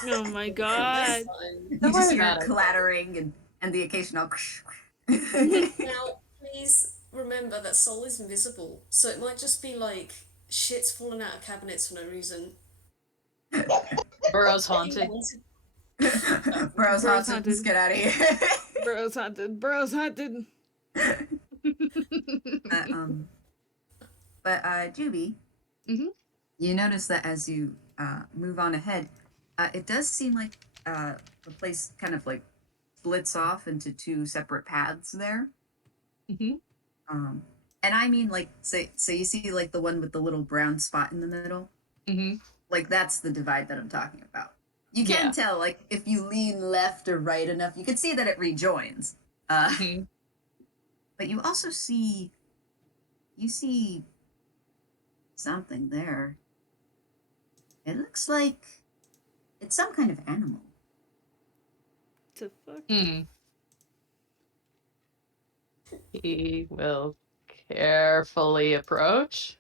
no. Oh my not. god. This time. You Don't just worry hear about it. clattering and the occasional. Now, please remember that Soul is invisible, so it might just be like shit's falling out of cabinets for no reason. Burrow's If you haunted. wanted- Bro's Bro's haunted. haunted. Let's get out of here. Bro's haunted. Bro's haunted. uh, Juby, Mhm. you notice that as you move on ahead, it does seem like the place kind of like splits off into two separate paths there. Mhm. And I mean, like, so you see like the one with the little brown spot in the middle? Mhm. Like, that's the divide that I'm talking about. You can Yeah. tell, like, if you lean left or right enough, you can see that it rejoins. Mhm. But you also see, you see something there. It looks like it's some kind of animal. The fuck? Hmm. He will carefully approach,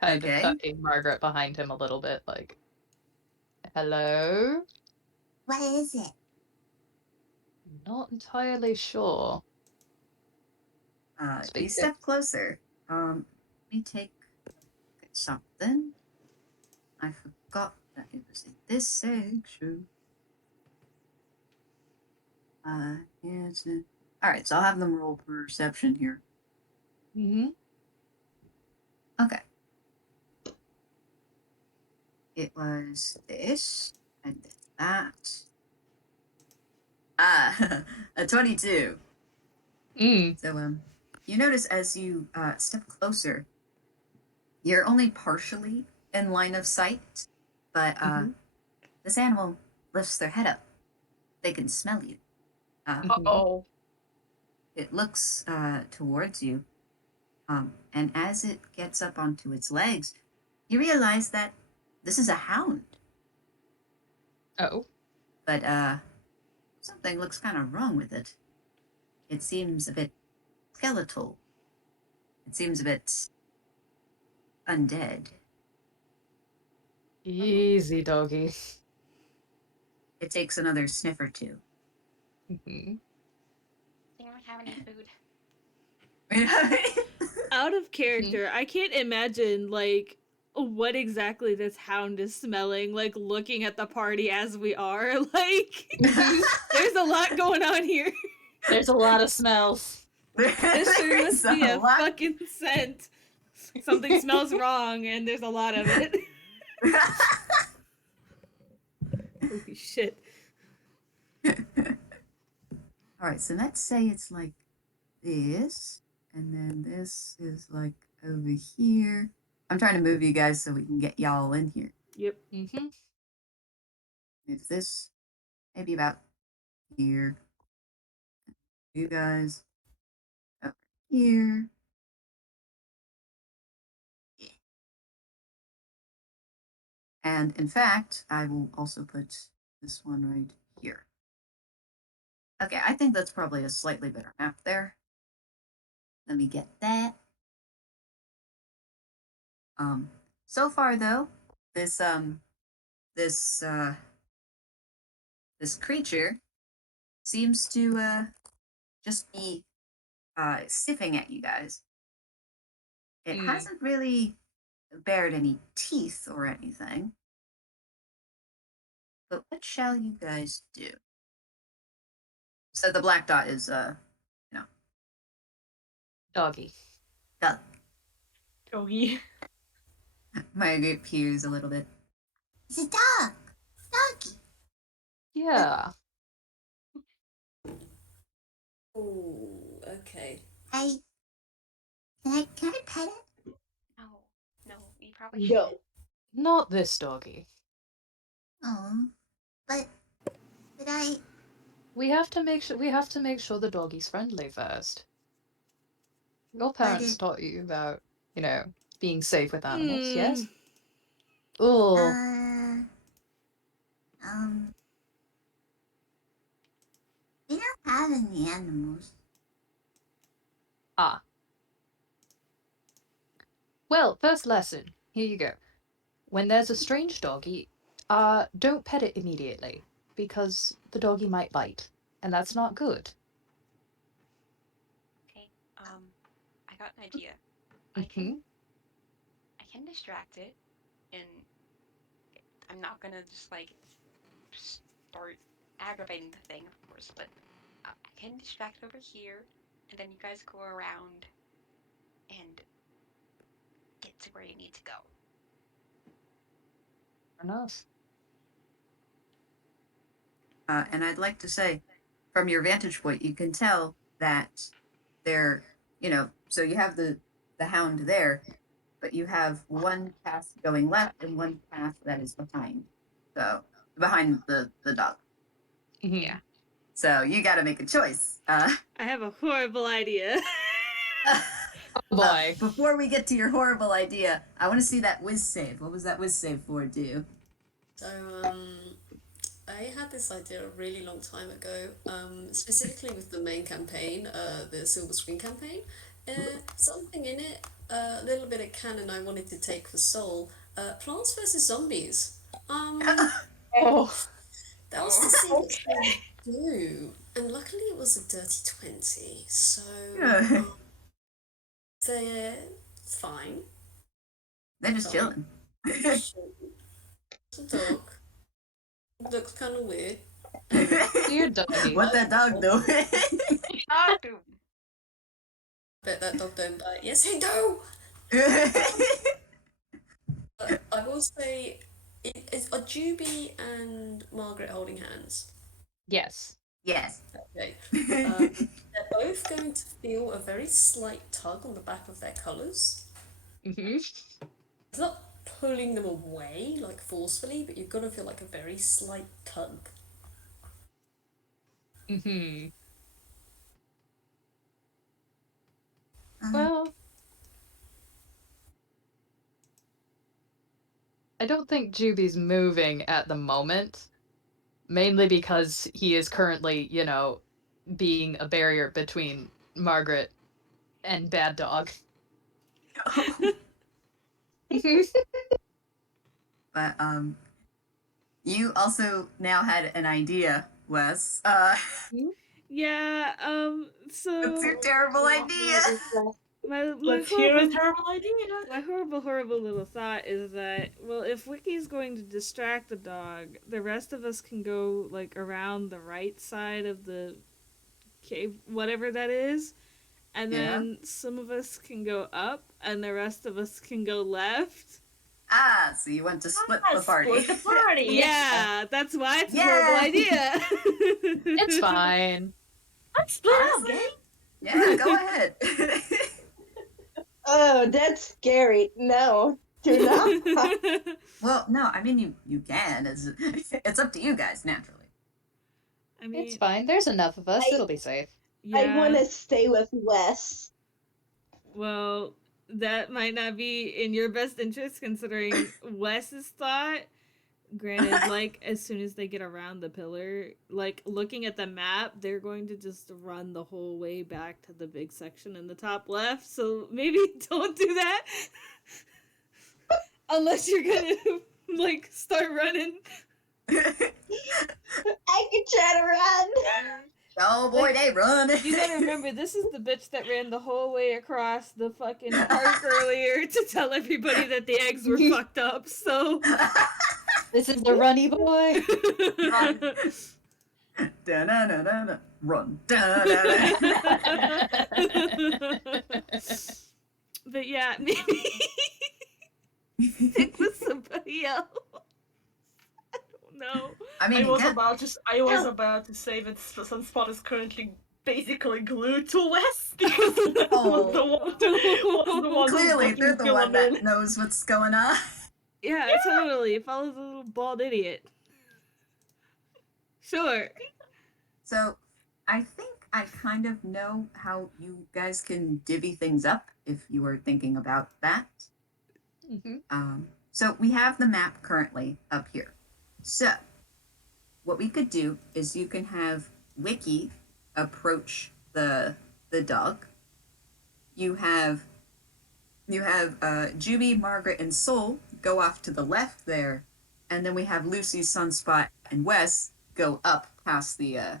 kind Okay. of tucking Margaret behind him a little bit, like, hello? What is it? Not entirely sure. You Speak it. step closer. Let me take something. I forgot that it was in this section. Here's it. All right, so I'll have them roll perception here. Mm-hmm. Okay. It was this and that. A 22. Mm. So you notice as you step closer, you're only partially in line of sight, but this animal lifts their head up. They can smell you. Uh-oh. It looks towards you, and as it gets up onto its legs, you realize that this is a hound. Oh. But something looks kind of wrong with it. It seems a bit skeletal. It seems a bit undead. Easy, doggy. It takes another sniff or two. Mm-hmm. They don't have any food. Out of character, I can't imagine, like, what exactly this hound is smelling, like, looking at the party as we are. Like, there's a lot going on here. There's a lot of smells. This sure must be a lot. fucking scent. Something smells wrong, and there's a lot of it. Holy shit. All right, so let's say it's like this, and then this is like over here. I'm trying to move you guys so we can get y'all in here. Yep. Mm-hmm. Move this maybe about here. You guys over here. And in fact, I will also put this one right here. Okay, I think that's probably a slightly better map there. Let me get that. So far though, this this this creature seems to just be sniffing at you guys. It hasn't really bared any teeth or anything. But what shall you guys do? So the black dot is Doggy. duck. Doggy. Margaret peers a little bit. It's a dog. Doggy. Yeah. Ooh, okay. Can I pet it? No, no, you probably shouldn't. No. Not this doggy. Oh, but I. We have to make sure the doggy's friendly first. Your parents taught you about, being safe with animals, yes? Oh. We don't have any animals. Ah. Well, first lesson. Here you go. When there's a strange doggy, don't pet it immediately, because the doggy might bite, and that's not good. Okay. I got an idea. I can distract it, and I'm not gonna just like start aggravating the thing, of course, but I can distract it over here, and then you guys go around and get to where you need to go. Fair enough. And I'd like to say, from your vantage point, you can tell that they're, so you have the hound there, but you have one path going left and one path that is behind. So behind the dog. Yeah. So you got to make a choice. I have a horrible idea. Oh boy. Before we get to your horrible idea, I want to see that whiz save. What was that whiz save for, Dew? So, I had this idea a really long time ago, specifically with the main campaign, the Silver Screen campaign. Something in it, a little bit of canon I wanted to take for Soul. Plants versus Zombies. Oh. That was the scene to do, and luckily it was a dirty 20, so they're fine. They're just chilling. It's a dog. Looks kind of weird. Dear doggy. What that dog do? Bet that dog don't bite. Yes, he do! I will say, are Juby and Margaret holding hands? Yes. Yes. Okay. They're both going to feel a very slight tug on the back of their collars. It's not pulling them away, like forcefully, but you're going to feel like a very slight tug. Well, I don't think Juby's moving at the moment, mainly because he is currently, being a barrier between Margaret and Bad Dog. But you also now had an idea, Wes. Yeah, so What's your terrible idea? Let's hear a terrible idea. My horrible little thought is that, well, if Wiki's going to distract the dog, the rest of us can go, like, around the right side of the cave, whatever that is, and then some of us can go up, and the rest of us can go left. So you want to split the party. Split the party. Yeah, that's why it's a horrible idea. It's fine. Let's split up, gang. Yeah, go ahead. Oh, that's scary. No, do not. Well, no, I mean you can. It's up to you guys, naturally. I mean, It's fine. There's enough of us. It'll be safe. I want to stay with Wes. Well, that might not be in your best interest, considering Wes's thought. Granted, like, as soon as they get around the pillar, like, looking at the map, they're going to just run the whole way back to the big section in the top left, so maybe don't do that. Unless you're gonna, like, start running. I can try to run. Oh boy, they run. You gotta remember, this is the bitch that ran the whole way across the fucking park earlier to tell everybody that the eggs were fucked up, so... This is the runny boy. Run. Da-na-na-na-na. Run. Da-na-na. But yeah, maybe stick with somebody else. I don't know. I mean, I was about to say that Sunspot is currently basically glued to Wes because was the one clearly they're the one that knows what's going on. Yeah, totally. Follow the little bald idiot. Sure. So, I think I kind of know how you guys can divvy things up if you were thinking about that. So we have the map currently up here. So, what we could do is you can have Wiki approach the dog. You have you have Juby, Margaret, and Soul go off to the left there, and then we have Lucy, Sunspot, and Wes go up past the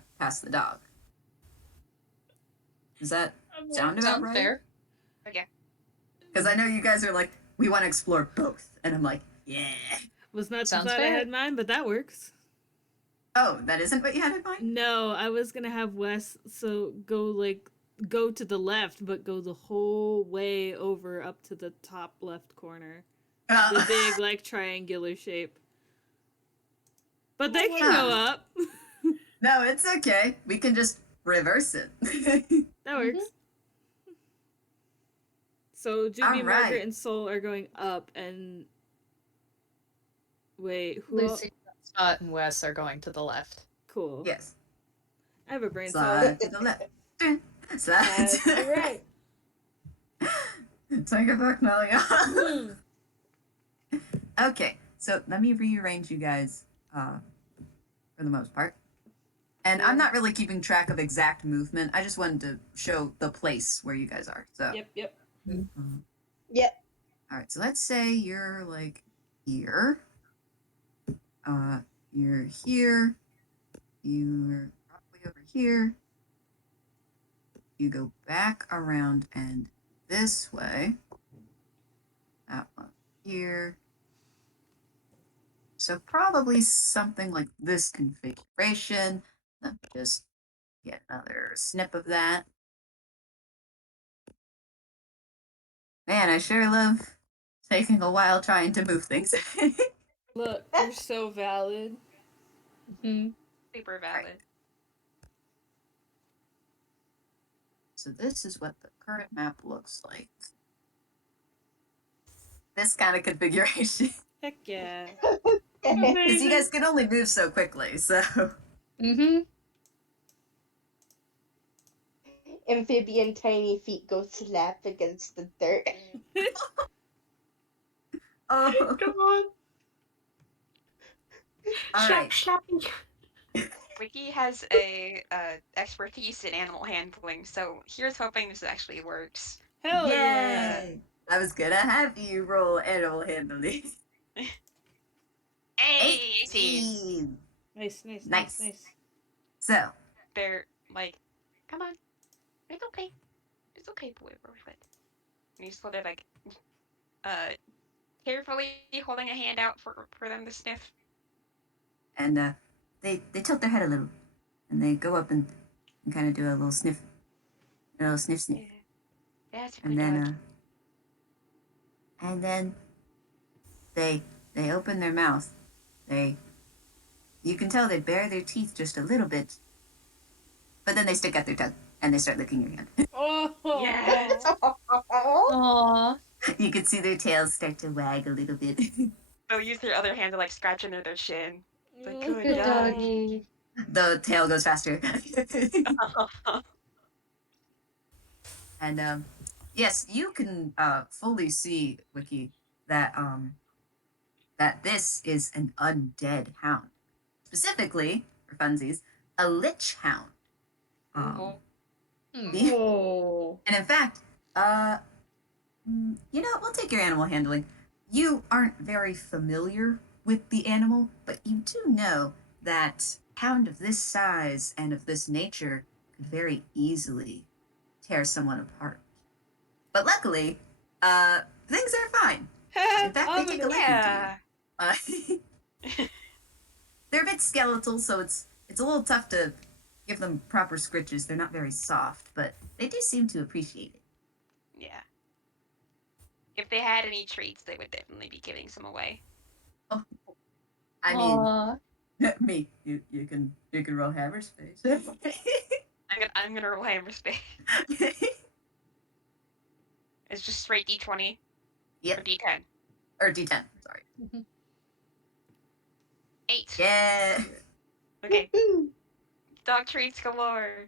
dog. Does that sound about Sounds right? fair. Okay. Because I know you guys are like, we want to explore both, and I'm like, yeah. Was not the Sounds thought I fair. had in mind, but that works. Oh, that isn't what you had in mind? No, I was gonna have Wes go to the left, but go the whole way over up to the top left corner. The big like triangular shape. But they can go up. No, it's okay. We can just reverse it. That works. So Juby, All right. Margaret, and Soul are going up, and wait, who? Lucy, Scott, and Wes are going to the left. Cool. Yes. I have a brain Slide cell. to the left. Slide to the right. Take it back, Melia. Okay, so let me rearrange you guys for the most part. And I'm not really keeping track of exact movement. I just wanted to show the place where you guys are. So. Yep. Yep. All right, so let's say you're like here. You're here. You're probably over here. You go back around and this way. That one here. So probably something like this configuration. Let me just get another snip of that. Man, I sure love taking a while trying to move things. Look, you're so valid. Super valid. So this is what the current map looks like. This kind of configuration. Heck yeah. Because you guys can only move so quickly, so. Amphibian tiny feet go slap against the dirt. Oh, Come on. all right. Slapping. Wiki has a expertise in animal handling, so here's hoping this actually works. Hell yeah. Yay! I was gonna have you roll animal handling. Hey, 18. Nice. So, They're like, come on, it's okay, boy, we're good. And he's sort of like, carefully holding a hand out for them to sniff. and they tilt their head a little, and they go up and kind of do a little sniff, sniff. Yeah, that's a good And then, dog. and then they open their mouth. You can tell they bare their teeth just a little bit, but then they stick out their tongue and they start licking your hand. Oh Yes. Aww. You can see their tails start to wag a little bit. They'll use their other hand to like scratch under their shin. Like, Good good dog. doggy. The tail goes faster. And yes, you can fully see, Wiki, that that this is an undead hound. Specifically, for funsies, a lich hound. Oh. And Oh. in fact, we'll take your animal handling. You aren't very familiar with the animal, but you do know that hound of this size and of this nature could very easily tear someone apart. But luckily, things are fine. In fact, they take a liking to you. They're a bit skeletal, so it's a little tough to give them proper scritches. They're not very soft, but they do seem to appreciate it. Yeah. If they had any treats, they would definitely be giving some away. Oh, I mean, me. You can roll hammer space. I'm gonna roll hammer space. It's just straight D20. Yep. Or D10. Or D10. Sorry. 8. Yeah. Okay. Dog treats galore.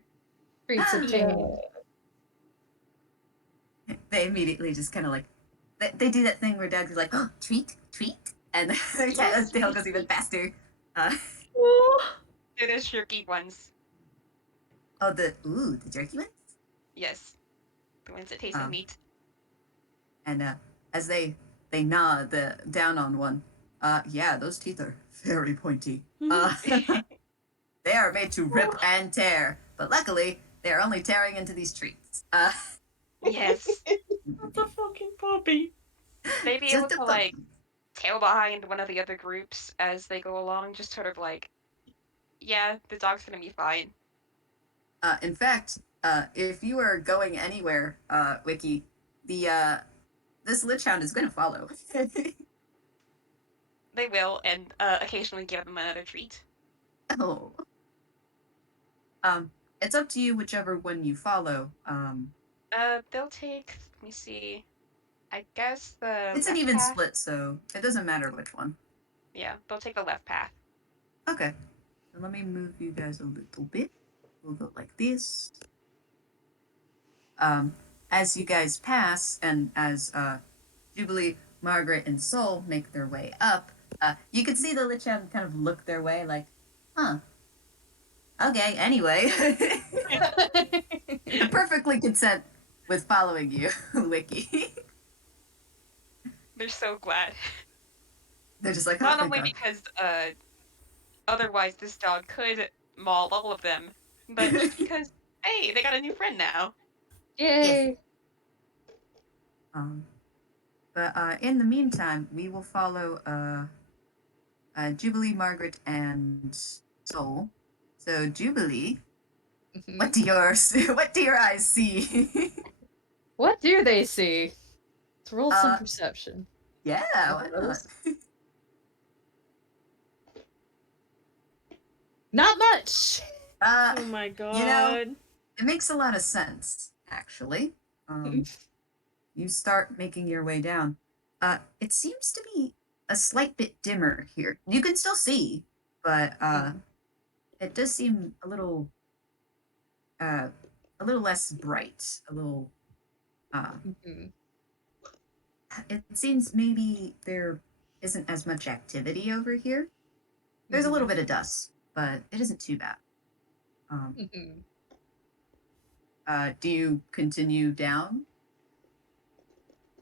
Treats obtained. They immediately just kind of like they do that thing where dogs are like, oh, treat, and their tail goes even faster. They're those jerky ones. Oh, the jerky ones. Yes. The ones that taste like meat. And as they nod down on one, yeah, those teeth are very pointy. They are made to rip and tear, but luckily they are only tearing into these trees. Yes. That's a fucking puppy. They'd be able Just a to, like, tail behind one of the other groups as they go along, just sort of like, yeah, the dog's gonna be fine. In fact, if you are going anywhere, Wiki, this lich hound is going to follow. They will, and occasionally give them another treat. Oh. It's up to you whichever one you follow. They'll take, let me see, I guess the It's an left even path. split, so it doesn't matter which one. Yeah, they'll take the left path. Okay. So let me move you guys a little bit. We'll go like this. As you guys pass, and as Jubilee, Margaret, and Soul make their way up, you can see the Lich Hound kind of look their way like, huh. Okay, anyway. Perfectly content with following you, Wiki. They're so glad. They're just like, oh, Not thank only God. because otherwise this dog could maul all of them, but just because, hey, they got a new friend now. Yay! But in the meantime, we will follow Jubilee, Margaret, and Soul. So Jubilee, Mhm. what do your eyes see? What do they see? Let's roll some Uh, perception. Yeah, why not? Not much. Oh my god. You know, it makes a lot of sense, actually. You start making your way down. It seems to be a slight bit dimmer here. You can still see, but it does seem a little less bright. A little. Mhm. It seems maybe there isn't as much activity over here. There's a little bit of dust, but it isn't too bad. Mhm. Do you continue down?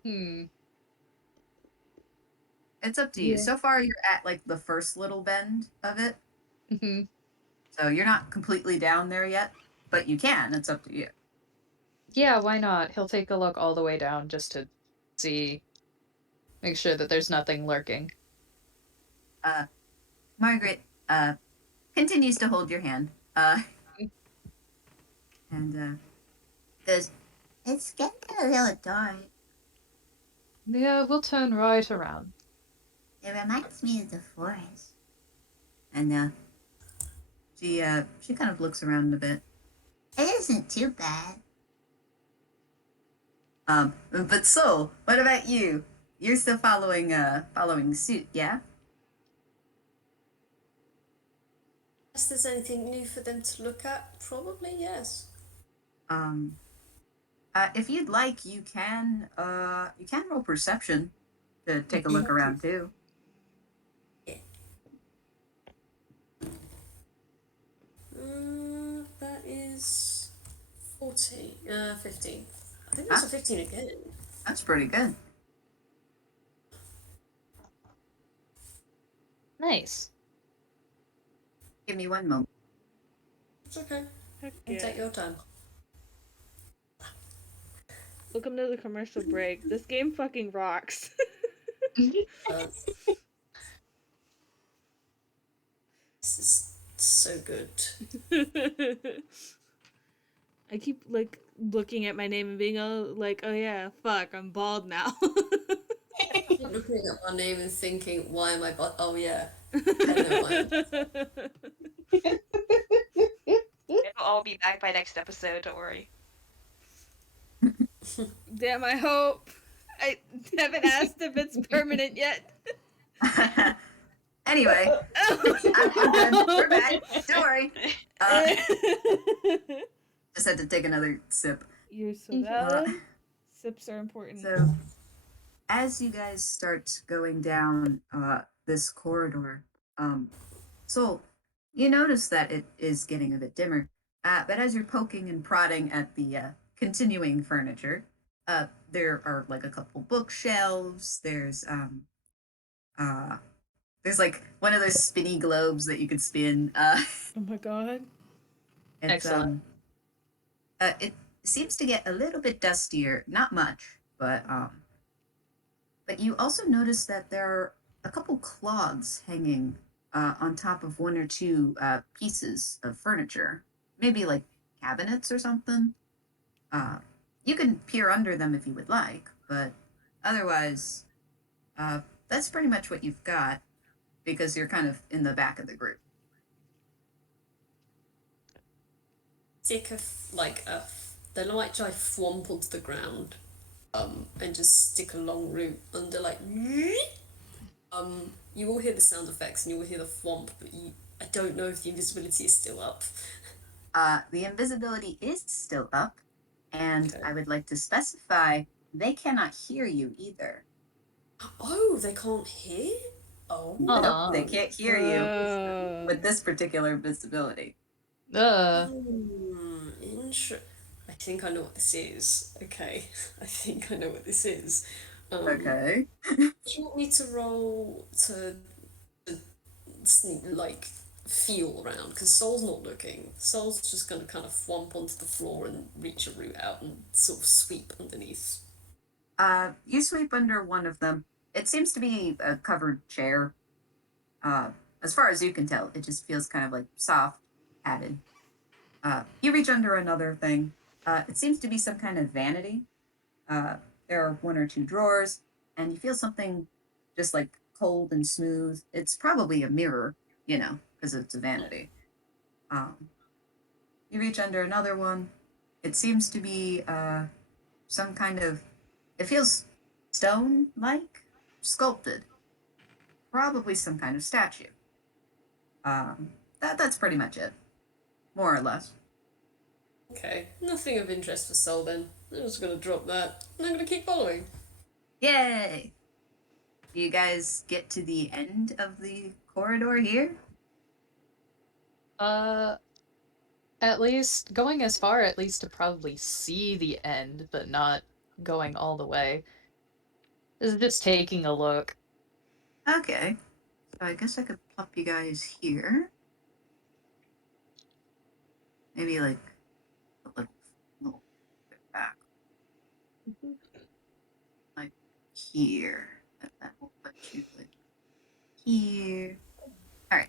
Hmm. It's up to you. Yeah. So far, you're at like the first little bend of it, Mhm. so you're not completely down there yet, but you can. It's up to you. Yeah, why not? He'll take a look all the way down just to see, make sure that there's nothing lurking. Margaret continues to hold your hand and goes, "It's getting a little dark. Yeah, we'll turn right around. It reminds me of the forest." And she kind of looks around a bit. It isn't too bad. But Soul, what about you? You're still following suit, yeah? If there's anything new for them to look at, probably yes. Um, if you'd like, you can roll perception to take a look around too. That is 15. I think that's a 15 again. That's pretty good. Nice. Give me one moment. It's okay. Heck You yeah. take your time. Welcome to the commercial break. This game fucking rocks. This is so good. I keep like looking at my name and being like, oh yeah, fuck, I'm bald now. I keep looking at my name and thinking, why am I oh yeah. Never mind. It'll all be back by next episode, don't worry. Damn, I hope. I haven't asked if it's permanent yet. Anyway, I'm good. We're back. Don't worry. Just had to take another sip. You're so valid. Sips are important. So, as you guys start going down this corridor, so you notice that it is getting a bit dimmer. But as you're poking and prodding at the continuing furniture, There are like a couple bookshelves. There's like one of those spinny globes that you could spin. Oh my god. It's Excellent. it seems to get a little bit dustier, not much, but you also notice that there are a couple clogs hanging on top of one or two pieces of furniture, maybe like cabinets or something. Uh, you can peer under them if you would like, but otherwise, uh, that's pretty much what you've got because you're kind of in the back of the group. Stick then I might try thwomp onto the ground, and just stick a long root under you will hear the sound effects and you will hear the thwomp, but I don't know if the invisibility is still up. The invisibility is still up, and Okay. I would like to specify they cannot hear you either. Oh, they can't hear? Oh. Nope, they can't hear you Oh. with this particular invisibility. I think I know what this is. Okay, I think I know what this is. Okay. Do you want me to roll to sneak, like, feel around? Because Soul's not looking. Soul's just going to kind of thwomp onto the floor and reach a root out and sort of sweep underneath. You sweep under one of them. It seems to be a covered chair. As far as you can tell, it just feels kind of like soft, padded. You reach under another thing. It seems to be some kind of vanity. There are one or two drawers, and you feel something just like cold and smooth. It's probably a mirror, because it's a vanity. You reach under another one. It seems to be some kind of. It feels stone-like, sculpted. Probably some kind of statue. That's pretty much it, more or less. Okay, nothing of interest for Soul then. I'm just going to drop that, and I'm going to keep following. Yay! Do you guys get to the end of the corridor here? At least going as far, at least to probably see the end, but not going all the way. This is just taking a look. Okay. So I guess I could plop you guys here. Maybe like a little bit back. Like here. That will put you like here. Alright.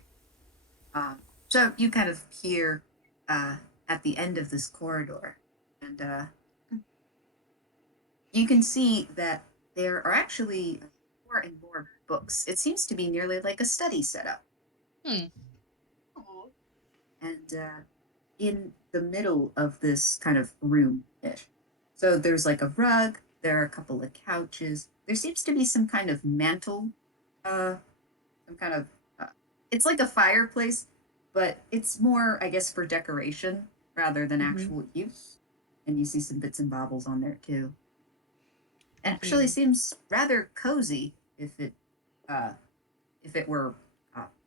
So you kind of peer at the end of this corridor. And you can see that there are actually more and more books. It seems to be nearly like a study setup. Hmm. And in the middle of this kind of room-ish. So there's like a rug, there are a couple of couches. There seems to be some kind of mantle, some kind of, it's like a fireplace, but it's more, I guess, for decoration rather than actual use. And you see some bits and bobbles on there too. It actually seems rather cozy if it were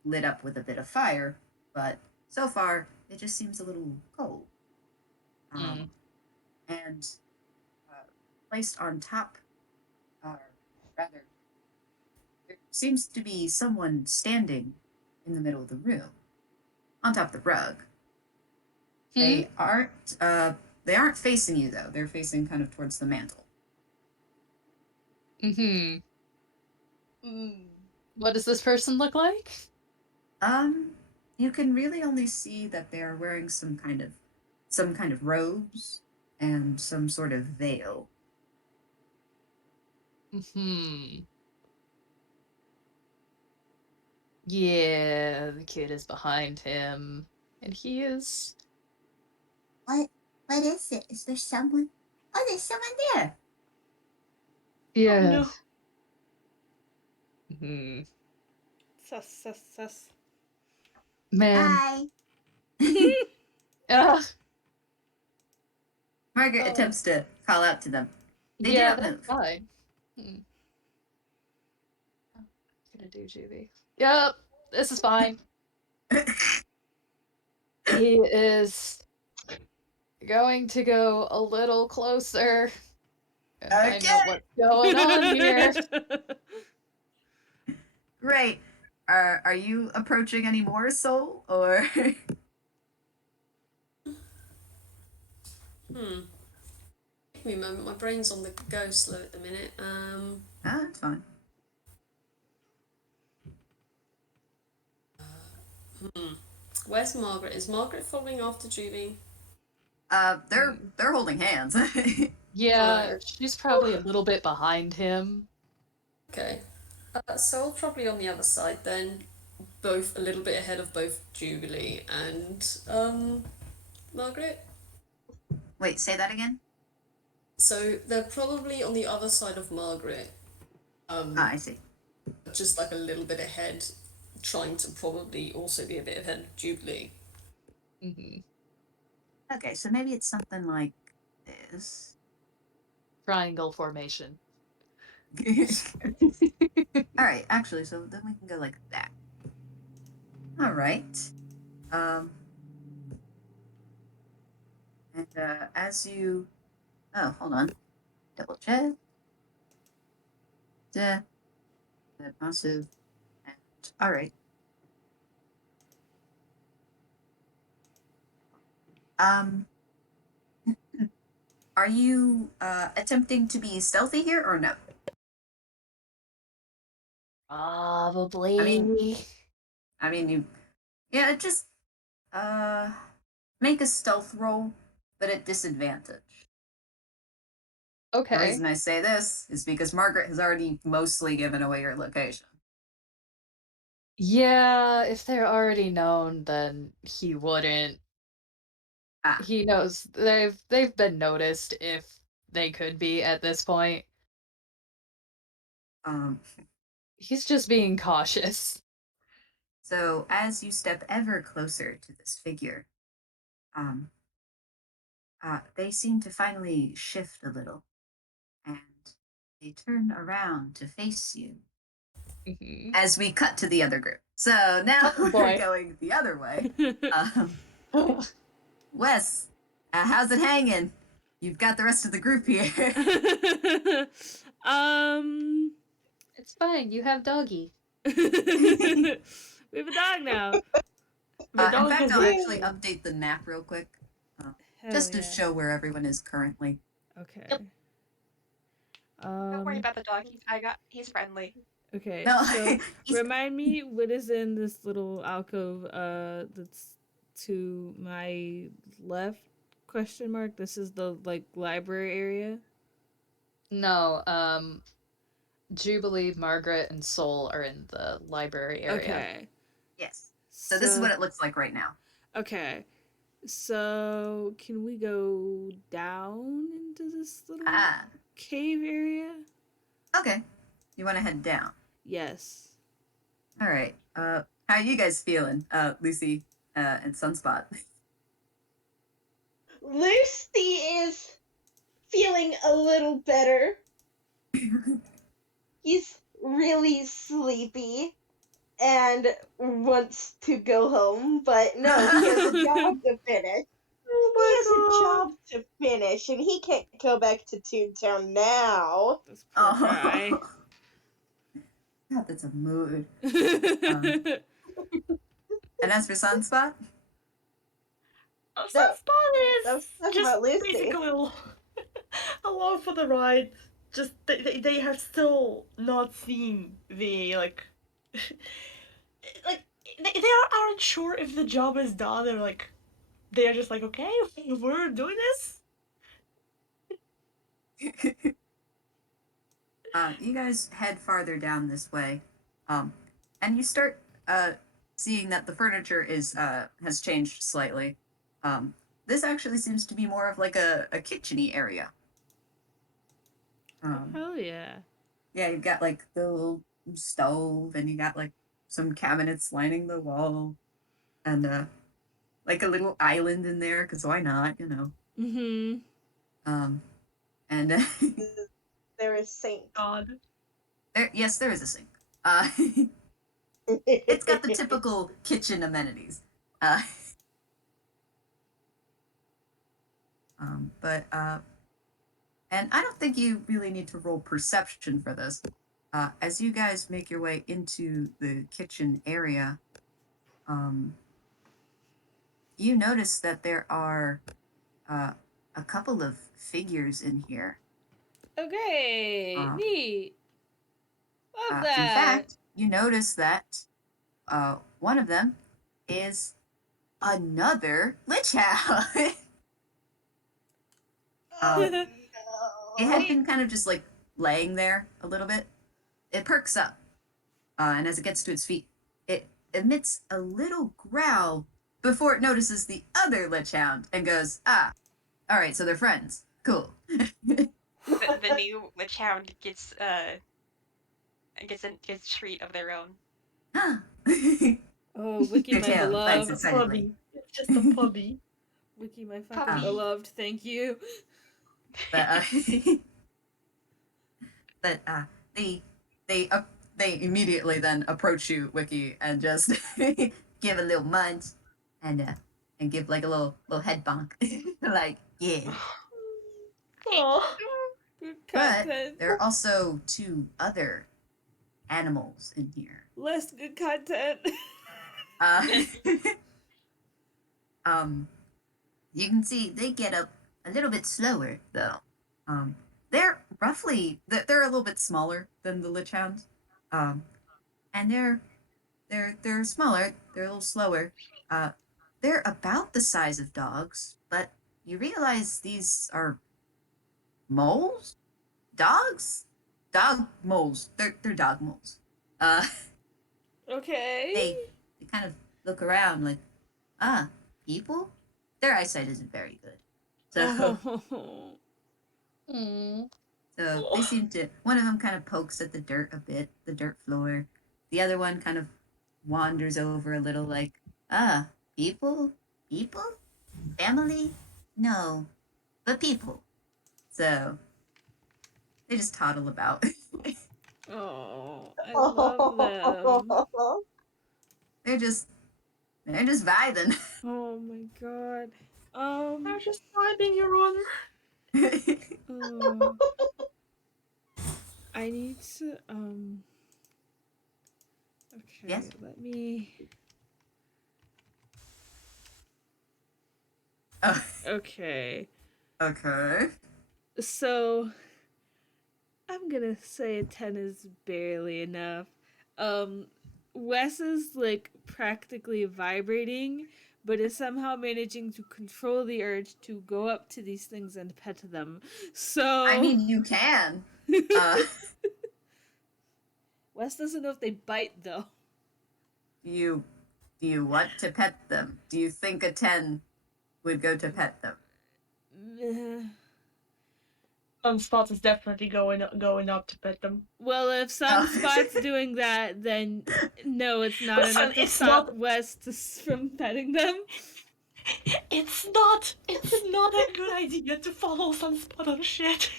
lit up with a bit of fire, but so far it just seems a little cold. And placed on top, rather, there seems to be someone standing in the middle of the room, on top of the rug. They aren't facing you though. They're facing kind of towards the mantle. What does this person look like? You can really only see that they are wearing some kind of robes and some sort of veil. Yeah, the kid is behind him, and he is. What is it? Is there someone? Oh, there's someone there. Yes. Sus. Man. Hi. Margaret attempts to call out to them. They do Yeah, not that's move. fine. Gonna do Juby. Yep, this is fine. He is going to go a little closer I know what's going on here. Great. Are you approaching any more, Soul, or? Give me a moment. My brain's on the go slow at the minute. That's fine. Where's Margaret? Is Margaret following after Julie? They're holding hands. Yeah, Right. she's probably a little bit behind him. Okay. So I'll probably on the other side then, both a little bit ahead of both Jubilee and Margaret. Wait, say that again. So they're probably on the other side of Margaret, I see. just like a little bit ahead, trying to probably also be a bit ahead of Jubilee. Hmm. Okay, so maybe it's something like this. Triangle formation. All right, actually, so then we can go like that. All right. And as you, oh, hold on, double check. Massive. And all right. Are you attempting to be stealthy here or no? Probably. I mean, yeah, just make a stealth roll, but at disadvantage. The Okay. reason I say this is because Margaret has already mostly given away her location. Yeah, if they're already known, then he wouldn't. Ah, He knows they've been noticed if they could be at this point. um, He's just being cautious. so as you step ever closer to this figure, um, they seem to finally shift a little, and they turn around to face you. Mhm. As we cut to the other group. So now Oh, we're boy. going the other way. Wes, how's it hanging? You've got the rest of the group here. It's fine. You have doggy. We have a dog now. The In dog fact, is I'll it. actually update the map real quick, Hell just to yeah. show where everyone is currently. Okay. Yep. Don't worry about the dog. He's friendly. Okay. No, So he's- remind me what is in this little alcove that's to my left question mark. This is the like library area. No, Jubilee, Margaret, and Soul are in the library area. Okay. Yes. So this is what it looks like right now. Okay. So can we go down into this little cave area? Okay. You want to head down? Yes. All right. How are you guys feeling, Luci and Sunspot? Lucy is feeling a little better. He's really sleepy and wants to go home, but no, he has a job to finish. He has a job to finish, and he can't go back to Toontown now. This poor guy. God, that's a mood. And as for Sunspot? Sunspot That's is talking just about Lucy. basically along for the ride. Just they have still not seen the like they aren't sure if the job is done. They're just like, okay, we're doing this. You guys head farther down this way, and you start seeing that the furniture is has changed slightly. This actually seems to be more of like a kitchen-y area. Hell yeah. Yeah, you've got like the little stove, and you got like some cabinets lining the wall, and like a little island in there, because why not, you know? Mm-hmm. And There is Saint. God. yes, there is a sink. It's got the typical kitchen amenities. But and I don't think you really need to roll perception for this. As you guys make your way into the kitchen area, you notice that there are a couple of figures in here. Okay, neat. Love that. In fact, you notice that one of them is another Lich Hound. It had been kind of just like laying there a little bit. It perks up, and as it gets to its feet, it emits a little growl before it notices the other Lich Hound and goes, "Ah, all right, so they're friends. Cool." The new Lich Hound gets a treat of their own. Oh, Wiki, Your my tail wags beloved. excitedly. It's just a puppy. Wiki, my fucking Puppy. beloved. Thank you. But they immediately then approach you, Wiki, and just give a little munch and give like a little head bonk, like yeah. Aw. Good But content. there are also two other animals in here. Less good content. Uh, you can see they get up a little bit slower though. They're they're a little bit smaller than the Lich Hounds, and they're smaller. They're a little slower. They're about the size of dogs, but you realize these are moles, dog moles. They're dog moles. Okay. They kind of look around like, people? Their eyesight isn't very good. So, Oh. so they seem to, one of them kind of pokes at the dirt a bit, the dirt floor. The other one kind of wanders over a little like, people? People? Family? No, but people. So, they just toddle about. Oh, I love them. They're just vibing. Oh my god. They're just vibing, Your Honor. I need to okay, Yes? let me Oh, okay. okay. So I'm gonna say a 10 is barely enough. Wes is like practically vibrating, but is somehow managing to control the urge to go up to these things and pet them. So I mean, you can. Wes doesn't know if they bite though. Do you want to pet them? Do you think a 10 would go to pet them? Sunspot is definitely going up to pet them. Well, if Sunspot's doing that, then no, it's not Listen, enough to it's stop not- Wes from petting them. It's not a good idea to follow Sunspot on shit.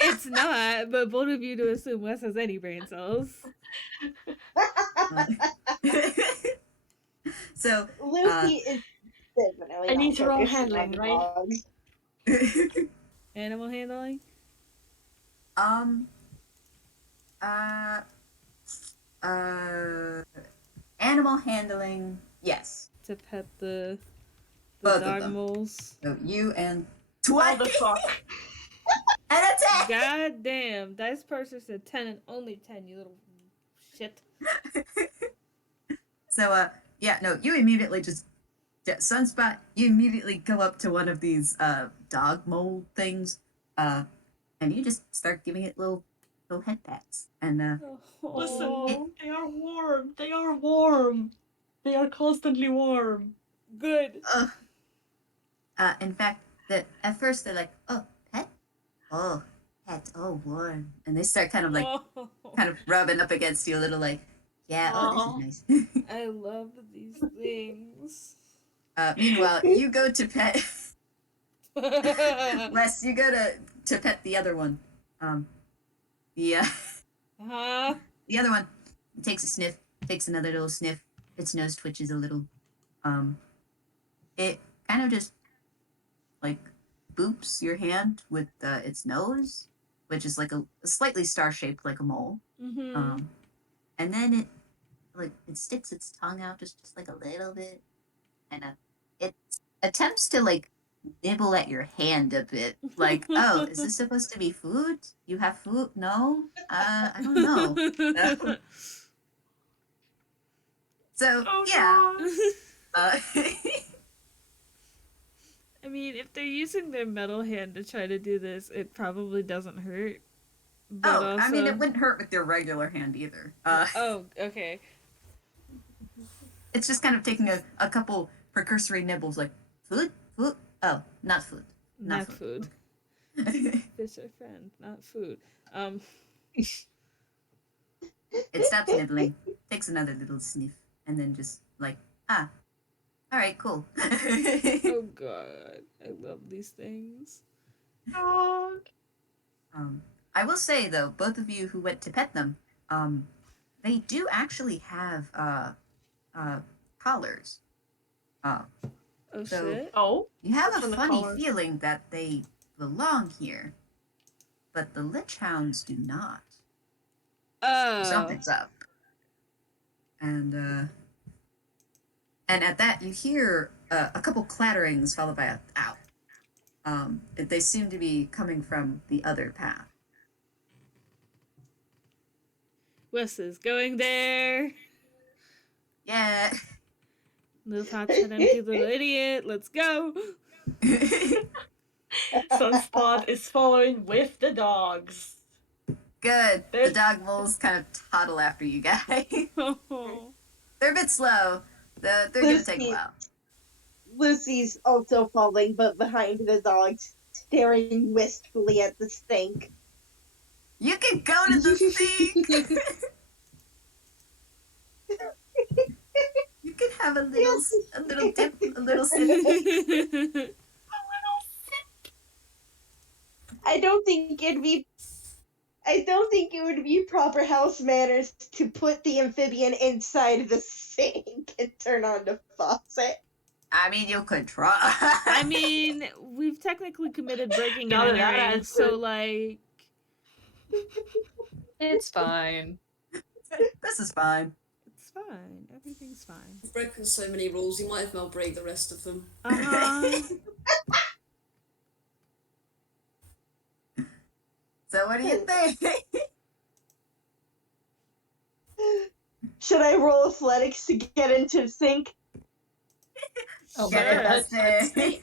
It's not, but bold of you to assume Wes has any brain cells. So, Lucy is definitely I not need to roll focusing on handling, right? dogs. Animal handling? animal handling, yes. To pet the Both of dog them. moles. So you and What Twat the fuck? and attack. God damn. Dice Parser said 10 and only 10, you little shit. So, yeah, no, you immediately just, Sunspot, you immediately go up to one of these, dog mole things, and you just start giving it little head pats. And, Listen, they are warm. They are warm. They are constantly warm. Good. In fact, at first they're like, oh, pet? Oh, pet, oh, warm. And they start kind of like, kind of rubbing up against you a little like, yeah, oh, this is nice. I love these things. Meanwhile, you go to pet, Wes, you go to pet the other one. The other one takes a sniff, takes another little sniff. Its nose twitches a little. It kind of just like boops your hand with its nose, which is like a slightly star shaped like a mole. Mm-hmm. And then it sticks its tongue out just like a little bit, and it attempts to like nibble at your hand a bit. Like, oh, is this supposed to be food? You have food? No, I don't know. So Oh, yeah. God. I mean, if they're using their metal hand to try to do this, it probably doesn't hurt. But also... I mean, it wouldn't hurt with your regular hand either. Oh, okay. It's just kind of taking a couple precursory nibbles, like food. Oh, not food. Not food. Fish are friends, not food. It stops nibbling, takes another little sniff, and then just like, all right, cool. Oh god, I love these things. God. I will say though, both of you who went to pet them, they do actually have collars. Oh So- shit. Oh. You have What's a in the funny collars? feeling that they belong here, but the Lich Hounds do not. Oh. Something's up. And at that you hear a couple clatterings followed by a ow. They seem to be coming from the other path. Wes is going there. Yeah. Little hot and empty little idiot. Let's go. Sunspot is following with the dogs. Good. The There's- dog moles kind of toddle after you guys. Oh. They're a bit slow. They're gonna take a Lucy. while. Lucy's also falling, but behind the dogs, staring wistfully at the stink. You can go to the sink. You can have a little dip, a little sip. I don't think it would be proper house manners to put the amphibian inside the sink and turn on the faucet. I mean, you could try. I mean, we've technically committed breaking Now and that entering, adds so to- like, It's fine. This is fine. it's fine. Everything's fine. You've broken so many rules, you might as well break the rest of them. Uh-huh. So what do you think? Should I roll athletics to get into the sink? Oh Get my it, god. Dusty.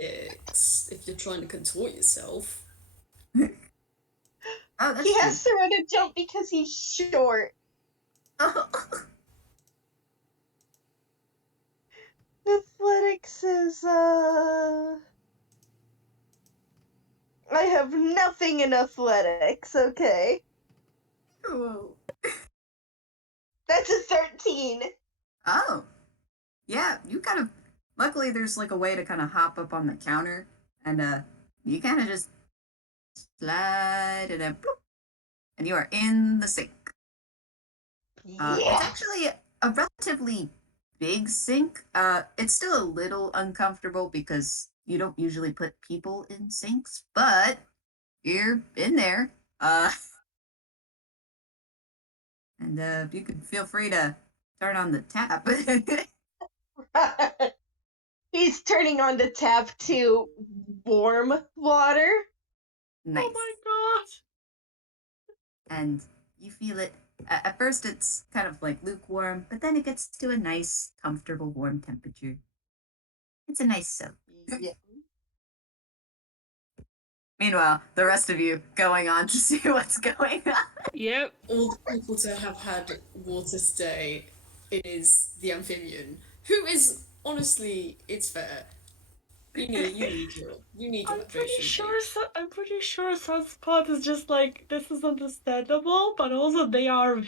Athletics, if you're trying to contort yourself. Oh, that's He has to run and jump because he's short. good. Athletics is, I have nothing in athletics, okay. Whoa. That's a 13. Oh. Yeah, you kind of... Luckily, there's like a way to kind of hop up on the counter, and you kind of just slide and then bloop, and you are in the sink. It's Yeah. actually a relatively big sink. It's still a little uncomfortable because you don't usually put people in sinks, but you're in there. And you can feel free to turn on the tap. He's turning on the tap to warm water. Nice. Oh my god. And you feel it. At first, it's kind of like lukewarm, but then it gets to a nice, comfortable, warm temperature. It's a nice soak. Yeah. Meanwhile, the rest of you going on to see what's going on. Yep. All the people to have had water today is the amphibian, who is honestly, it's fair. You need your I'm pretty hydration. sure. I'm pretty sure Sunspot is just like, this is understandable, but also they are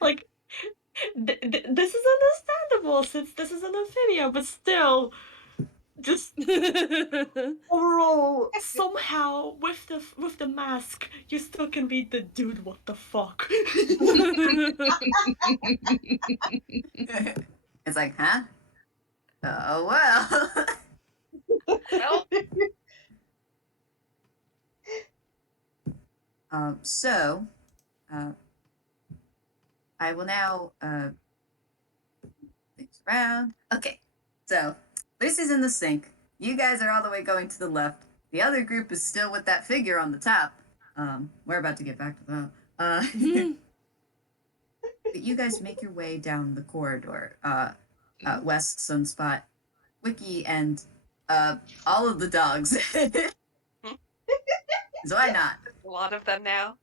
like this is understandable since this is an amphibia, but still, just overall, somehow with the mask, you still can be the dude. What the fuck? It's like, huh? Oh, well. Well, So, I will now things around. Okay, so Lucy's in the sink. You guys are all the way going to the left. The other group is still with that figure on the top. We're about to get back to that. But you guys make your way down the corridor. West, Sunspot, Wiki, and all of the dogs. So why not? a lot of them now.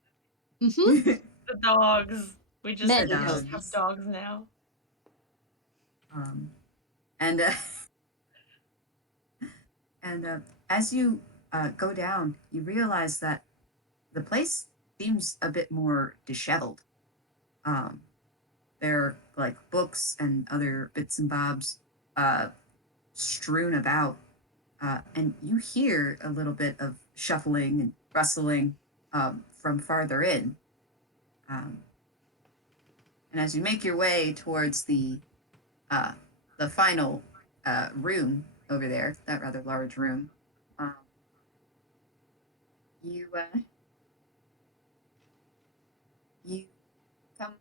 Mm-hmm. The dogs. We just Many have dogs. dogs now. And as you go down, you realize that the place seems a bit more disheveled. There are like books and other bits and bobs strewn about, and you hear a little bit of shuffling and rustling from farther in. And as you make your way towards the final room over there, that rather large room, you you come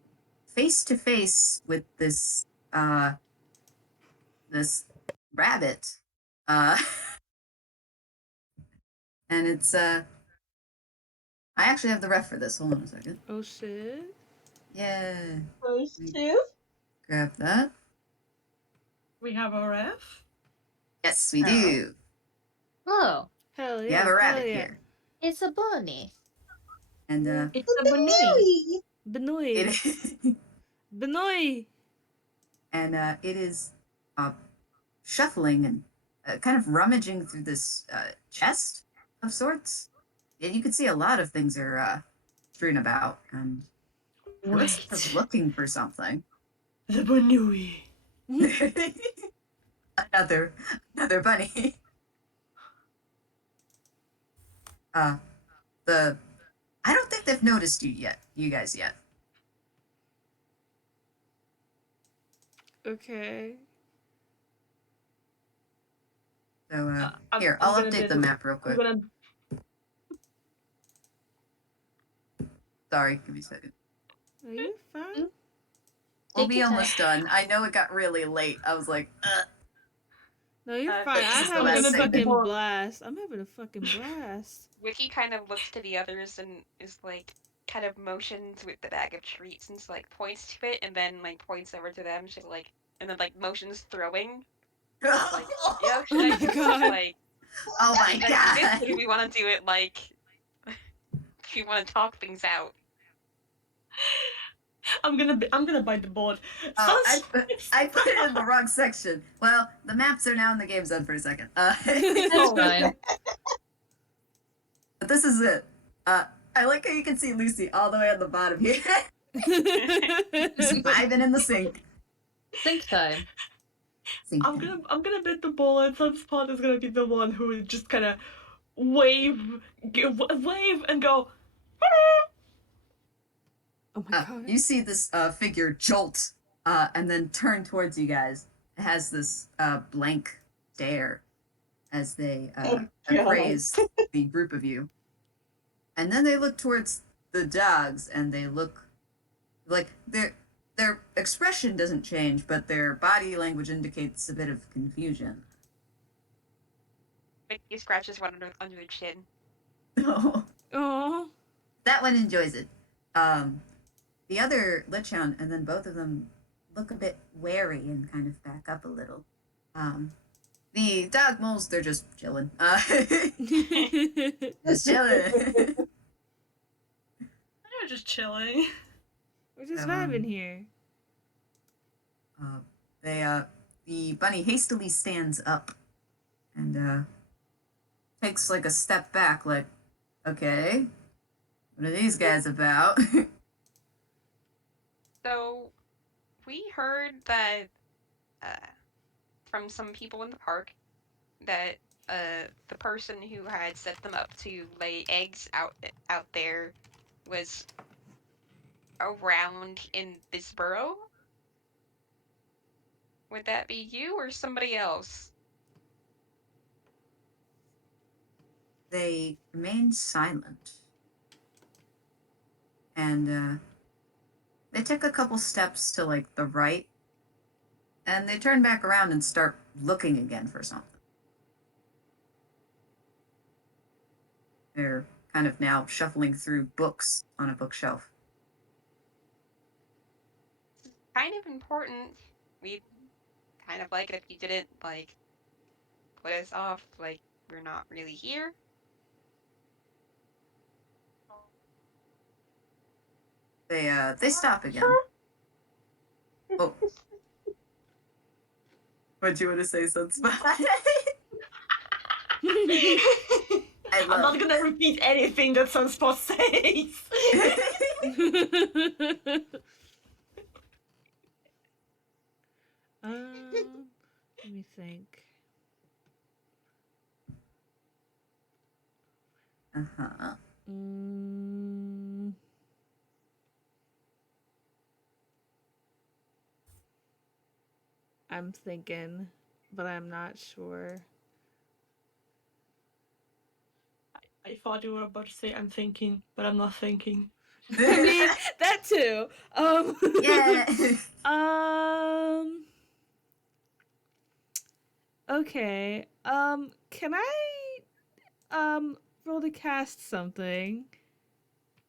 face to face with this this rabbit, and it's I actually have the ref for this. Hold on a second. Oh shit. Yeah, Those two? grab that. We have a ref. Yes, we do. Oh, Hell yeah. We have a hell rabbit yeah. here, it's a bunny. and It's a bunny. Benoy. it Benoy. and it is shuffling and kind of rummaging through this chest of sorts. Yeah, you can see a lot of things are strewn about, and it looks like it's Wait. looking for something. The bunny. another bunny. The I don't think they've noticed you guys yet. Okay. So I'm here, I'll gonna update bid- the map real I'm quick. gonna. Sorry, give me a second. Are you fine? We'll Take be your time. almost done. I know it got really late. I was like, No, you're Uh, fine. this I'm is the having a last fucking segment. blast. I'm having a fucking blast. Wiki kind of looks to the others and is like, kind of motions with the bag of treats and like points to it and then like points over to them. She's like, and then like motions throwing. Like, yeah, should Oh I my do this? God. Like, Oh my should I do this? Or god! do we want to do it like, do we want to talk things out? I'm gonna bite the bullet. Oh, Suns- I put it in the wrong section. Well, the maps are now in the game zone for a second. That's fine. But this is it. I like how you can see Lucy all the way at the bottom here, just vibing in the sink. Think time. Sink I'm time. gonna bit the bullet. Sunspot is gonna be the one who is just kind of wave and go. Oh my God. You see this figure jolt and then turn towards you guys. It has this blank stare as they Oh, appraise the group of you. And then they look towards the dogs and they look like their expression doesn't change, but their body language indicates a bit of confusion. Wiki scratches one under the chin. Oh. That one enjoys it. The other Lich Hound, and then both of them look a bit wary and kind of back up a little. The dog moles, they're just chilling. Just chilling. They're just chilling. We're just vibing here. The bunny hastily stands up and takes like a step back, like, okay, what are these guys about? So, we heard that from some people in the park that the person who had set them up to lay eggs out there was around in this burrow. Would that be you or somebody else? They remained silent. And they took a couple steps to like the right, and they turn back around and start looking again for something. They're kind of now shuffling through books on a bookshelf. Kind of important. We'd kind of like it if you didn't, like, put us off, like, we're not really here. They stop again. Oh. What do you want to say, Sunspot? I'm not gonna repeat anything that Sunspot says. Let me think. Uh-huh. I'm thinking, but I'm not sure. I thought you were about to say I'm thinking, but I'm not thinking. I mean, that too. Yeah. Okay. Can I roll to cast something?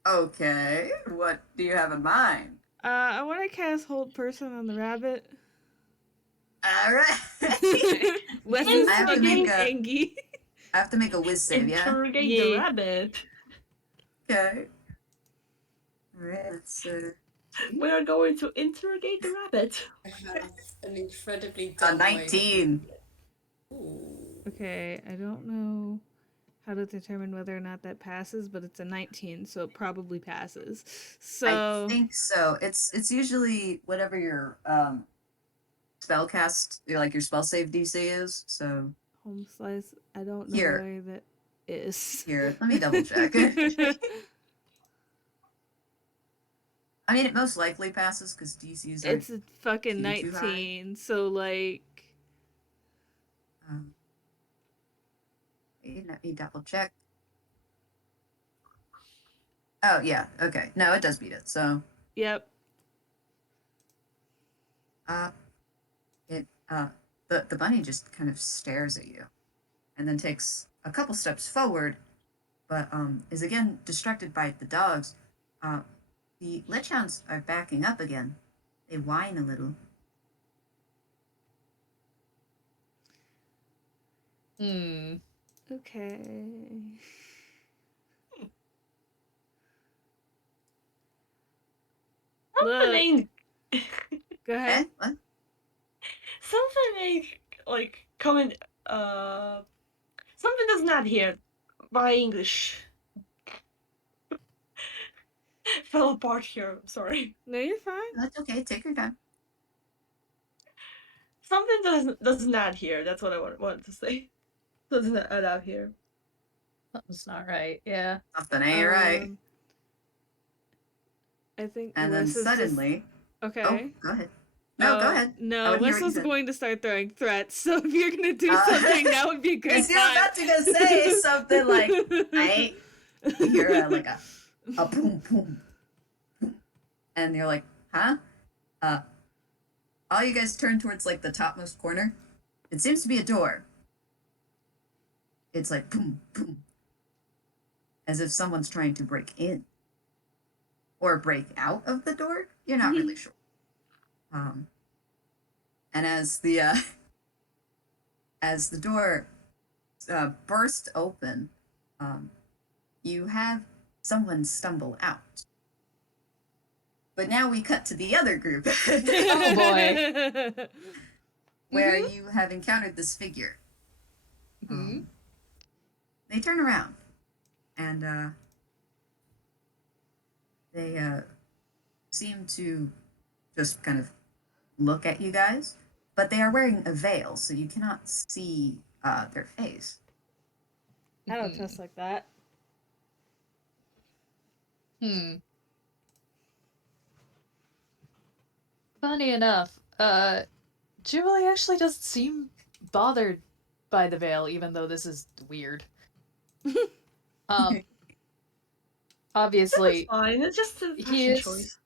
Okay. What do you have in mind? I want to cast Hold Person on the rabbit. All right. Wes I is have to fucking make a- angry. I have to make a whiz save, yeah? Interrogate Yeah. the rabbit. Okay. All right, let's We are going to interrogate the rabbit. I have an incredibly dumb way 19. Ooh. Okay, I don't know how to determine whether or not that passes, but it's a 19, so it probably passes. So I think so. It's usually whatever your spell cast, like your spell save DC is. So home slice, I don't know Here. where that is. here, let me double check. I mean, it most likely passes because DCs are. It's a fucking too high. 19, so like. Let me double check. Oh yeah, okay. No, it does beat it. So Yep. the bunny just kind of stares at you, and then takes a couple steps forward, but is again distracted by the dogs. The Lichhounds are backing up again. They whine a little. Okay. Look, Something go ahead. What? something like comment something does not hear my English. Fell apart here, I'm sorry. No, you're fine. That's okay. Take your time. Something does not hear, that's what I wanted to say. Does not add out here. Something's not right. Yeah. Something ain't right. I think And then Wes is suddenly. just... Okay. Oh, go ahead. No, go ahead. I No, wanna hear Wes what you was said. going to start throwing threats, so if you're gonna do something, that would be a good Because you're time. about to go say something like, I ain't. You hear like a boom, boom. And you're like, huh? All you guys turn towards like the topmost corner. It seems to be a door. It's like boom, boom. As if someone's trying to break in. Or break out of the door. You're not really sure. And as the door burst open, you have someone stumble out. But now we cut to the other group. Oh boy. Where you have encountered this figure. They turn around and they seem to just kind of look at you guys, but they are wearing a veil, so you cannot see their face. I don't trust like that. Funny enough, Jubilee actually doesn't seem bothered by the veil, even though this is weird. Um, obviously, Fine, it's just a he fashion is. choice.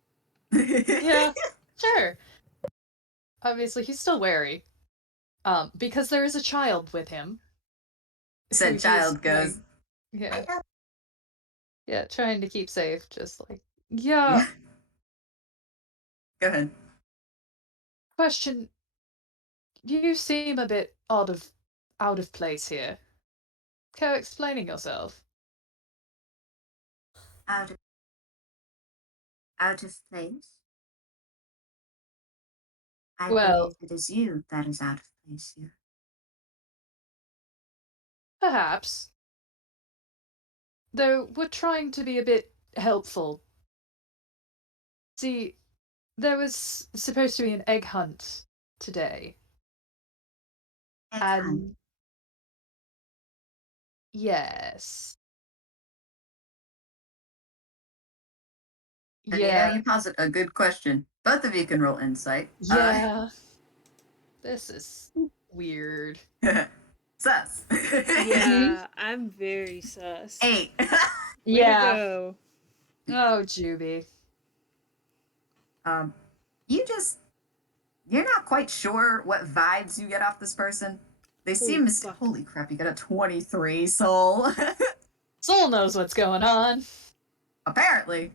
Yeah, sure. Obviously, he's still wary. Because there is a child with him. who Said he's child goes. trying- Yeah. Yeah, trying to keep safe, just like. Yeah. Go ahead. Question. You seem a bit out of place here. Care explaining yourself? Out of out of place. I Well, believe it is you that is out of place here. perhaps. Though we're trying to be a bit helpful. See, there was supposed to be an egg hunt today. Egg And hunt. yes. And Yeah. you posit a good question. Both of you can roll insight. Yeah. This is weird. Sus. Yeah, I'm very sus. 8. Way Yeah. to go. Oh, Juby. You're not quite sure what vibes you get off this person. They seem fuck. holy crap, you got a 23 soul. Soul knows what's going on. Apparently.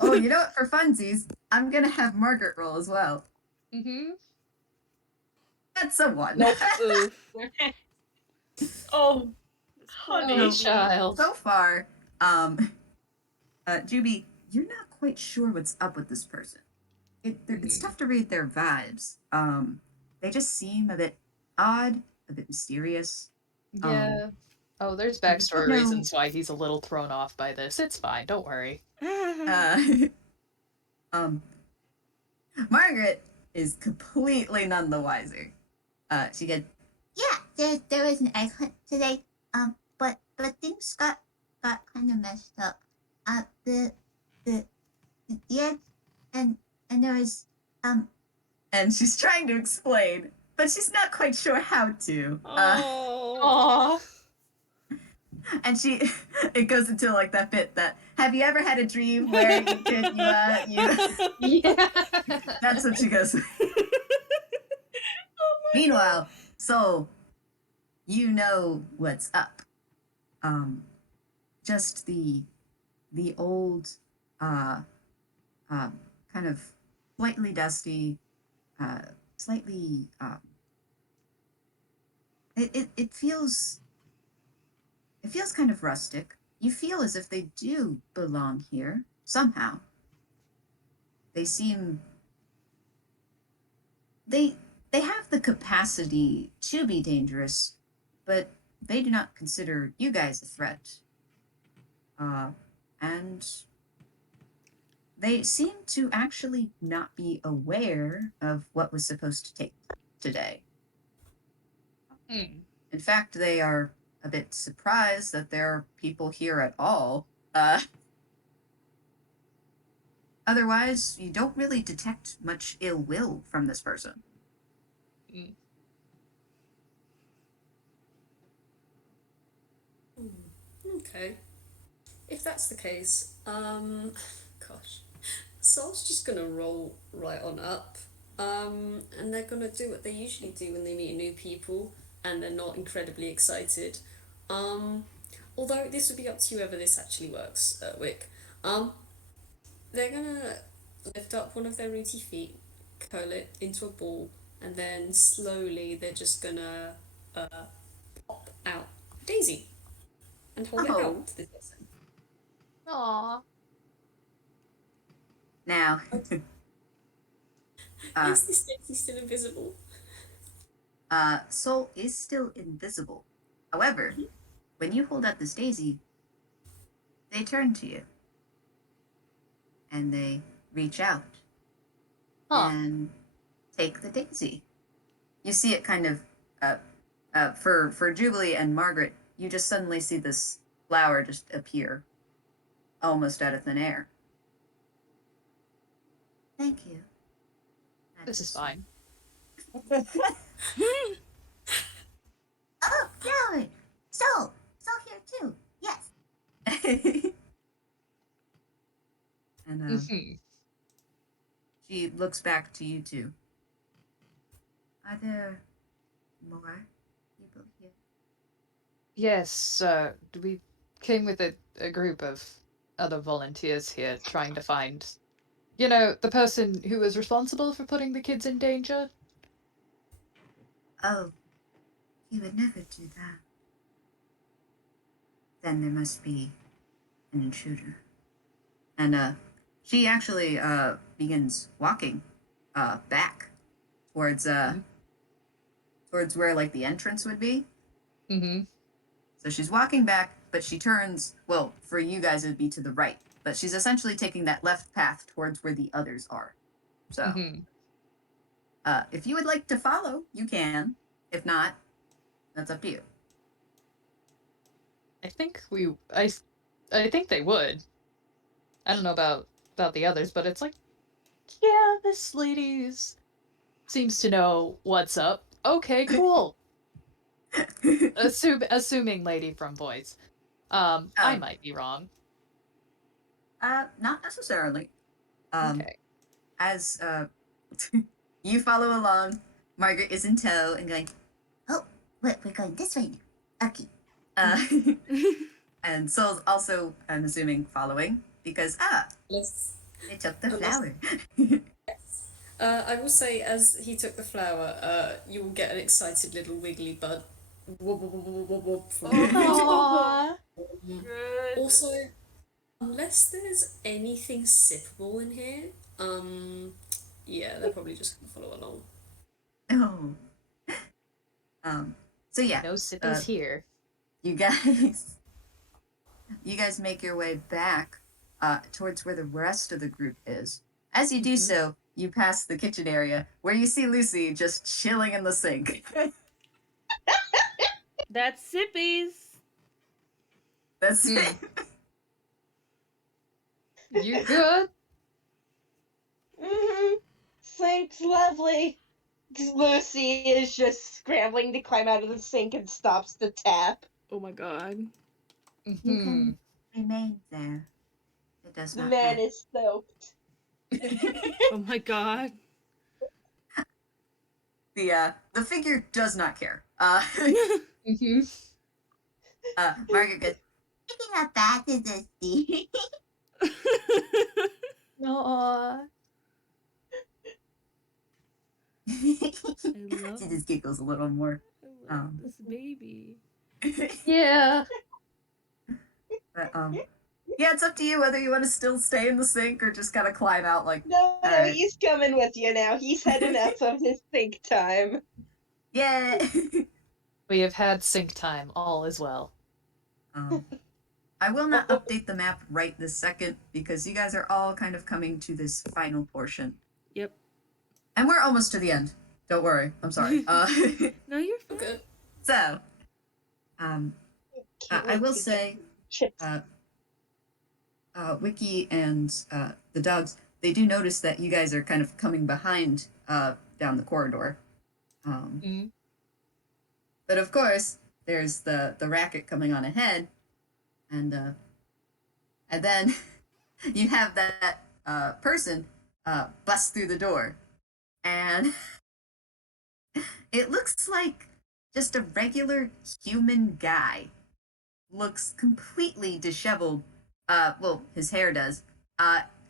Oh, you know what? For funsies, I'm gonna have Margaret roll as well. Mm-hmm. That's a 1. Nope. Oof. Oh, Oh, honey. child. So far, Juby, you're not quite sure what's up with this person. It's tough to read their vibes. They just seem a bit odd, a bit mysterious. Yeah. Oh, there's I don't backstory know. reasons why he's a little thrown off by this. It's fine, don't worry. Margaret is completely none the wiser. She goes, Yeah, there was an egg hunt today. But things got kind of messed up. The egg and there was and she's trying to explain, but she's not quite sure how to. Oh. Aww. And it goes into like that bit that, have you ever had a dream where Yeah. That's what she goes. Meanwhile, so you know what's up. Just the old, kind of slightly dusty, slightly. It feels kind of rustic. You feel as if they do belong here somehow. They seem they have the capacity to be dangerous, but they do not consider you guys a threat. And they seem to actually not be aware of what was supposed to take place today. Hmm. In fact, they are a bit surprised that there are people here at all. Otherwise, you don't really detect much ill will from this person. Mm. Okay. If that's the case, gosh, Soul's just gonna roll right on up. And they're gonna do what they usually do when they meet new people and they're not incredibly excited. Although this would be up to whoever this actually works, Wick. They're gonna lift up one of their rooty feet, curl it into a ball, and then slowly they're just gonna pop out Daisy and hold it Oh. out to this person. Aww. Now, Is this Daisy still invisible? Soul is still invisible. However, when you hold out this daisy, they turn to you and they reach out and take the daisy. You see it kind of for Jubilee and Margaret. You just suddenly see this flower just appear, almost out of thin air. thank you. This is fine. Oh, flower. Soul here too. Yes. And Mhm. she looks back to you two. Are there more people here? Yes, we came with a group of other volunteers here trying to find, the person who was responsible for putting the kids in danger. Oh, he would never do that. Then there must be an intruder. And she actually begins walking back towards towards where like the entrance would be. Mm-hmm. So she's walking back, but she turns, well, for you guys it would be to the right, but she's essentially taking that left path towards where the others are. So Mm-hmm. if you would like to follow, you can. If not, that's up to you. I think I think they would. I don't know about the others, but it's like, yeah, this lady's seems to know what's up. Okay, cool. Assuming lady from voice. I might be wrong. Not necessarily. Okay. As you follow along, Margaret is in tow and going, Oh, we're going this way now. Okay. uh, and Soul's also, I'm assuming, following because Let's. they took the Unless- flower. I will say, as he took the flower, you will get an excited little wiggly bud. Whoop, whoop, whoop, whoop, whoop, whoop from Aww. Good. Also, unless there's anything sippable in here, yeah, they're probably just gonna follow along. Oh. So yeah, No sippies here. you guys make your way back towards where the rest of the group is. As you do so, you pass the kitchen area where you see Luci just chilling in the sink. That's Sippies. That's it. You good? Mm-hmm. Sink's lovely. Lucy is just scrambling to climb out of the sink and stops the tap. Oh my god. You Mm-hmm. can remain there. It does The not man matter. is soaked. Oh my god. The figure does not care. Mm-hmm. Margaret goes, Picking up back to the sea. Aww. I love, she just giggles a little more. I love this baby. Yeah. But, yeah, it's up to you whether you want to still stay in the sink or just gotta climb out like, No, Alright. he's coming with you now. He's had enough of his sink time. yeah. We have had sync time, all is well. I will not update the map right this second because you guys are all kind of coming to this final portion. Yep. And we're almost to the end. Don't worry. I'm sorry. No, you're fine. Okay. So, Can't I wait will to get say, chips. Wiki and the dogs, they do notice that you guys are kind of coming behind down the corridor. Mm. But of course, there's the racket coming on ahead, and then you have that person bust through the door, and it looks like just a regular human guy. Looks completely disheveled. Well, his hair does.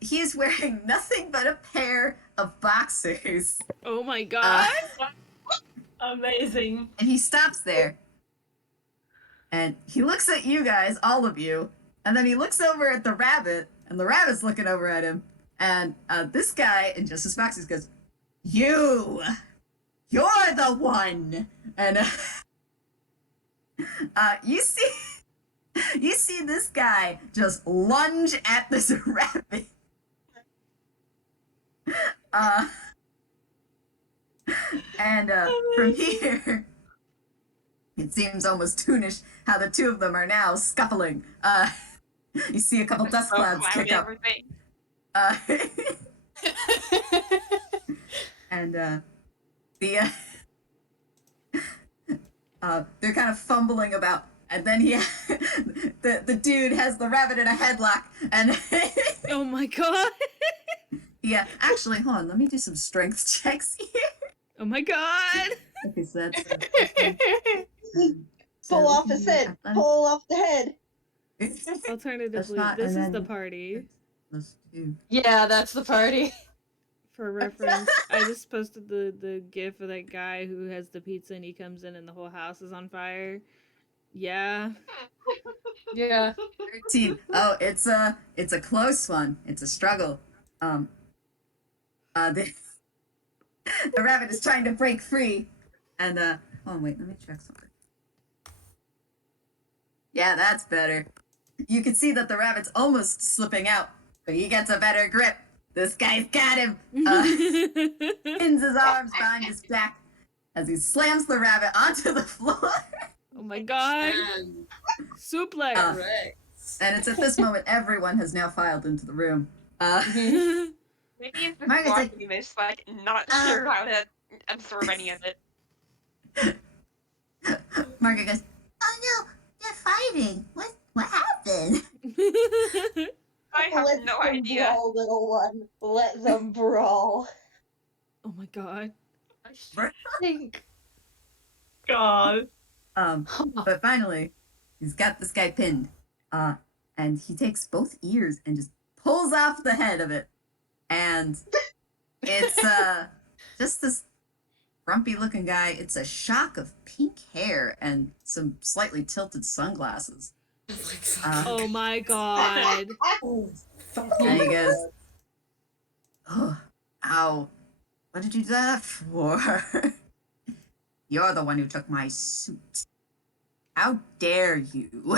He is wearing nothing but a pair of boxers. Oh my god. Amazing. And he stops there. And he looks at you guys, all of you, and then he looks over at the rabbit, and the rabbit's looking over at him. And this guy in Justice Boxes goes, you're the one. And you see this guy just lunge at this rabbit. And from here, it seems almost toonish how the two of them are now scuffling. You see a couple dust So clouds cloudy kick up. everything. And the they're kind of fumbling about, and then the dude has the rabbit in a headlock, and Oh my god. yeah, actually, hold on, let me do some strength checks here. Oh my god. Okay, so that's Pull off his head. Pull off the head. Alternatively, not- this and is then- the party. Plus 2. Yeah, that's the party. For reference, I just posted the gif of that guy who has the pizza and he comes in and the whole house is on fire. Yeah. Yeah. 13. Oh, it's a close one. It's a struggle. The rabbit is trying to break free, and oh wait, let me check something. Yeah, that's better. You can see that the rabbit's almost slipping out, but he gets a better grip. This guy's got him. Pins his arms behind his back as he slams the rabbit onto the floor. Oh my god. Suplex. And it's at this moment everyone has now filed into the room. Maybe it's just Margaret's like- watching this, like, not sure how to absorb any of it. Margaret goes, Oh no, they're fighting. What happened? I have Let no them idea. brawl, little one. Let them brawl. Oh my god. I think. God. but finally, he's got this guy pinned. And he takes both ears and just pulls off the head of it. And it's just this grumpy looking guy. It's a shock of pink hair and some slightly tilted sunglasses. Oh my god. And he goes, oh, ow. What did you do that for? You're the one who took my suit. How dare you?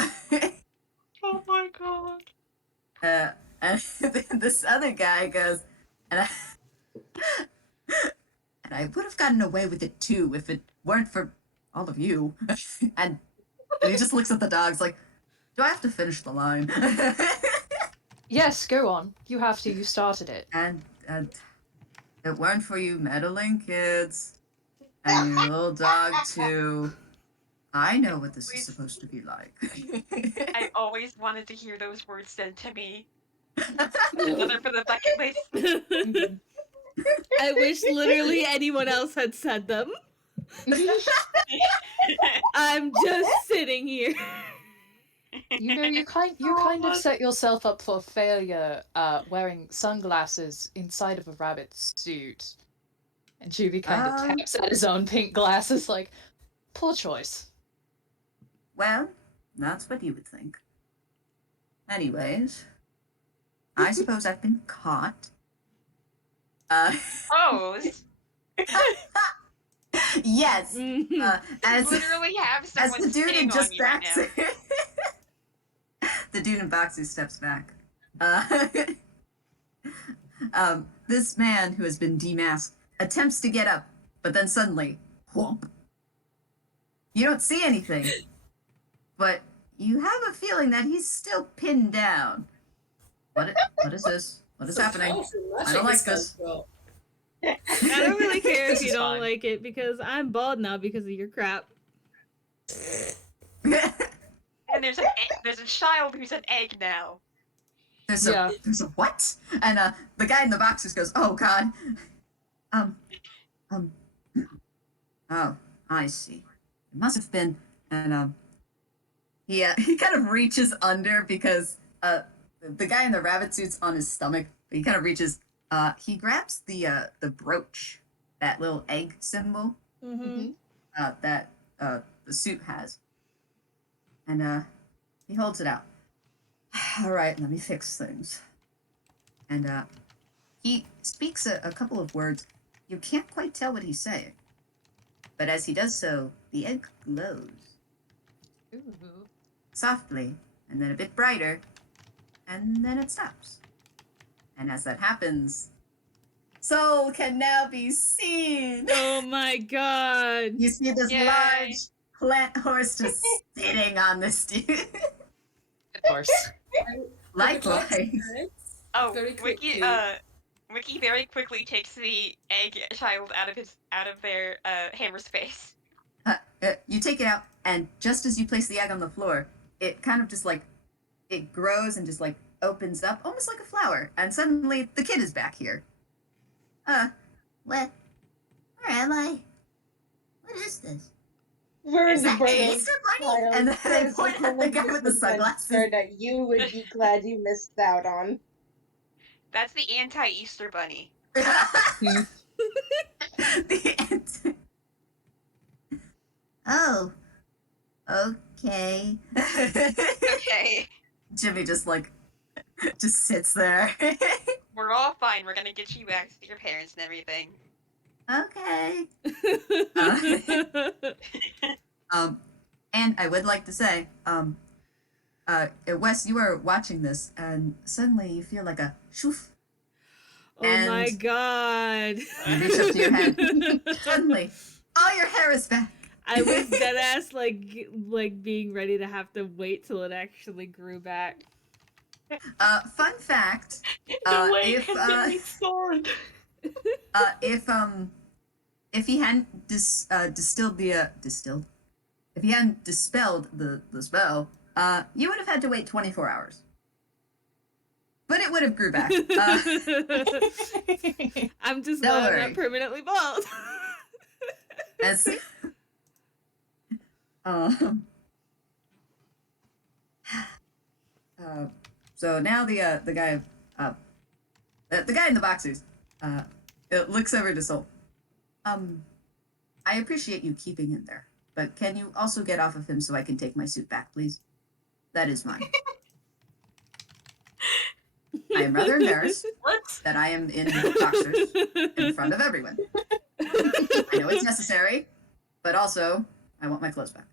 Oh my god. And this other guy goes, and I would have gotten away with it too if it weren't for all of you. and he just looks at the dogs like, do I have to finish the line? Yes, go on. You have to. You started it. and it weren't for you meddling kids and your little dog too. I know what this is supposed to be like. I always wanted to hear those words said to me. Another for the bucket list. I wish literally anyone else had said them. I'm just sitting here. You know, you kind of set yourself up for failure wearing sunglasses inside of a rabbit suit. And Juby kind of taps at his own pink glasses like, poor choice. Well, that's what you would think. Anyways, I suppose I've been caught. Oh, Yes. As literally have as someone the dude in sitting on just you right backs, now. the dude in boxers steps back. This man who has been demasked attempts to get up, but then suddenly, whomp. You don't see anything, but you have a feeling that he's still pinned down. What is this? What is happening? I don't like this. I don't really care if This you is don't fine. like it because I'm bald now because of your crap. And there's a child who's an egg now. There's Yeah. there's a what? And the guy in the boxers goes, oh god. Oh, I see. It must have been, and he kind of reaches under because the guy in the rabbit suit's on his stomach. But he kind of reaches. He grabs the brooch, that little egg symbol Mm-hmm. that the suit has, and he holds it out. All right, let me fix things. And he speaks a couple of words. You can't quite tell what he's saying. But as he does so, the egg glows Ooh. softly, and then a bit brighter, and then it stops. And as that happens, Soul can now be seen. Oh my god. You see this Yay. large plant horse just sitting on this dude. Of course. Likewise. Oh, Very Wiki, quickly. Wiki very quickly takes the egg child out of their hammer space. You take it out, and just as you place the egg on the floor, it kind of just like it grows and just like opens up, almost like a flower, and suddenly the kid is back here. Where am I? What is this? We're Is the that Vernal Easter Bunny? child. And then they There's point a at the guy with the sunglasses. that you would be glad you missed out on. That's the anti-Easter bunny. The end. Oh. Okay. Okay. Jimmy just sits there. We're all fine. We're gonna get you back to your parents and everything. Okay. And I would like to say, Wes, you are watching this, and suddenly you feel like a shoof. Oh my And god. you reach up to your head. Suddenly, all your hair is back. I was dead ass like being ready to have to wait till it actually grew back. Fun fact. The way has been restored. If he hadn't if he hadn't dispelled the spell, you would have had to wait 24 hours. But it would have grew back. I'm just Don't glad I'm worry. not permanently bald. As, so now the guy the guy in the boxers it looks over to Soul. I appreciate you keeping him there, but can you also get off of him so I can take my suit back, please? That is mine. I am rather embarrassed that I am in boxers in front of everyone. I know it's necessary, but also I want my clothes back.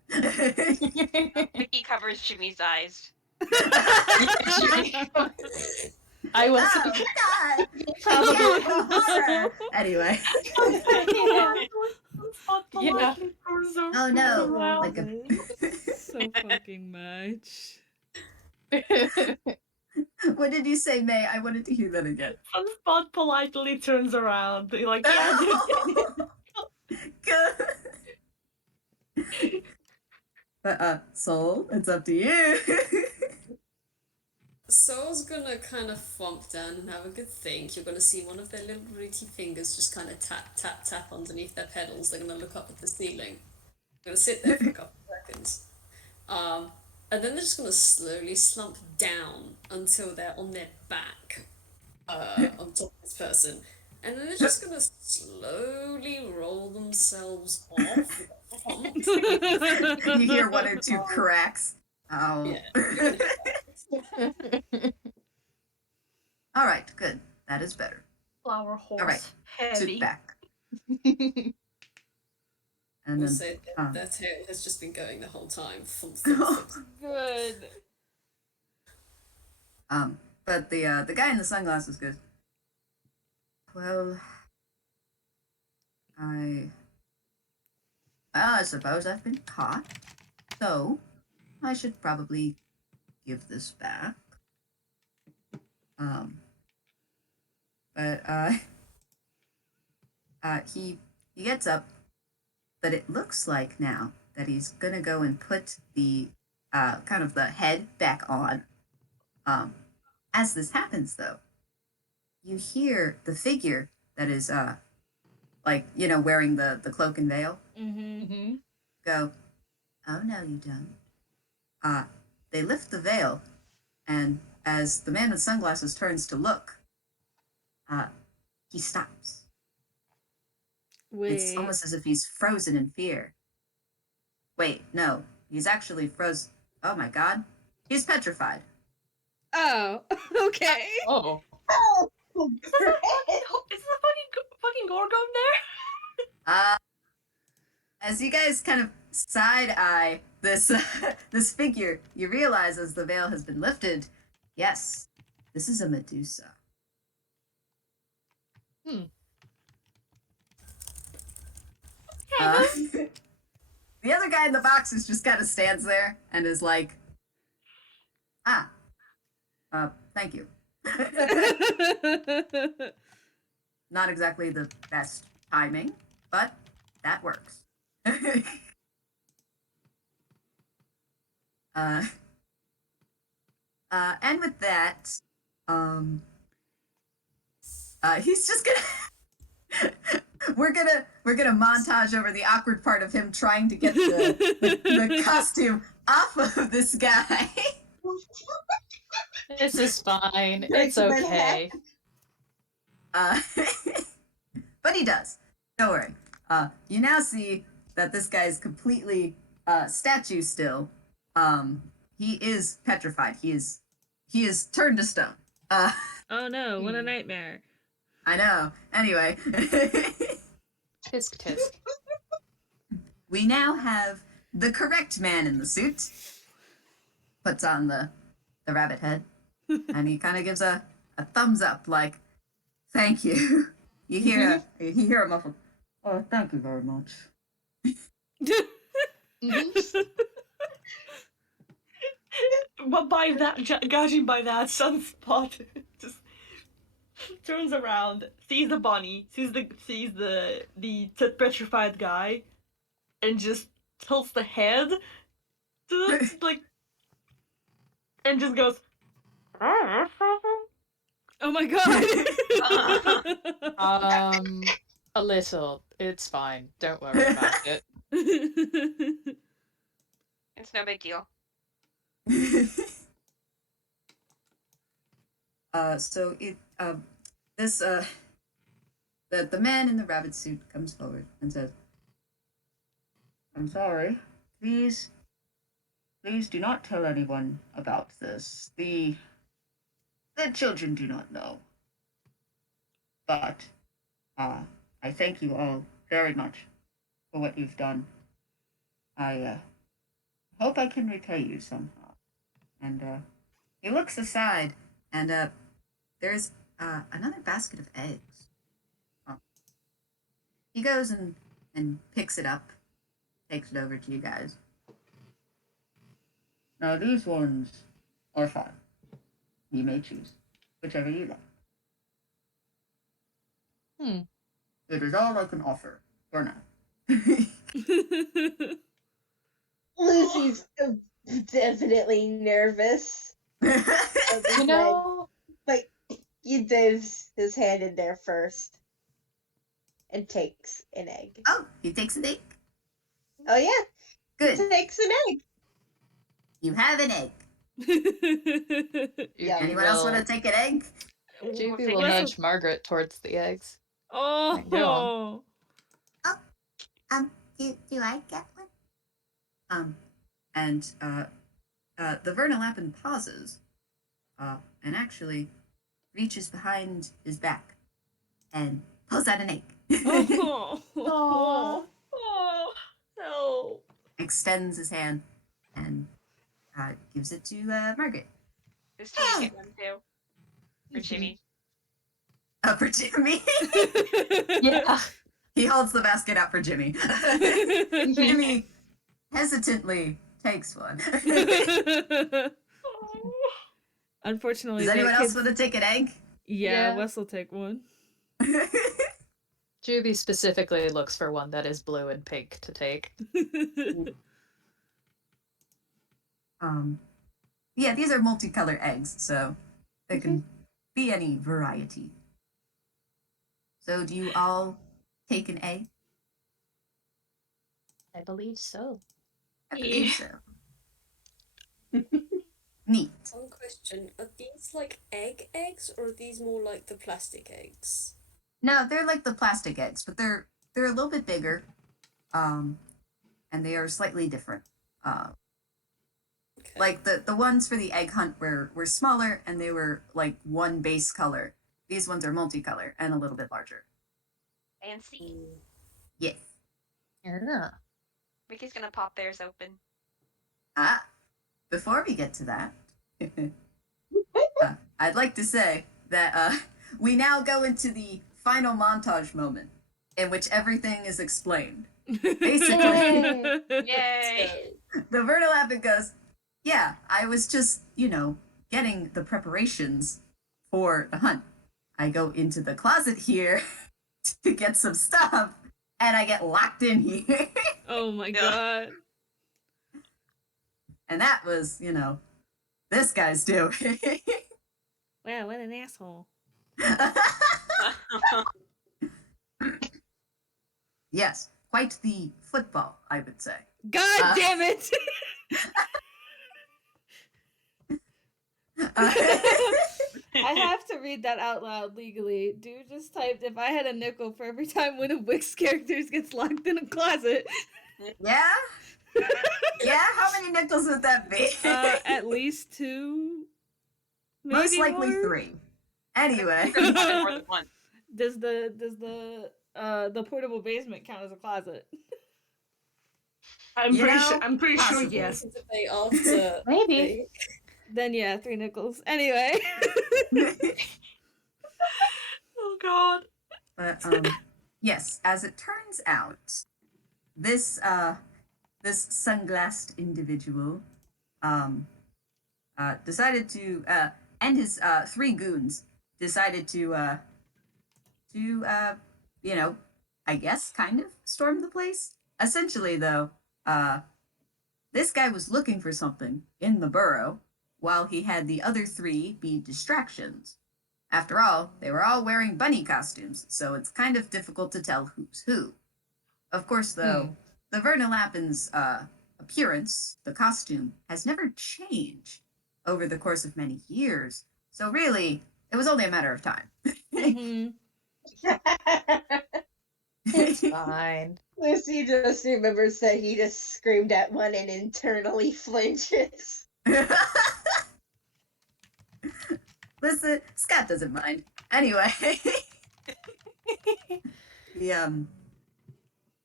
Wiki covers Jimmy's eyes. I was Oh, God. Anyway. Yeah. Oh no. Like So fucking much. What did you say, May? I wanted to hear that again. Sunspot politely turns around. You're like, yeah, Good. But Soul, it's up to you. Soul's gonna kind of thump down and have a good think. You're gonna see one of their little rooty fingers just kind of tap, tap, tap underneath their pedals. They're gonna look up at the ceiling. They're gonna sit there for a couple of seconds. And then they're just gonna slowly slump down until they're on their back, on top of this person. And then they're just gonna slowly roll themselves off. You hear one or two cracks. Oh. Yeah. All right, good. That is better. flower horse. All right, Heavy. Suit back. And We'll then, say their tail has just been going the whole time. Thump, Oh. thump, thump. Good. but the guy in the sunglasses goes, well, I suppose I've been caught, so I should probably give this back. But he gets up, but it looks like now that he's gonna go and put the kind of the head back on. As this happens, though, you hear the figure that is wearing the cloak and veil Mm-hmm. go, oh no, you don't. They lift the veil, and as the man with sunglasses turns to look, he stops. Wait. It's almost as if he's frozen in fear. Wait, no, he's actually frozen. Oh my god, he's petrified. Oh, okay. Oh. Oh, Is the fucking Gorgon there? As you guys kind of side-eye this this figure, you realize as the veil has been lifted, yes, this is a Medusa. The other guy in the boxes just kind of stands there and is like, thank you. not exactly the best timing, but that works. And with that, he's just gonna we're gonna montage over the awkward part of him trying to get the costume off of this guy. This is fine. It's Breaks my okay. But he does. Don't worry. You now see that this guy is completely statue still. He is petrified. He is turned to stone. Oh no, what a nightmare. I know. Anyway. Tisk tisk. We now have the correct man in the suit. Puts on the rabbit head. And he kind of gives a thumbs up, like, thank you. You hear a muffled, oh, thank you very much. But by that, judging by that, Sunspot just turns around, sees the bunny, sees the petrified guy, and just tilts the head to like, and just goes. Oh my god! A little. It's fine. Don't worry about it. It's no big deal. So it this the man in the rabbit suit comes forward and says, I'm sorry. Please do not tell anyone about this. The children do not know. But I thank you all very much for what you've done. I hope I can repay you somehow. And he looks aside, and there's another basket of eggs. He goes and picks it up, takes it over to you guys. Now these ones are fine. You may choose whichever you like. It is all I can offer for now. Lucy's definitely nervous. You know, But he dives his hand in there first and takes an egg. Oh, he takes an egg. Oh yeah, Good. he takes an egg. You have an egg. Yeah. Anyone else want to take an egg? JB will nudge Margaret towards the eggs. Oh. Do I get one? And the Vernal Lapin pauses, and actually reaches behind his back and pulls out an egg. Oh. Oh no! Extends his hand and gives it to Margaret. This time get one too. For Jimmy. For Jimmy. Yeah. He holds the basket out for Jimmy. Jimmy hesitantly takes one. Unfortunately, Does anyone that else kid- want to take an egg? Yeah, Yeah. Wes will take one. Juby specifically looks for one that is blue and pink to take. Yeah, these are multicolor eggs, so there can be any variety. So do you all take an egg? I believe so. I believe so. Neat. One question: are these like eggs, or are these more like the plastic eggs? No, they're like the plastic eggs, but they're a little bit bigger, and they are slightly different. Okay. Like the ones for the egg hunt were smaller, and they were like one base color. These ones are multicolor and a little bit larger. Fancy. Yes. Yeah. Wiki's gonna pop theirs open. Before we get to that, I'd like to say that we now go into the final montage moment in which everything is explained. Basically, Yay! the Vernal Lapin goes, yeah, I was just, getting the preparations for the hunt. I go into the closet here to get some stuff, and I get locked in here. Oh my Yeah. god. And that was, this guy's doing. Wow, what an asshole. Yes, quite the football, I would say. God damn it! I have to read that out loud legally. Dude just typed, if I had a nickel for every time one of Wick's characters gets locked in a closet. Yeah? Yeah? How many nickels would that be? At least 2. Maybe Most likely more? 3. Anyway. Probably more than one. Does the portable basement count as a closet? I'm You pretty know, sure. I'm pretty sure. possibly. Yes. Debate after. Maybe. Then yeah, 3 nickels. Anyway. Oh God. But yes, as it turns out, this sunglassed individual decided to and his 3 goons decided to I guess kind of storm the place. Essentially though, this guy was looking for something in the burrow while he had the other 3 be distractions. After all, they were all wearing bunny costumes, so it's kind of difficult to tell who's who. Of course, though, the Vernal appearance, the costume, has never changed over the course of many years, so really, it was only a matter of time. Mhm. It's fine. Lucy just remembers that he just screamed at one and internally flinches. Listen, Scott doesn't mind. Anyway,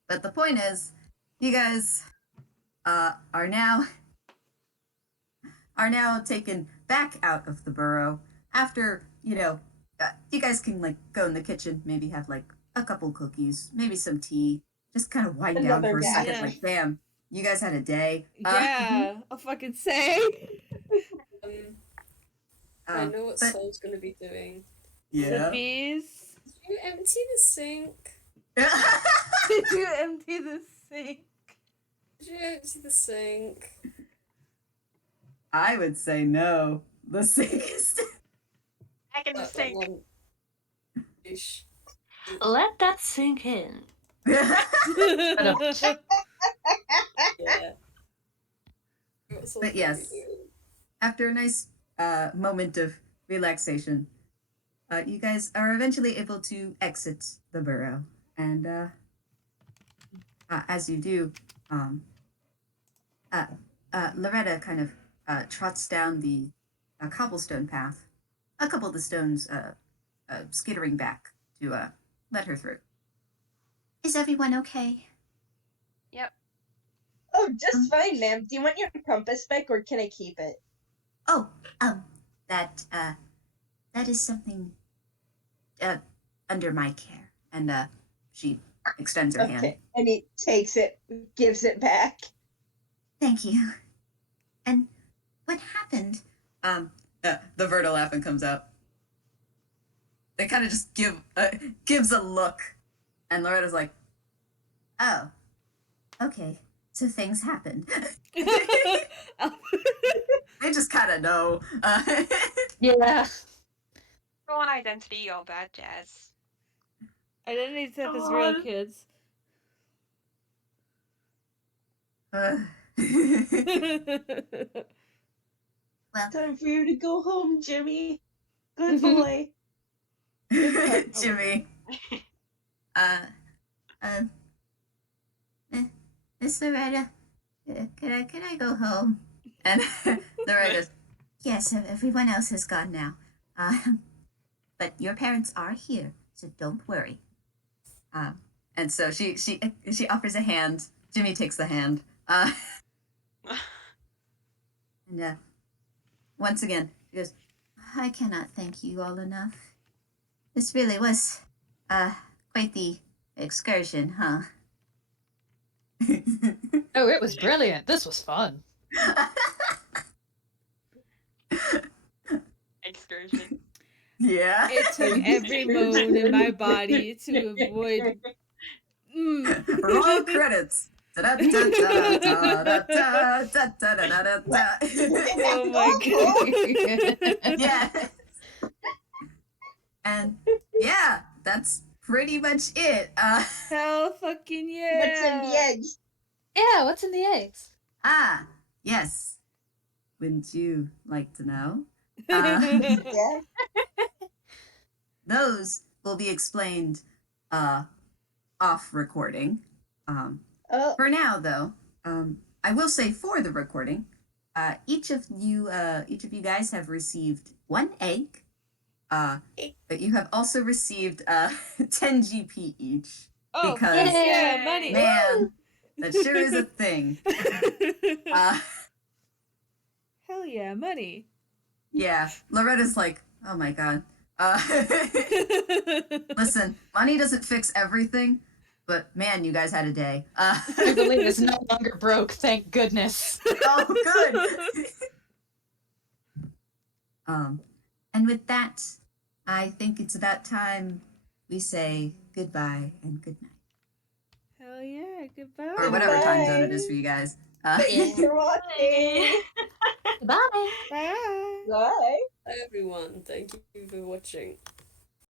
but the point is, you guys are now taken back out of the burrow after you guys can like go in the kitchen, maybe have like a couple cookies, maybe some tea, just kind of wind down Another for a day. second. Yeah. Like, damn, you guys had a day. Yeah, I'll fucking say. I know what but- Soul's gonna be doing. Yeah. Bees. Did you empty the sink? Did you empty the sink? Did you empty the sink? I would say no. The sink is. I can That think. one. Ish. Let that sink in. Yeah. But yes. After a nice moment of relaxation, you guys are eventually able to exit the burrow. And as you do, Loretta kind of trots down the cobblestone path, a couple of the stones skittering back to let her through. Is everyone okay? Yep. Oh, just fine, ma'am. Do you want your compass back, or can I keep it? Oh, that is something Under my care. And she extends her hand. Okay. And he takes it, gives it back. Thank you. And what happened? The Vernal laughing comes out. They kind of just gives a look, and Loretta's like, Oh, okay. So things happened. they just kind of know. Yeah. Roll an identity, all that jazz. Identity theft is real, God. kids. Well, Time for you to go home, Jimmy. Good boy. Jimmy. Miss Loretta, can I go home? And Loretta's, Yes, everyone else has gone now. But your parents are here, so don't worry. and so she offers a hand. Jimmy takes the hand. And once again, she goes, I cannot thank you all enough. This really was quite the excursion, huh? Oh, it was brilliant. This was fun. Excursion. Yeah. It took every bone in my body to avoid. Roll credits. Da-da-da-da-da-da-da-da-da-da-da-da. Oh my god. Yeah. And yeah, that's pretty much it. Hell fucking yeah. What's in the eggs? Yeah, what's in the eggs? Yes. Wouldn't you like to know? Yeah. Those will be explained off recording. Oh, For now, though, I will say for the recording, each of you guys have received 1 egg. But you have also received 10 GP each. Oh, Because yeah, money. man, that sure is a thing. Hell yeah, money. Yeah, Loretta's like, oh my god. Listen, money doesn't fix everything, but man, you guys had a day. Jubilee is no longer broke, thank goodness. Oh, good. And with that, I think it's about time we say goodbye and good night. Hell yeah, goodbye. Or whatever time zone it is for you guys. thanks for watching. Goodbye. Bye. Bye. Hi everyone, thank you for watching.